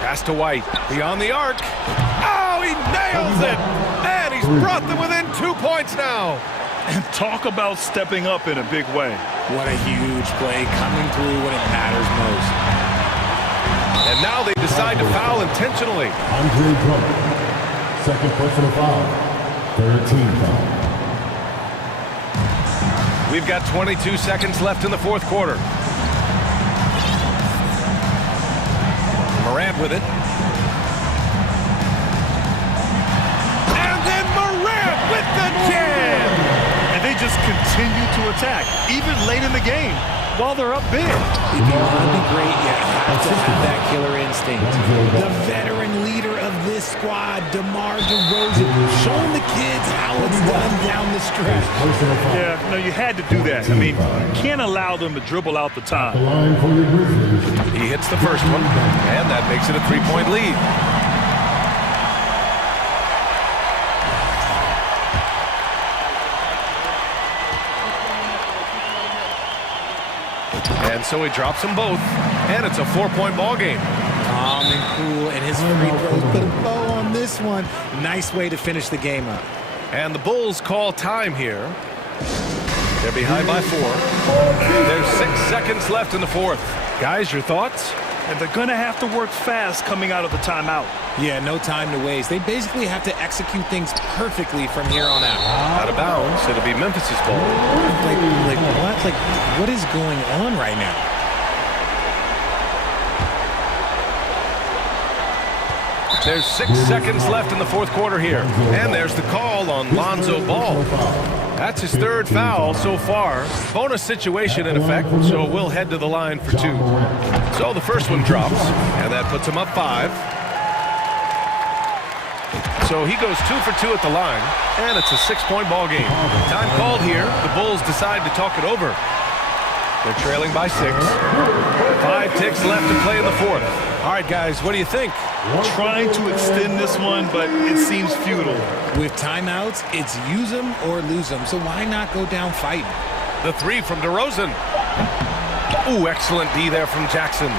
Pass to White. Beyond the arc. Oh, he nails it! And he's brought them within 2 points now. And talk about stepping up in a big way. What a huge play, coming through when it matters most. And now they decide to foul intentionally. Andre Drummond. Second personal foul. 13 foul. We've got 22 seconds left in the fourth quarter. Morant with it. And then Morant with the jam! And they just continue to attack, even late in the game, while they're up big. If you want to be great, you have to have that killer instinct. The veteran leader of this squad, DeMar DeRozan, showing the kids how it's done down the stretch. Yeah, no, you had to do that. I mean, you can't allow them to dribble out the time. He hits the first one, and that makes it a 3-point lead. And so he drops them both, and it's a 4-point ball game. Calm and cool, and his free throws put a bow on this one. Nice way to finish the game up. And the Bulls call time here. They're behind by 4. There's 6 seconds left in the fourth. Guys, your thoughts? And they're going to have to work fast coming out of the timeout. Yeah, no time to waste. They basically have to execute things perfectly from here on out. Out of bounds, it'll be Memphis's ball. Like what? Like, what is going on right now? There's 6 seconds left in the fourth quarter here. And there's the call on Lonzo Ball. That's his 3rd foul so far. Bonus situation in effect, so we'll head to the line for 2. So the first one drops, and that puts him up 5. So he goes 2 for 2 at the line, and it's a 6-point ball game. Time called here. The Bulls decide to talk it over. They're trailing by 6. 5 ticks left to play in the fourth. All right, guys, what do you think? Trying to extend this one, but it seems futile. With timeouts, it's use them or lose them, so why not go down fighting? The 3 from DeRozan. Ooh, excellent D there from Jackson.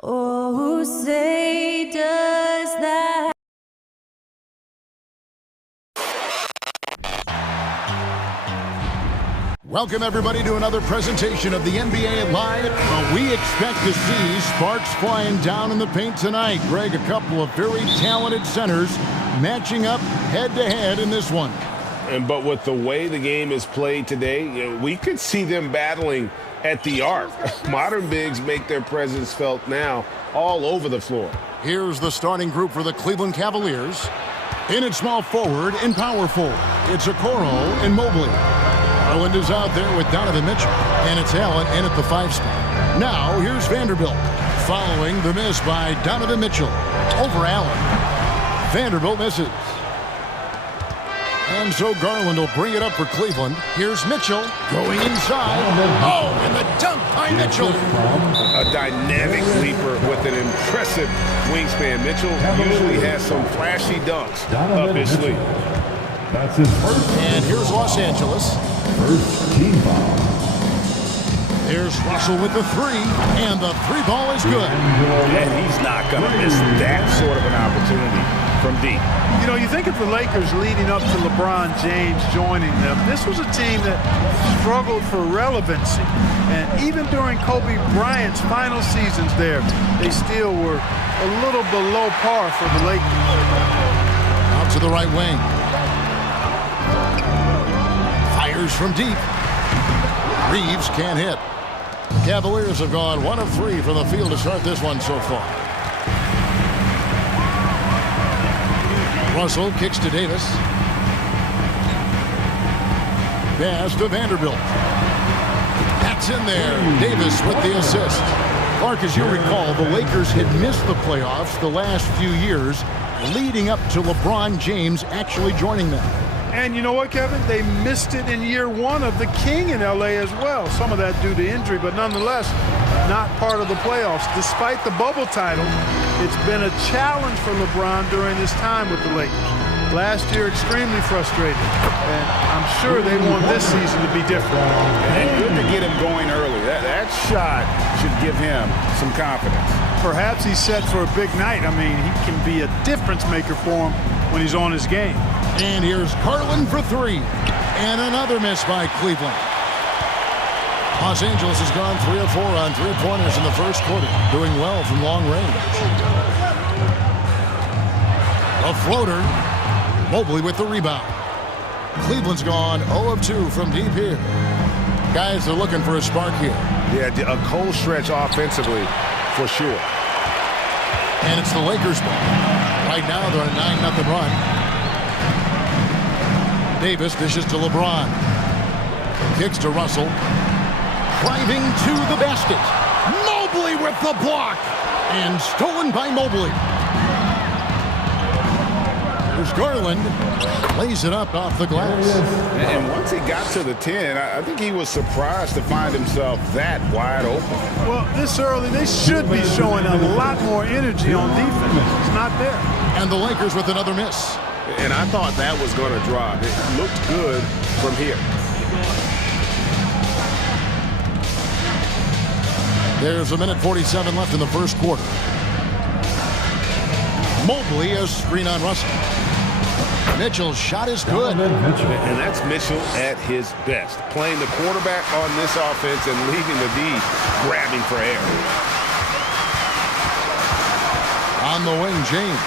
Oh, who say does that? Welcome, everybody, to another presentation of the NBA Live. Well, we expect to see sparks flying down in the paint tonight. Greg, a couple of very talented centers matching up head-to-head in this one. But with the way the game is played today, we could see them battling at the arc. Modern bigs make their presence felt now all over the floor. Here's the starting group for the Cleveland Cavaliers. In at small forward and power forward, it's Okoro and Mobley. Garland is out there with Donovan Mitchell, and it's Allen in at the 5 spot. Now, here's Vanderbilt, following the miss by Donovan Mitchell. Over Allen. Vanderbilt misses. And so Garland will bring it up for Cleveland. Here's Mitchell going inside. Oh, and the dunk by Mitchell. A dynamic leaper with an impressive wingspan. Mitchell usually has some flashy dunks up his sleeve. That's his first. And here's Los Angeles. First team foul. There's Russell with the 3, and the 3 ball is good. And he's not going to miss that sort of an opportunity from deep. You know, you think of the Lakers leading up to LeBron James joining them. This was a team that struggled for relevancy. And even during Kobe Bryant's final seasons there, they still were a little below par for the Lakers. Out to the right wing. Fires from deep. Reeves can't hit. Cavaliers have gone 1 of 3 from the field to start this one so far. Russell kicks to Davis. Pass to Vanderbilt. That's in there. Davis with the assist. Clark, as you recall, the Lakers had missed the playoffs the last few years, leading up to LeBron James actually joining them. And you know what, Kevin? They missed it in year 1 of the King in L.A. as well. Some of that due to injury, but nonetheless, not part of the playoffs. Despite the bubble title, it's been a challenge for LeBron during this time with the Lakers. Last year, extremely frustrated. And I'm sure they want this season to be different. And good to get him going early. That shot should give him some confidence. Perhaps he's set for a big night. I mean, he can be a difference maker for him when he's on his game. And here's Garland for 3. And another miss by Cleveland. Los Angeles has gone 3 of 4 on 3-pointers in the first quarter, doing well from long range. A floater. Mobley with the rebound. Cleveland's gone 0 of 2 from deep here. Guys are looking for a spark here. Yeah, a cold stretch offensively for sure. And it's the Lakers' ball. Right now they're on a 9-0 run. Davis dishes to LeBron. Kicks to Russell. Driving to the basket. Mobley with the block. And stolen by Mobley. There's Garland. Lays it up off the glass. And once he got to the 10, I think he was surprised to find himself that wide open. Well, this early, they should be showing a lot more energy on defense. It's not there. And the Lakers with another miss. And I thought that was going to drop. It looked good from here. There's 1:47 left in the first quarter. Mobley, a screen on Russell. Mitchell's shot is good. And that's Mitchell at his best. Playing the quarterback on this offense and leaving the D grabbing for air. On the wing, James.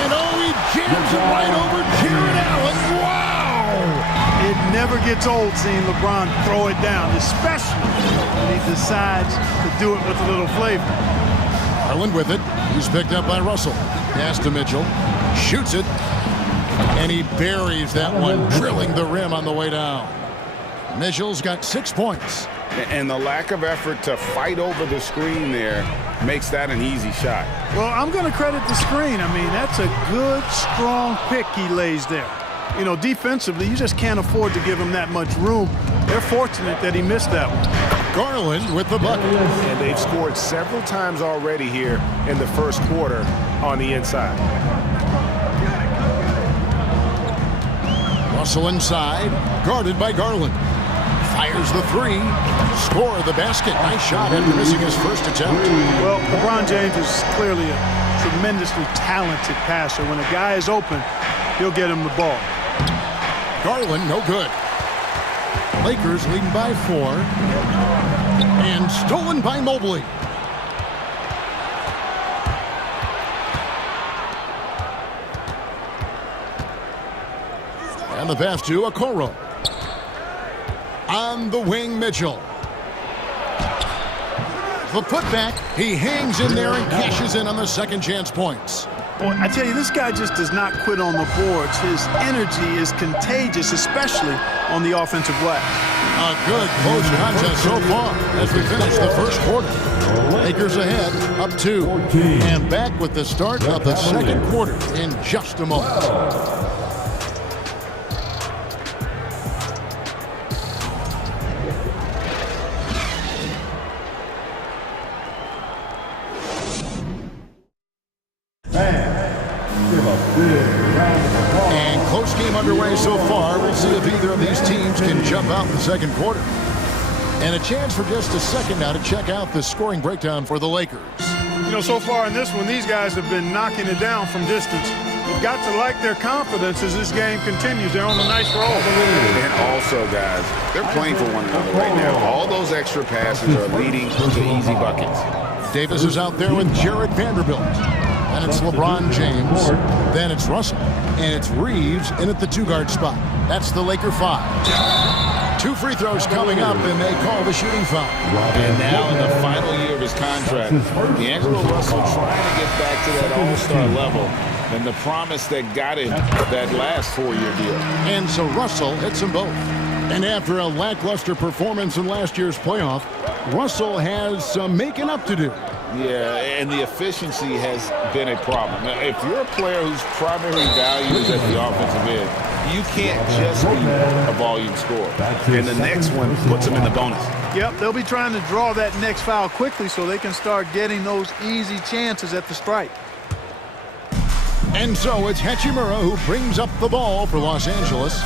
And oh, he jams it right over Jared Allen. Wow! It never gets old seeing LeBron throw it down, especially when he decides to do it with a little flavor. Garland with it. He's picked up by Russell. Pass to Mitchell. Shoots it. And he buries that one, drilling the rim on the way down. Mitchell's got 6 points. And the lack of effort to fight over the screen there makes that an easy shot. Well, I'm going to credit the screen. I mean, that's a good, strong pick he lays there. You know, defensively, you just can't afford to give him that much room. They're fortunate that he missed that one. Garland with the bucket. And they've scored several times already here in the first quarter on the inside. Russell inside, guarded by Garland. Fires the three, score the basket. Nice shot after missing his first attempt. Well, LeBron James is clearly a tremendously talented passer. When a guy is open, he'll get him the ball. Garland, no good. Lakers leading by 4. And stolen by Mobley. And the pass to Okoro. On the wing, Mitchell. The putback, he hangs in there and cashes in on the second chance points. Boy, I tell you, this guy just does not quit on the boards. His energy is contagious, especially on the offensive glass. A good close contest so far as we finish the first quarter. Lakers ahead, up 2. And back with the start of the second quarter in just a moment. And close game underway so far. We'll see if either of these teams can jump out in the second quarter. And a chance for just a second now to check out the scoring breakdown for the Lakers. You know, so far in this one, these guys have been knocking it down from distance. You've got to like their confidence as this game continues. They're on a nice roll. And also, guys, they're playing for one another right now. All those extra passes are leading to easy buckets. Davis is out there with Jared Vanderbilt. And it's LeBron James. Then it's Russell. And it's Reeves in at the 2-guard spot. That's the Laker 5. 2 free throws coming up, and they call the shooting foul. And now in the final year of his contract, D'Angelo Russell trying to get back to that all-star level and the promise that got him that last 4-year deal. And so Russell hits them both. And after a lackluster performance in last year's playoff, Russell has some making up to do. Yeah, and the efficiency has been a problem. Now, if you're a player whose primary value is at the offensive end, you can't just be a volume scorer. And the next one puts them in the bonus. Yep, they'll be trying to draw that next foul quickly so they can start getting those easy chances at the stripe. And so it's Hachimura who brings up the ball for Los Angeles.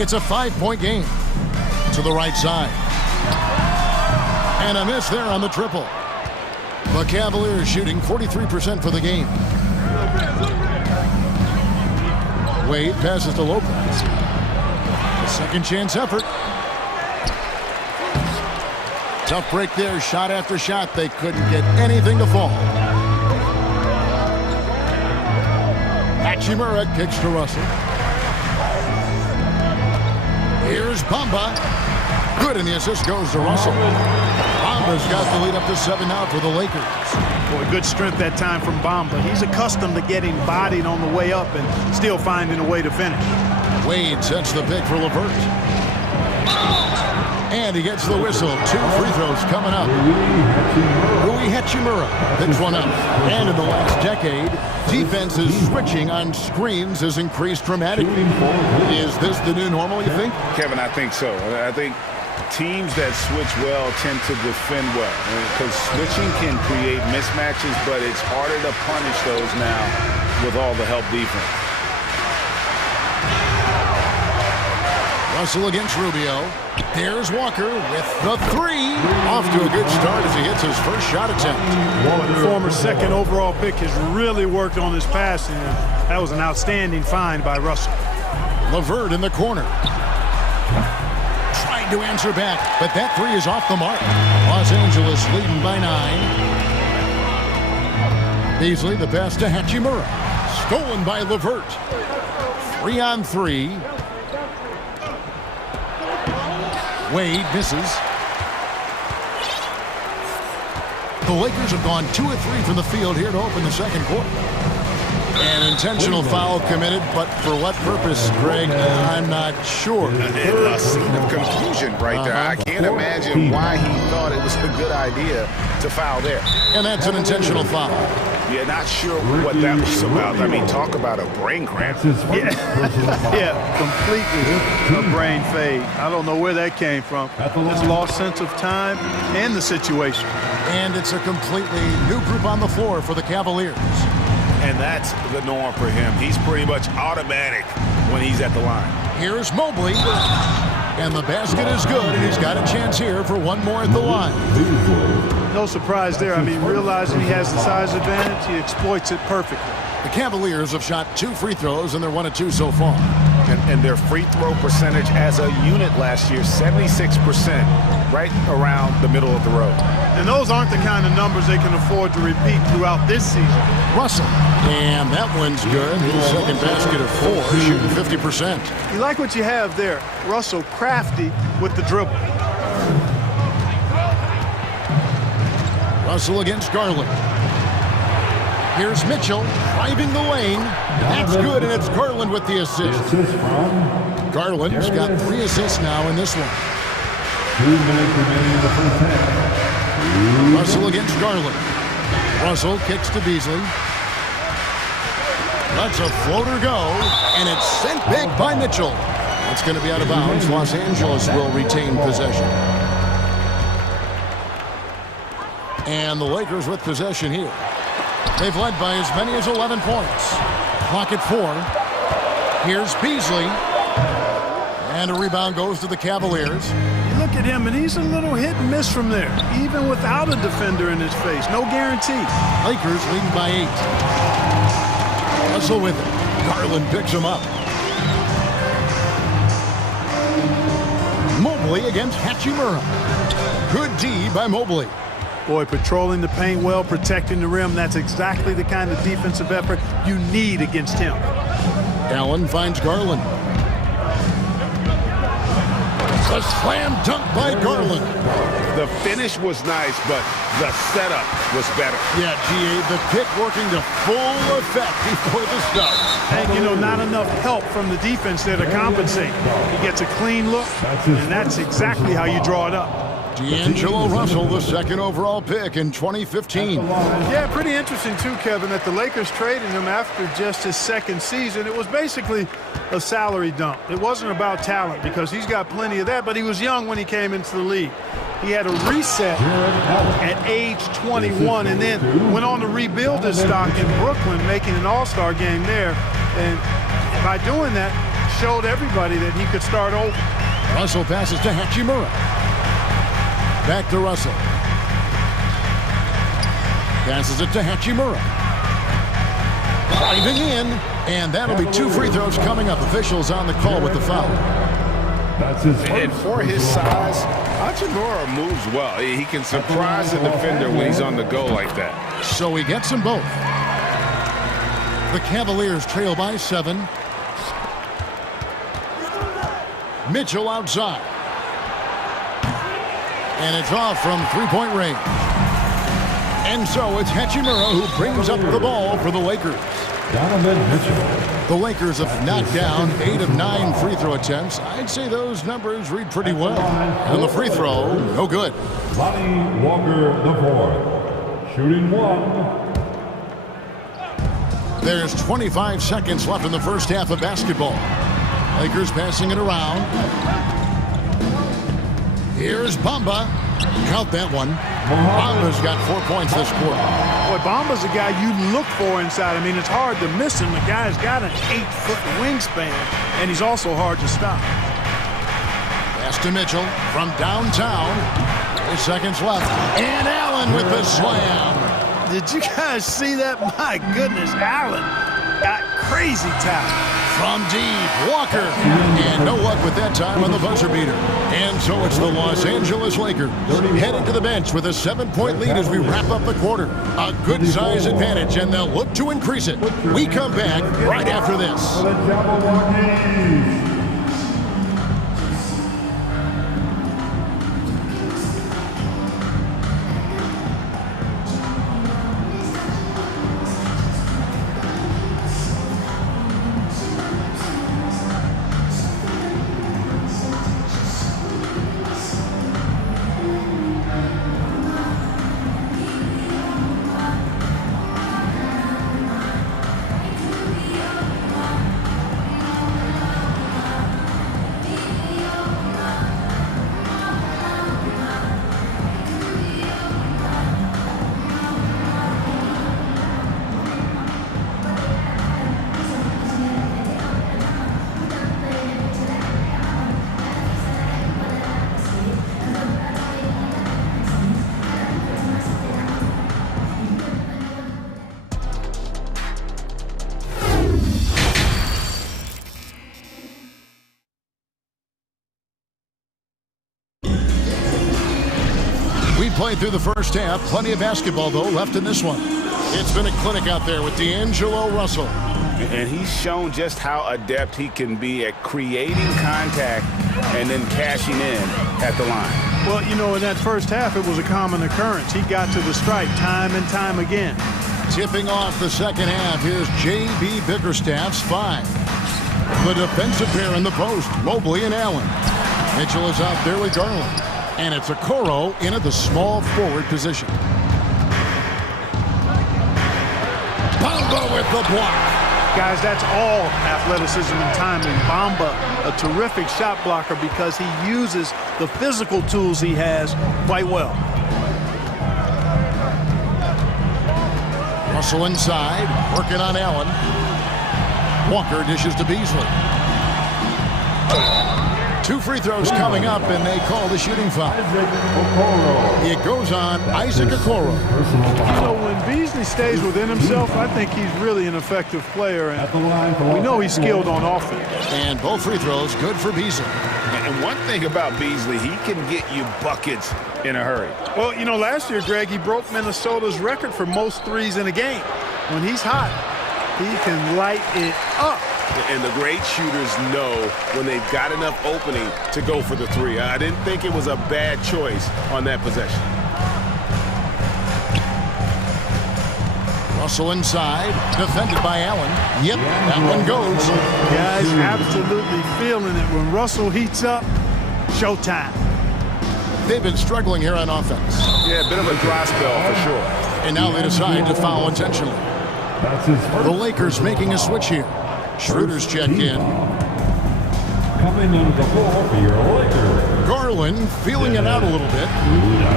It's a 5-point game. To the right side. And a miss there on the triple. The Cavaliers shooting 43% for the game. Wade passes to Lopez. A second chance effort. Tough break there, shot after shot. They couldn't get anything to fall. Hachimura kicks to Russell. Here's Bamba. Good, and the assist goes to Russell. Bamba's got the lead up to 7 now for the Lakers. Boy, good strength that time from Bamba. He's accustomed to getting bodied on the way up and still finding a way to finish. Wade sets the pick for LeVert. And he gets the whistle. 2 free throws coming up. Rui Hachimura picks one up. And in the last decade, defenses switching on screens has increased dramatically. Is this the new normal, you think? Kevin, I think so. I think teams that switch well tend to defend well. Because switching can create mismatches, but it's harder to punish those now with all the help defense. Russell against Rubio. There's Walker with the 3. Off to a good start as he hits his first shot attempt. The former second overall pick has really worked on his passing. That was an outstanding find by Russell. LeVert in the corner. Trying to answer back, but that 3 is off the mark. Los Angeles leading by 9. Beasley the pass to Hachimura. Stolen by LeVert. 3-on-3. Wade misses. The Lakers have gone 2 of 3 from the field here to open the second quarter. An intentional foul committed, but for what purpose, Greg? I'm not sure. A scene of confusion right there. I can't imagine why he thought it was a good idea to foul there. And that's an intentional foul. Yeah, not sure what that was about. I mean, talk about a brain cramp. Yeah, completely a brain fade. I don't know where that came from. Just lost sense of time and the situation. And it's a completely new group on the floor for the Cavaliers. And that's the norm for him. He's pretty much automatic when he's at the line. Here's Mobley. And the basket is good, and he's got a chance here for one more at the line. No surprise there. I mean, realizing he has the size advantage, he exploits it perfectly. The Cavaliers have shot 2 free throws, and they're 1 of 2 so far. And their free throw percentage as a unit last year, 76%, right around the middle of the road. And those aren't the kind of numbers they can afford to repeat throughout this season. Russell, and that one's good. His second basket of 4, shooting 50%. You like what you have there. Russell crafty with the dribble. Russell against Garland. Here's Mitchell driving the lane. That's good, and it's Garland with the assist. Garland's got 3 assists now in this one. 2 minutes remaining in the first half. Russell against Garland. Russell kicks to Beasley. Lets a floater go, and it's sent big by Mitchell. It's going to be out of bounds. Los Angeles will retain possession. And the Lakers with possession here. They've led by as many as 11 points. Clock at 4. Here's Beasley. And a rebound goes to the Cavaliers. You look at him, and he's a little hit and miss from there, even without a defender in his face. No guarantee. Lakers leading by 8. Russell with it. Garland picks him up. Mobley against Hachimura. Good D by Mobley. Boy, patrolling the paint well, protecting the rim. That's exactly the kind of defensive effort you need against him. Allen finds Garland. A slam dunk by Garland. The finish was nice, but the setup was better. Yeah, G.A., the pick working to full effect before the start. And, you know, not enough help from the defense there to compensate. He gets a clean look, and that's exactly how you draw it up. D'Angelo Russell, the 2nd overall pick in 2015. Yeah, pretty interesting, too, Kevin, that the Lakers traded him after just his 2nd season. It was basically a salary dump. It wasn't about talent because he's got plenty of that, but he was young when he came into the league. He had a reset at age 21 and then went on to rebuild his stock in Brooklyn, making an all-star game there. And by doing that, showed everybody that he could start over. Russell passes to Hachimura. Back to Russell. Passes it to Hachimura. Driving in, and that'll be 2 free throws coming up. Officials on the call with the foul. That's his first. And for his size, Hachimura moves well. He can surprise the defender when he's on the go like that. So he gets them both. The Cavaliers trail by 7. Mitchell outside. And it's off from 3-point range. And so it's Hachimura who brings up the ball for the Lakers. Donovan Mitchell. The Lakers have knocked down 8 of 9 free throw attempts. I'd say those numbers read pretty well. And the free throw, no good. Lonnie Walker IV, shooting 1. There's 25 seconds left in the first half of basketball. Lakers passing it around. Here's Bamba. Count that one. Bamba's got 4 points this quarter. Boy, Bamba's a guy you look for inside. I mean, it's hard to miss him. The guy's got an 8-foot wingspan, and he's also hard to stop. Pass to Mitchell from downtown. 8 seconds left. And Allen with the slam. Did you guys see that? My goodness, Allen got crazy talent. From deep, Walker. And no luck with that time on the buzzer beater. And so it's the Los Angeles Lakers heading to the bench with a 7-point lead as we wrap up the quarter. A good size advantage, and they'll look to increase it. We come back right after this. play through the first half. Plenty of basketball, though, left in this one. It's been a clinic out there with D'Angelo Russell. And he's shown just how adept he can be at creating contact and then cashing in at the line. Well, you know, in that first half, it was a common occurrence. He got to the stripe time and time again. Tipping off the second half, here's J.B. Bickerstaff's 5. The defensive pair in the post, Mobley and Allen. Mitchell is out there with Garland. And it's Okoro in at the small forward position. Bamba with the block. Guys, that's all athleticism and timing. Bamba, a terrific shot blocker because he uses the physical tools he has quite well. Russell inside, working on Allen. Walker dishes to Beasley. 2 free throws coming up, and they call the shooting foul. It goes on Isaac Okoro. You know, when Beasley stays within himself, I think he's really an effective player, and we know he's skilled on offense. And both free throws good for Beasley. And one thing about Beasley, he can get you buckets in a hurry. Well, you know, last year, Greg, he broke Minnesota's record for most threes in a game. When he's hot, he can light it up. And the great shooters know when they've got enough opening to go for the 3. I didn't think it was a bad choice on that possession. Russell inside, defended by Allen. Yep, that one goes. Guys, absolutely feeling it. When Russell heats up, showtime. They've been struggling here on offense. Yeah, a bit of a dry spell for sure. And now they decide to foul intentionally. The Lakers making a switch here. Schroeder's checked in. Coming onto the floor for your Lakers. Garland feeling it out a little bit.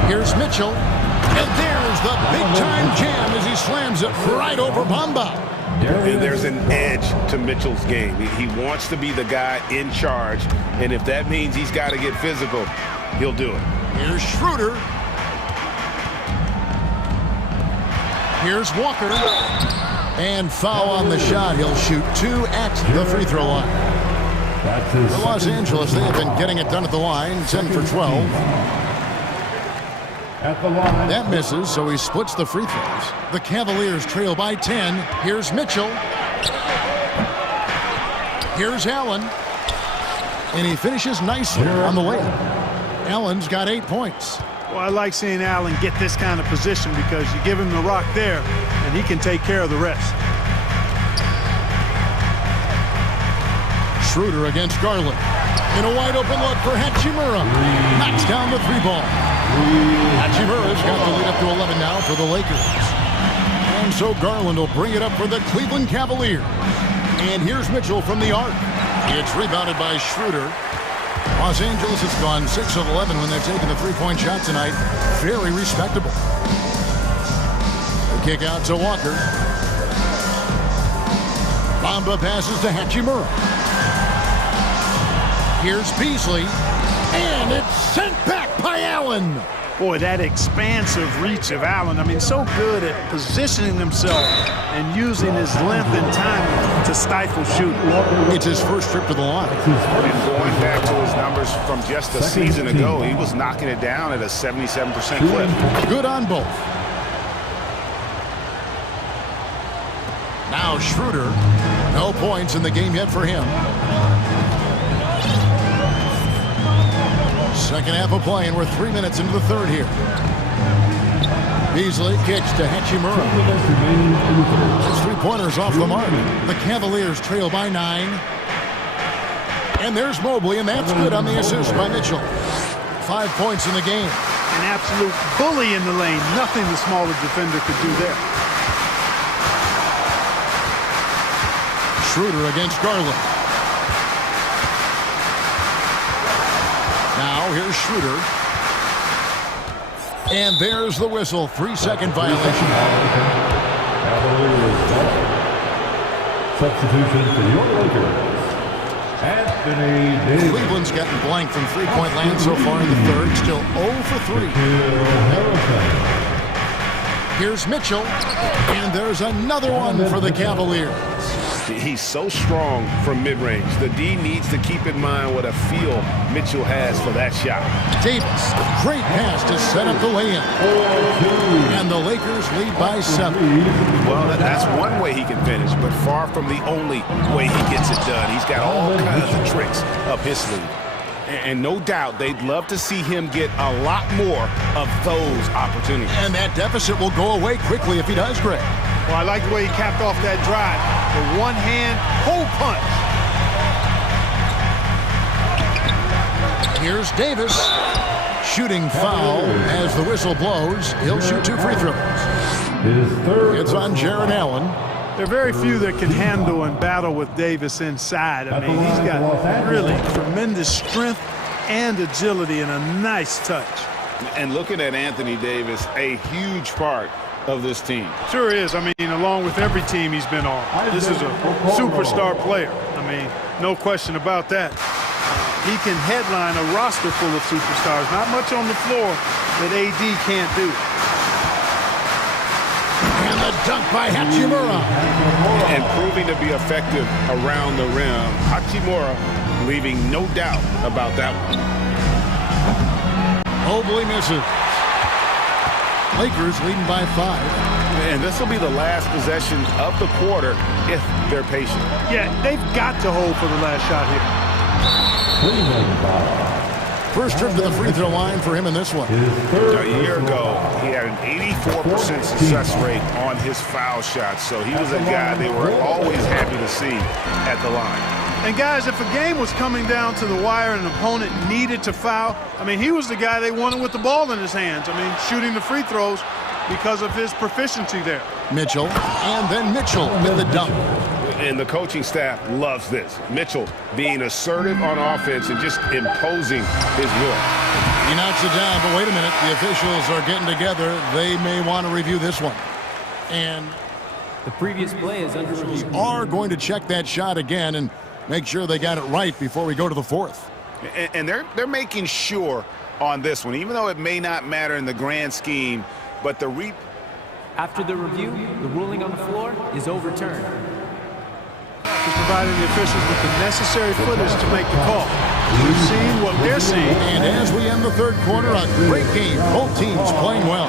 Here's Mitchell. And there's the big-time jam as he slams it right over Bamba. And there's an edge to Mitchell's game. He wants to be the guy in charge. And if that means he's got to get physical, he'll do it. Here's Schroeder. Here's Walker. And foul on the shot. He'll shoot 2 at the free throw line. For Los Angeles, they have been getting it done at the line, 10 for 12. At the line. That misses, so he splits the free throws. The Cavaliers trail by 10. Here's Mitchell. Here's Allen. And he finishes nicely on the layup. Allen's got 8 points. Well, I like seeing Allen get this kind of position because you give him the rock there, and he can take care of the rest. Schroeder against Garland. In a wide open look for Hachimura. Knocks down the 3-ball. Hachimura's got the lead up to 11 now for the Lakers. And so Garland will bring it up for the Cleveland Cavaliers. And here's Mitchell from the arc. It's rebounded by Schroeder. Los Angeles has gone 6 of 11 when they've taken the 3-point shot tonight. Very respectable. The kick out to Walker. Bamba passes to Hachimura. Here's Beasley. And it's sent back by Allen. Boy, that expansive reach of Allen. I mean, so good at positioning himself and using his length and timing to stifle shooting. It's his first trip to the line. And going back to his numbers from just a season ago, he was knocking it down at a 77% clip. Good on both. Now Schroeder. No points in the game yet for him. Second half of play, and we're 3 minutes into the third here. Beasley kicks to Hachimura. His 3-pointers off the mark. The Cavaliers trail by 9. And there's Mobley, and that's good on the assist by Mitchell. 5 points in the game. An absolute bully in the lane. Nothing the smaller defender could do there. Schroeder against Garland. Now here's Schroeder. And there's the whistle. 3-second violation. Substitution for your Lakers. Anthony Davis. Cleveland's gotten blank from 3-point land so far in the third. Still 0 for 3. Here's Mitchell. And there's another one for the Cavaliers. He's so strong from mid-range. The D needs to keep in mind what a feel Mitchell has for that shot. Davis, great pass to set up the lay-in. And the Lakers lead by 7. Well, that's one way he can finish, but far from the only way he gets it done. He's got all kinds of tricks up his sleeve. And no doubt they'd love to see him get a lot more of those opportunities. And that deficit will go away quickly if he does, Greg. Well, I like the way he capped off that drive. The one-hand hole punch. Here's Davis. Shooting foul as the whistle blows. He'll shoot 2 free throws. It's on Jared Allen. There are very few that can handle and battle with Davis inside. I mean, he's got really tremendous strength and agility and a nice touch. And looking at Anthony Davis, a huge part of this team. Sure is. I mean, along with every team he's been on. This is a superstar player. I mean, no question about that. He can headline a roster full of superstars. Not much on the floor that AD can't do. And the dunk by Hachimura. And proving to be effective around the rim. Hachimura leaving no doubt about that one. Mobley misses. Lakers leading by 5. And this will be the last possession of the quarter if they're patient. Yeah, they've got to hold for the last shot here. First trip to the free throw line for him in this one. A year ago, he had an 84% success rate on his foul shots, so he was a guy they were always happy to see at the line. And guys, if a game was coming down to the wire and an opponent needed to foul, I mean, he was the guy they wanted with the ball in his hands. I mean, shooting the free throws because of his proficiency there. Mitchell, and then Mitchell with the dunk. And the coaching staff loves this. Mitchell being assertive on offense and just imposing his will. He knocks it down, but wait a minute. The officials are getting together. They may want to review this one. And the previous play is under review. Are going to check that shot again and make sure they got it right before we go to the 4th. And they're making sure on this one, even though it may not matter in the grand scheme, but the After the review, the ruling on the floor is overturned. Just providing the officials with the necessary footage to make the call. We've seen what they're seeing. And as we end the 3rd quarter, a great game. Both teams playing well.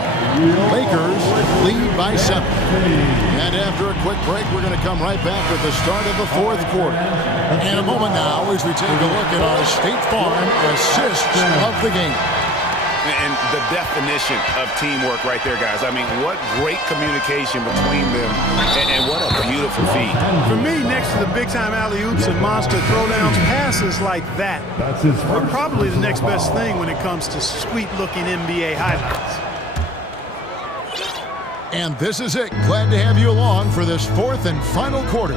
Lakers lead by 7. And after a quick break, we're going to come right back with the start of the 4th quarter. In a moment now, as we take a look at our State Farm assists of the game. And the definition of teamwork right there, guys. I mean, what great communication between them, and what a beautiful feed. For me, next to the big-time alley-oops and monster throwdowns, passes like that are probably the next best thing when it comes to sweet-looking NBA highlights. And this is it. Glad to have you along for this 4th and final quarter.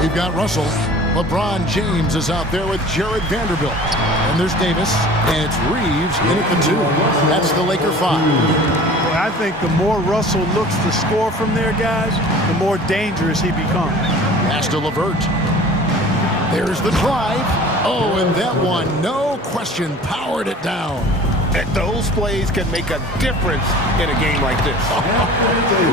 We've got Russell. LeBron James is out there with Jared Vanderbilt. And there's Davis, and it's Reeves in at the 2. That's the Laker 5. Well, I think the more Russell looks to score from there, guys, the more dangerous he becomes. Pass to LeVert. There's the drive. Oh, and that one, no question, powered it down. And those plays can make a difference in a game like this.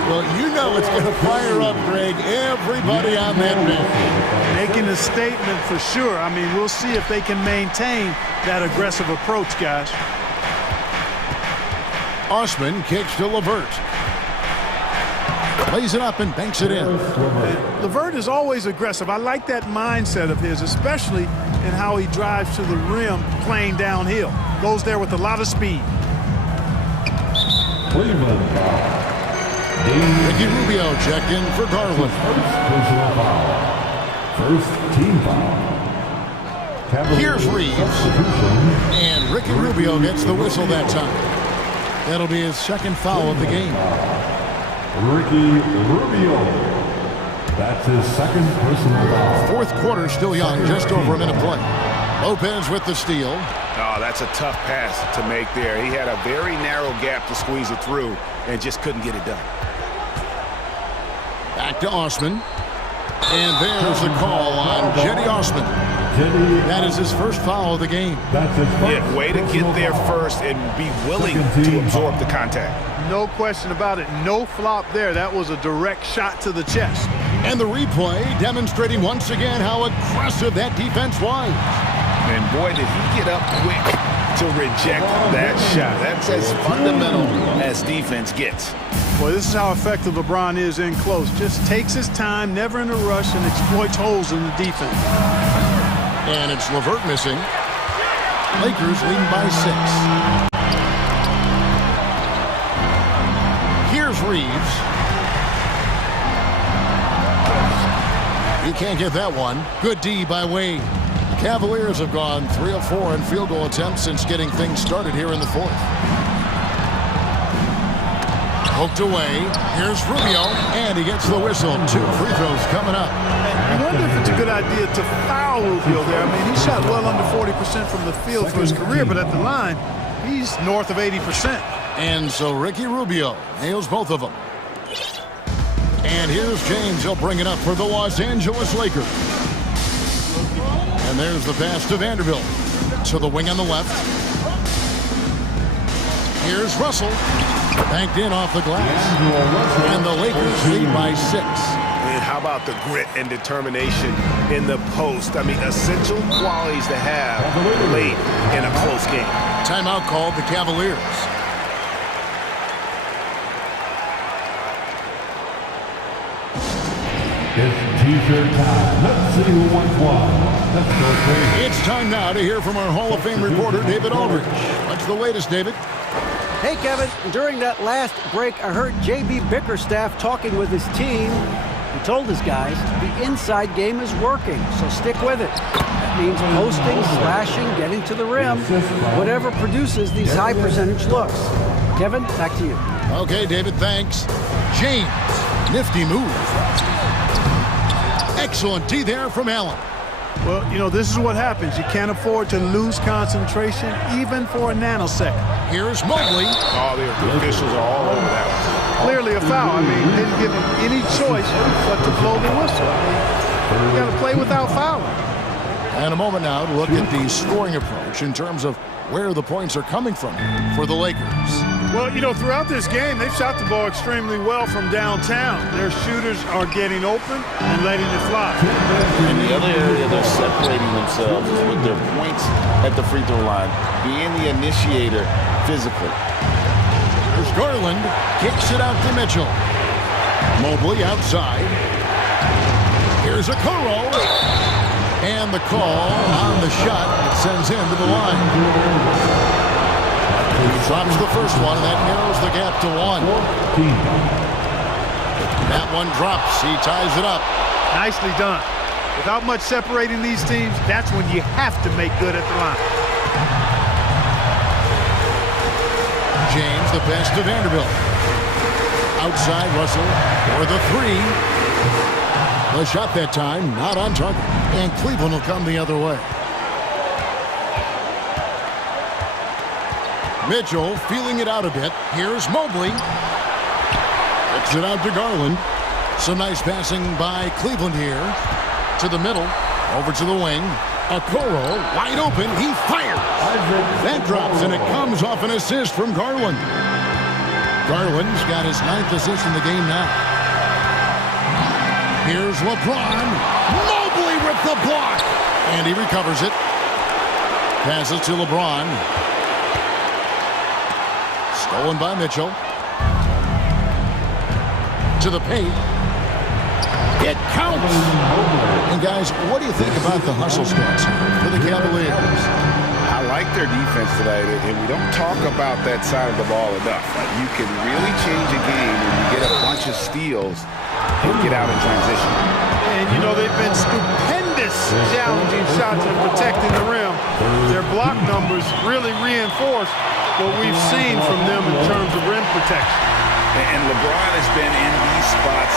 Well, you know it's going to fire up, Greg, everybody on that bench. Making a statement for sure. I mean, we'll see if they can maintain that aggressive approach, guys. Osman kicks to LeVert. Plays it up and banks it in. LeVert is always aggressive. I like that mindset of his, especially in how he drives to the rim playing downhill. Goes there with a lot of speed. Cleveland. Ricky Rubio checked in for Garland. Personal foul. First team foul. Here's Reeves. And Ricky Rubio gets the whistle that time. That'll be his 2nd foul of the game. Ricky Rubio. That's his 2nd personal foul. 4th quarter still young, just over a minute play. Lopez with the steal. Oh, that's a tough pass to make there. He had a very narrow gap to squeeze it through and just couldn't get it done. Back to Osman. And there's the call on Jetty Osman. That is his 1st foul of the game. Yeah, way to get there first and be willing to absorb the contact. No question about it. No flop there. That was a direct shot to the chest. And the replay demonstrating once again how aggressive that defense was. And boy, did he get up quick to reject that shot. That's as fundamental as defense gets. Boy, this is how effective LeBron is in close. Just takes his time, never in a rush, and exploits holes in the defense. And it's LeVert missing. Lakers leading by 6. Here's Reeves. He can't get that one. Good D by Wade. Cavaliers have gone 3 of 4 in field goal attempts since getting things started here in the 4th. Poked away. Here's Rubio, and he gets the whistle. 2 free throws coming up. I wonder if it's a good idea to foul Rubio there. I mean, he shot well under 40% from the field for his career, but at the line, he's north of 80%. And so Ricky Rubio nails both of them. And here's James. He'll bring it up for the Los Angeles Lakers. And there's the pass to Vanderbilt. To the wing on the left. Here's Russell. Banked in off the glass. And the Lakers lead by 6. And how about the grit and determination in the post? I mean, essential qualities to have late in a close game. Timeout called the Cavaliers. It's T-shirt time. Let's see who wants one. Let's go crazy. It's time now to hear from our Hall of Fame reporter, David Aldridge. What's the latest, David? Hey, Kevin, during that last break, I heard J.B. Bickerstaff talking with his team. He told his guys the inside game is working, so stick with it. That means posting, slashing, getting to the rim, whatever produces these high percentage looks. Kevin, back to you. Okay, David, thanks. James, nifty move. Excellent D there from Allen. Well, you know, this is what happens. You can't afford to lose concentration, even for a nanosecond. Here's Mobley. Oh, the officials are all over that one. Clearly a foul. I mean, didn't give him any choice but to blow the whistle. I mean, you got to play without fouling. And a moment now to look at the scoring approach in terms of where the points are coming from for the Lakers. Well, you know, throughout this game, they've shot the ball extremely well from downtown. Their shooters are getting open and letting it fly. And the other area they're separating themselves is with their points at the free throw line, being the initiator physically. There's Garland, kicks it out to Mitchell. Mobley outside. Here's Okoro. And the call on the shot that sends him to the line. He drops the first one, and that narrows the gap to 1. That one drops. He ties it up. Nicely done. Without much separating these teams, that's when you have to make good at the line. James, the pass to Vanderbilt. Outside Russell for the 3. The shot that time, not on target. And Cleveland will come the other way. Mitchell feeling it out a bit. Here's Mobley. Kicks it out to Garland. Some nice passing by Cleveland here. To the middle. Over to the wing. Okoro wide open. He fires. That drops, and it comes off an assist from Garland. Garland's got his 9th assist in the game now. Here's LeBron. Mobley with the block. And he recovers it. Passes to LeBron. Stolen by Mitchell. To the paint. It counts. And guys, what do you think about the hustle stats for the Cavaliers? I like their defense tonight, and we don't talk about that side of the ball enough. You can really change a game when you get a bunch of steals and get out in transition. And, you know, they've been stupendous challenging shots and protecting the rim. Their block numbers really reinforce what we've seen from them in terms of rim protection. And LeBron has been in these spots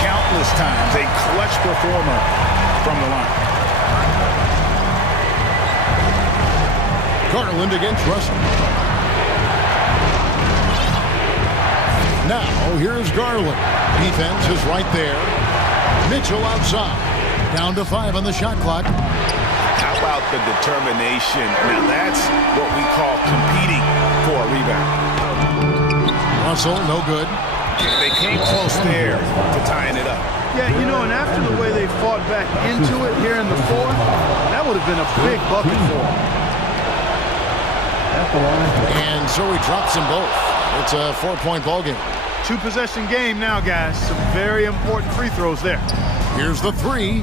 countless times, a clutch performer from the line. Garland against Russell. Now, here's Garland. Defense is right there. Mitchell outside. Down to 5 on the shot clock. How about the determination? Now that's what we call competing for a rebound. Russell, no good. They came close there to tying it up. Yeah, you know, and after the way they fought back into it here in the fourth, that would have been a big bucket for them. And so he drops them both. It's a 4-point ball game. 2-possession game now, guys. Some very important free throws there. Here's the three.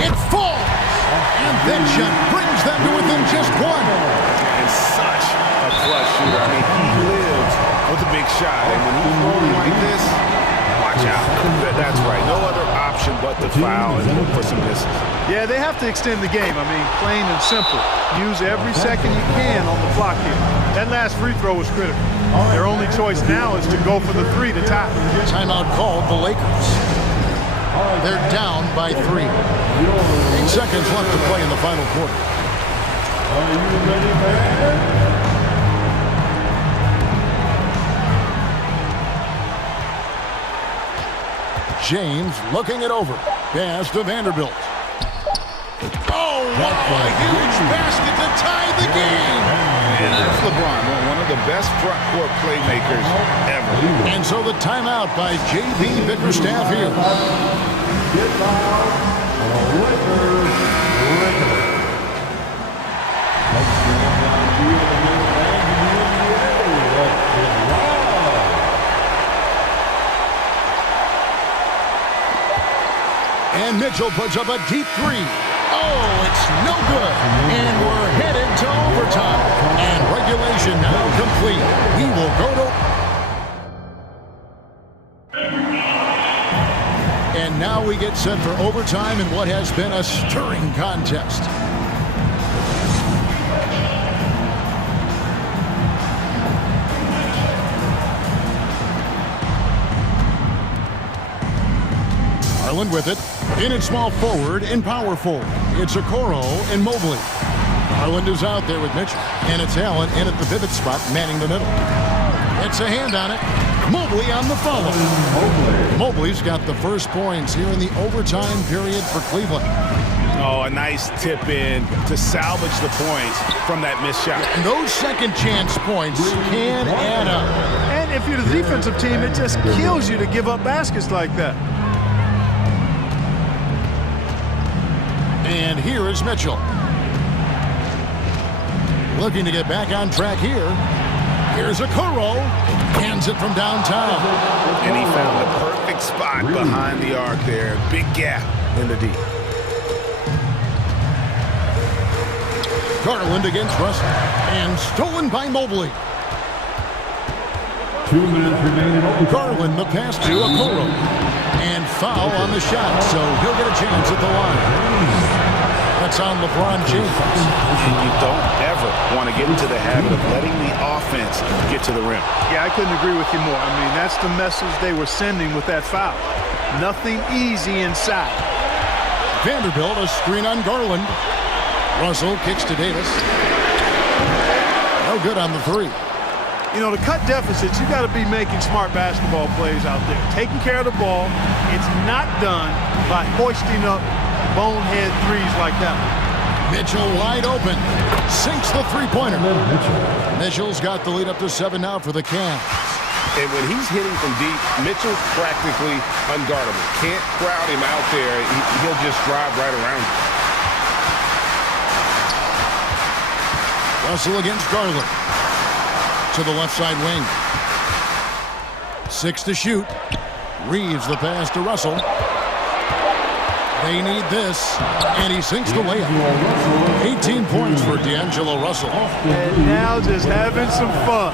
It falls! And that shot brings them to within just one. And such a clutch shooter. I mean, he lives with a big shot. And when he's rolling like this, watch out. That's right. No other option but to foul and look for some misses. Yeah, they have to extend the game. I mean, plain and simple. Use every second you can on the clock here. That last free throw was critical. Their only choice now is to go for the 3 to tie. Timeout called the Lakers. They're down by 3. 8 seconds left to play in the final quarter. Are you ready, man? James looking it over. Pass to Vanderbilt. Oh, wow! A huge basket to tie the game. And that's LeBron, one of the best front court playmakers ever. And so the timeout by J.B. Bickerstaff here. And Mitchell puts up a deep 3. Oh, it's no good. And we're headed to overtime. And regulation now complete. We will go to... And now we get set for overtime in what has been a stirring contest. Garland with it. In at small forward and power forward. It's Okoro and Mobley. Garland is out there with Mitchell. And it's Allen in at the pivot spot, manning the middle. It's a hand on it. Mobley on the follow. Mobley's got the first points here in the overtime period for Cleveland. Oh, a nice tip in to salvage the points from that missed shot. And those second chance points can add up. And if you're the defensive team, it just kills you to give up baskets like that. And here is Mitchell. Looking to get back on track here. Here's Okoro. Hands it from downtown. And he found the perfect spot behind the arc there. Big gap in the D. Garland against Russell. And stolen by Mobley. 2 minutes remaining. Garland the pass to Okoro. And foul on the shot, so he'll get a chance at the line. That's on LeBron James. And you don't ever want to get into the habit of letting the offense get to the rim. Yeah, I couldn't agree with you more. I mean, that's the message they were sending with that foul. Nothing easy inside. Vanderbilt, a screen on Garland. Russell kicks to Davis. No good on the 3. You know, to cut deficits, you got to be making smart basketball plays out there. Taking care of the ball. It's not done by hoisting up bonehead threes like that. Mitchell wide open. Sinks the three-pointer. Mitchell's got the lead up to 7 now for the Cavs. And when he's hitting from deep, Mitchell's practically unguardable. Can't crowd him out there. He'll just drive right around him. Russell against Garland. To the left side wing. 6 to shoot. Reeves the pass to Russell. They need this, and he sinks the layup. 18 points for D'Angelo Russell. And now just having some fun.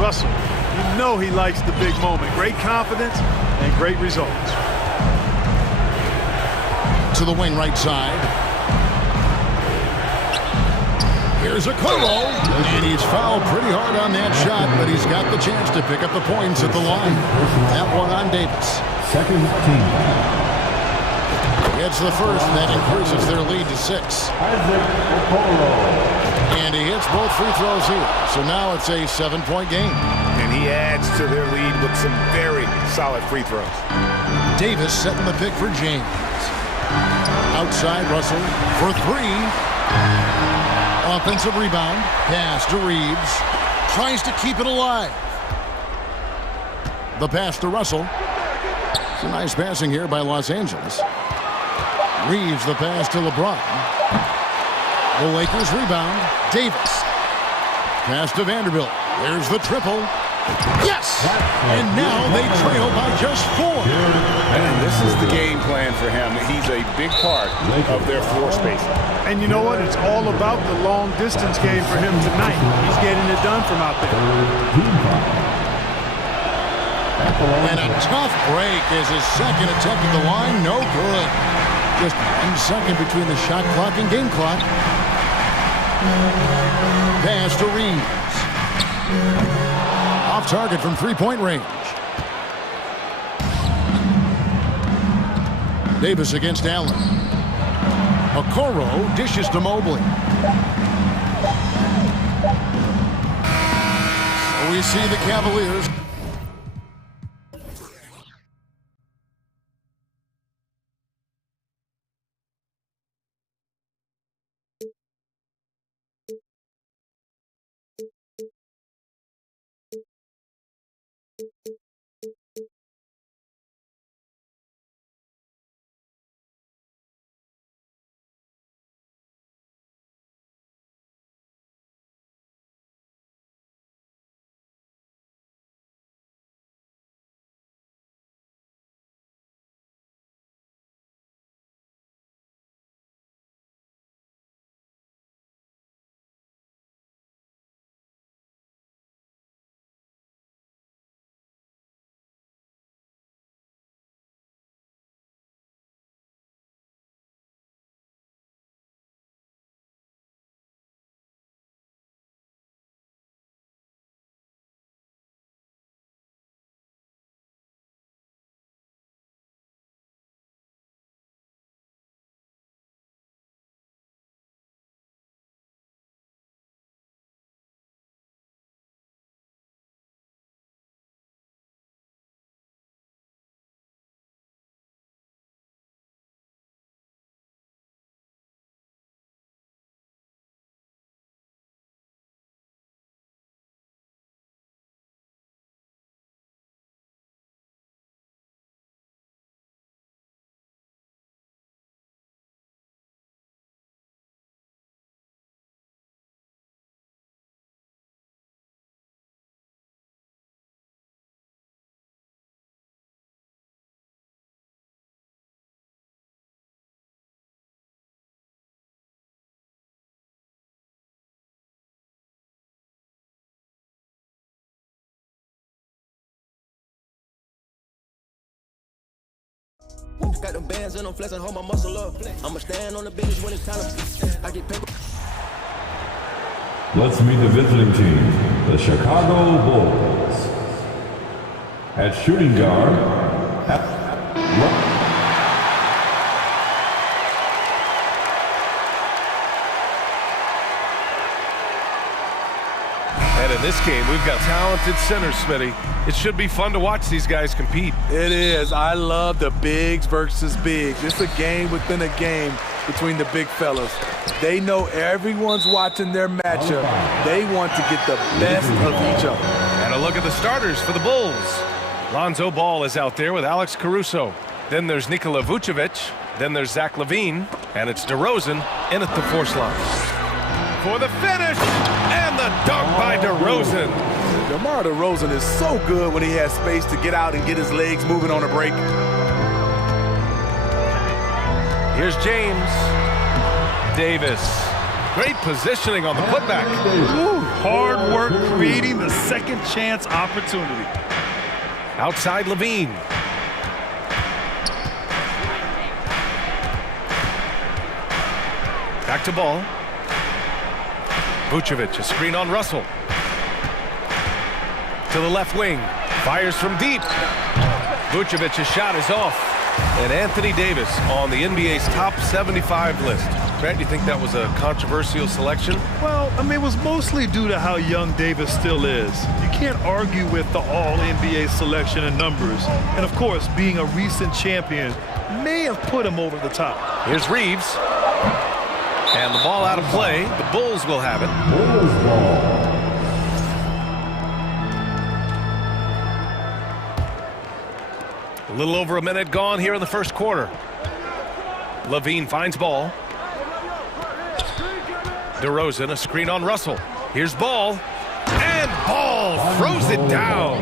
Russell, you know he likes the big moment. Great confidence and great results. To the wing right side. Here's Okoro, and he's fouled pretty hard on that shot, but he's got the chance to pick up the points at the line. That one on Davis. Second team. It's the first, and that increases their lead to 6. And he hits both free throws here. So now it's a 7-point game. And he adds to their lead with some very solid free throws. Davis setting the pick for James. Outside Russell for 3. Offensive rebound. Pass to Reeves. Tries to keep it alive. The pass to Russell. Some nice passing here by Los Angeles. Reeves the pass to LeBron. The Lakers rebound. Davis. Pass to Vanderbilt. There's the triple. Yes! And now they trail by just 4. And this is the game plan for him. He's a big part of their floor space. And you know what? It's all about the long distance game for him tonight. He's getting it done from out there. And a tough break is his second attempt at the line. No good. Just 1 second between the shot clock and game clock. Pass to Reeves. Off target from 3-point range. Davis against Allen. Okoro dishes to Mobley. We see the Cavaliers. Got them bands and I'm flexing, hold my muscle up. I'ma stand on the business when it's time to I get paper. Let's meet the visiting team, the Chicago Bulls. At shooting guard, And in this game, we've got talented centers, Smitty. It should be fun to watch these guys compete. It is. I love the bigs versus bigs. It's a game within a game between the big fellas. They know everyone's watching their matchup. They want to get the best of each other. And a look at the starters for the Bulls. Lonzo Ball is out there with Alex Caruso. Then there's Nikola Vucevic. Then there's Zach LaVine. And it's DeRozan in at the force line. For the finish, and the dunk by DeRozan. DeMar DeRozan is so good when he has space to get out and get his legs moving on a break. Here's James. Davis. Great positioning on the putback. Ooh, hard work creating the second chance opportunity. Outside LaVine. Back to Ball. Vucevic, a screen on Russell. To the left wing. Fires from deep. Vucevic's shot is off. And Anthony Davis on the NBA's top 75 list. Grant, do you think that was a controversial selection? Well, I mean, it was mostly due to how young Davis still is. You can't argue with the all-NBA selection and numbers. And, of course, being a recent champion may have put him over the top. Here's Reeves. And the ball out of play. The Bulls will have it. Bulls ball. A little over a minute gone here in the first quarter. Levine finds ball. DeRozan, a screen on Russell. Here's Ball. And Ball throws it down.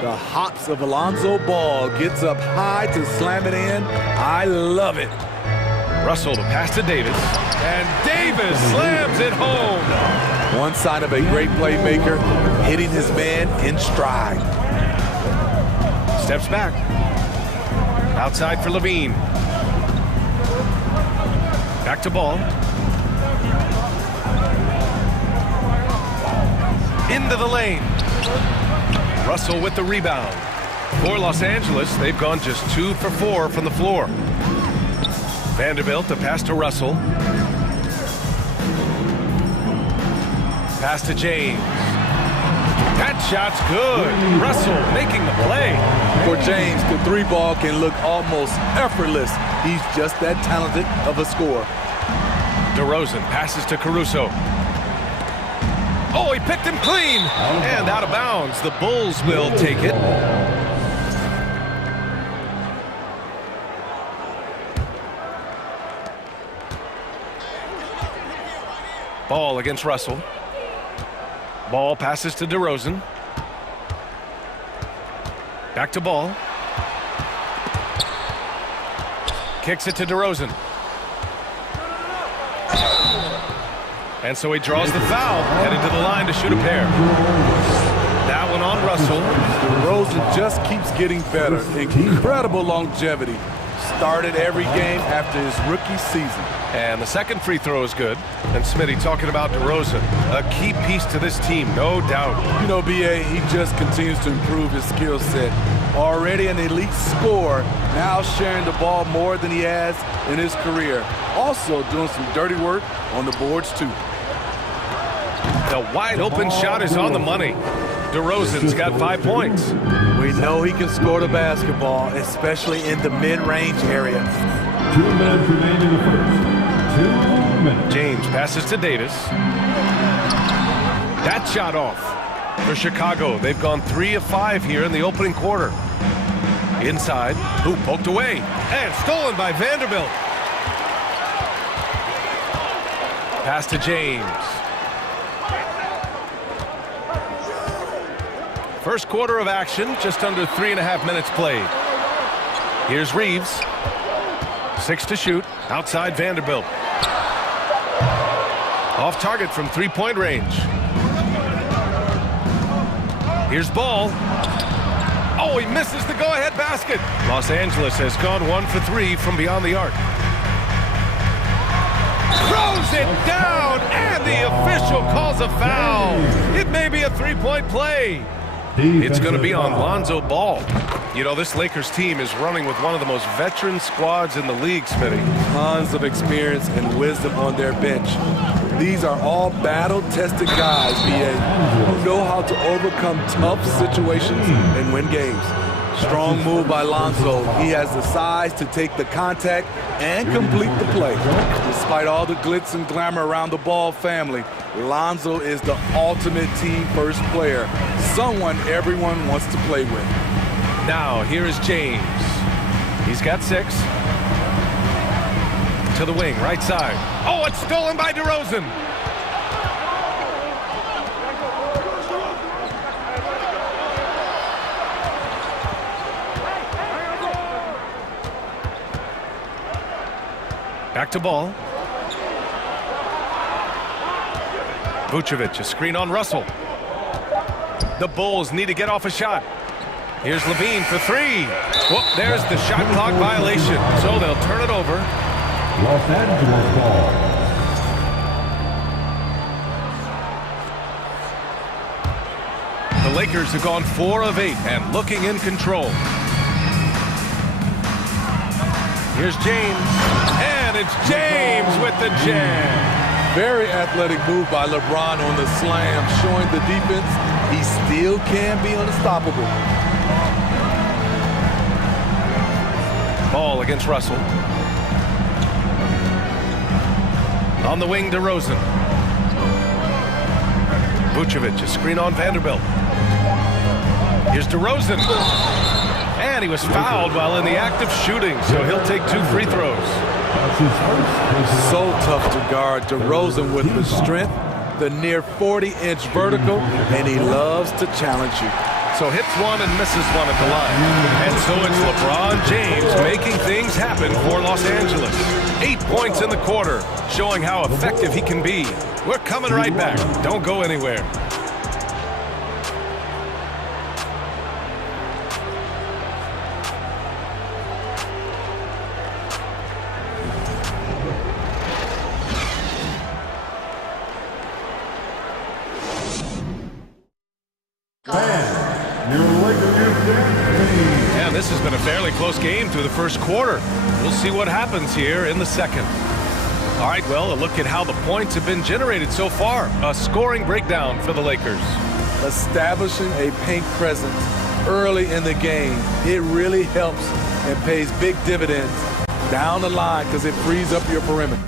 The hops of Alonzo Ball gets up high to slam it in. I love it. Russell to pass to Davis. And Davis slams it home. One sign of a great playmaker, hitting his man in stride. Steps back. Outside for Levine. Back to Ball. Into the lane. Russell with the rebound. For Los Angeles, they've gone just 2 for 4 from the floor. Vanderbilt to pass to Russell. Pass to James. That shot's good. Russell making the play. For James, the 3-ball can look almost effortless. He's just that talented of a scorer. DeRozan passes to Caruso. Oh, he picked him clean. And out of bounds. The Bulls will take it. Ball against Russell. Ball passes to DeRozan. Back to Ball. Kicks it to DeRozan. And so he draws the foul, headed to the line to shoot a pair. That one on Russell. DeRozan just keeps getting better. Incredible longevity. Started every game after his rookie season. And the second free throw is good. And Smitty talking about DeRozan, a key piece to this team, no doubt. You know, B.A., he just continues to improve his skill set. Already an elite scorer, now sharing the ball more than he has in his career. Also doing some dirty work on the boards, too. The wide open shot is on the money. DeRozan's got 5 points. We know he can score the basketball, especially in the mid-range area. 2 minutes remain in the first. 2 minutes. James passes to Davis. That shot off for Chicago. They've gone 3 of 5 here in the opening quarter. Inside, who poked away and stolen by Vanderbilt. Pass to James. First quarter of action, just under 3.5 minutes played. Here's Reeves. 6 to shoot, outside Vanderbilt. Off target from 3-point range. Here's Ball. Oh, he misses the go-ahead basket. Los Angeles has gone 1 for 3 from beyond the arc. Throws it down, and the official calls a foul. It may be a 3-point play. It's going to be on Lonzo Ball. You know, this Lakers team is running with one of the most veteran squads in the league, Smitty. Tons of experience and wisdom on their bench. These are all battle-tested guys, B.A., who know how to overcome tough situations and win games. Strong move by Lonzo. He has the size to take the contact and complete the play. Despite all the glitz and glamour around the Ball family, Lonzo is the ultimate team-first player, someone everyone wants to play with. Now, here is James. He's got 6. To the wing, right side. Oh, it's stolen by DeRozan. Back to Ball. Vucevic, a screen on Russell. The Bulls need to get off a shot. Here's Levine for 3. Whoop, there's the shot clock violation. So they'll turn it over. Los Angeles ball. The Lakers have gone 4 of 8 and looking in control. Here's James. And it's James with the jam. Very athletic move by LeBron on the slam, showing the defense he still can be unstoppable. Ball against Russell. On the wing, DeRozan. Vucevic, a screen on Vanderbilt. Here's DeRozan. And he was fouled while in the act of shooting, so he'll take 2 free throws. So tough to guard. DeRozan with the strength, the near 40-inch vertical, and he loves to challenge you. So hits one and misses one at the line. And so it's LeBron James making things happen for Los Angeles. 8 points in the quarter, showing how effective he can be. We're coming right back. Don't go anywhere. Yeah, this has been a fairly close game through the first quarter. We'll see what happens here in the second. All right, well, a look at how the points have been generated so far. A scoring breakdown for the Lakers. Establishing a paint presence early in the game, it really helps and pays big dividends down the line because it frees up your perimeter.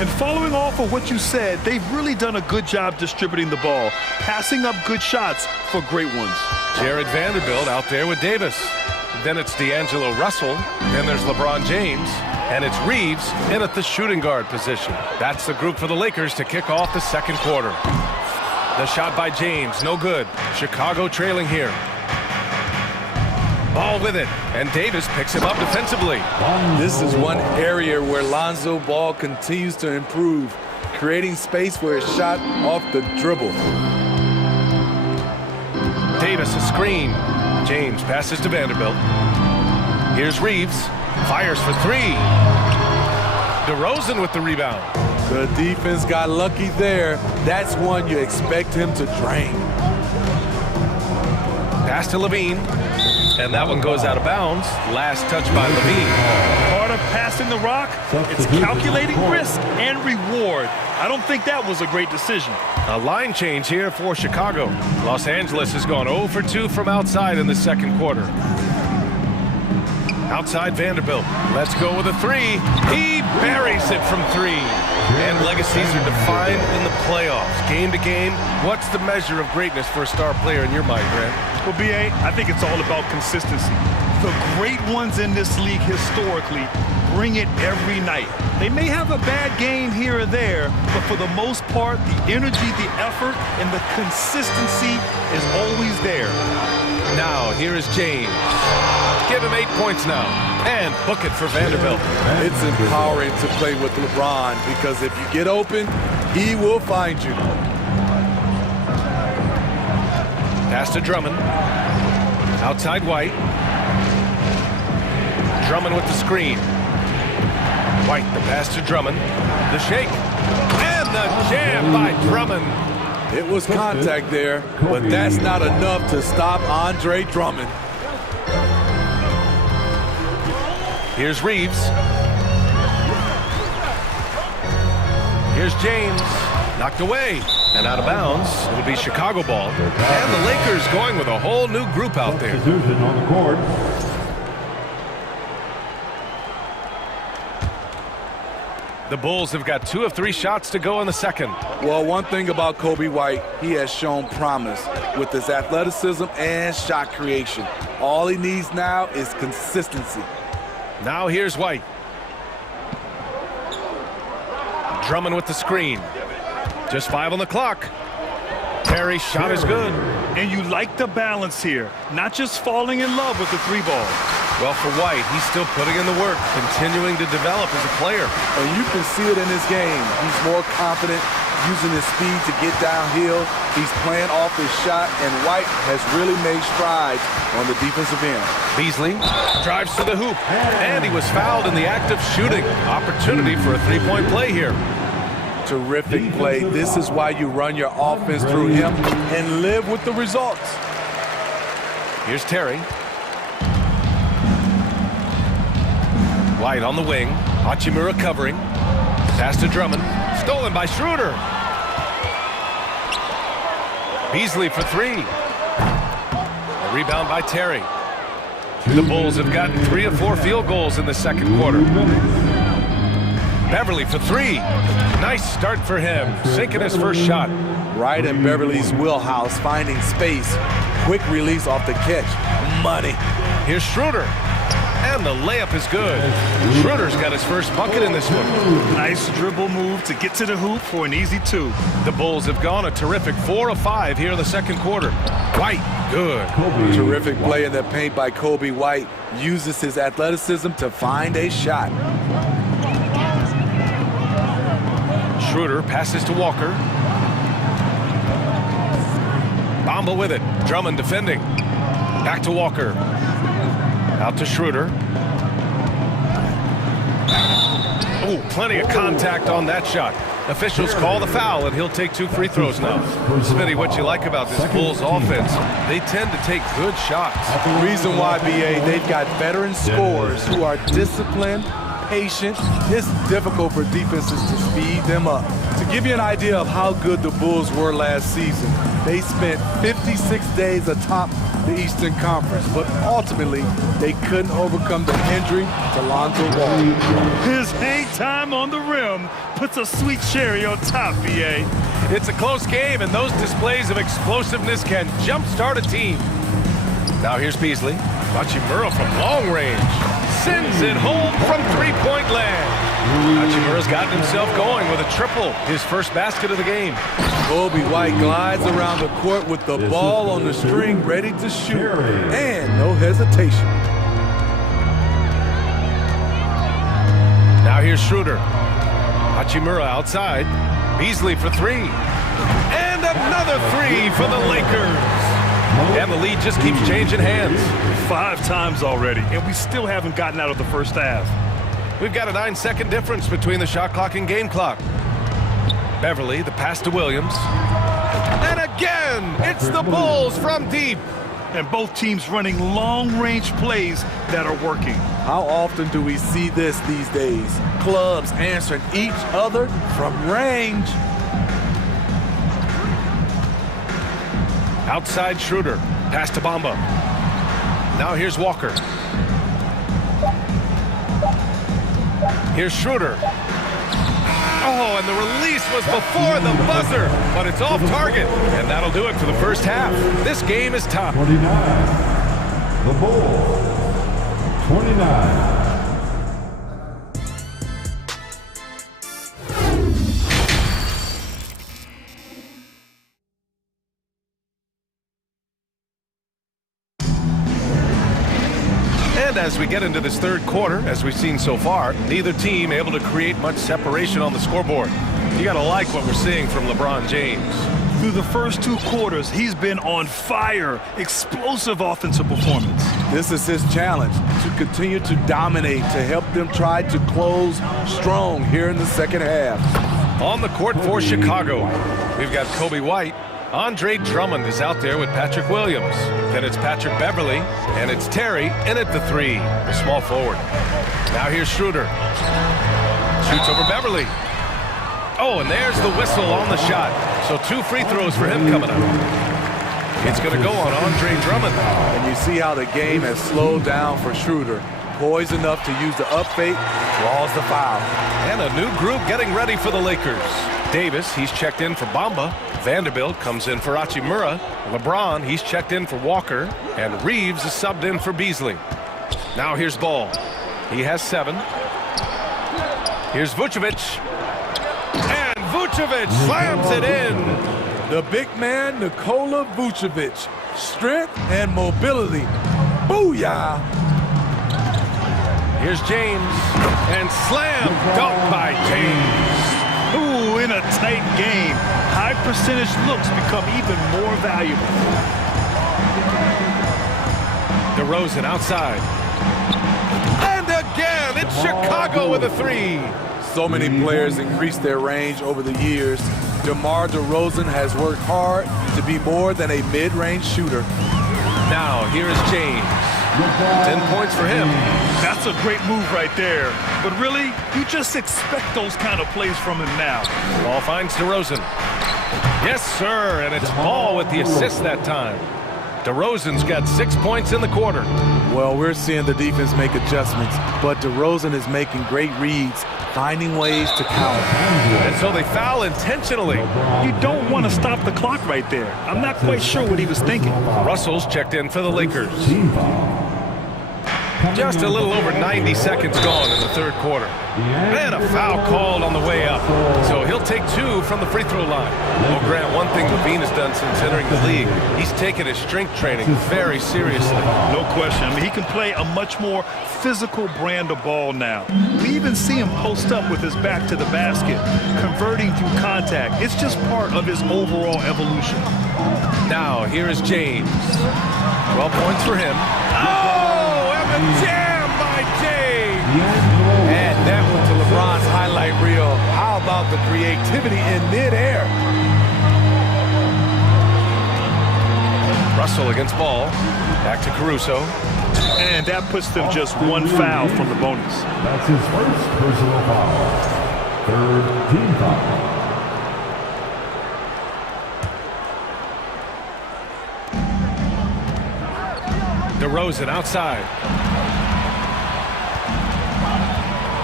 And following off of what you said, they've really done a good job distributing the ball, passing up good shots for great ones. Jared Vanderbilt out there with Davis. Then it's D'Angelo Russell. Then there's LeBron James. And it's Reeves in at the shooting guard position. That's the group for the Lakers to kick off the second quarter. The shot by James, no good. Chicago trailing here. Ball with it, and Davis picks him up defensively. This is one area where Lonzo Ball continues to improve, creating space for a shot off the dribble. Davis a screen. James passes to Vanderbilt. Here's Reeves, fires for 3. DeRozan with the rebound. The defense got lucky there. That's one you expect him to drain. Pass to Levine. And that one goes out of bounds. Last touch by Levine. Part of passing the rock, it's calculating risk and reward. I don't think that was a great decision. A line change here for Chicago. Los Angeles has gone 0 for 2 from outside in the second quarter. Outside Vanderbilt. Let's go with a 3. He buries it from 3. And legacies are defined in the playoffs. Game to game, what's the measure of greatness for a star player in your mind, Grant? Well, B.A., I think it's all about consistency. The great ones in this league historically bring it every night. They may have a bad game here or there, but for the most part, the energy, the effort, and the consistency is always there. Now, here is James. Give him 8 points now, and book it for Vanderbilt. It's empowering to play with LeBron because if you get open, he will find you. Pass to Drummond. Outside White. Drummond with the screen. White, the pass to Drummond. The shake. And the jam by Drummond. It was contact there, but that's not enough to stop Andre Drummond. Here's Reeves. Here's James. Knocked away and out of bounds. It'll be Chicago ball. And the Lakers going with a whole new group out there. Substitution on the court. The Bulls have got 2 of 3 shots to go in the second. Well, one thing about Kobe White, he has shown promise with his athleticism and shot creation. All he needs now is consistency. Now here's White. Drummond with the screen. Just 5 on the clock. Terry's shot is good. And you like the balance here, not just falling in love with the 3-ball. Well, for White, he's still putting in the work, continuing to develop as a player. And you can see it in his game. He's more confident, using his speed to get downhill. He's playing off his shot, and White has really made strides on the defensive end. Beasley drives to the hoop, and he was fouled in the act of shooting. Opportunity for a 3-point play here. Terrific play. This is why you run your offense through him and live with the results. Here's Terry. White on the wing. Hachimura covering. Pass to Drummond. Stolen by Schroeder. Beasley for 3. A rebound by Terry. The Bulls have gotten 3 of 4 field goals in the second quarter. Beverly for 3. Nice start for him. Sinking his first shot. Right in Beverly's wheelhouse, finding space. Quick release off the catch. Money. Here's Schroeder. And the layup is good. Schroeder's got his first bucket in this one. Nice dribble move to get to the hoop for an easy 2. The Bulls have gone a terrific 4 of 5 here in the second quarter. White, good. Terrific play in the paint by Kobe White. Uses his athleticism to find a shot. Schroeder passes to Walker. Bamba with it. Drummond defending. Back to Walker. Out to Schroeder. Oh, plenty of contact on that shot. Officials call the foul, and he'll take 2 free throws now. Smitty, what you like about this Bulls offense, they tend to take good shots. The reason why, BA, they've got veteran scorers who are disciplined, patient. It's difficult for defenses to speed them up. To give you an idea of how good the Bulls were last season, they spent 56 days atop the Eastern Conference, but ultimately they couldn't overcome the injury to Lonzo Ball. His hang time on the rim puts a sweet cherry on top, BA. It's a close game, and those displays of explosiveness can jumpstart a team. Now here's Beasley. Hachimura from long range. Sends it home from 3-point land. Hachimura's gotten himself going with a triple, his first basket of the game. Kobe White glides around the court with the ball on the string, ready to shoot, and no hesitation. Now here's Schroeder. Hachimura outside. Beasley for 3. And another 3 for the Lakers. And the lead just keeps changing hands. 5 times already, and we still haven't gotten out of the first half. We've got a 9-second difference between the shot clock and game clock. Beverly, the pass to Williams. And again, it's the Bulls from deep. And both teams running long-range plays that are working. How often do we see this these days? Clubs answering each other from range. Outside Schroeder. Pass to Bamba. Now here's Walker. Here's Schroeder. Oh, and the release was before the buzzer, but it's off target. And that'll do it for the first half. This game is tied. 29. The Bulls. 29. And as we get into this third quarter, as we've seen so far, neither team able to create much separation on the scoreboard. You got to like what we're seeing from LeBron James. Through the first 2 quarters, he's been on fire. Explosive offensive performance. This is his challenge, to continue to dominate, to help them try to close strong here in the second half. On the court for Chicago, we've got Kobe White. Andre Drummond is out there with Patrick Williams. Then it's Patrick Beverly, and it's Terry in at the 3, the small forward. Now here's Schroeder. Shoots over Beverly. Oh, and there's the whistle on the shot. So 2 free throws for him coming up. It's going to go on Andre Drummond. And you see how the game has slowed down for Schroeder. Poised enough to use the up fake, draws the foul. And a new group getting ready for the Lakers. Davis, he's checked in for Bamba. Vanderbilt comes in for Hachimura. LeBron, he's checked in for Walker. And Reeves is subbed in for Beasley. Now here's Ball. He has 7. Here's Vucevic. And Vucevic slams it in. The big man, Nikola Vucevic. Strength and mobility. Booyah! Here's James. And slam dunk by James. Ooh, in a tight game, high percentage looks become even more valuable. DeRozan outside. And again, it's Chicago with a 3. So many players increased their range over the years. DeMar DeRozan has worked hard to be more than a mid-range shooter. Now, here is James. 10 points for him. That's a great move right there. But really, you just expect those kind of plays from him now. Ball finds DeRozan. Yes, sir, and it's Ball with the assist that time. DeRozan's got 6 points in the quarter. Well, we're seeing the defense make adjustments, but DeRozan is making great reads, finding ways to counter. And so they foul intentionally. You don't want to stop the clock right there. I'm not quite sure what he was thinking. Russell's checked in for the Lakers. Just a little over 90 seconds gone in the third quarter. And a foul called on the way up. So he'll take 2 from the free throw line. Well, Grant, one thing Levine has done since entering the league, he's taken his strength training very seriously. No question. I mean, he can play a much more physical brand of ball now. We even see him post up with his back to the basket, converting through contact. It's just part of his overall evolution. Now, here is James. 12 points for him. Oh, and the jam by James. And that went to LeBron's highlight reel. How about the creativity in midair? Russell against Ball. Back to Caruso. And that puts them just 1 foul from the bonus. That's his first personal foul. 3rd team foul. DeRozan outside.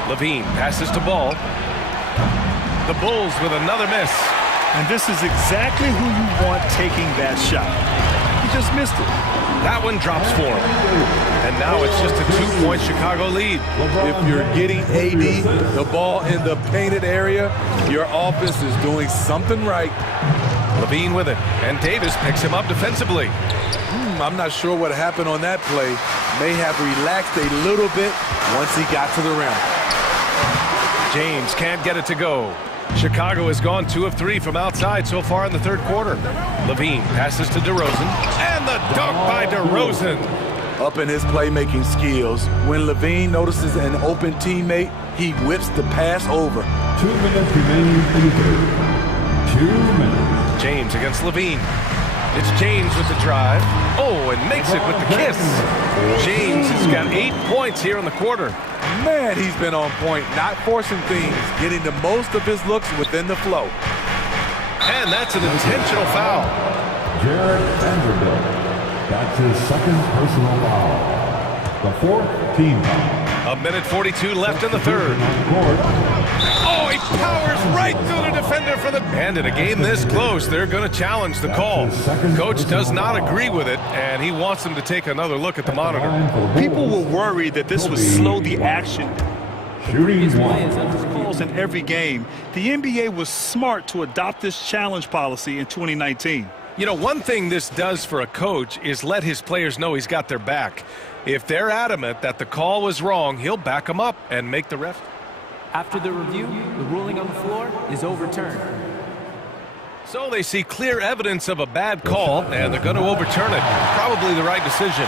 Levine passes to Ball. The Bulls with another miss. And this is exactly who you want taking that shot. He just missed it. That one drops for him. And now it's just a 2-point Chicago lead. If you're getting AD the ball in the painted area, your offense is doing something right. Levine with it. And Davis picks him up defensively. I'm not sure what happened on that play. May have relaxed a little bit once he got to the rim. James can't get it to go. Chicago has gone 2 of 3 from outside so far in the third quarter. Levine passes to DeRozan. And the dunk by DeRozan. Up in his playmaking skills, when Levine notices an open teammate, he whips the pass over. 2 minutes remaining in the third. 2 minutes. James against Levine. It's James with the drive. Oh, and makes it with the kiss. James has got 8 points here in the quarter. Man, he's been on point, not forcing things, getting the most of his looks within the flow. And that's an intentional foul. Jared Vanderbilt. That's his 2nd personal foul. The 4th team foul. 1:42 left in the third. Oh, he powers right through the defender for the... And in a game this close, they're going to challenge the call. Coach does not agree with it, and he wants them to take another look at the monitor. People were worried that this would slow the action. Shooting calls in every game. The NBA was smart to adopt this challenge policy in 2019. You know, one thing this does for a coach is let his players know he's got their back. If they're adamant that the call was wrong, he'll back them up and make the ref. After the review, the ruling on the floor is overturned. So they see clear evidence of a bad call, and they're going to overturn it. Probably the right decision.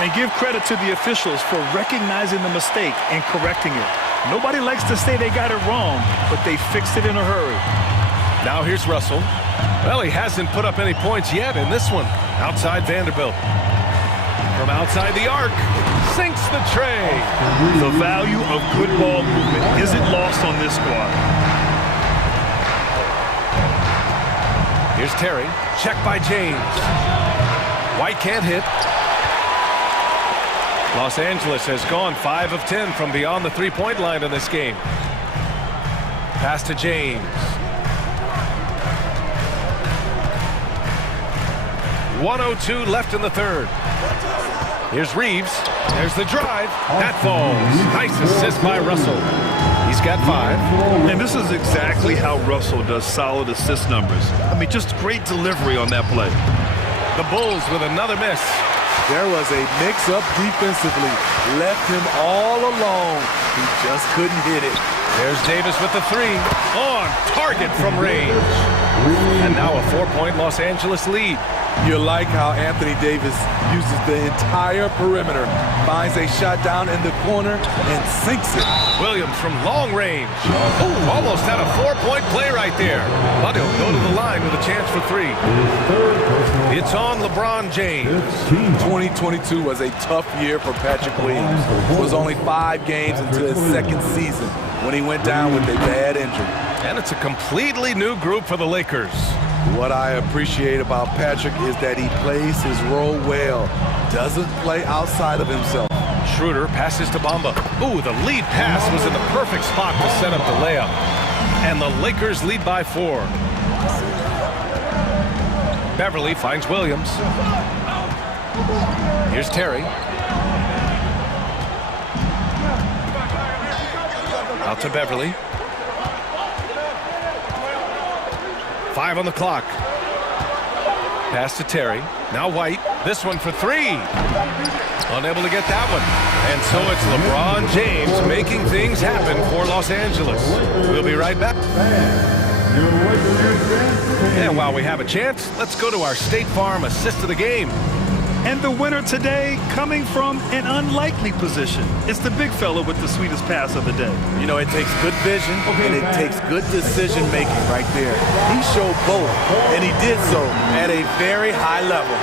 And give credit to the officials for recognizing the mistake and correcting it. Nobody likes to say they got it wrong, but they fixed it in a hurry. Now here's Russell. Well, he hasn't put up any points yet in this one. Outside Vanderbilt. From outside the arc, sinks the tray. The value of good ball movement isn't lost on this squad. Here's Terry. Check by James. White can't hit. Los Angeles has gone 5 of 10 from beyond the three-point line in this game. Pass to James. 1:02 left in the third. Here's Reeves. There's the drive. That falls. Nice assist by Russell. He's got 5. And this is exactly how Russell does solid assist numbers. I mean, just great delivery on that play. The Bulls with another miss. There was a mix-up defensively. Left him all alone. He just couldn't hit it. There's Davis with the 3. On target from range. And now a 4-point Los Angeles lead. You like how Anthony Davis uses the entire perimeter, finds a shot down in the corner, and sinks it. Williams from long range. Ooh, almost had a 4-point play right there. But he'll go to the line with a chance for 3. It's on LeBron James. 2022 was a tough year for Patrick Williams. It was only 5 games into his second season when he went down with a bad injury. And it's a completely new group for the Lakers. What I appreciate about Patrick is that he plays his role well, doesn't play outside of himself. Schroeder passes to Bamba. Ooh, the lead pass was in the perfect spot to set up the layup. And the Lakers lead by 4. Beverly finds Williams. Here's Terry. Out to Beverly. 5 on the clock. Pass to Terry. Now White. This one for 3. Unable to get that one. And so it's LeBron James making things happen for Los Angeles. We'll be right back. And while we have a chance, let's go to our State Farm assist of the game. And the winner today coming from an unlikely position. It's the big fella with the sweetest pass of the day. You know, it takes good vision and it takes good decision making right there. He showed both, and he did so at a very high level.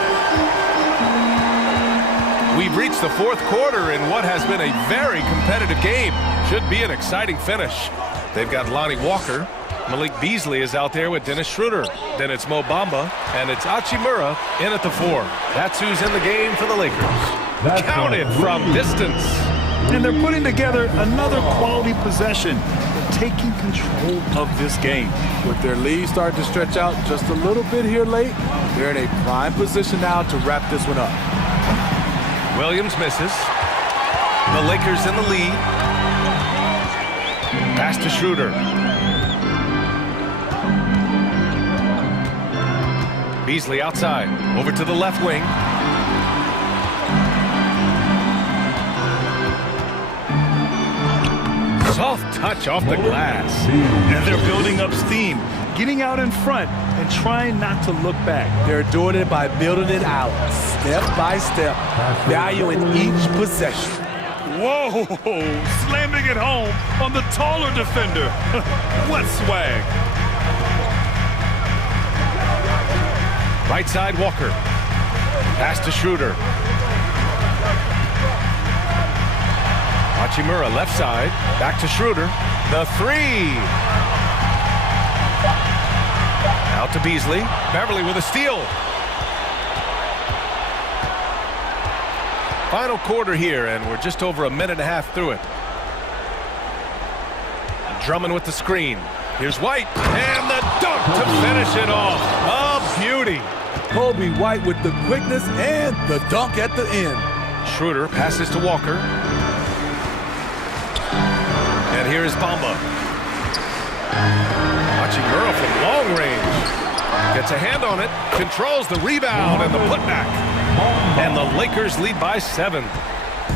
We've reached the 4th quarter in what has been a very competitive game. Should be an exciting finish. They've got Lonnie Walker. Malik Beasley is out there with Dennis Schroeder. Then it's Mo Bamba, and it's Hachimura in at the 4. That's who's in the game for the Lakers. Counted from distance. And they're putting together another quality possession. They're taking control of this game. With their lead starting to stretch out just a little bit here late, they're in a prime position now to wrap this one up. Williams misses. The Lakers in the lead. Pass to Schroeder. Beasley outside. Over to the left wing. Soft touch off the glass. And they're building up steam, getting out in front and trying not to look back. They're doing it by building it out, step by step, valuing each possession. Whoa, slamming it home on the taller defender. What swag. Right side, Walker. Pass to Schroeder. Hachimura left side. Back to Schroeder. The 3. Out to Beasley. Beverly with a steal. Final quarter here, and we're just over a minute and a half through it. Drummond with the screen. Here's White. And the dunk to finish it off. A beauty. Kobe White with the quickness and the dunk at the end. Schroeder passes to Walker. And here is Bamba. Hachimura from long range. Gets a hand on it. Controls the rebound and the putback. And the Lakers lead by 7.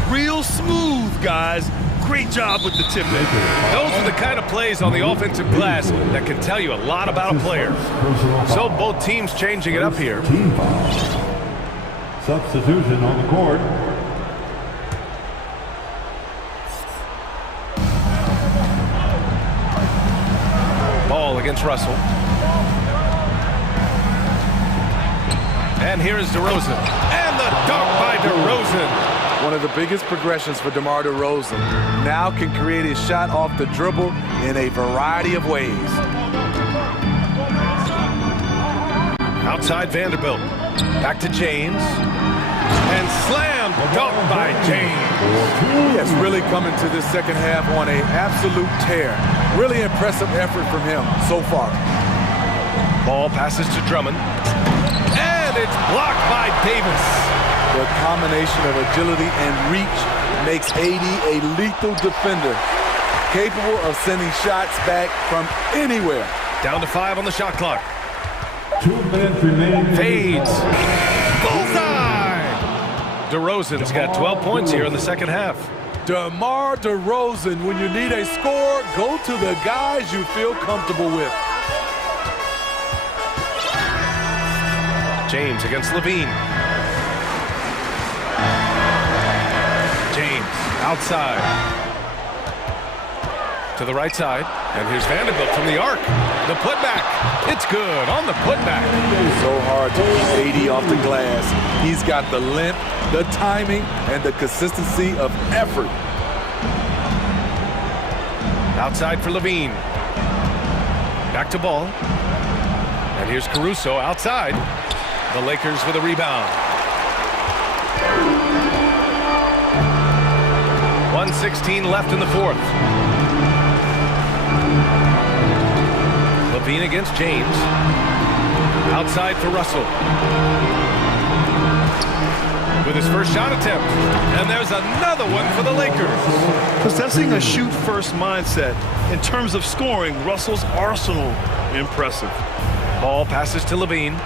Real smooth, guys. Great job with the tip in. Those are the kind of plays on the offensive glass that can tell you a lot about a player. So both teams changing it up here. Substitution on the court. against Russell. And here is DeRozan. And the dunk by DeRozan. One of the biggest progressions for DeMar DeRozan. Now can create his shot off the dribble in a variety of ways. Outside Vanderbilt. Back to James. And slam dunk by James. He has really come into this second half on an absolute tear. Really impressive effort from him so far. Ball passes to Drummond. And it's blocked by Davis. The combination of agility and reach makes AD a lethal defender, capable of sending shots back from anywhere. Down to 5 on the shot clock. 2 minutes remaining. Fades. Bullseye! DeRozan's got 12 points here in the second half. DeMar DeRozan, when you need a score, go to the guys you feel comfortable with. James against Levine. James outside. To the right side. And here's Vanderbilt from the arc. The putback. It's good on the putback. It's so hard to keep AD off the glass. He's got the length, the timing, and the consistency of effort. Outside for Levine. Back to Ball. And here's Caruso outside. The Lakers with a rebound. 1:16 left in the fourth. Levine against James. Outside for Russell. With his first shot attempt. And there's another one for the Lakers. Possessing a shoot-first mindset. In terms of scoring, Russell's arsenal, impressive. Ball passes to Levine.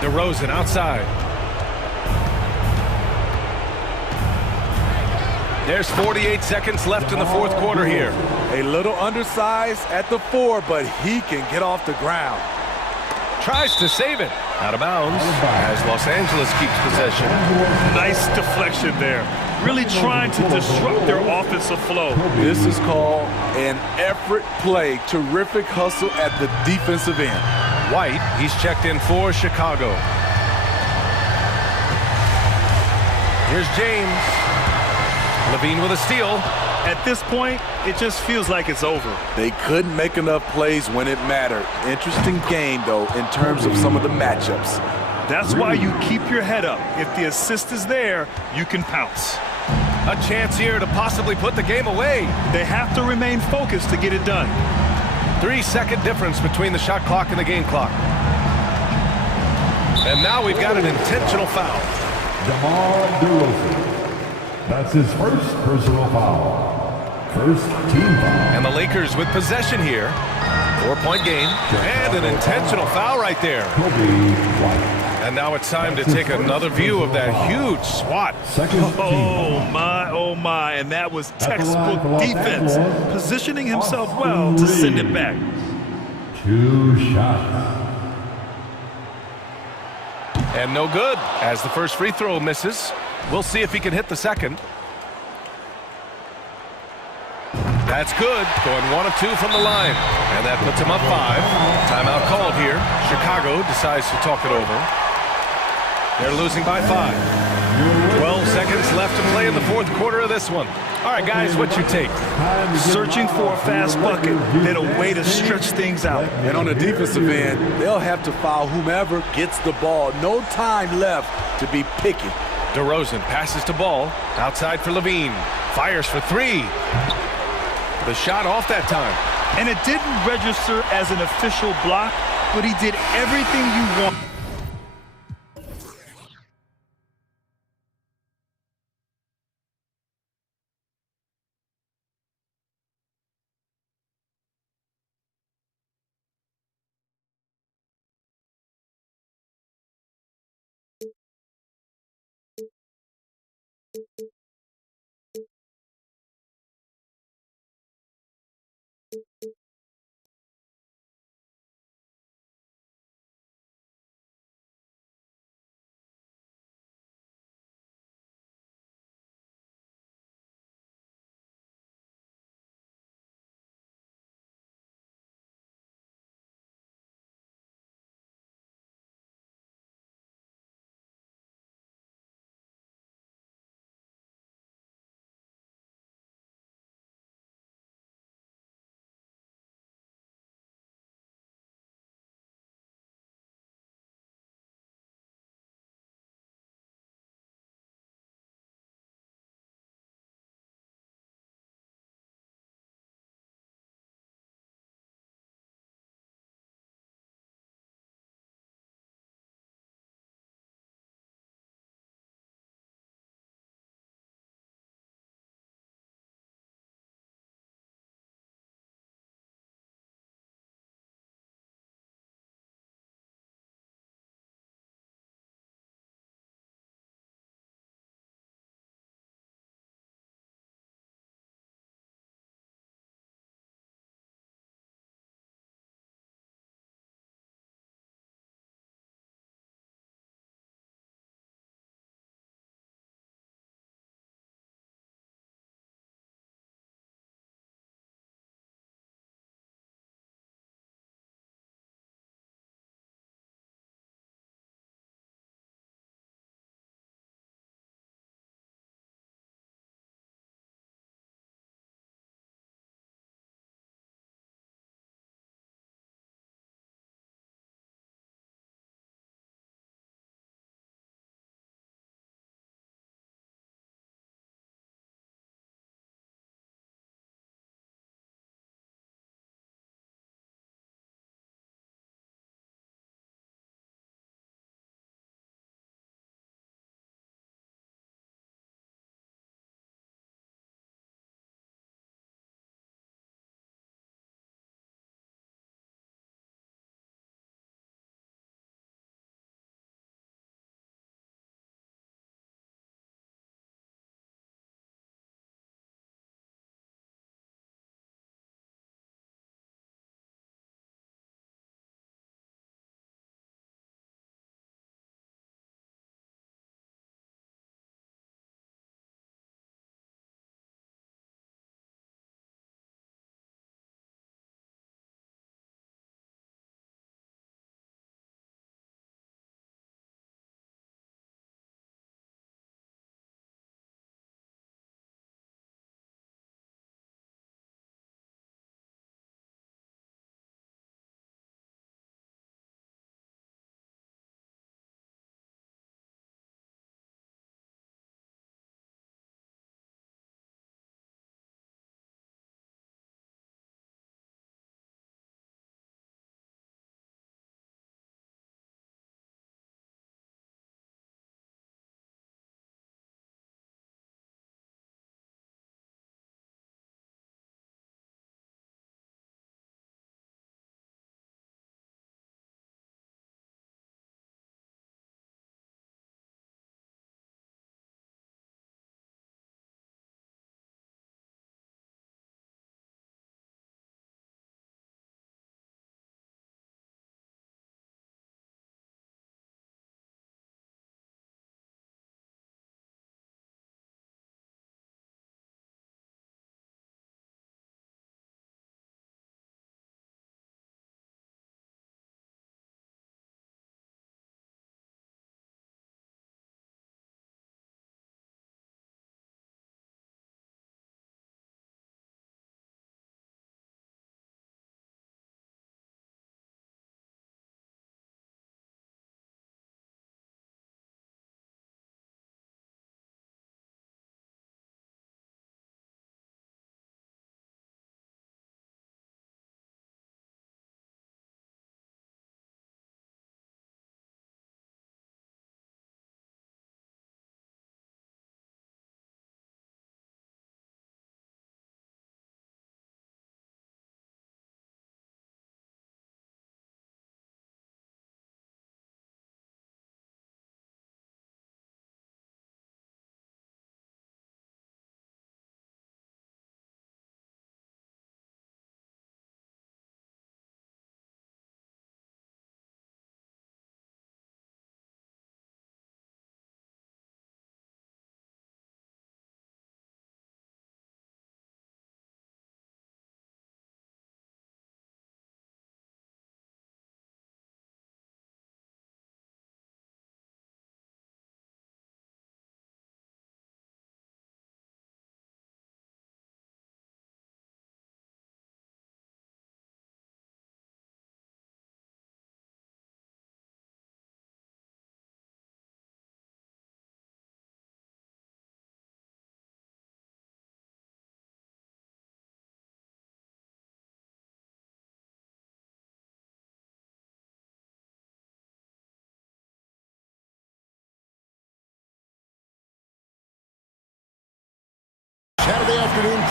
DeRozan outside. There's 48 seconds left in the fourth quarter here. A little undersized at the 4, but he can get off the ground. Tries to save it. Out of bounds as Los Angeles keeps possession. Nice deflection there. Really trying to disrupt their offensive flow. This is called an effort play. Terrific hustle at the defensive end. White, he's checked in for Chicago. Here's James. Levine with a steal. At this point, it just feels like it's over. They couldn't make enough plays when it mattered. Interesting game, though, in terms of some of the matchups. That's why you keep your head up. If the assist is there, you can pounce. A chance here to possibly put the game away. They have to remain focused to get it done. 3-second difference between the shot clock and the game clock. And now we've got an intentional foul. DeMar DeRozan. That's his first personal foul. First team foul. And the Lakers with possession here. 4-point game. And an intentional foul right there. And now it's time to take another view of that huge swat. Oh my, and that was textbook defense. Positioning himself well to send it back. 2 shots. And no good as the first free throw misses. We'll see if he can hit the second. That's good. Going 1 of 2 from the line. And that puts him up 5. Timeout called here. Chicago decides to talk it over. They're losing by 5. 12 seconds left to play in the fourth quarter of this one. All right, guys, what's your take? Searching for a fast bucket, then a way to stretch things out. And on the defensive end, they'll have to foul whomever gets the ball. No time left to be picky. DeRozan passes to Ball. Outside for Levine. Fires for 3. The shot off that time. And it didn't register as an official block, but he did everything you want.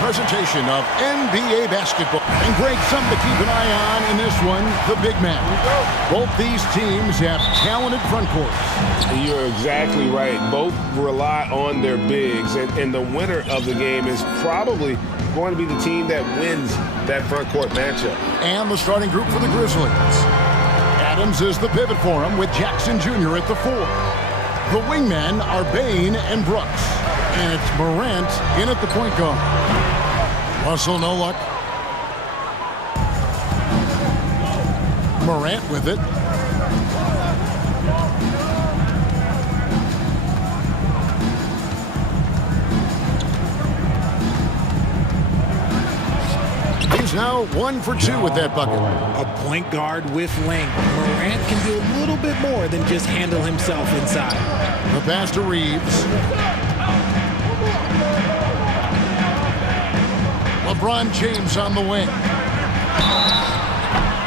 presentation of NBA basketball. And Greg, something to keep an eye on in this one, the big man. Both these teams have talented front courts. You're exactly right. Both rely on their bigs, and the winner of the game is probably going to be the team that wins that front court matchup. And the starting group for the Grizzlies. Adams is the pivot for him with Jackson Jr. at the 4. The wingmen are Bain and Brooks. And it's Morant in at the point guard. Russell, no luck. Morant with it. He's now 1 for 2 with that bucket. A point guard with length. Morant can do a little bit more than just handle himself inside. The pass to Reeves. LeBron James on the wing.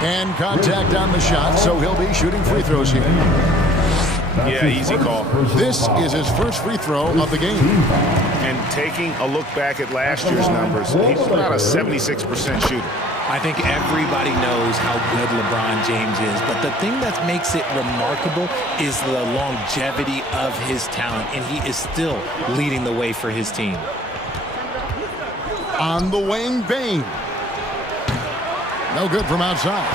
And contact on the shot, so he'll be shooting free throws here. Yeah, easy call. This is his first free throw of the game. And taking a look back at last year's numbers, he's about a 76% shooter. I think everybody knows how good LeBron James is, but the thing that makes it remarkable is the longevity of his talent, and he is still leading the way for his team. On the wing, Bain. No good from outside.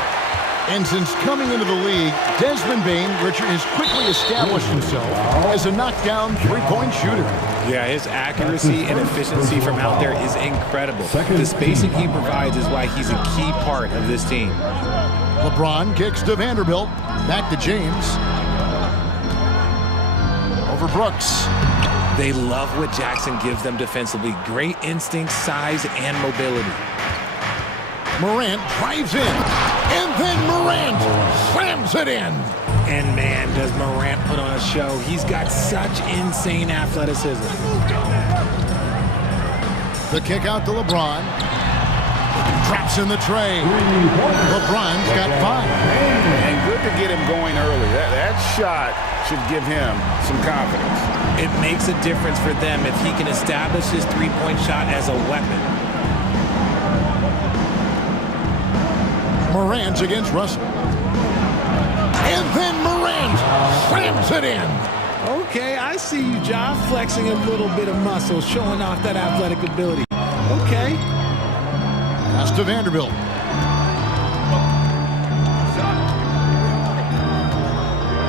And since coming into the league, Desmond Bain, Richard, has quickly established himself as a knockdown three-point shooter. Yeah, his accuracy and efficiency from out there is incredible. The spacing he provides is why he's a key part of this team. LeBron kicks to Vanderbilt. Back to James. Over Brooks. They love what Jackson gives them defensively. Great instinct, size, and mobility. Morant drives in, and then Morant slams it in. And man, does Morant put on a show. He's got such insane athleticism. The kick out to LeBron. Drops in the tray. LeBron's got 5. And good to get him going early. That shot should give him some confidence. It makes a difference for them if he can establish his three-point shot as a weapon. Morant against Russell. And then Morant slams it in. Okay, I see you, Ja, flexing a little bit of muscle, showing off that athletic ability. Okay. Pass to Vanderbilt.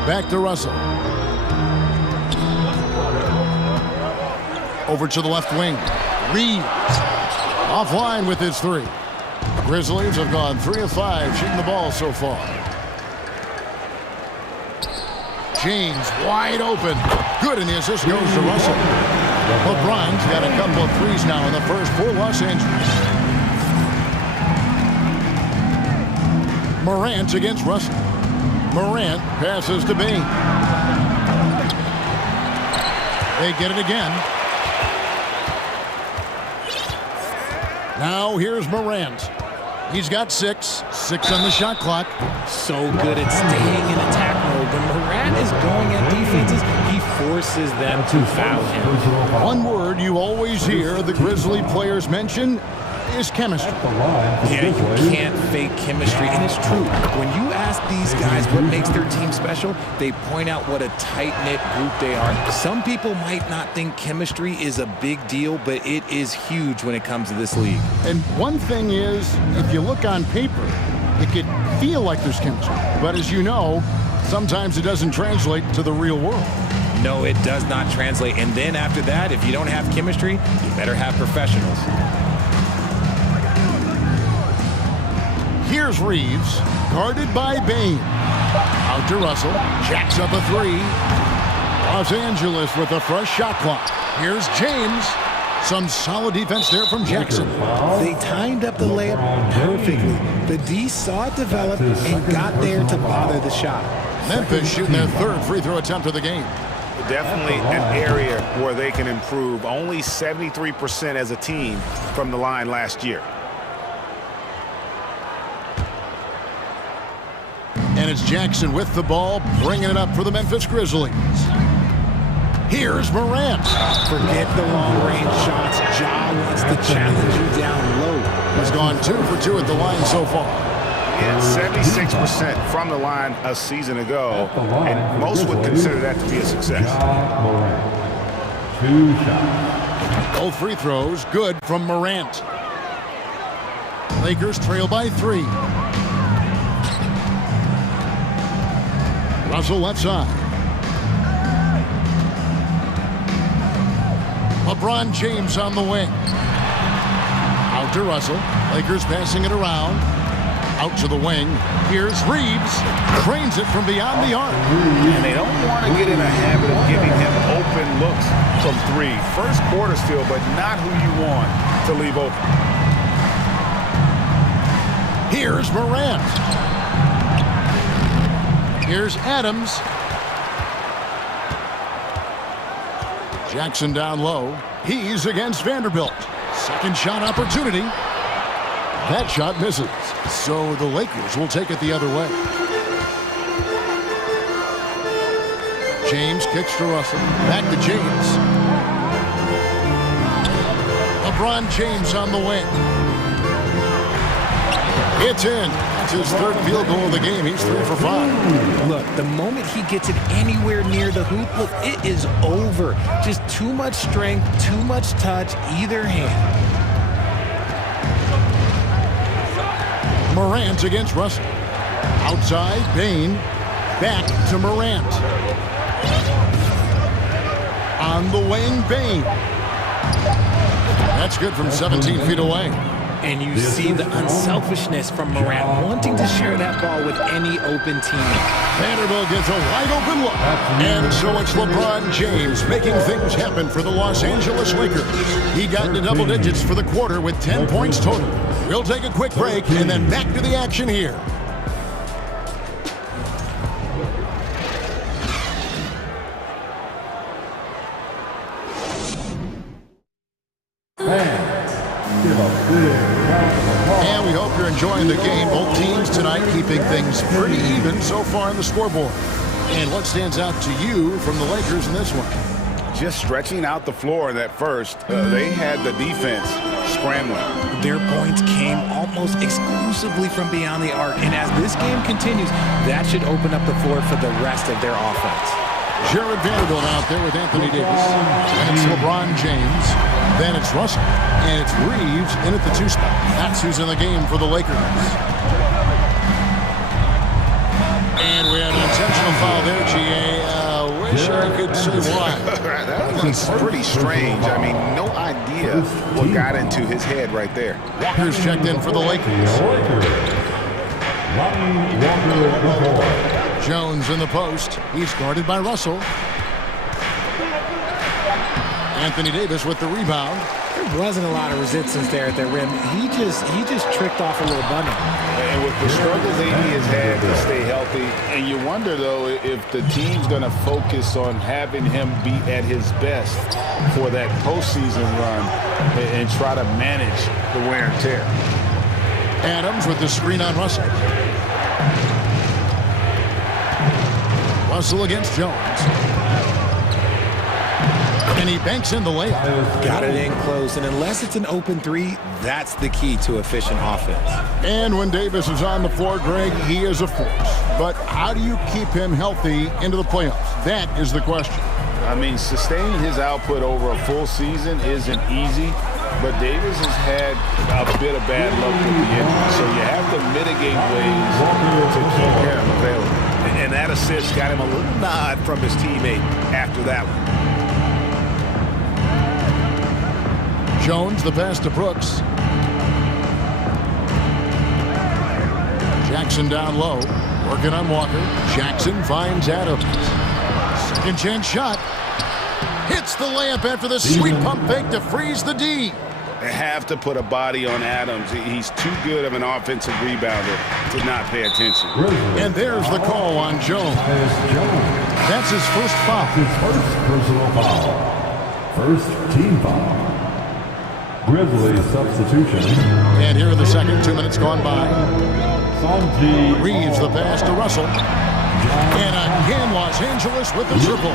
Back to Russell. Over to the left wing. Reeves. Offline with his 3. Grizzlies have gone 3 of 5 shooting the ball so far. James wide open. Good, and the assist goes to Russell. LeBron's got a couple of threes now in the first for Los Angeles. Morant against Russell. Morant passes to Bain. They get it again. Now here's Morant. He's got 6 on the shot clock. So good at staying in attack mode. When Morant is going at defenses, he forces them to foul him. One word you always hear the Grizzly players mention is chemistry. Yeah, you can't fake chemistry, and it's true. When you ask these guys what makes their team special, they point out what a tight-knit group they are. Some people might not think chemistry is a big deal, but it is huge when it comes to this league. And one thing is, if you look on paper, it could feel like there's chemistry. But as you know, sometimes it doesn't translate to the real world. No, it does not translate. And then after that, if you don't have chemistry, you better have professionals. Here's Reeves, guarded by Bain. Out to Russell, jacks up a 3. Los Angeles with a fresh shot clock. Here's James. Some solid defense there from Jackson. They timed up the layup perfectly. The D saw it develop and got there to bother the shot. Memphis shooting their 3rd free throw attempt of the game. Definitely an area where they can improve. Only 73% as a team from the line last year. And it's Jackson with the ball, bringing it up for the Memphis Grizzlies. Here's Morant. Forget the long-range shots. Ja wants to challenge you down low. He's gone 2 for 2 at the line so far. Yeah, 76% from the line a season ago, and most would consider that to be a success. 2 shots. Both free throws good from Morant. Lakers trail by 3. Russell left side. LeBron James on the wing. Out to Russell. Lakers passing it around. Out to the wing. Here's Reeves. Trains it from beyond the arc. And they don't want to get in a habit of giving him open looks from 3. First quarter still, but not who you want to leave open. Here's Morant. Here's Adams. Jackson down low. He's against Vanderbilt. Second shot opportunity. That shot misses. So the Lakers will take it the other way. James kicks to Russell. Back to James. LeBron James on the wing. It's in. It's his 3rd field goal of the game. He's 3 for 5. Look, the moment he gets it anywhere near the hoop, look, it is over. Just too much strength, too much touch, either hand. Morant against Russell. Outside, Bain. Back to Morant. On the wing, Bain. That's good from 17 feet away. And you see the unselfishness from Morant, wanting to share that ball with any open teammate. Vanderbilt gets a wide open look. And so it's LeBron James making things happen for the Los Angeles Lakers. He got into double digits for the quarter with 10 points total. We'll take a quick break and then back to the action here. And we hope you're enjoying the game. Both teams tonight keeping things pretty even so far on the scoreboard. And what stands out to you from the Lakers in this one? Just stretching out the floor in that first. They had the defense scrambling. Their points came almost exclusively from beyond the arc. And as this game continues, that should open up the floor for the rest of their offense. Jared Vanderbilt out there with Anthony Davis. And it's LeBron James. Then it's Russell. And it's Reeves in at the 2 spot. That's who's in the game for the Lakers. And we had an intentional foul there, GA. Wish I could say why. That was pretty strange. I mean, no idea what got into his head right there. Walker's checked in for the Lakers. Jones in the post. He's guarded by Russell. Anthony Davis with the rebound. There wasn't a lot of resistance there at the rim. He just tricked off a little bunny. And with the struggles AD has had to stay healthy, and you wonder, though, if the team's going to focus on having him be at his best for that postseason run and try to manage the wear and tear. Adams with the screen on Russell. Russell against Jones. And he banks in the layup. Got it in close, and unless it's an open 3, that's the key to efficient offense. And when Davis is on the floor, Greg, he is a force. But how do you keep him healthy into the playoffs? That is the question. I mean, sustaining his output over a full season isn't easy, but Davis has had a bit of bad luck with the injury, so you have to mitigate ways to keep him available. And that assist got him a little nod from his teammate after that one. Jones, the pass to Brooks. Jackson down low, working on Walker. Jackson finds Adams. Second chance shot. Hits the layup after the sweet pump fake to freeze the D. They have to put a body on Adams. He's too good of an offensive rebounder to not pay attention. And there's the call on Jones. That's his first foul. His first personal foul. First team foul. Grizzlies substitution. And here in the second, 2 minutes gone by. Reeves the pass to Russell. And again, Los Angeles with the triple.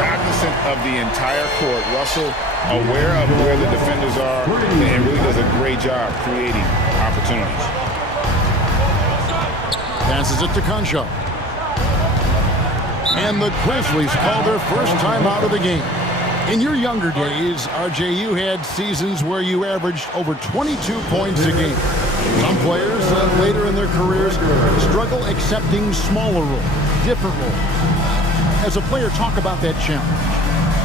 Cognizant of the entire court. Russell aware of where the defenders are and really does a great job creating opportunities. Passes it to Concho. And the Grizzlies call their first time out of the game. In your younger days, RJ, you had seasons where you averaged over 22 points a game. Some players later in their careers struggle accepting smaller roles, different roles. As a player, talk about that challenge.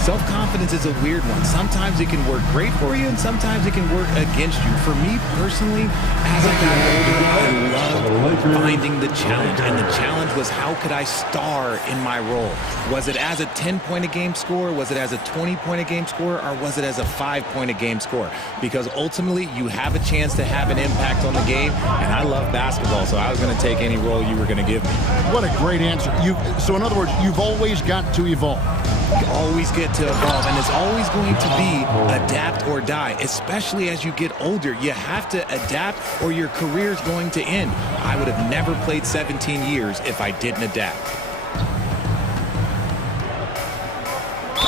Self-confidence is a weird one. Sometimes it can work great for you, and sometimes it can work against you. For me personally, as I got older, I loved finding the challenge. And the challenge was, how could I star in my role? Was it as a 10-point-a-game scorer? Was it as a 20-point-a-game scorer? Or was it as a 5-point-a-game scorer? Because ultimately, you have a chance to have an impact on the game. And I love basketball, so I was going to take any role you were going to give me. What a great answer. So in other words, you've always got to evolve. You always get to evolve, and it's always going to be adapt or die, especially as you get older. You have to adapt or your career is going to end. I would have never played 17 years if I didn't adapt.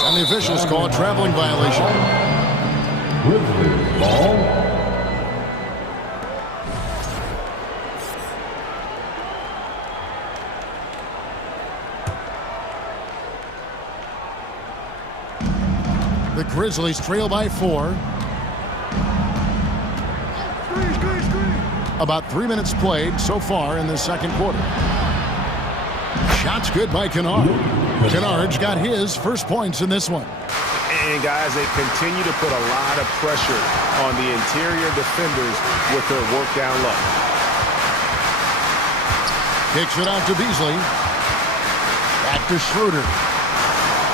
And the officials call a traveling violation. Grizzlies ball. The Grizzlies trail by 4. About 3 minutes played so far in the second quarter. Shots good by Kennard. Kennard's got his first points in this one. And guys, they continue to put a lot of pressure on the interior defenders with their work down low. Kicks it out to Beasley. Back to Schroeder.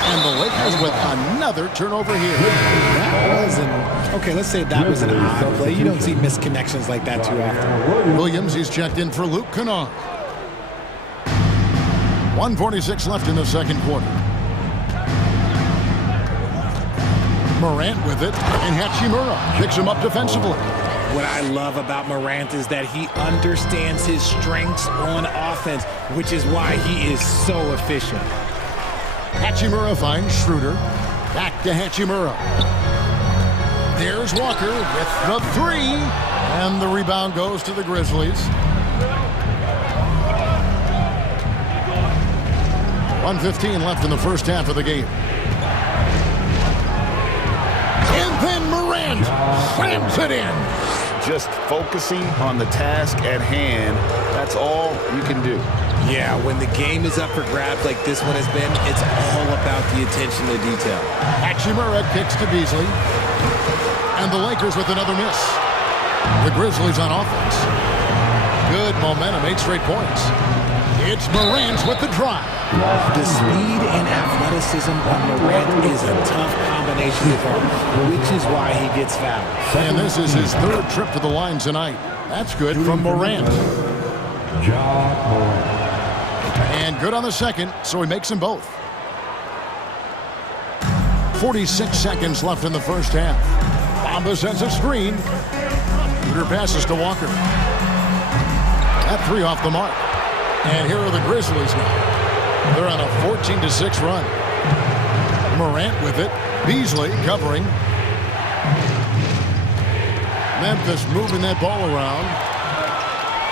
And the Lakers with another turnover here. That was okay, let's say that was an odd play. You don't see missed connections like that too often. Williams, he's checked in for Luke Kennard. 1:46 left in the second quarter. Morant with it, and Hachimura picks him up defensively. What I love about Morant is that he understands his strengths on offense, which is why he is so efficient. Hachimura finds Schroeder. Back to Hachimura. There's Walker with the 3. And the rebound goes to the Grizzlies. 1:15 left in the first half of the game. And then Morant slams it in. Just focusing on the task at hand, that's all you can do. Yeah, when the game is up for grabs like this one has been, it's all about the attention to detail. Hachimura kicks to Beasley. And the Lakers with another miss. The Grizzlies on offense. Good momentum, 8 straight points. It's Morant with the drive. The speed and athleticism on Morant is a tough combination to guard, which is why he gets fouled. And this is his 3rd trip to the line tonight. That's good from Morant. And good on the second, so he makes them both. 46 seconds left in the first half. Bamba sends a screen. Shooter passes to Walker. That 3 off the mark. And here are the Grizzlies now. They're on a 14-6 run. Morant with it. Beasley covering. Memphis moving that ball around.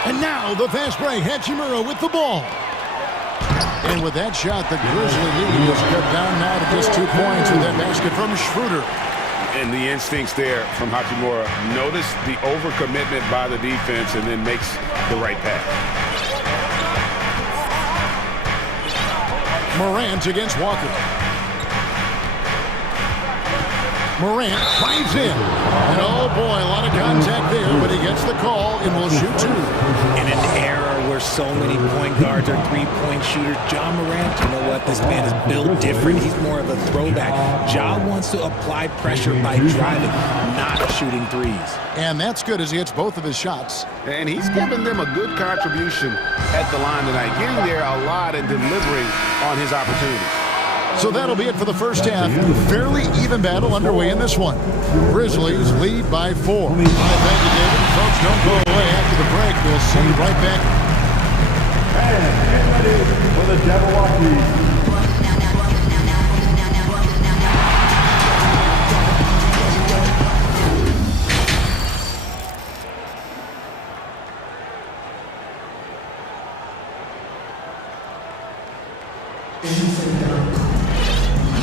And now the fast break. Hachimura with the ball. And with that shot, the Grizzly lead is cut down now to just 2 points with that basket from Schroeder. And the instincts there from Hachimura. Notice the overcommitment by the defense and then makes the right pass. Morant against Walker. Morant drives in. And oh boy, a lot of contact there, but he gets the call and will shoot 2. In an era where so many point guards are 3-point shooters, Ja Morant, you know what? This man is built different. He's more of a throwback. Ja wants to apply pressure by driving, not shooting threes. And that's good as he hits both of his shots. And he's given them a good contribution at the line tonight, getting there a lot and delivering on his opportunities. So that'll be it for the first half. Fairly even battle underway in this one. Grizzlies lead by 4. All right, thank you, David. Folks, don't go away after the break. We'll see you right back. And get ready for the Jabberwocky.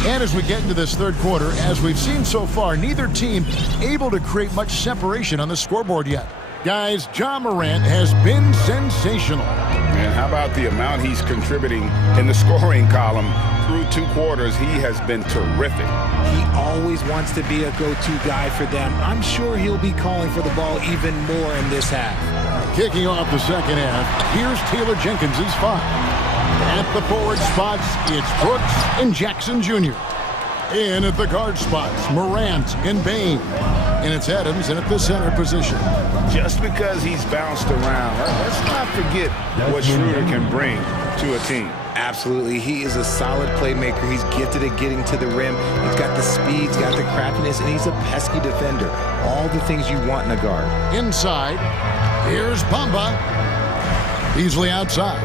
And as we get into this third quarter, as we've seen so far, neither team able to create much separation on the scoreboard yet. Guys, Ja Morant has been sensational. And how about the amount he's contributing in the scoring column? Through 2 quarters, he has been terrific. He always wants to be a go-to guy for them. I'm sure he'll be calling for the ball even more in this half. Kicking off the second half, here's Taylor Jenkins' 5. At the forward spots, it's Brooks and Jackson Jr. In at the guard spots, Morant and Bain. And it's Adams in at the center position. Just because he's bounced around, let's not forget what Schroeder can bring to a team. Absolutely. He is a solid playmaker. He's gifted at getting to the rim. He's got the speed, he's got the craftiness, and he's a pesky defender. All the things you want in a guard. Inside, here's Bamba. Easily outside.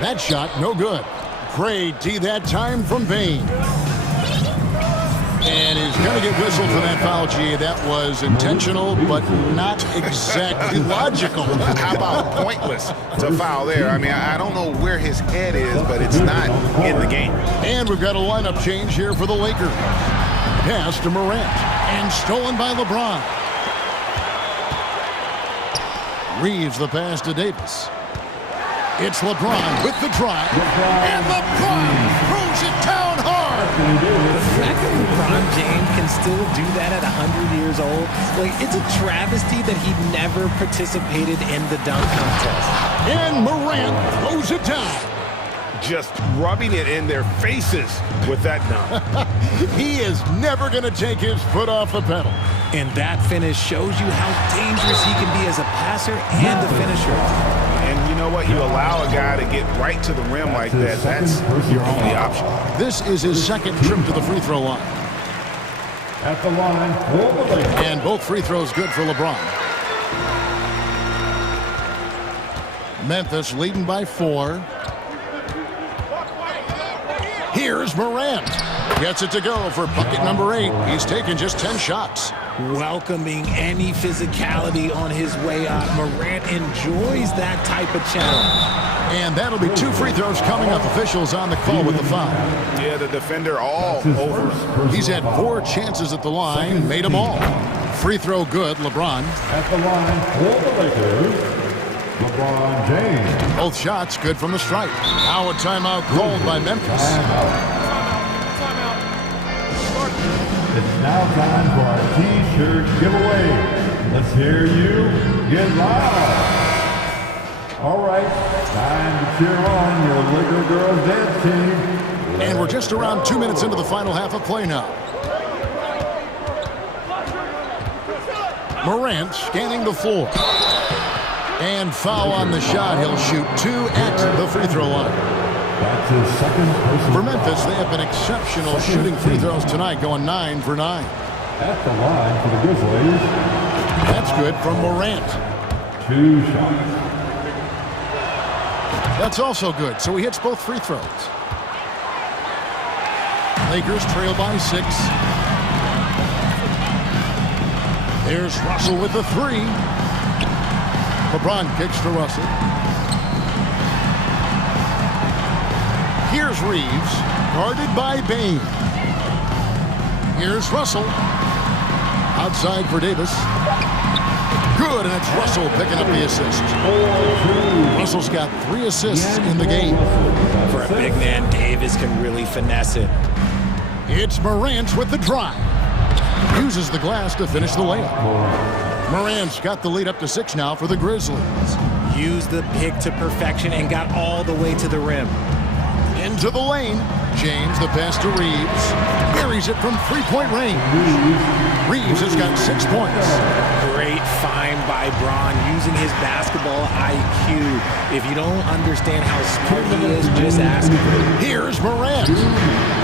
That shot, no good. Great D that time from Bain. And he's going to get whistled for that foul, G. That was intentional, but not exactly logical. How about pointless to foul there? I mean, I don't know where his head is, but it's not in the game. And we've got a lineup change here for the Lakers. Pass to Morant, and stolen by LeBron. Reeves the pass to Davis. It's LeBron with the drive, and LeBron throws it down hard. The fact that LeBron James can still do that at 100 years old, like, it's a travesty that he never participated in the dunk contest. And Morant throws it down. Just rubbing it in their faces with that dunk. He is never going to take his foot off the pedal. And that finish shows you how dangerous he can be as a passer and a finisher. And you know what? You allow a guy to get right to the rim like that. That's your only option. This is his second trip to the free throw line. At the line, and both free throws good for LeBron. Memphis leading by 4. Here's Morant. Gets it to go for bucket number 8. He's taken just 10 shots. Welcoming any physicality on his way up. Morant enjoys that type of challenge. And that'll be 2 free throws coming up. Officials on the call with the foul. Yeah, the defender all over. He's had 4 chances at the line, made them all. Free throw good, LeBron. At the line for the Lakers, LeBron James. Both shots good from the stripe. Now a timeout called by Memphis. It's now time for our T-shirt giveaway. Let's hear you get loud. All right, time to cheer on your Laker girls dance team. And we're just around 2 minutes into the final half of play now. Morant scanning the floor. And foul on the shot. He'll shoot 2 at the free throw line. That's his second personal For Memphis, they have been exceptional shooting free throws tonight, going 9 for 9. At the line for the Grizzlies. That's good from Morant. 2 shots. That's also good, so he hits both free throws. Lakers trail by 6. There's Russell with the 3. LeBron kicks to Russell. Here's Reeves, guarded by Bain. Here's Russell. Outside for Davis. Good, and it's Russell picking up the assist. Russell's got 3 assists in the game. For a big man, Davis can really finesse it. It's Morant with the drive. Uses the glass to finish the layup. Morant's got the lead up to 6 now for the Grizzlies. Used the pick to perfection and got all the way to the rim. Into the lane. James, the pass to Reeves. Buries it from 3-point range. Reeves has got 6 points. Great find by Bron, using his basketball IQ. If you don't understand how smart he is, just ask him. Here's Morant.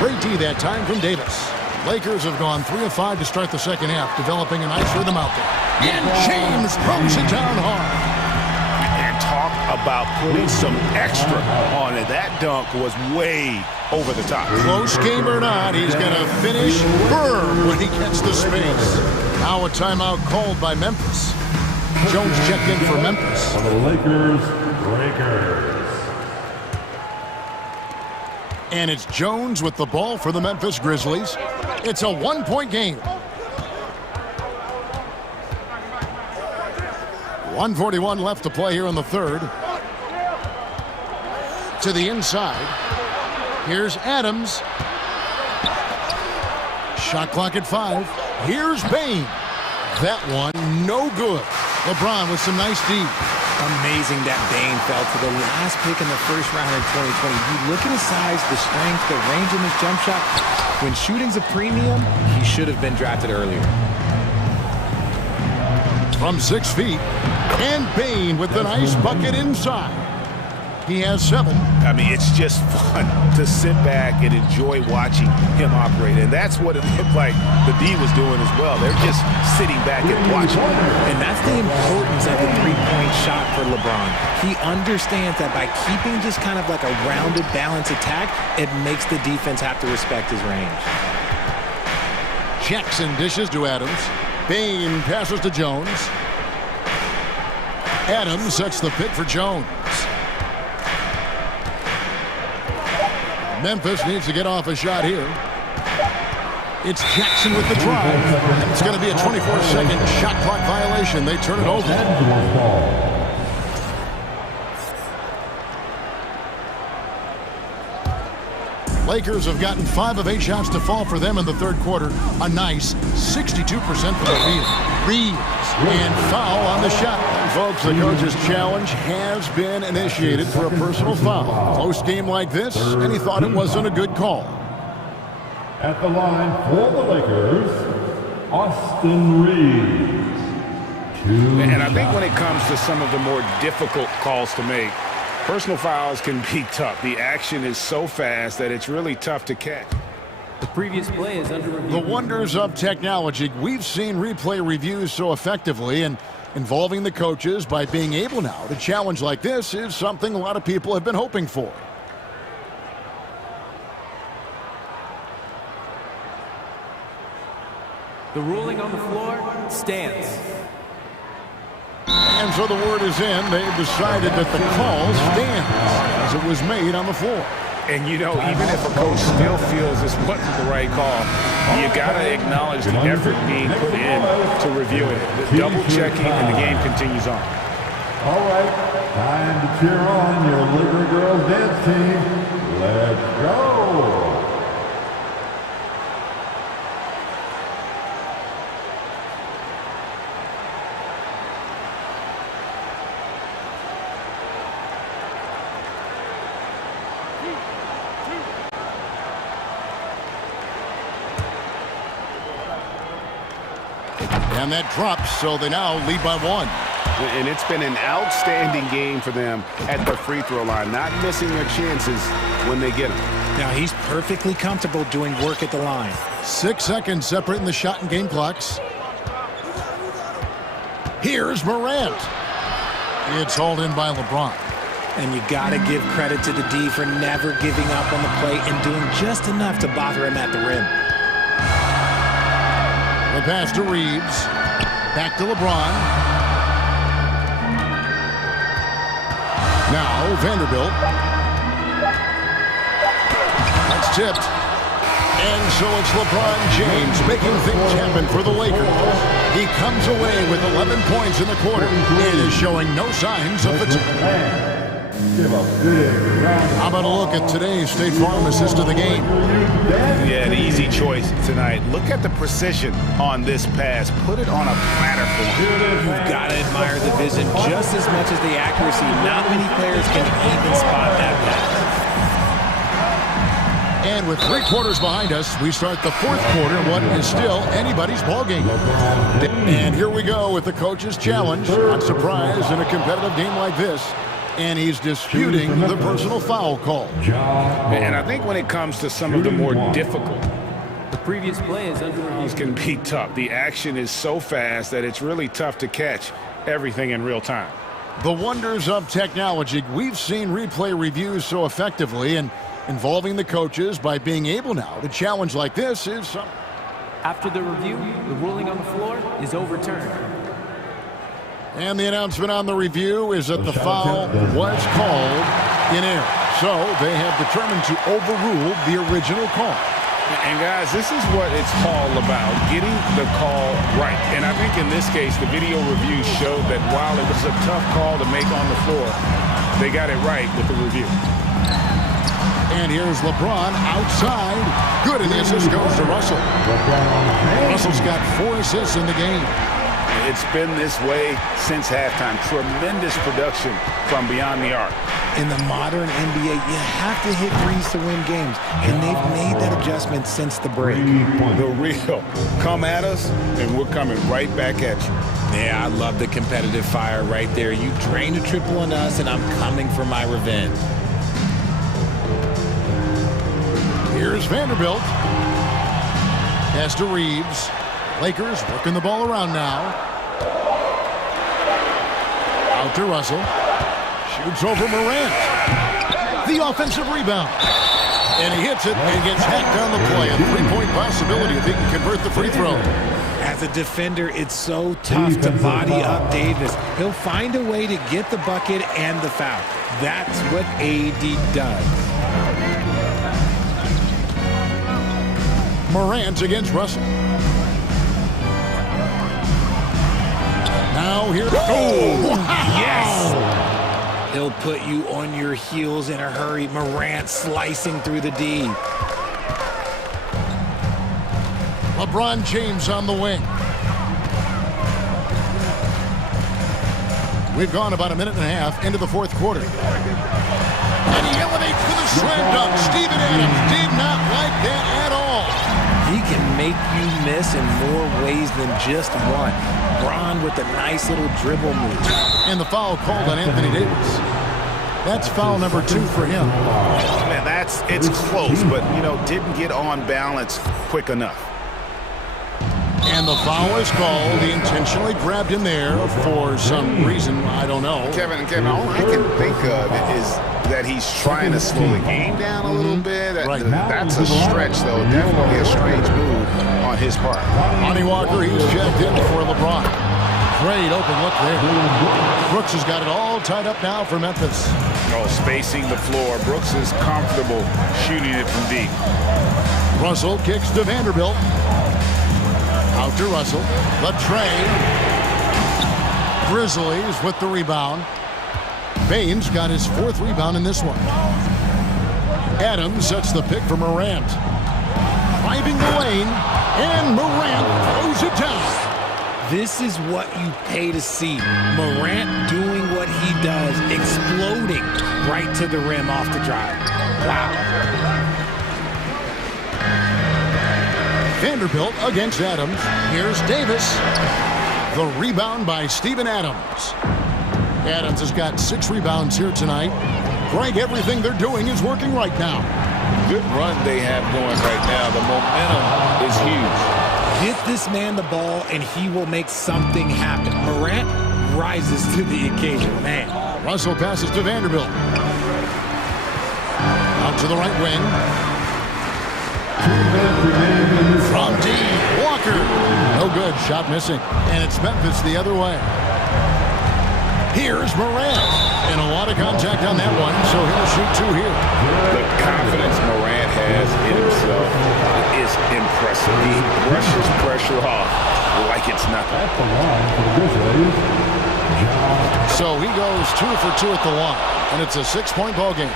Great D that time from Davis. Lakers have gone 3 of 5 to start the second half, developing a nice rhythm out there. And James throws it down hard. And talk about putting some extra on it. That dunk was way over the top. Close game or not, he's going to finish firm when he gets the space. Now a timeout called by Memphis. Jones checked in for Memphis. For the Lakers, breakers. And it's Jones with the ball for the Memphis Grizzlies. It's a 1-point game. 1:41 left to play here in the third. To the inside. Here's Adams. Shot clock at 5. Here's Bain. That one, no good. LeBron with some nice D. Amazing that Bain fell to the last pick in the first round in 2020. You look at his size, the strength, the range in his jump shot. When shooting's a premium, he should have been drafted earlier. From 6 feet, and Bain with the nice bucket inside. He has 7. I mean, it's just fun to sit back and enjoy watching him operate. And that's what it looked like the D was doing as well. They're just sitting back and watching. And that's the importance of the three-point shot for LeBron. He understands that by keeping just kind of like a rounded, balanced attack, it makes the defense have to respect his range. Jackson dishes to Adams. Bain passes to Jones. Adams sets the pick for Jones. Memphis needs to get off a shot here. It's Jackson with the drive. It's going to be a 24-second shot clock violation. They turn it over. Lakers have gotten 5 of 8 shots to fall for them in the third quarter. A nice 62% from the field. Reeves and foul on the shot. And folks, the coach's challenge has been initiated for a personal foul. Close game like this, and he thought it wasn't a good call. At the line for the Lakers, Austin Reeves. And I think when it comes to some of the more difficult calls to make, personal fouls can be tough. The action is so fast that it's really tough to catch. The previous play is under review. The wonders of technology. We've seen replay reviews so effectively, and involving the coaches by being able now to challenge like this is something a lot of people have been hoping for. The ruling on the floor stands. And so the word is in. They've decided that the call stands as it was made on the floor. And, you know, even if a coach still feels this wasn't the right call, you got to acknowledge the effort being put in to review it. The double checking, and the game continues on. All right, time to cheer on your Laker girls dance team. Let's go. And that drops, so they now lead by 1. And it's been an outstanding game for them at the free throw line, not missing their chances when they get them. Now he's perfectly comfortable doing work at the line. 6 seconds separating the shot and game clocks. Here's Morant. It's hauled in by LeBron. And you got to give credit to the D for never giving up on the play and doing just enough to bother him at the rim. The pass to Reeves. Back to LeBron. Now Vanderbilt. That's tipped. And so it's LeBron James making things happen for the Lakers. He comes away with 11 points in the quarter and is showing no signs of fatigue. How about a look at today's State Farm assist of the game? Yeah, an easy choice tonight. Look at the precision on this pass. Put it on a platter for him. You've got to admire the vision just as much as the accuracy. Not many players can even spot that pass. And with 3 quarters behind us, we start the fourth quarter in what is still anybody's ballgame. And here we go with the coach's challenge. Not surprised in a competitive game like this. And he's disputing the personal foul call. And I think when it comes to some of the more difficult The previous play is under review. This can be tough. The action is so fast that it's really tough to catch everything in real time. The wonders of technology. We've seen replay reviews so effectively, and involving the coaches by being able now to challenge like this is something. After the review, the ruling on the floor is overturned. And the announcement on the review is that the foul was called in error. So they have determined to overrule the original call. And guys, this is what it's all about, getting the call right. And I think in this case, the video review showed that while it was a tough call to make on the floor, they got it right with the review. And here's LeBron outside. Good, and the assist goes to Russell. Russell's got 4 assists in the game. It's been this way since halftime. Tremendous production from beyond the arc. In the modern NBA, you have to hit threes to win games, and they've made that adjustment since the break. The real. Come at us, and we're coming right back at you. Yeah, I love the competitive fire right there. You drained a triple on us, and I'm coming for my revenge. Here's Vanderbilt. Pass to Reeves. Lakers working the ball around now. Out to Russell. Shoots over Morant. The offensive rebound. And he hits it and gets hacked down the play. A 3-point possibility if he can convert the free throw. As a defender, it's so tough to body up Davis. He'll find a way to get the bucket and the foul. That's what AD does. Morant against Russell. Now here. Oh, yes! He'll put you on your heels in a hurry. Morant slicing through the D. LeBron James on the wing. We've gone about a minute and a half into the fourth quarter. And he elevates for the slam dunk. Steven Adams did not like that at all. He can make you miss in more ways than just one. Bron with a nice little dribble move. And the foul called on Anthony Davis. That's foul number 2 for him. Man, it's close, but, didn't get on balance quick enough. And the foul is called. He intentionally grabbed him there for some reason. I don't know. Kevin, all I can think of is that he's trying to slow the game down a little bit. Right. That's a stretch, though. Definitely a strange move on his part. Lonnie Walker, he's checked in for LeBron. Great open look there. Brooks has got it all tied up now for Memphis. Spacing the floor. Brooks is comfortable shooting it from deep. Russell kicks to Vanderbilt. Out to Russell. The tray. Grizzlies with the rebound. Baines got his 4th rebound in this one. Adams sets the pick for Morant. Driving the lane, and Morant throws it down. This is what you pay to see. Morant doing what he does, exploding right to the rim off the drive. Wow. Vanderbilt against Adams. Here's Davis. The rebound by Steven Adams. Adams has got 6 rebounds here tonight. Greg, everything they're doing is working right now. Good run they have going right now. The momentum is huge. Get this man the ball, and he will make something happen. Morant rises to the occasion, man. Russell passes to Vanderbilt. Out to the right wing. From deep, Walker. No good, shot missing. And it's Memphis the other way. Here's Morant. And a lot of contact on that one, so he'll shoot 2 here. The confidence Morant has in himself is impressive. He brushes pressure off like it's nothing. So he goes 2 for 2 at the line, and it's a 6-point ball game.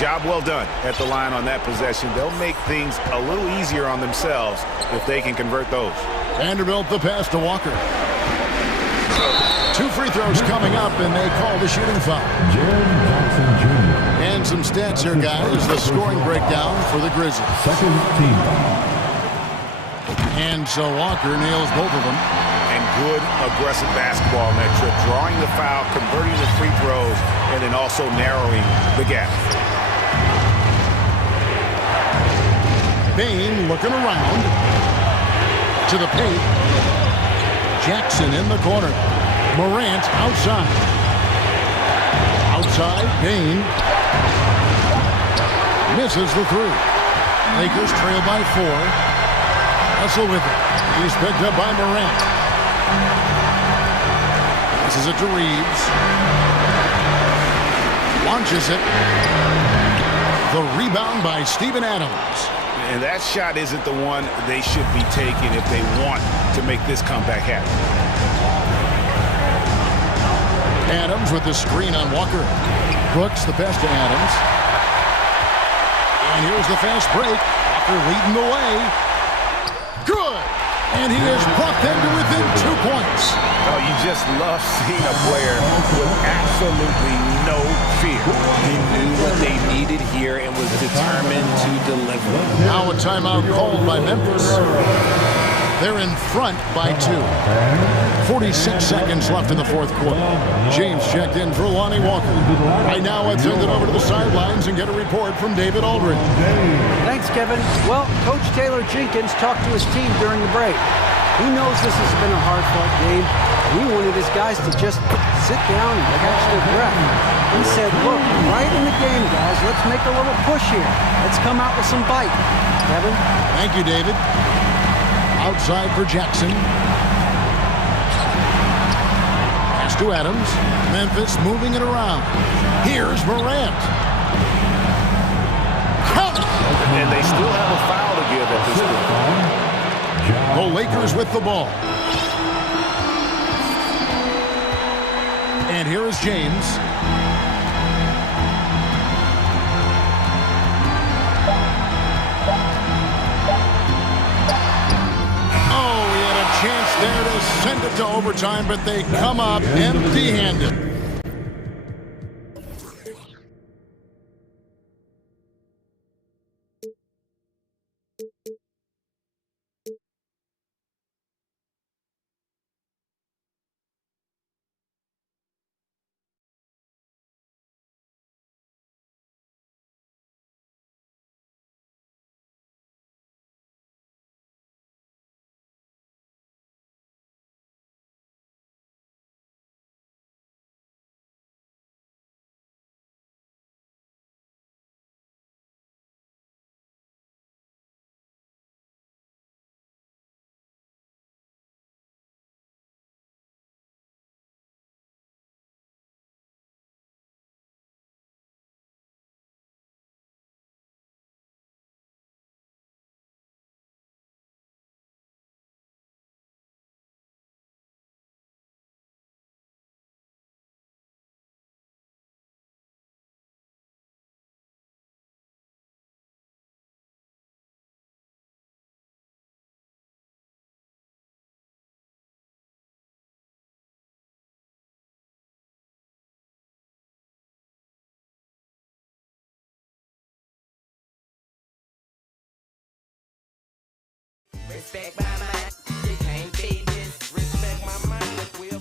Job well done at the line on that possession. They'll make things a little easier on themselves if they can convert those. Vanderbilt the pass to Walker. 2 free throws coming up, and they call the shooting foul. And some stats here, guys. The scoring breakdown for the Grizzlies. Second team. And so Walker nails both of them. And good aggressive basketball on that trip. Drawing the foul, converting the free throws, and then also narrowing the gap. Bain looking around to the paint. Jackson in the corner. Morant outside. Outside, Bain misses the three. Lakers trail by 4. Russell with it. He's picked up by Morant. This is it to Reeves. Launches it. The rebound by Steven Adams. And that shot isn't the one they should be taking if they want to make this comeback happen. Adams with the screen on Walker. Brooks the pass to Adams. And here's the fast break. Walker leading the way. Good! And he has brought them to within 2 points. Oh, you just love seeing a player with absolutely no fear. He knew what they needed here and was determined to deliver. Now a timeout called by Memphis. They're in front by 2. 46 seconds left in the fourth quarter. James checked in for Lonnie Walker. Right now, let's send it over to the sidelines and get a report from David Aldridge. Thanks, Kevin. Well, Coach Taylor Jenkins talked to his team during the break. He knows this has been a hard-fought game. He wanted his guys to just sit down and catch their breath. He said, look, right in the game, guys, let's make a little push here. Let's come out with some bite. Kevin? Thank you, David. Outside for Jackson. Pass to Adams. Memphis moving it around. Here's Morant. Count it! And they still have a foul to give at this point. The Lakers with the ball. And here is James. Oh, he had a chance there to send it to overtime, but they come up empty-handed. Respect my mind, you can't beat this. Respect my mind, look, we'll...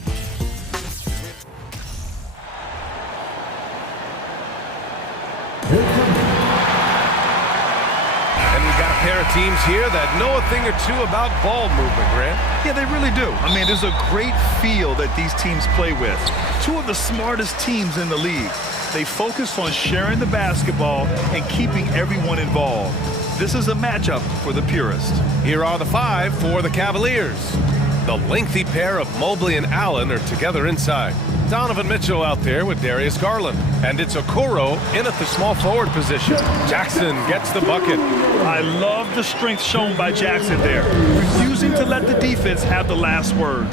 And we got a pair of teams here that know a thing or two about ball movement, Grant. Yeah, they really do. I mean, there's a great feel that these teams play with. Two of the smartest teams in the league. They focus on sharing the basketball and keeping everyone involved. This is a matchup for the purist. Here are the 5 for the Cavaliers. The lengthy pair of Mobley and Allen are together inside. Donovan Mitchell out there with Darius Garland. And it's Okoro in at the small forward position. Jackson gets the bucket. I love the strength shown by Jackson there, refusing to let the defense have the last word.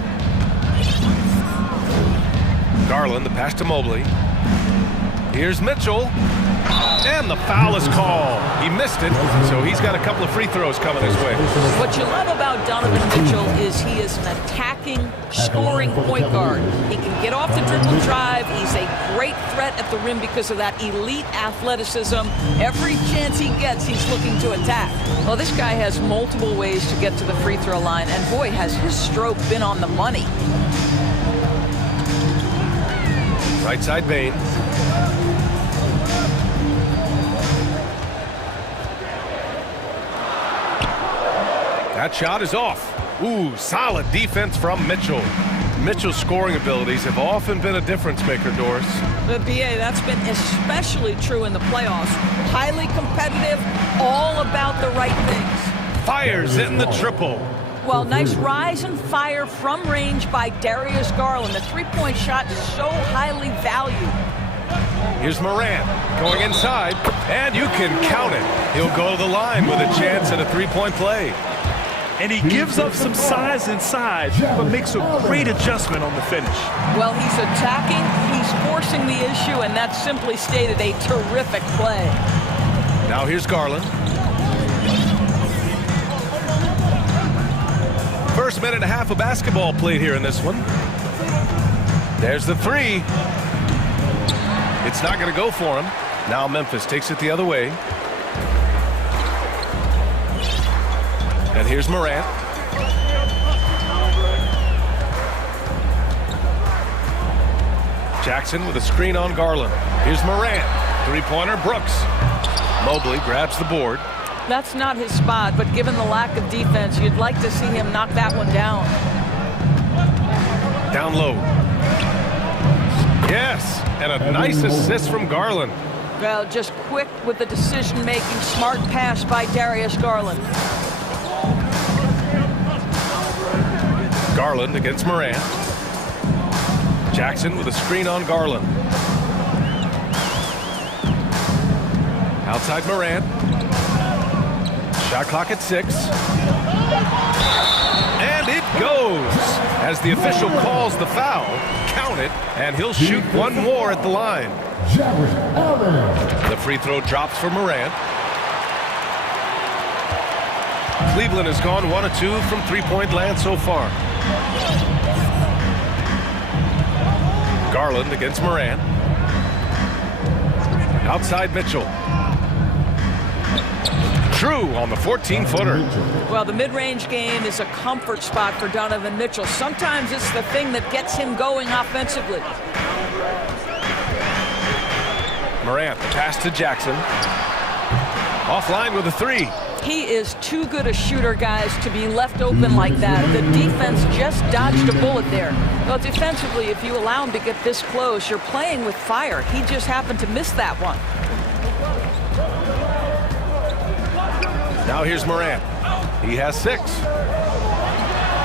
Garland, the pass to Mobley. Here's Mitchell. And the foul is called. He missed it, so he's got a couple of free throws coming his way. What you love about Donovan Mitchell is he is an attacking, scoring point guard. He can get off the dribble drive. He's a great threat at the rim because of that elite athleticism. Every chance he gets, he's looking to attack. Well, this guy has multiple ways to get to the free throw line, and boy, has his stroke been on the money. Right side Bain. That shot is off. Ooh, solid defense from Mitchell. Mitchell's scoring abilities have often been a difference maker, Doris. The BA, that's been especially true in the playoffs. Highly competitive, all about the right things. Fires in the triple. Well, nice rise and fire from range by Darius Garland. The three-point shot so highly valued. Here's Morant going inside, and you can count it. He'll go to the line with a chance at a three-point play. And he gives up some size inside, but makes a great adjustment on the finish. Well, he's attacking, he's forcing the issue, and that's simply stated a terrific play. Now here's Garland. First minute and a half of basketball played here in this one. There's the three. It's not going to go for him. Now Memphis takes it the other way. And here's Morant. Jackson with a screen on Garland. Here's Morant. Three-pointer, Brooks. Mobley grabs the board. That's not his spot, but given the lack of defense, you'd like to see him knock that one down. Down low. Yes, and a nice assist from Garland. Well, just quick with the decision-making, smart pass by Darius Garland. Garland against Morant. Jackson with a screen on Garland. Outside Morant. Shot clock at 6. And it goes. As the official calls the foul, count it, and he'll shoot one more at the line. The free throw drops for Morant. Cleveland has gone 1 of 2 from three-point land so far. Garland against Morant. Outside Mitchell. True on the 14-footer. Well, the mid-range game is a comfort spot for Donovan Mitchell. Sometimes it's the thing that gets him going offensively. Morant, pass to Jackson. Offline with a three. He is too good a shooter, guys, to be left open like that. The defense just dodged a bullet there. Well, defensively, if you allow him to get this close, you're playing with fire. He just happened to miss that one. Now here's Morant. He has 6.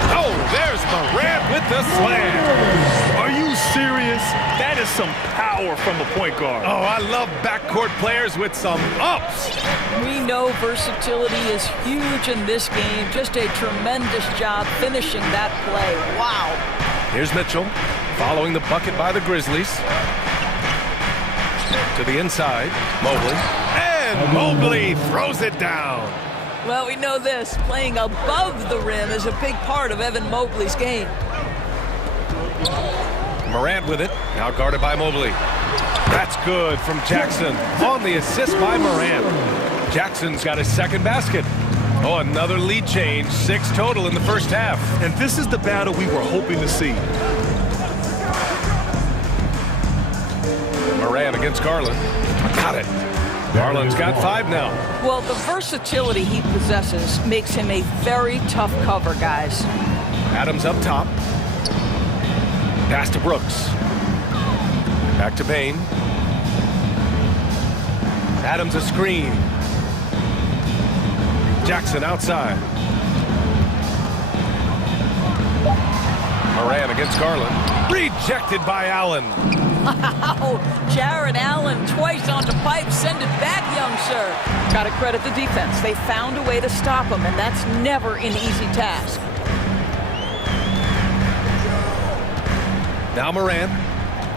Oh, there's Morant with the slam. Are you serious? That is some power from a point guard. Oh, I love backcourt players with some ups. We know versatility is huge in this game. Just a tremendous job finishing that play. Wow. Here's Mitchell following the bucket by the Grizzlies. To the inside, Mobley. And Mobley throws it down. Well, we know this. Playing above the rim is a big part of Evan Mobley's game. Morant with it. Now guarded by Mobley. That's good from Jackson. On the assist by Morant. Jackson's got his second basket. Oh, another lead change. 6 total in the first half. And this is the battle we were hoping to see. Morant against Garland. Got it. Garland's got 5 now. Well, the versatility he possesses makes him a very tough cover, guys. Adams up top. Pass to Brooks. Back to Bain. Adams a screen. Jackson outside. Morant against Garland. Rejected by Allen. Wow, Jared Allen twice onto pipe. Send it back, young sir. Got to credit the defense. They found a way to stop him, and that's never an easy task. Now Morant.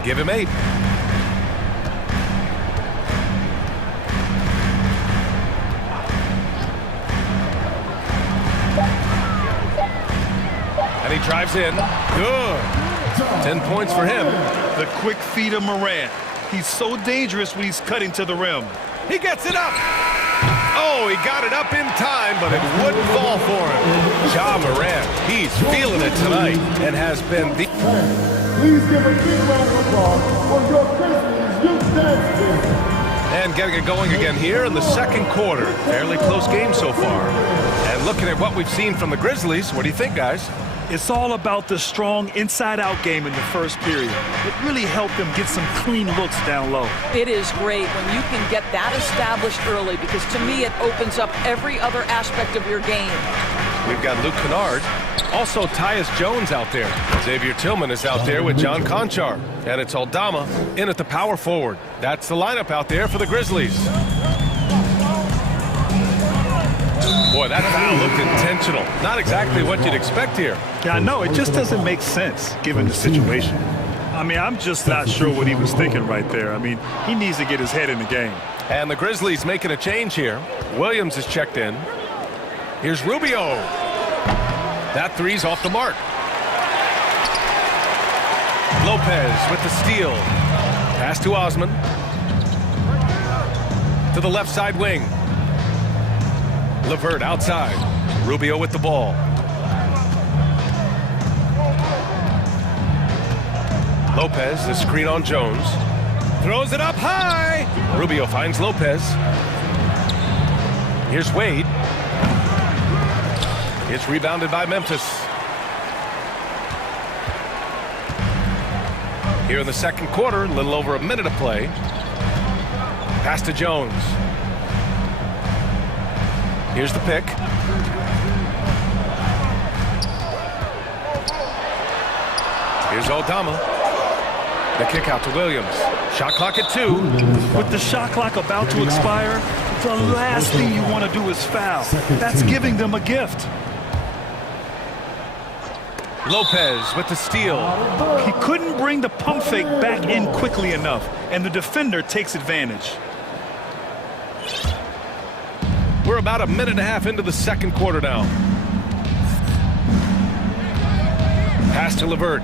Give him 8. And he drives in. Good. 10 points for him. The quick feed of Morant. He's so dangerous when he's cutting to the rim. He gets it up. Oh, he got it up in time, but it wouldn't fall for him. Ja Morant, he's feeling it tonight and has been the... Please give a big round of applause for your Grizzlies youth dance team. And getting it going again here in the second quarter. Fairly close game so far. And looking at what we've seen from the Grizzlies, what do you think, guys? It's all about the strong inside-out game in the first period. It really helped them get some clean looks down low. It is great when you can get that established early, because to me it opens up every other aspect of your game. We've got Luke Kennard. Also, Tyus Jones out there. Xavier Tillman is out there with John Conchar. And it's Aldama in at the power forward. That's the lineup out there for the Grizzlies. Boy, that foul looked intentional. Not exactly what you'd expect here. Yeah, I know. It just doesn't make sense given the situation. I mean, I'm just not sure what he was thinking right there. I mean, he needs to get his head in the game. And the Grizzlies making a change here. Williams is checked in. Here's Rubio. That three's off the mark. Lopez with the steal. Pass to Osman. To the left side wing. LeVert outside. Rubio with the ball. Lopez, the screen on Jones. Throws it up high. Rubio finds Lopez. Here's Wade. It's rebounded by Memphis. Here in the second quarter, a little over a minute of play. Pass to Jones. Here's the pick. Here's Aldama. The kick out to Williams. Shot clock at 2. With the shot clock about to expire, the last thing you want to do is foul. That's giving them a gift. Lopez with the steal. He couldn't bring the pump fake back in quickly enough, and the defender takes advantage. We're about a minute and a half into the second quarter now. Pass to LeVert.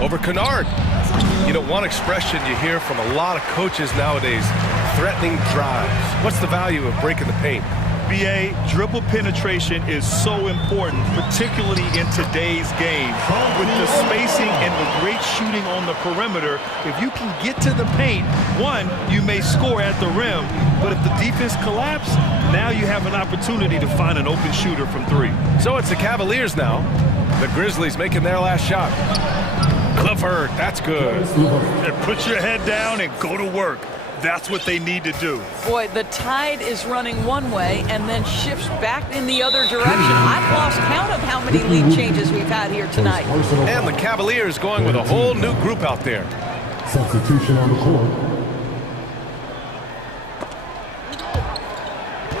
Over Kennard. You know, one expression you hear from a lot of coaches nowadays, threatening drives. What's the value of breaking the paint? BA, dribble penetration is so important, particularly in today's game. With the spacing and the great shooting on the perimeter, if you can get to the paint, one, you may score at the rim, but if the defense collapses, now you have an opportunity to find an open shooter from 3. So it's the Cavaliers now. The Grizzlies making their last shot. LeVert, that's good. And put your head down and go to work. That's what they need to do. Boy, the tide is running one way and then shifts back in the other direction. I've lost count of how many lead changes we've had here tonight. And the Cavaliers going with a whole new group out there. Substitution on the court.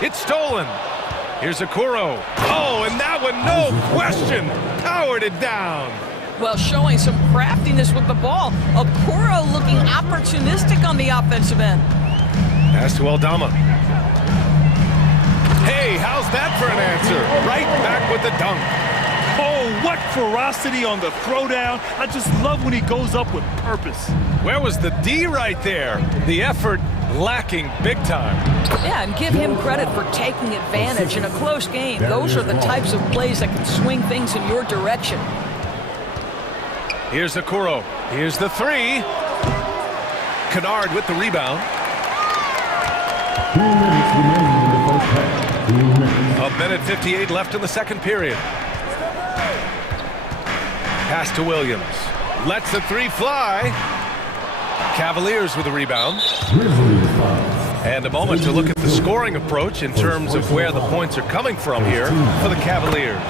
It's stolen. Here's Okoro. Oh, and that one, no question, powered it down. Well, showing some craftiness with the ball. Okoro looking opportunistic on the offensive end. Pass to Aldama. Hey, how's that for an answer? Right back with the dunk. Oh, what ferocity on the throwdown. I just love when he goes up with purpose. Where was the D right there? The effort lacking big time. Yeah, and give him credit for taking advantage in a close game. Those are the types of plays that can swing things in your direction. Here's Okoro. Here's the 3. Kennard with the rebound. 2 minutes remaining in the first half. 2 minutes. A minute 58 left in the second period. Pass to Williams. Lets the 3 fly. Cavaliers with the rebound. And a moment to look at the scoring approach in terms of where the points are coming from here for the Cavaliers.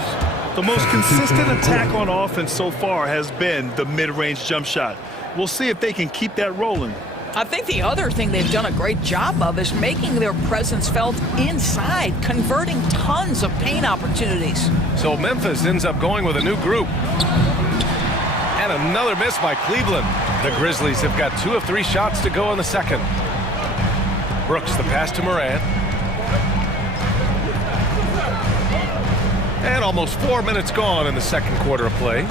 The most consistent attack on offense so far has been the mid-range jump shot. We'll see if they can keep that rolling. I think the other thing they've done a great job of is making their presence felt inside, converting tons of paint opportunities. So Memphis ends up going with a new group. And another miss by Cleveland. The Grizzlies have got 2 of 3 shots to go in the second. Brooks, the pass to Morant. And almost 4 minutes gone in the second quarter of play.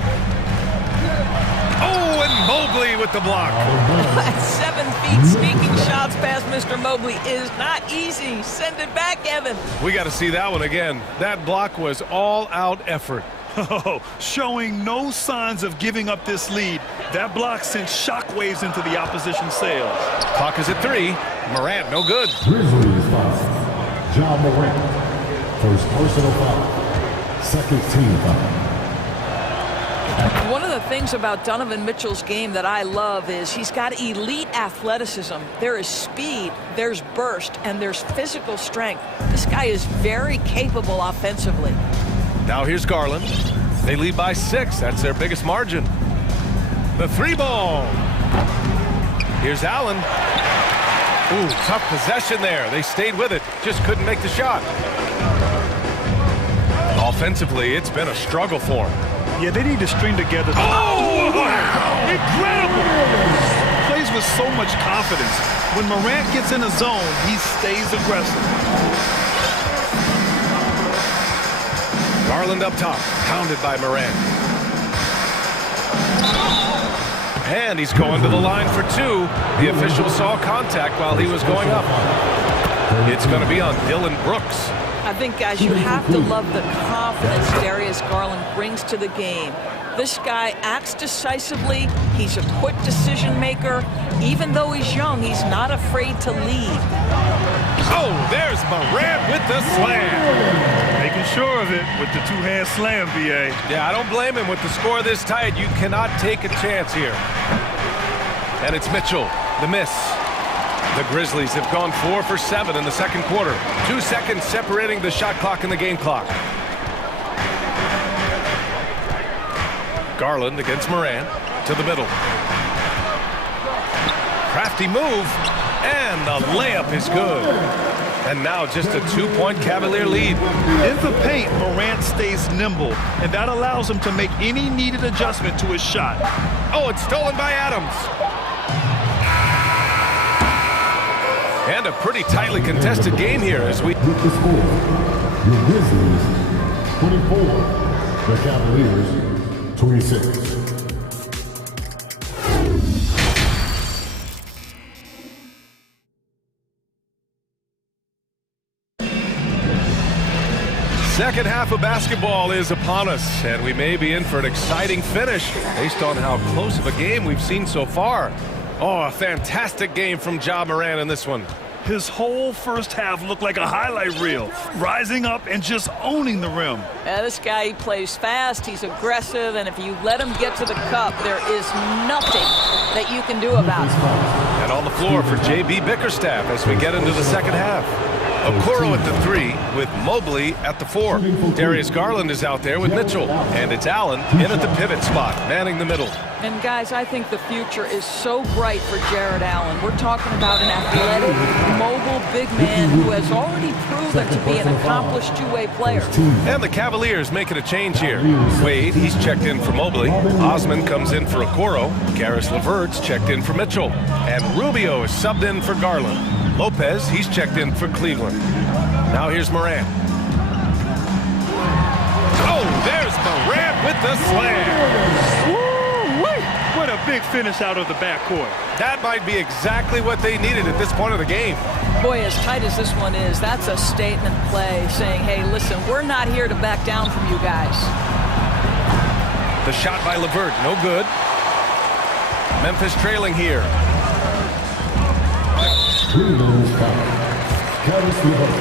Oh, and Mobley with the block. 7 feet sneaking shots past Mr. Mobley is not easy. Send it back, Evan. We got to see that one again. That block was all-out effort. Oh, showing no signs of giving up this lead. That block sent shockwaves into the opposition sails. Clock is at 3. Morant, no good. Grizzlies foul. Ja Morant. First personal foul. Second team foul. One of the things about Donovan Mitchell's game that I love is he's got elite athleticism. There is speed, there's burst, and there's physical strength. This guy is very capable offensively. Now here's Garland. They lead by 6. That's their biggest margin. The 3-ball. Here's Allen. Ooh, tough possession there. They stayed with it. Just couldn't make the shot. Offensively, it's been a struggle for them. Yeah, they need to string together. Oh! Wow. Incredible! Plays with so much confidence. When Morant gets in a zone, he stays aggressive. Garland up top, pounded by Morant. And he's going to the line for 2. The official saw contact while he was going up. It's going to be on Dylan Brooks. I think, guys, you have to love the confidence Darius Garland brings to the game. This guy acts decisively. He's a quick decision maker. Even though he's young, he's not afraid to lead. Oh, there's Morant with the slam. Making sure of it with the two-hand slam, B.A. Yeah, I don't blame him. With the score this tight, you cannot take a chance here. And it's Mitchell, the miss. The Grizzlies have gone 4 for 7 in the second quarter. 2 seconds separating the shot clock and the game clock. Garland against Morant to the middle. Crafty move, and the layup is good. And now just a 2-point Cavalier lead. In the paint, Morant stays nimble, and that allows him to make any needed adjustment to his shot. Oh, it's stolen by Adams. And a pretty tightly contested game here as we... With the score, your Grizzlies 24, the Cavaliers 26. Second half of basketball is upon us, and we may be in for an exciting finish based on how close of a game we've seen so far. Oh, a fantastic game from Ja Morant in this one. His whole first half looked like a highlight reel, rising up and just owning the rim. This guy, he plays fast, he's aggressive, and if you let him get to the cup, there is nothing that you can do about it. And on the floor for J.B. Bickerstaff as we get into the second half. Okoro at the 3 with Mobley at the 4. Darius Garland is out there with Mitchell. And it's Allen in at the pivot spot, manning the middle. And guys, I think the future is so bright for Jared Allen. We're talking about an athletic, mobile big man who has already proven to be an accomplished two-way player. And the Cavaliers making a change here. Wade, he's checked in for Mobley. Osman comes in for Okoro. Karis LeVert's checked in for Mitchell. And Rubio is subbed in for Garland. Lopez, he's checked in for Cleveland. Now here's Morant. Oh, there's Morant with the slam. Woo-wee! What a big finish out of the backcourt. That might be exactly what they needed at this point of the game. Boy, as tight as this one is, that's a statement play saying, hey, listen, we're not here to back down from you guys. The shot by LeVert, no good. Memphis trailing here. Cleveland's foul. Karis LeVert.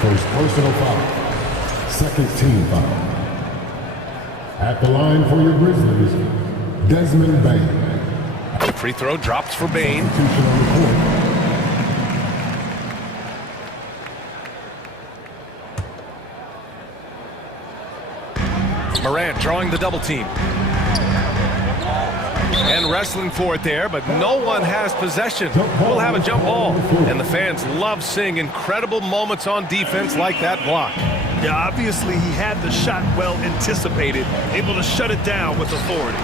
First personal foul. Second team foul. At the line for your Grizzlies, Desmond Bane. Free throw drops for Bane. Morant drawing the double team. And wrestling for it there, but no one has possession. We'll have a jump ball. And the fans love seeing incredible moments on defense like that block. Yeah, obviously he had the shot well anticipated, able to shut it down with authority.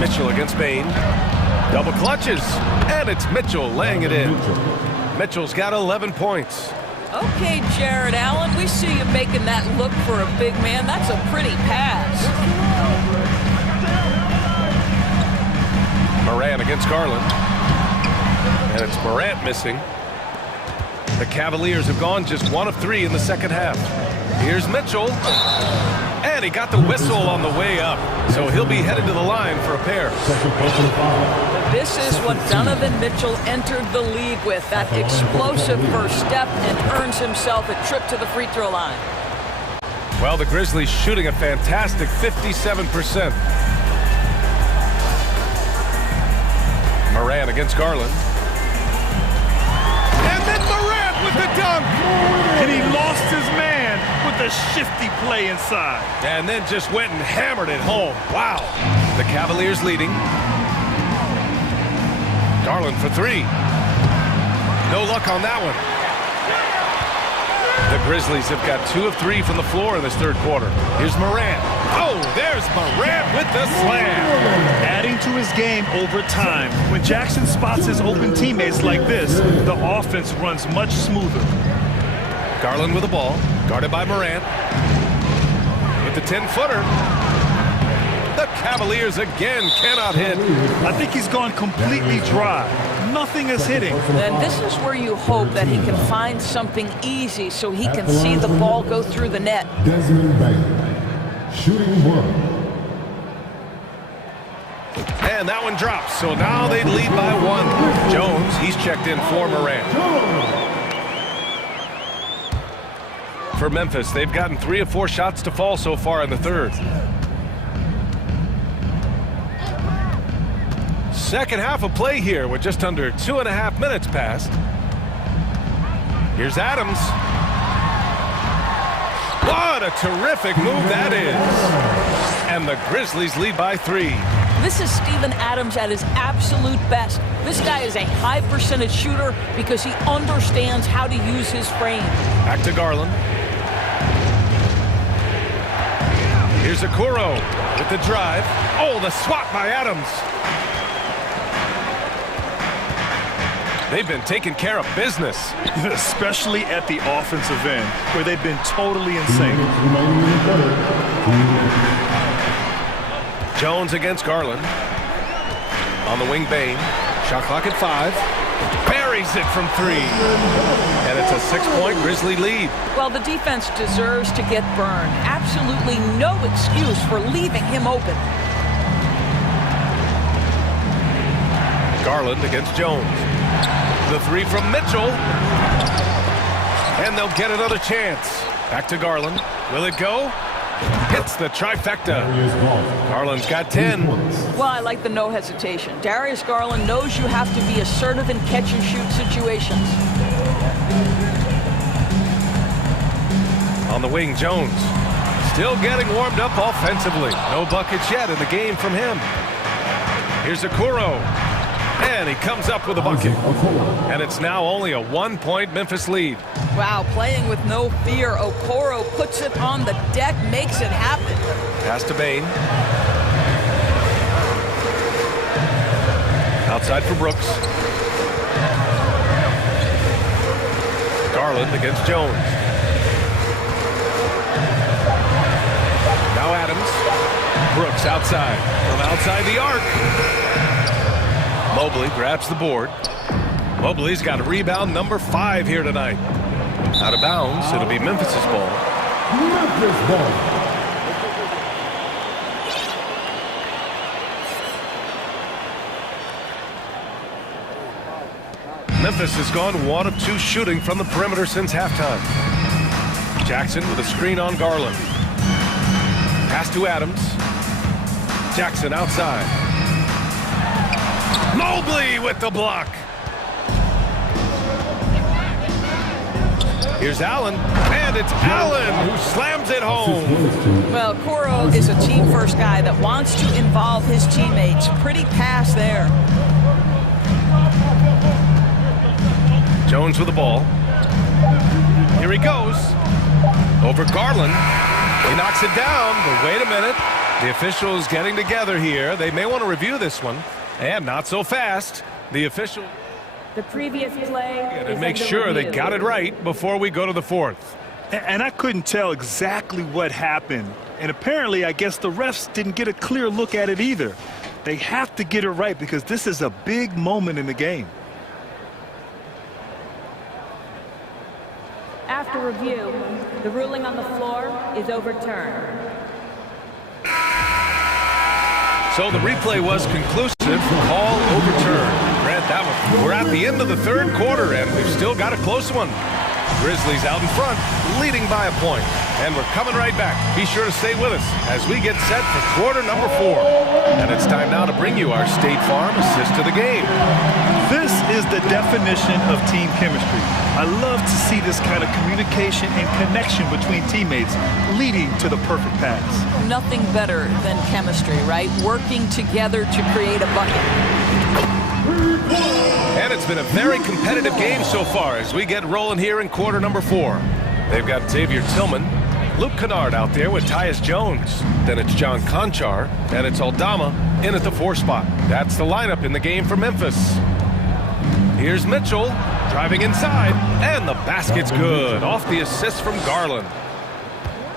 Mitchell against Bane. Double clutches. And it's Mitchell laying it in. Mitchell's got 11 points. Okay, Jared Allen, we see you making that look for a big man. That's a pretty pass. Morant against Garland. And it's Morant missing. The Cavaliers have gone just 1 of 3 in the second half. Here's Mitchell. And he got the whistle on the way up. So he'll be headed to the line for a pair. This is what Donovan Mitchell entered the league with, that explosive first step, and earns himself a trip to the free throw line. Well, the Grizzlies shooting a fantastic 57%. Morant against Garland. And then Morant with the dunk. And he lost his man with a shifty play inside. And then just went and hammered it home. Wow. The Cavaliers leading. Garland for three. No luck on that one. The Grizzlies have got 2 of 3 from the floor in this third quarter. Here's Morant. Oh, there's Morant with the slam. Adding to his game over time. When Jackson spots his open teammates like this, the offense runs much smoother. Garland with the ball, guarded by Morant. With the 10-footer. The Cavaliers again cannot hit. I think he's gone completely dry. Nothing is hitting. And this is where you hope that he can find something easy so he can see the ball go through the net. Desmond Bain, shooting 1. And that one drops, so now they lead by 1. Jones, he's checked in for Morant. For Memphis, they've gotten 3 of 4 shots to fall so far in the third. Second half of play here with just under 2.5 minutes passed. Here's Adams. What a terrific move that is. And the Grizzlies lead by 3. This is Steven Adams at his absolute best. This guy is a high percentage shooter because he understands how to use his frame. Back to Garland. Here's Okoro with the drive. Oh, the swat by Adams. They've been taking care of business. Especially at the offensive end, where they've been totally in sync. Jones against Garland. On the wing, Bain. Shot clock at 5. Buries it from 3. And it's a 6-point Grizzly lead. Well, the defense deserves to get burned. Absolutely no excuse for leaving him open. Garland against Jones. The 3 from Mitchell. And they'll get another chance. Back to Garland. Will it go? Hits the trifecta. Garland's got 10. Well, I like the no hesitation. Darius Garland knows you have to be assertive in catch-and-shoot situations. On the wing, Jones. Still getting warmed up offensively. No buckets yet in the game from him. Here's Okoro. And he comes up with a bucket. And it's now only a 1-point Memphis lead. Wow, playing with no fear. Okoro puts it on the deck, makes it happen. Pass to Bain. Outside for Brooks. Garland against Jones. Now Adams. Brooks outside. From outside the arc. Mobley grabs the board. Mobley's got a rebound number 5 here tonight. Out of bounds, it'll be Memphis's ball. Memphis ball. Memphis has gone 1 of 2 shooting from the perimeter since halftime. Jackson with a screen on Garland. Pass to Adams. Jackson outside. Mobley with the block. Here's Allen, and it's Allen who slams it home. Well, Okoro is a team-first guy that wants to involve his teammates. Pretty pass there. Jones with the ball. Here he goes. Over Garland. He knocks it down, but wait a minute. The officials getting together here. They may want to review this one. And not so fast. The official. The previous play. And make sure they got it right before we go to the 4th. And I couldn't tell exactly what happened. And apparently, I guess the refs didn't get a clear look at it either. They have to get it right because this is a big moment in the game. After review, the ruling on the floor is overturned. So the replay was conclusive. Call overturned. Grant that one. We're at the end of the third quarter, and we've still got a close one. Grizzlies out in front, leading by a point. And we're coming right back. Be sure to stay with us as we get set for quarter number 4. And it's time now to bring you our State Farm assist to the game. This is the definition of team chemistry. I love to see this kind of communication and connection between teammates leading to the perfect pass. Nothing better than chemistry, right? Working together to create a bucket. And it's been a very competitive game so far as we get rolling here in quarter number 4. They've got Xavier Tillman, Luke Kennard out there with Tyus Jones. Then it's John Conchar, and it's Aldama in at the 4 spot. That's the lineup in the game for Memphis. Here's Mitchell driving inside, and the basket's good off the assist from Garland.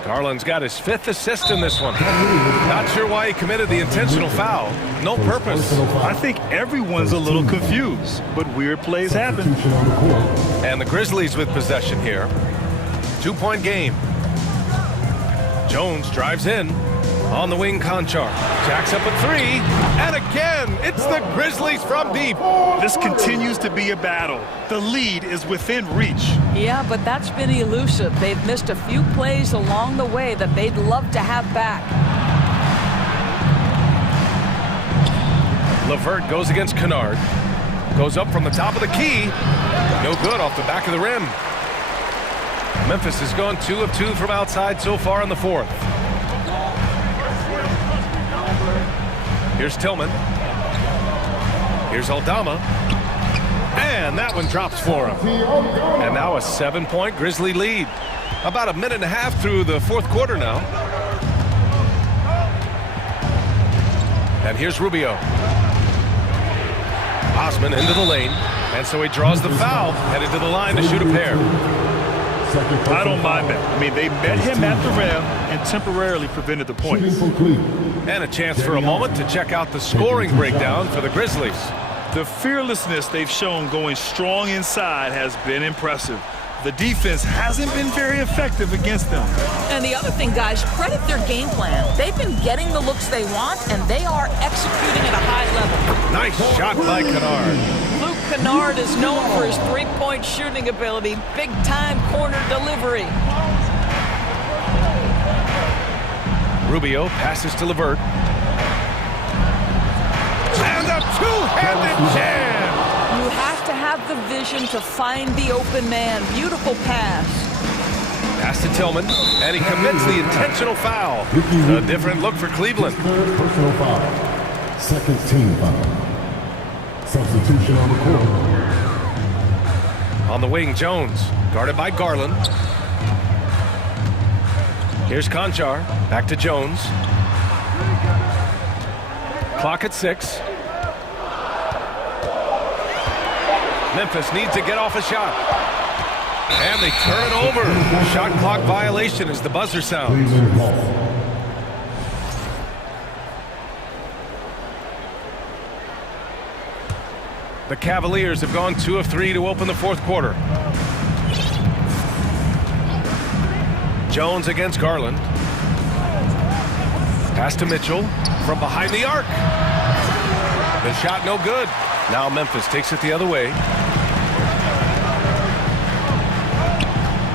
Garland's got his 5th assist in this one. Not sure why he committed the intentional foul. No purpose. I think everyone's a little confused, but weird plays happen. And the Grizzlies with possession here. 2-point game. Jones drives in. On the wing, Conchar. Jacks up a 3. And again, it's the Grizzlies from deep. This continues to be a battle. The lead is within reach. Yeah, but that's been elusive. They've missed a few plays along the way that they'd love to have back. LeVert goes against Kennard. Goes up from the top of the key. No good off the back of the rim. Memphis has gone 2 of 2 from outside so far in the 4th. Here's Tillman. Here's Aldama. And that one drops for him. And now a 7-point Grizzly lead. About a minute and a half through the 4th quarter now. And here's Rubio. Osman into the lane. And so he draws the foul, headed to the line to shoot a pair. I don't mind that. I mean, they met him at the rim and temporarily prevented the points. And a chance for a moment to check out the scoring breakdown for the Grizzlies. The fearlessness they've shown going strong inside has been impressive. The defense hasn't been very effective against them. And the other thing, guys, credit their game plan. They've been getting the looks they want, and they are executing at a high level. Nice shot by Kennard. Luke Kennard is known for his 3-point shooting ability. Big-time corner delivery. Rubio passes to LeVert. And a two-handed jam! You have to have the vision to find the open man. Beautiful pass. Pass to Tillman, and he commits the intentional foul. A different look for Cleveland. Third personal foul. Second team foul. Substitution on the court. On the wing, Jones, guarded by Garland. Here's Conchar, back to Jones. Clock at 6. Memphis needs to get off a shot. And they turn it over. Shot clock violation as the buzzer sounds. The Cavaliers have gone 2 of 3 to open the 4th quarter. Jones against Garland. Pass to Mitchell from behind the arc. The shot no good. Now Memphis takes it the other way.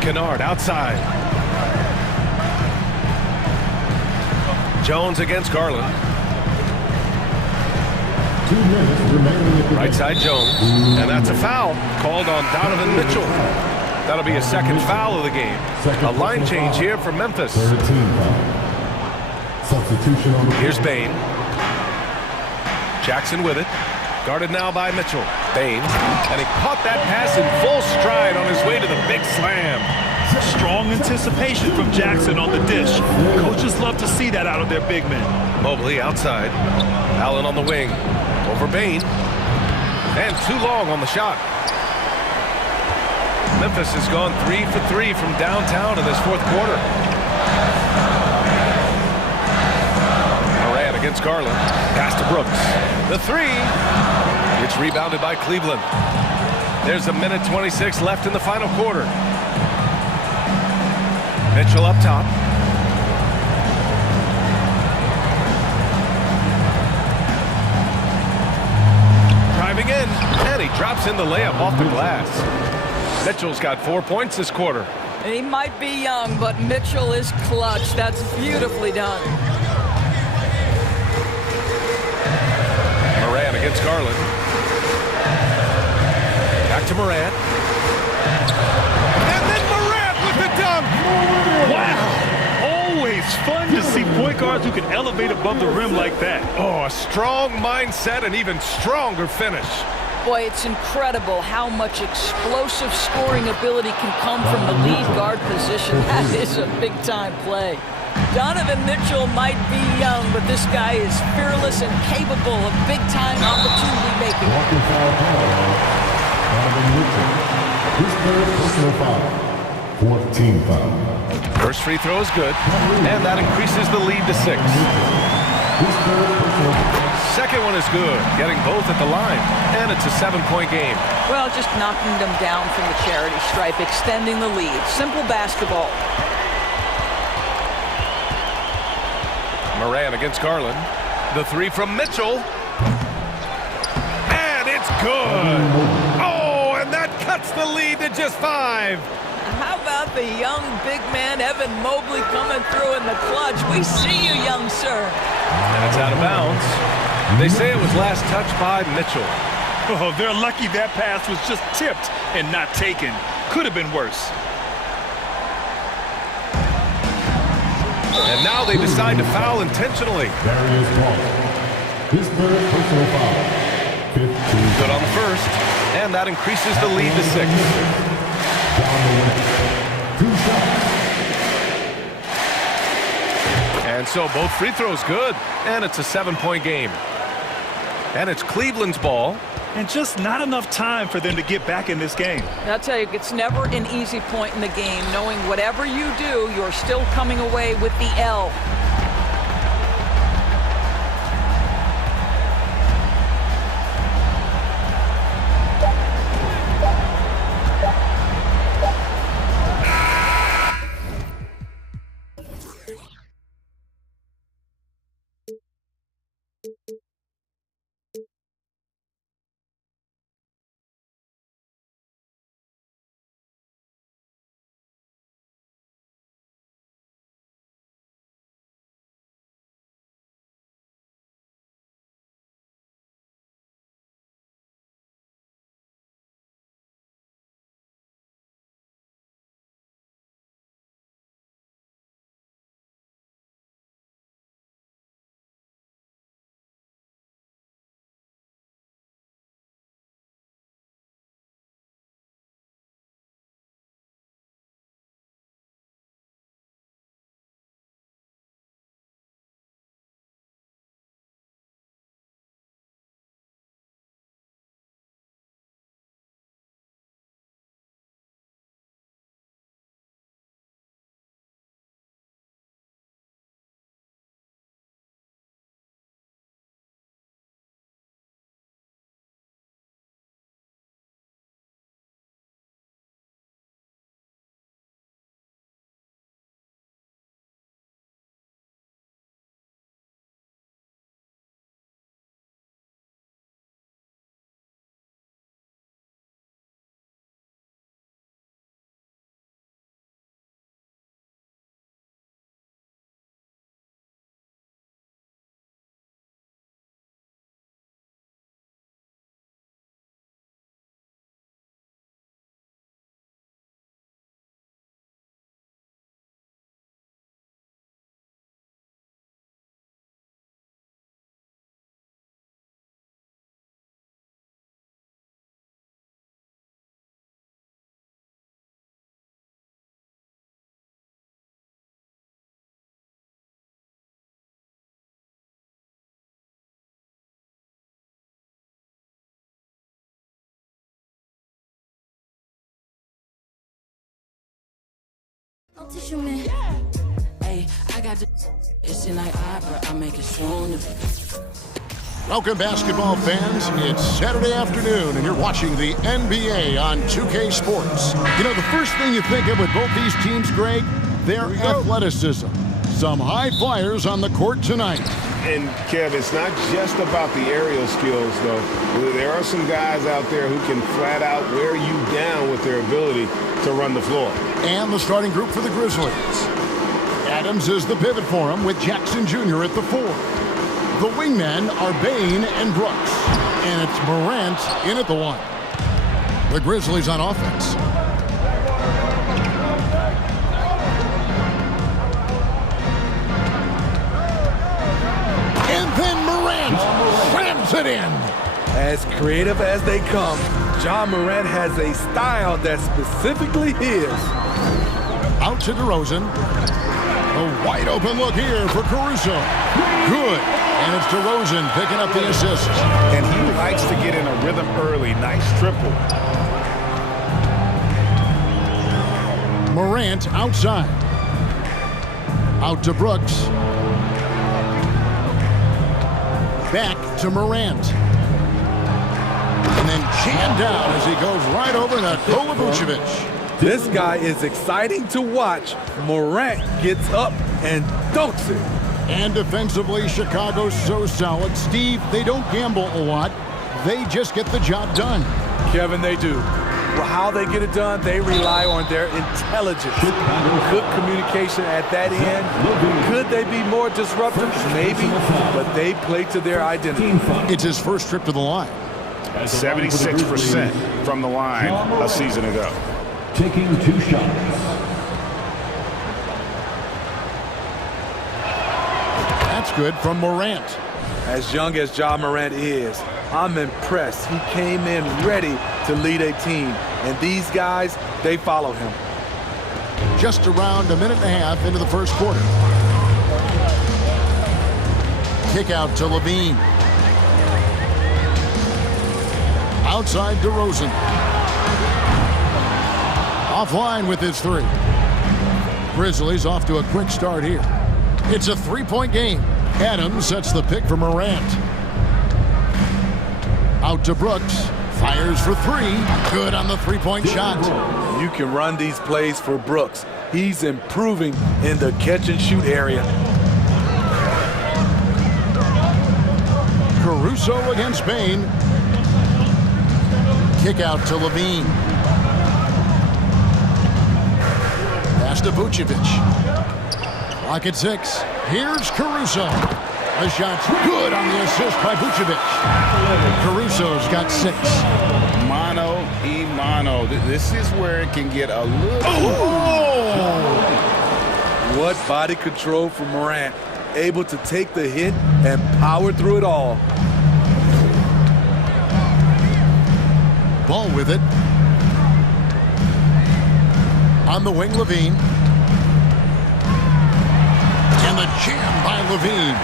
Kennard outside. Jones against Garland. 2 minutes remaining. Right side Jones. And that's a foul called on Donovan Mitchell. That'll be a second foul of the game. A line change here for Memphis. Third team foul. Substitution on the Here's Bain. Jackson with it. Guarded now by Mitchell. Bain. And he caught that pass in full stride on his way to the big slam. Strong anticipation from Jackson on the dish. Coaches love to see that out of their big men. Mobley outside. Allen on the wing. Over Bain. And too long on the shot. Memphis has gone 3 for 3 from downtown in this 4th quarter. Moran against Garland. Pass to Brooks. The 3. It's rebounded by Cleveland. There's a minute 26 left in the final quarter. Mitchell up top. Drops in the layup off the glass. Mitchell's got 4 points this quarter. He might be young, but Mitchell is clutch. That's beautifully done. Morant against Garland. Back to Morant. And then Morant with the dunk. Wow. Always fun to see point guards who can elevate above the rim like that. Oh, a strong mindset and even stronger finish. Boy, it's incredible how much explosive scoring ability can come from the lead guard position. That is a big-time play. Donovan Mitchell might be young, but this guy is fearless and capable of big-time opportunity making. Donovan Mitchell, his third personal foul, 14th foul. First free throw is good, and that increases the lead to 6. Second one is good, getting both at the line, and it's a 7-point game. Well, just knocking them down from the charity stripe, extending the lead. Simple basketball. Morant against Garland. The three from Mitchell. And it's good. Oh, and that cuts the lead to just 5. How about the young big man, Evan Mobley, coming through in the clutch? We see you, young sir. And it's out of bounds. They say it was last touched by Mitchell. Oh, they're lucky that pass was just tipped and not taken. Could have been worse. And now they decide to foul intentionally. Darius Walker, his third personal foul, 15th. Good on the first, and that increases the lead to 6. Down the lane, 2 shots. And so both free throws good, and it's a 7-point game. And it's Cleveland's ball. And just not enough time for them to get back in this game. I'll tell you, it's never an easy point in the game, knowing whatever you do, you're still coming away with the L. Welcome, basketball fans. It's Saturday afternoon, and you're watching the NBA on 2K Sports. You know, the first thing you think of with both these teams, Greg, their athleticism. Some high flyers on the court tonight. And, Kev, it's not just about the aerial skills, though. There are some guys out there who can flat out wear you down with their ability to run the floor. And the starting group for the Grizzlies. Adams is the pivot for him with Jackson Jr. at the 4. The wingmen are Bain and Brooks. And it's Morant in at the 1. The Grizzlies on offense. And then Morant slams it in. As creative as they come, Ja Morant has a style that's specifically his. Out to DeRozan. A wide open look here for Caruso. Good. And it's DeRozan picking up the assist. And he likes to get in a rhythm early. Nice triple. Morant outside. Out to Brooks. Back to Morant. And then jammed down as he goes right over to Nikola Vucevic. This guy is exciting to watch. Morant gets up and dunks it. And defensively, Chicago's so solid. Steve, they don't gamble a lot. They just get the job done. Kevin, they do. Well, how they get it done, they rely on their intelligence. Good communication at that end. Could they be more disruptive? Maybe, but they play to their identity. It's his first trip to the line. 76% from the line a season ago. Taking 2 shots. That's good from Morant. As young as Ja Morant is, I'm impressed. He came in ready to lead a team. And these guys, they follow him. Just around a minute and a half into the first quarter. Kick out to Levine. Outside DeRozan. Offline with his 3. Grizzlies off to a quick start here. It's a 3-point game. Adams sets the pick for Morant. Out to Brooks. Fires for 3. Good on the 3-point shot. You can run these plays for Brooks. He's improving in the catch-and-shoot area. Caruso against Bain. Kick out to Levine. Pass to Vucevic. Clock at 6. Here's Caruso. The shot's good on the assist by Vucevic. Caruso's got 6. Mano y mano. This is where it can get a little... Oh! What body control from Morant. Able to take the hit and power through it all. Ball with it. On the wing, Levine. And the jam by Levine.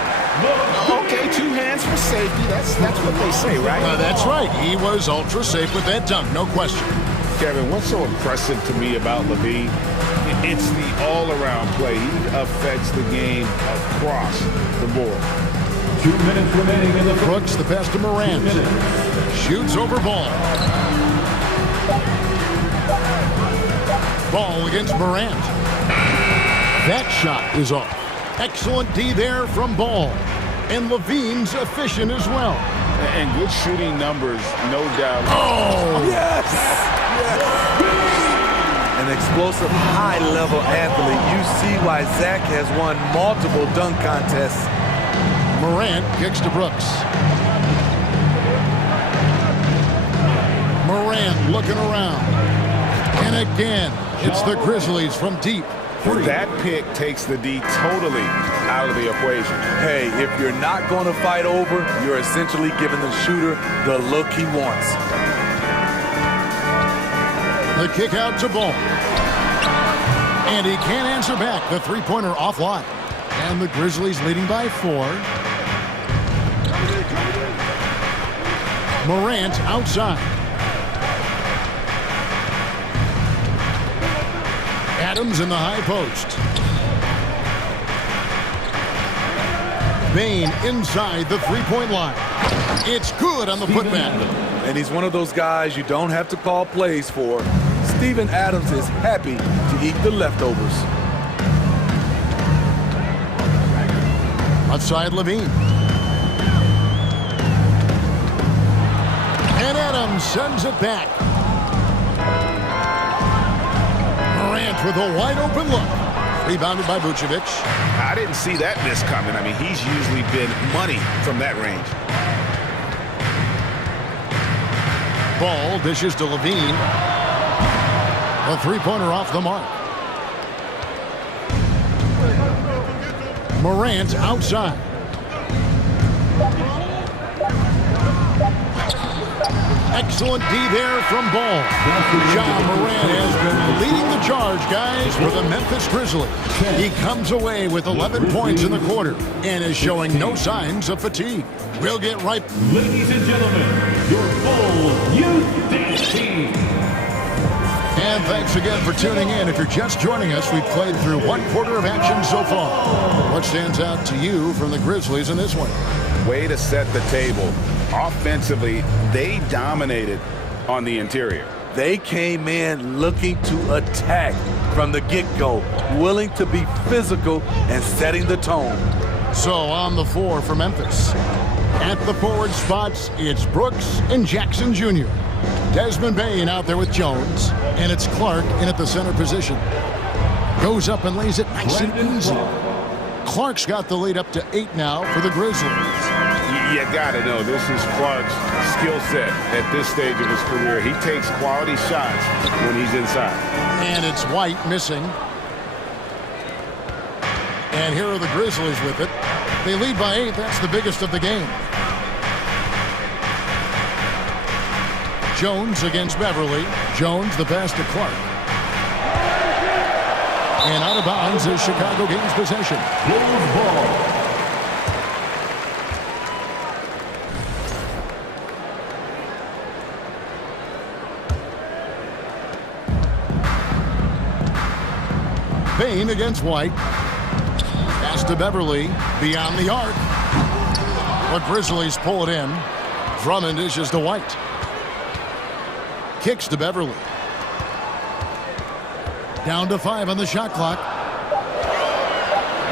Okay, 2 hands for safety. That's what they say, right? That's right. He was ultra safe with that dunk, no question. Kevin, what's so impressive to me about Levine? It's the all-around play. He affects the game across the board. 2 minutes remaining in the Brooks, the pass to Morant. Shoots over Ball. Ball against Morant. That shot is off. Excellent D there from Ball. And Levine's efficient as well. And good shooting numbers, no doubt. Oh! Yes! An explosive, high-level athlete. You see why Zach has won multiple dunk contests. Morant kicks to Brooks. Morant looking around. And again, it's the Grizzlies from deep. That pick takes the D totally out of the equation. Hey, if you're not going to fight over, you're essentially giving the shooter the look he wants. The kick out to Ball. And he can't answer back. The 3-pointer offline. And the Grizzlies leading by 4. Morant outside. Adams in the high post. Bain inside the 3-point line. It's good on the putback. And he's one of those guys you don't have to call plays for. Steven Adams is happy to eat the leftovers. Left side, Levine. And Adams sends it back. Morant with a wide open look. Rebounded by Vucevic. I didn't see that miss coming. I mean, he's usually been money from that range. Ball dishes to Levine. A three-pointer off the mark. Morant outside. Excellent D there from Ball. Ja Morant has been leading the charge, guys, for the Memphis Grizzlies. He comes away with 11 points in the quarter and is showing no signs of fatigue. We'll get right. Ladies and gentlemen, your Bulls Youth Dance Team. And thanks again for tuning in. If you're just joining us, we've played through one quarter of action so far. What stands out to you from the Grizzlies in this one? Way to set the table. Offensively, they dominated on the interior. They came in looking to attack from the get-go, willing to be physical and setting the tone. So on the floor for Memphis. At the forward spots, it's Brooks and Jackson Jr. Desmond Bane out there with Jones, and it's Clark in at the center position. Goes up and lays it nice and easy. Clark's got the lead up to 8 now for the Grizzlies. You got to know, this is Clark's skill set at this stage of his career. He takes quality shots when he's inside. And it's White missing. And here are the Grizzlies with it. They lead by 8. That's the biggest of the game. Jones against Beverly. Jones the pass to Clark. And out of bounds as Chicago gains possession. Bulls ball. Bane against White. Pass to Beverly. Beyond the arc. The Grizzlies pull it in. Drummond dishes to White. Kicks to Beverly. Down to 5 on the shot clock.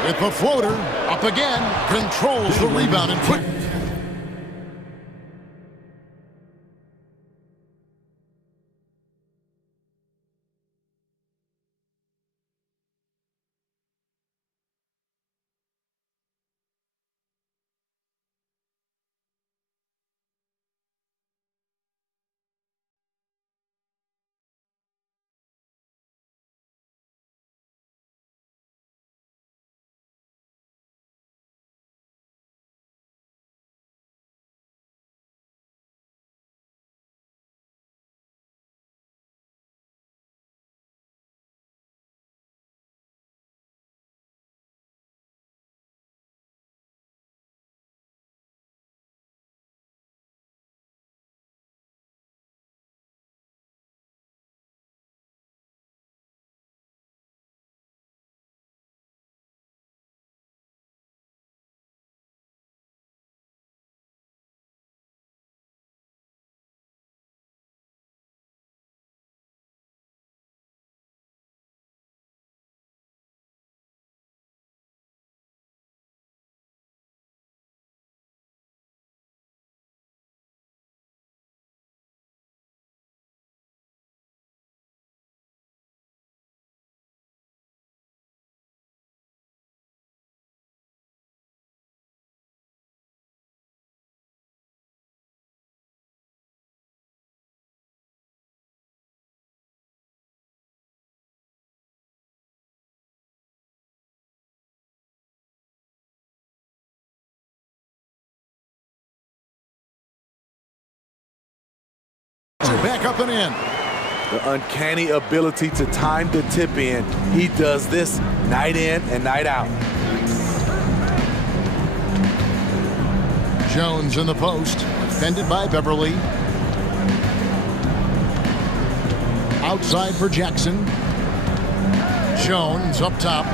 With the floater. Up again. Controls the rebound and quick. Back up and in. The uncanny ability to time the tip in. He does this night in and night out. Jones in the post. Defended by Beverly. Outside for Jackson. Jones up top.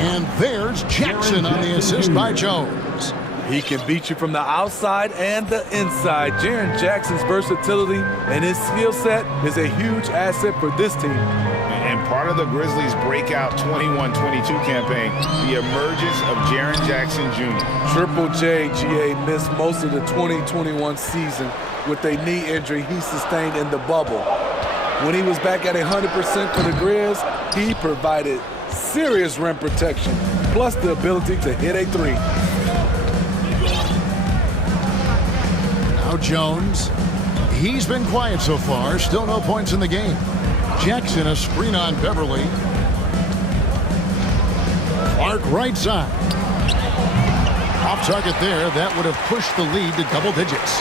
And there's Jackson on the assist by Jones. He can beat you from the outside and the inside. Jaren Jackson's versatility and his skill set is a huge asset for this team. And Part of the Grizzlies' breakout 21-22 campaign, the emergence of Jaren Jackson Jr. Triple J, GA, missed most of the 2021 season with a knee injury he sustained in the bubble. When he was back at 100% for the Grizz, he provided serious rim protection, plus the ability to hit a three. Now Jones. He's been quiet so far. Still no points in the game. Jackson, a screen on Beverly. Clark right side. Off target there. That would have pushed the lead to double digits.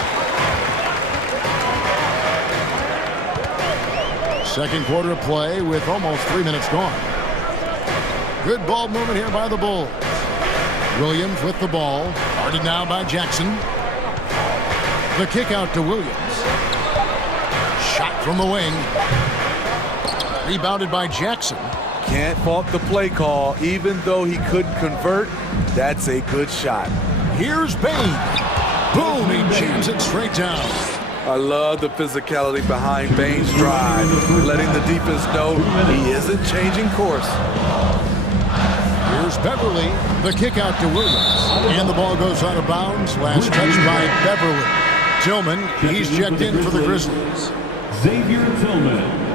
Second quarter of play with almost 3 minutes gone. Good ball movement here by the Bulls. Williams with the ball. Guarded now by Jackson. The kick out to Williams. Shot from the wing. Rebounded by Jackson. Can't fault the play call. Even though he couldn't convert, that's a good shot. Here's Bain. Boom, he jams it straight down. I love the physicality behind Bain's drive, letting the defense know he isn't changing course. Here's Beverly. The kick out to Williams. And the ball goes out of bounds. Last touch by Beverly. Tillman, he's checked in for the Grizzlies. Xavier Tillman.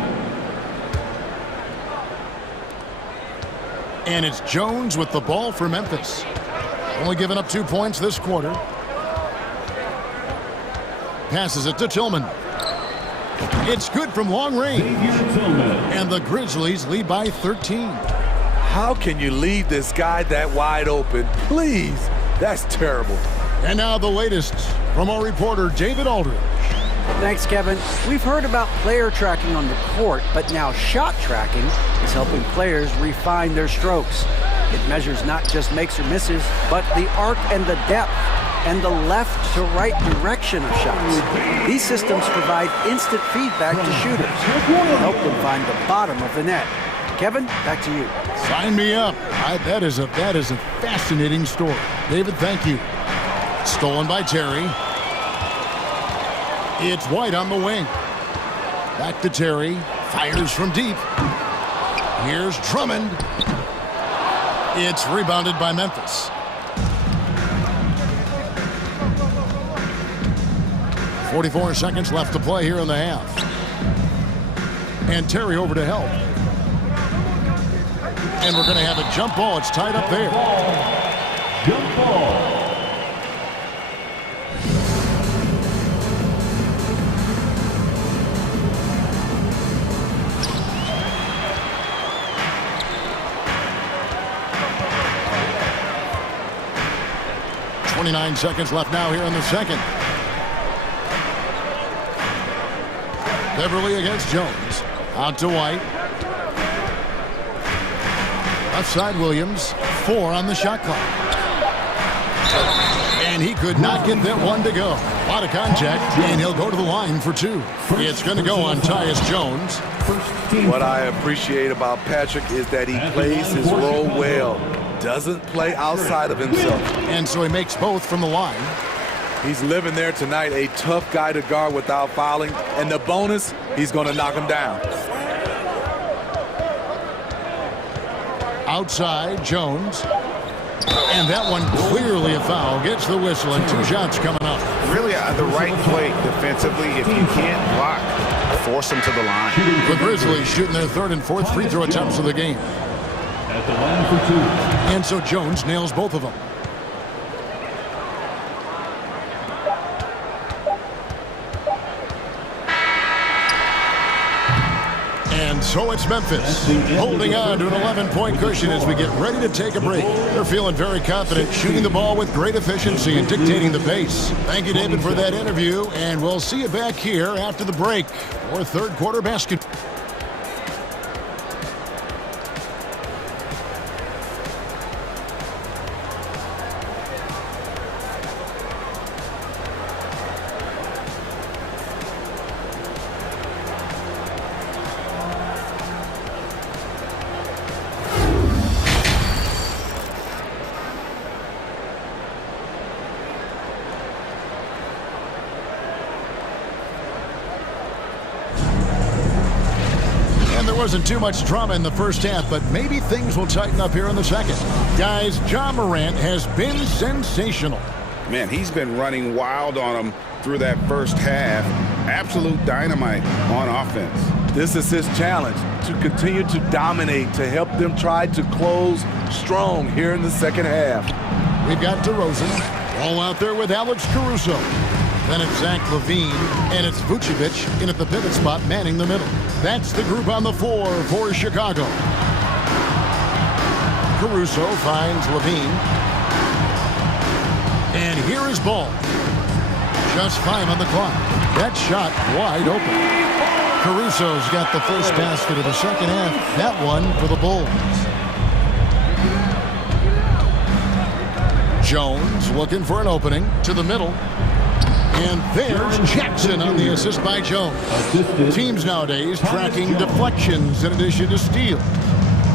And it's Jones with the ball for Memphis. Only giving up 2 points this quarter. Passes it to Tillman. It's good from long range. And the Grizzlies lead by 13. How can you leave this guy that wide open? Please, that's terrible. And now the latest from our reporter, David Aldridge. Thanks, Kevin. We've heard about player tracking on the court, but now shot tracking is helping players refine their strokes. It measures not just makes or misses, but the arc and the depth and the left to right direction of shots. These systems provide instant feedback to shooters, help them find the bottom of the net. Kevin, back to you. Sign me up. That is a fascinating story. David, thank you. Stolen by Terry. It's White on the wing. Back to Terry. Fires from deep. Here's Drummond. It's rebounded by Memphis. 44 seconds left to play here in the half. And Terry over to help. And we're going to have a jump ball. It's tied up there. Jump ball. .29 seconds left now here in the second. Beverly against Jones. Out to White. Left side Williams. 4 on the shot clock. And he could not get that one to go. A lot of contact, and he'll go to the line for 2. It's going to go on Tyus Jones. What I appreciate about Patrick is that he plays his role well. Doesn't play outside of himself. And so he makes both from the line. He's living there tonight, a tough guy to guard without fouling. And the bonus, he's going to knock him down. Outside, Jones. And that one clearly a foul. Gets the whistle, and 2 shots coming up. Really the right play defensively. If you can't block, force him to the line. The Grizzlies shooting their 3rd and 4th free throw attempts of the game. At the line for 2. And so Jones nails both of them. And so it's Memphis holding on to an 11-point cushion as we get ready to take a break. They're feeling very confident, shooting the ball with great efficiency and dictating the pace. Thank you, David, for that interview, and we'll see you back here after the break for 3rd quarter basketball. wasn't too much drama in the first half, but maybe things will tighten up here in the second. Guys, Ja Morant has been sensational. Man, he's been running wild on them through that first half. Absolute dynamite on offense. This is his challenge, to continue to dominate, to help them try to close strong here in the second half. We've got DeRozan all out there with Alex Caruso. Then it's Zach LaVine, and it's Vucevic in at the pivot spot, manning the middle. That's the group on the floor for Chicago. Caruso finds LaVine. And here is Ball. Just 5 on the clock. That shot wide open. Caruso's got the first basket of the second half. That one for the Bulls. Jones looking for an opening to the middle. And there's Jackson on the assist by Jones. Teams nowadays tracking deflections in addition to steals.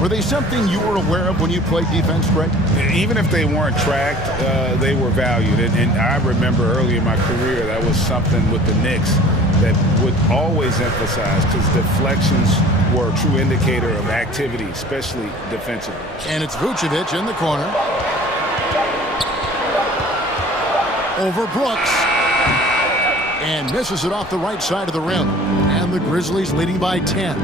Were they something you were aware of when you played defense, Greg? Even if they weren't tracked, they were valued. And I remember early in my career, that was something with the Knicks that would always emphasize, because deflections were a true indicator of activity, especially defensively. And it's Vucevic in the corner. Over Brooks. And misses it off the right side of the rim. And the Grizzlies leading by 10.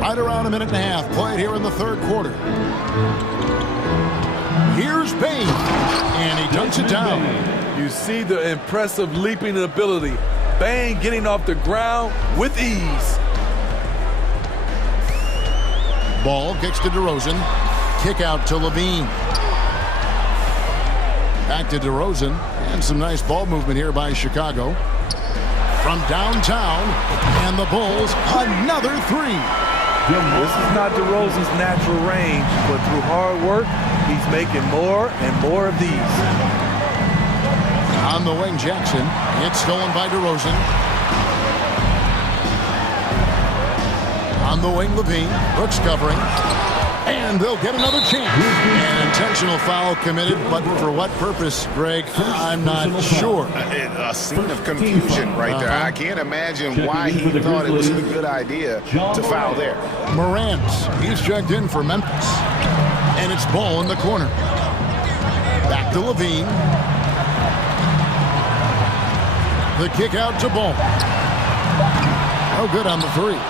Right around a minute and a half played here in the third quarter. Here's Bane, and he dunks it down. You see the impressive leaping ability. Bane getting off the ground with ease. Ball kicks to DeRozan. Kick out to LaVine. Back to DeRozan, and some nice ball movement here by Chicago. From downtown, and the Bulls, another three. This is not DeRozan's natural range, but through hard work, he's making more and more of these. On the wing, Jackson. It's stolen by DeRozan. On the wing, LaVine. Brooks covering. And they'll get another chance. An intentional foul committed, but for what purpose, Greg? I'm not sure. A scene of confusion right there. I can't imagine why he thought it was a good idea to foul there. Morant, he's checked in for Memphis. And it's Ball in the corner. Back to LaVine. The kick out to Ball. No good on the three.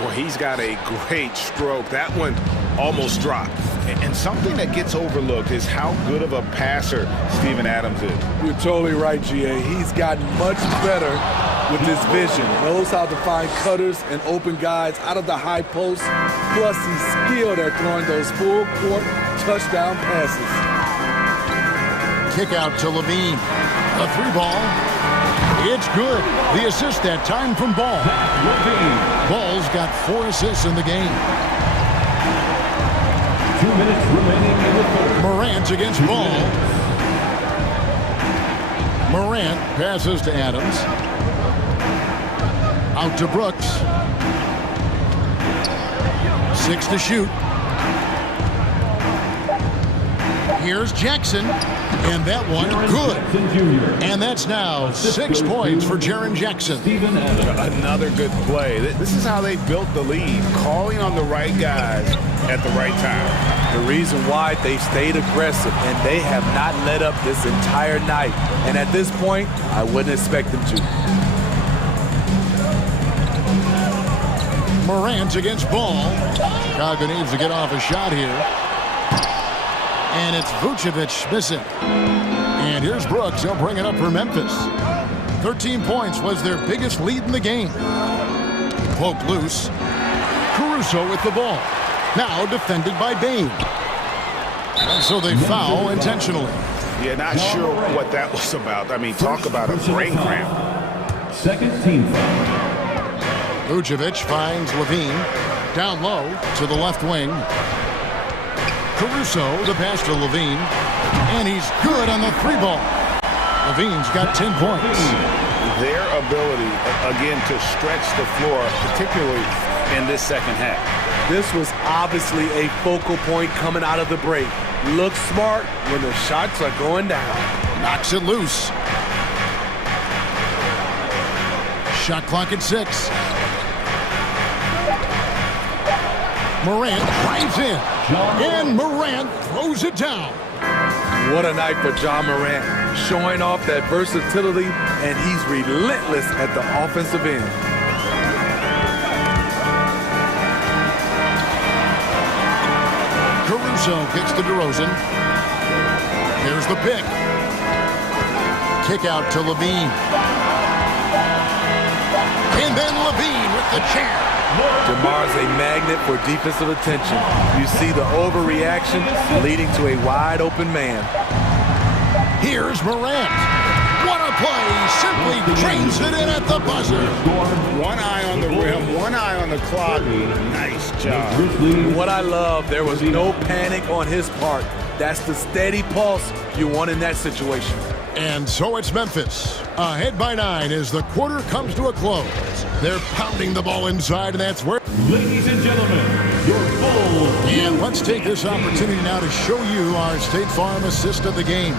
Well, he's got a great stroke. That one almost dropped. And something that gets overlooked is how good of a passer Steven Adams is. You're totally right, G.A. He's gotten much better with his vision. Knows how to find cutters and open guys out of the high post. Plus, he's skilled at throwing those full-court touchdown passes. Kick out to LaVine. A three ball. It's good. The assist that time from Ball. Ball's got 4 assists in the game. 2 minutes remaining in the third. Morant against Ball. Morant passes to Adams. Out to Brooks. 6 to shoot. Here's Jackson. And that one, good. And that's now 6 points for Jaren Jackson. Another good play. This is how they built the lead, calling on the right guys at the right time. The reason why they stayed aggressive, and they have not let up this entire night. And at this point, I wouldn't expect them to. Morant against Ball. Chicago needs to get off a shot here. And it's Vucevic missing. And here's Brooks. He'll bring it up for Memphis. 13 points was their biggest lead in the game. Poke loose. Caruso with the ball. Now defended by Bane. And so they foul intentionally. Yeah, not sure what that was about. I mean, talk about a brain cramp. Second team foul. Vucevic finds LaVine. Down low to the left wing. Caruso, the pass to LaVine. And he's good on the three ball. LaVine's got 10 points. Their ability, again, to stretch the floor, particularly in this second half. This was obviously a focal point coming out of the break. Looks smart when the shots are going down. Knocks it loose. Shot clock at 6. Morant drives in. And Morant throws it down. What a night for John Morant, showing off that versatility, and he's relentless at the offensive end. Caruso kicks to DeRozan. Here's the pick. Kick out to Levine. And then Levine with the jam. DeMar's a magnet for defensive attention. You see the overreaction leading to a wide-open man. Here's Morant. What a play. Simply drains it in at the buzzer. One eye on the rim, one eye on the clock. Nice job. What I love, there was no panic on his part. That's the steady pulse you want in that situation. And so it's Memphis, ahead by 9 as the quarter comes to a close. They're pounding the ball inside, and that's where... Ladies and gentlemen, your Bulls. And let's take this opportunity now to show you our State Farm assist of the game.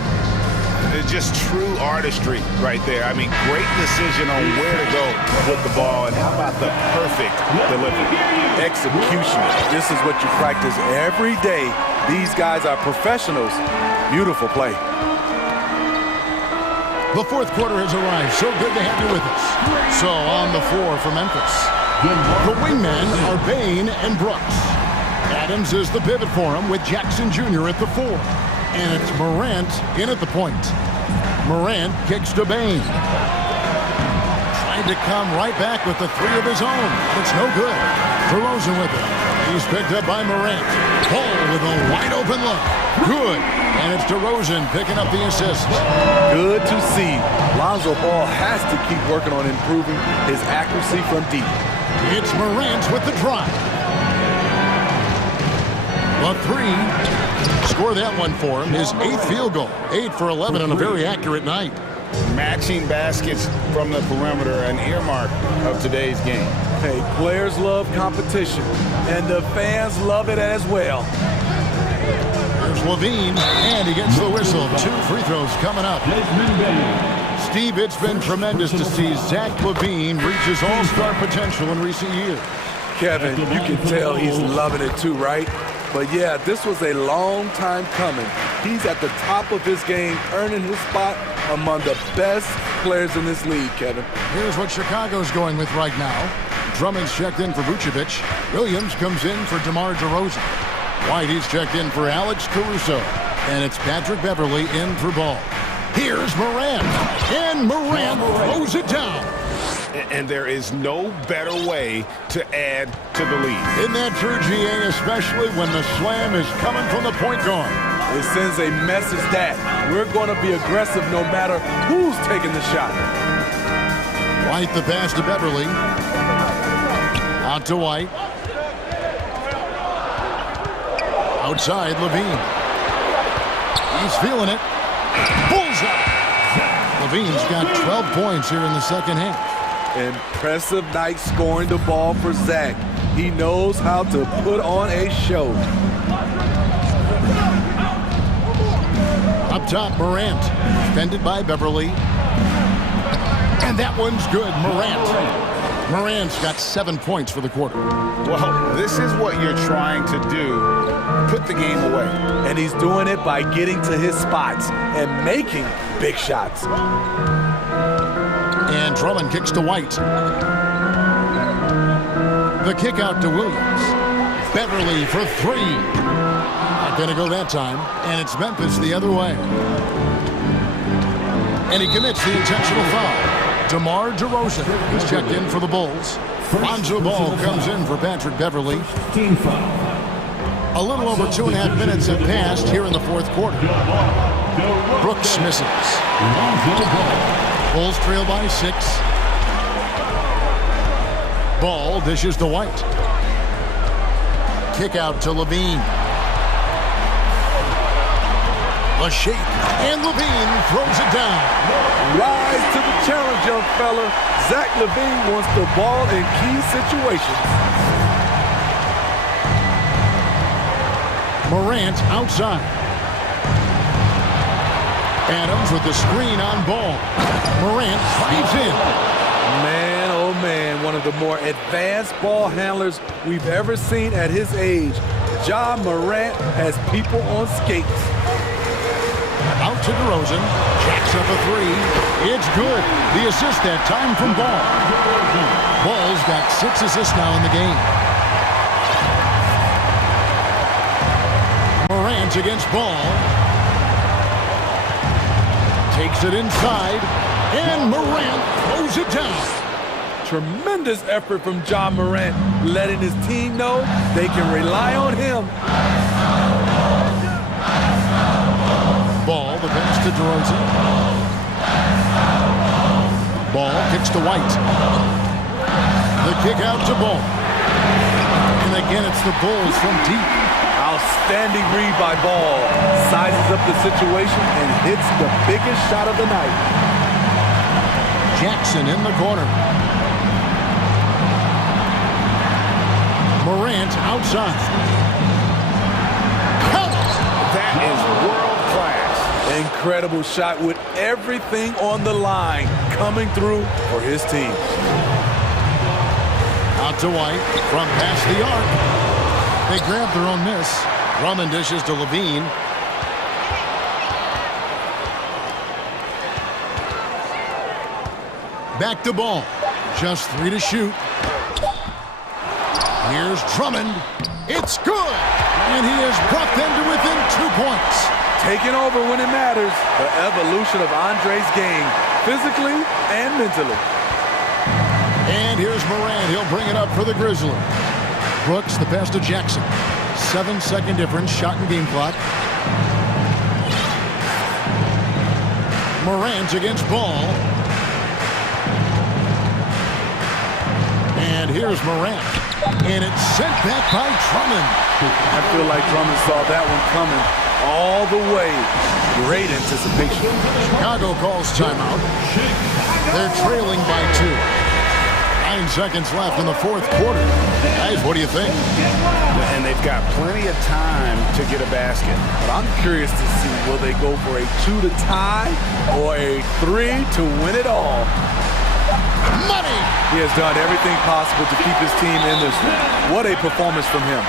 It's just true artistry right there. I mean, great decision on where to go with the ball, and how about the perfect delivery? Execution. This is what you practice every day. These guys are professionals. Beautiful play. The fourth quarter has arrived. So good to have you with us. So on the floor for Memphis, the wingmen are Bain and Brooks. Adams is the pivot for him with Jackson Jr. at the 4. And it's Morant in at the point. Morant kicks to Bain. Trying to come right back with the 3 of his own. It's no good. DeRozan with it. He's picked up by Morant. Paul with a wide open look. Good. And it's DeRozan picking up the assist. Good to see. Lonzo Ball has to keep working on improving his accuracy from deep. It's Morant with the drive. The 3. Score that one for him. His 8th field goal. 8 for 11 on a very accurate night. Matching baskets from the perimeter, an earmark of today's game. Hey, players love competition, and the fans love it as well. There's Levine, and he gets the whistle. 2 free throws coming up. Steve, it's been tremendous to see Zach LaVine reach his all-star potential in recent years. Kevin, you can tell he's loving it too, right? But yeah, this was a long time coming. He's at the top of his game, earning his spot among the best players in this league, Kevin. Here's what Chicago's going with right now. Drummond's checked in for Vucevic. Williams comes in for DeMar DeRozan. Whitey's checked in for Alex Caruso. And it's Patrick Beverly in for Ball. Here's Morant. And Morant throws it down. And there is no better way to add to the lead. Isn't that true, GA, especially when the slam is coming from the point guard? It sends a message that we're going to be aggressive no matter who's taking the shot. White the pass to Beverly. Out to White. Outside, Levine. He's feeling it. Bullseye! Levine's got 12 points here in the second half. Impressive night scoring the ball for Zach. He knows how to put on a show. Up top, Morant. Defended by Beverly. And that one's good, Morant. Morant's got 7 points for the quarter. Well, this is what you're trying to do. Put the game away. And he's doing it by getting to his spots and making big shots. And Drummond kicks to White. The kick out to Williams. Beverly for 3. Not going to go that time. And it's Memphis the other way. And he commits the intentional foul. DeMar DeRozan is checked in for the Bulls. Lonzo Ball comes in for Patrick Beverly. A little over 2.5 minutes have passed here in the fourth quarter. Brooks misses. Bulls trail by 6. Ball dishes to White. Kick out to Levine. A shake, and Levine throws it down. Rise to the challenge, young fella. Zach LaVine wants the ball in key situations. Morant outside. Adams with the screen on Ball. Morant drives in. Man, man, one of the more advanced ball handlers we've ever seen at his age. Ja Morant has people on skates. Out to DeRozan. Jacks up a three. It's good. The assist that time from Ball. Ball's got 6 assists now in the game. Morant against Ball. Takes it inside. And Morant throws it down. Tremendous effort from Ja Morant, letting his team know they can rely on him. Ball, the pass to DeRozan. Ball kicks to White. The kick out to Ball. And again, it's the Bulls from deep. Outstanding read by Ball. Sizes up the situation and hits the biggest shot of the night. Jackson in the corner. Morant outside. That is world class. Incredible shot with everything on the line coming through for his team. Out to White from past the arc. They grab their own miss. Drummond dishes to Levine. Back to Ball. Just 3 to shoot. Here's Drummond. It's good. And he has brought them to within 2 points. Taking over when it matters. The evolution of Andre's game, physically and mentally. And here's Morant. He'll bring it up for the Grizzlies. Brooks, the pass to Jackson. 7-second difference, shot and game clock. Morant against Ball. And here's Morant. And it's sent back by Drummond. I feel like Drummond saw that one coming all the way. Great anticipation. Chicago calls timeout. They're trailing by 2. 9 seconds left in the 4th quarter. Guys, what do you think? And they've got plenty of time to get a basket. But I'm curious to see, will they go for a 2 to tie or a 3 to win it all? Money! He has done everything possible to keep his team in this one. What a performance from him.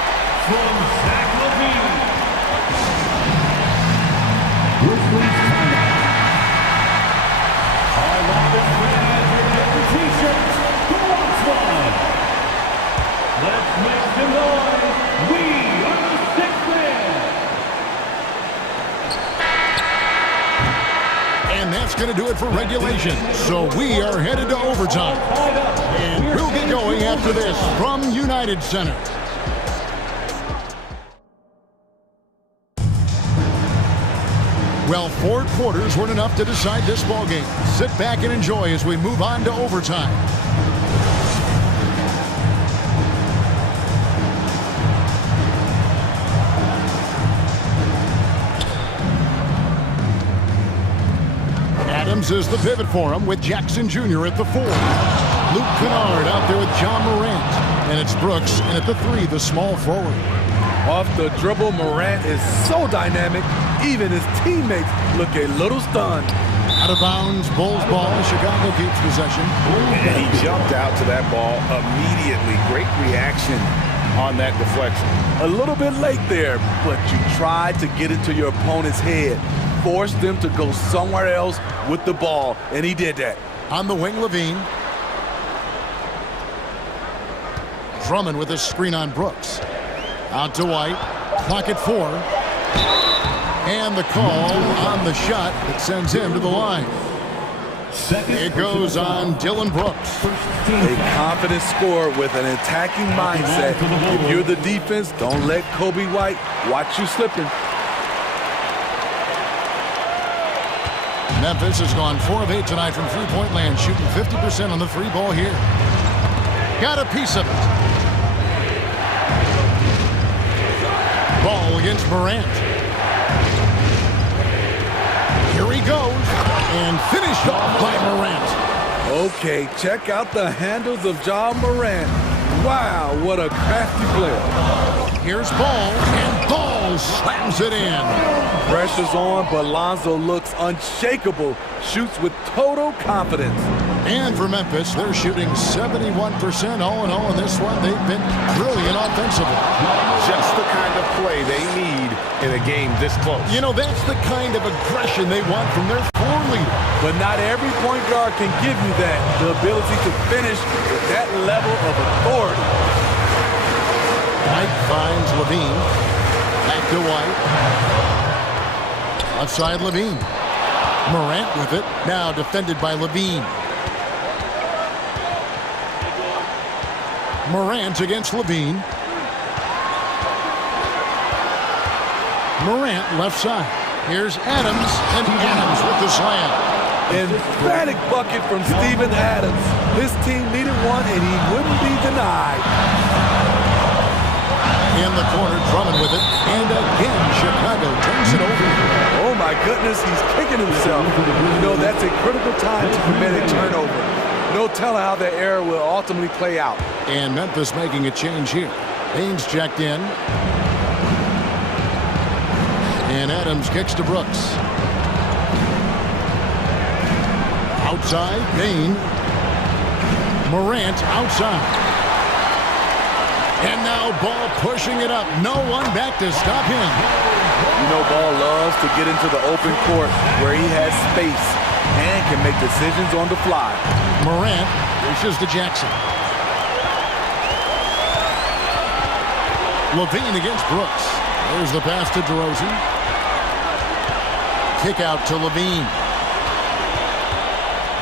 Let's make some noise. We are the 6th man. And that's going to do it for regulation. So we are headed to overtime. And we'll get going after this from United Center. Well, 4 quarters weren't enough to decide this ballgame. Sit back and enjoy as we move on to overtime. Adams is the pivot for him with Jackson Jr. at the 4. Luke Kennard out there with John Morant. And it's Brooks, and at the 3, the small forward. Off the dribble, Morant is so dynamic, even his teammates look a little stunned. Out of bounds, Bulls ball. Chicago keeps possession. And he jumped out to that ball immediately. Great reaction on that deflection. A little bit late there, but you tried to get into your opponent's head. Force them to go somewhere else with the ball, and he did that. On the wing, Levine. Drummond with a screen on Brooks. Out to White. Clock at 4. And the call on the shot that sends him to the line. It goes on Dillon Brooks. A confident scorer with an attacking mindset. If you're the defense, don't let Kobe White watch you slipping. Memphis has gone 4 of 8 tonight from three-point land, shooting 50% on the 3 ball here. Got a piece of it. Ball against Morant. Here he goes, and finished off by Morant. Okay, check out the handles of John Morant. Wow, what a crafty player. Here's Ball, and Ball slams it in. Pressure's on, but Lonzo looks unshakable. Shoots with total confidence. And for Memphis, they're shooting 71% all in all in this one. They've been brilliant offensively. Just the kind of play they need in a game this close. You know, that's the kind of aggression they want from their floor leader. But not every point guard can give you that. The ability to finish with that level of authority. White finds Levine. Back to White. Outside Levine. Morant with it. Now defended by Levine. Morant against Levine. Morant left side. Here's Adams, and Adams with the slam. Emphatic bucket from Steven Adams. His team needed one, and he wouldn't be denied. In the corner, Drummond with it. And again, Chicago turns it over. Oh, my goodness, he's kicking himself. You know, that's a critical time to commit a turnover. No telling how the error will ultimately play out. And Memphis making a change here. Baines checked in. And Adams kicks to Brooks. Outside, Bain. Morant outside. And now Ball pushing it up. No one back to stop him. You know, Ball loves to get into the open court where he has space and can make decisions on the fly. Morant pushes to Jackson. Levine against Brooks. There's the pass to DeRozan. Kick out to Levine.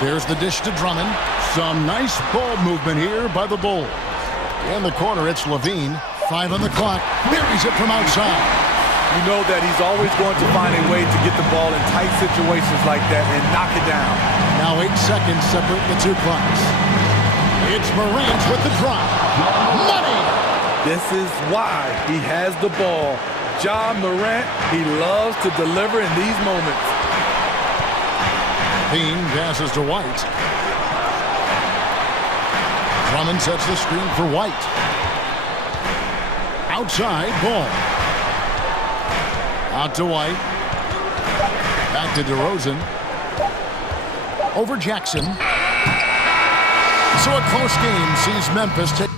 There's the dish to Drummond. Some nice ball movement here by the Bulls. In the corner, it's Levine. 5 on the clock. Buries it from outside. You know that he's always going to find a way to get the ball in tight situations like that and knock it down. Now 8 seconds separate the two clocks. It's Morant with the drop. Money! This is why he has the ball. Ja Morant, he loves to deliver in these moments. Bean passes to White. Drummond sets the screen for White. Outside, Ball. Out to White. Back to DeRozan. Over Jackson. So a close game sees Memphis take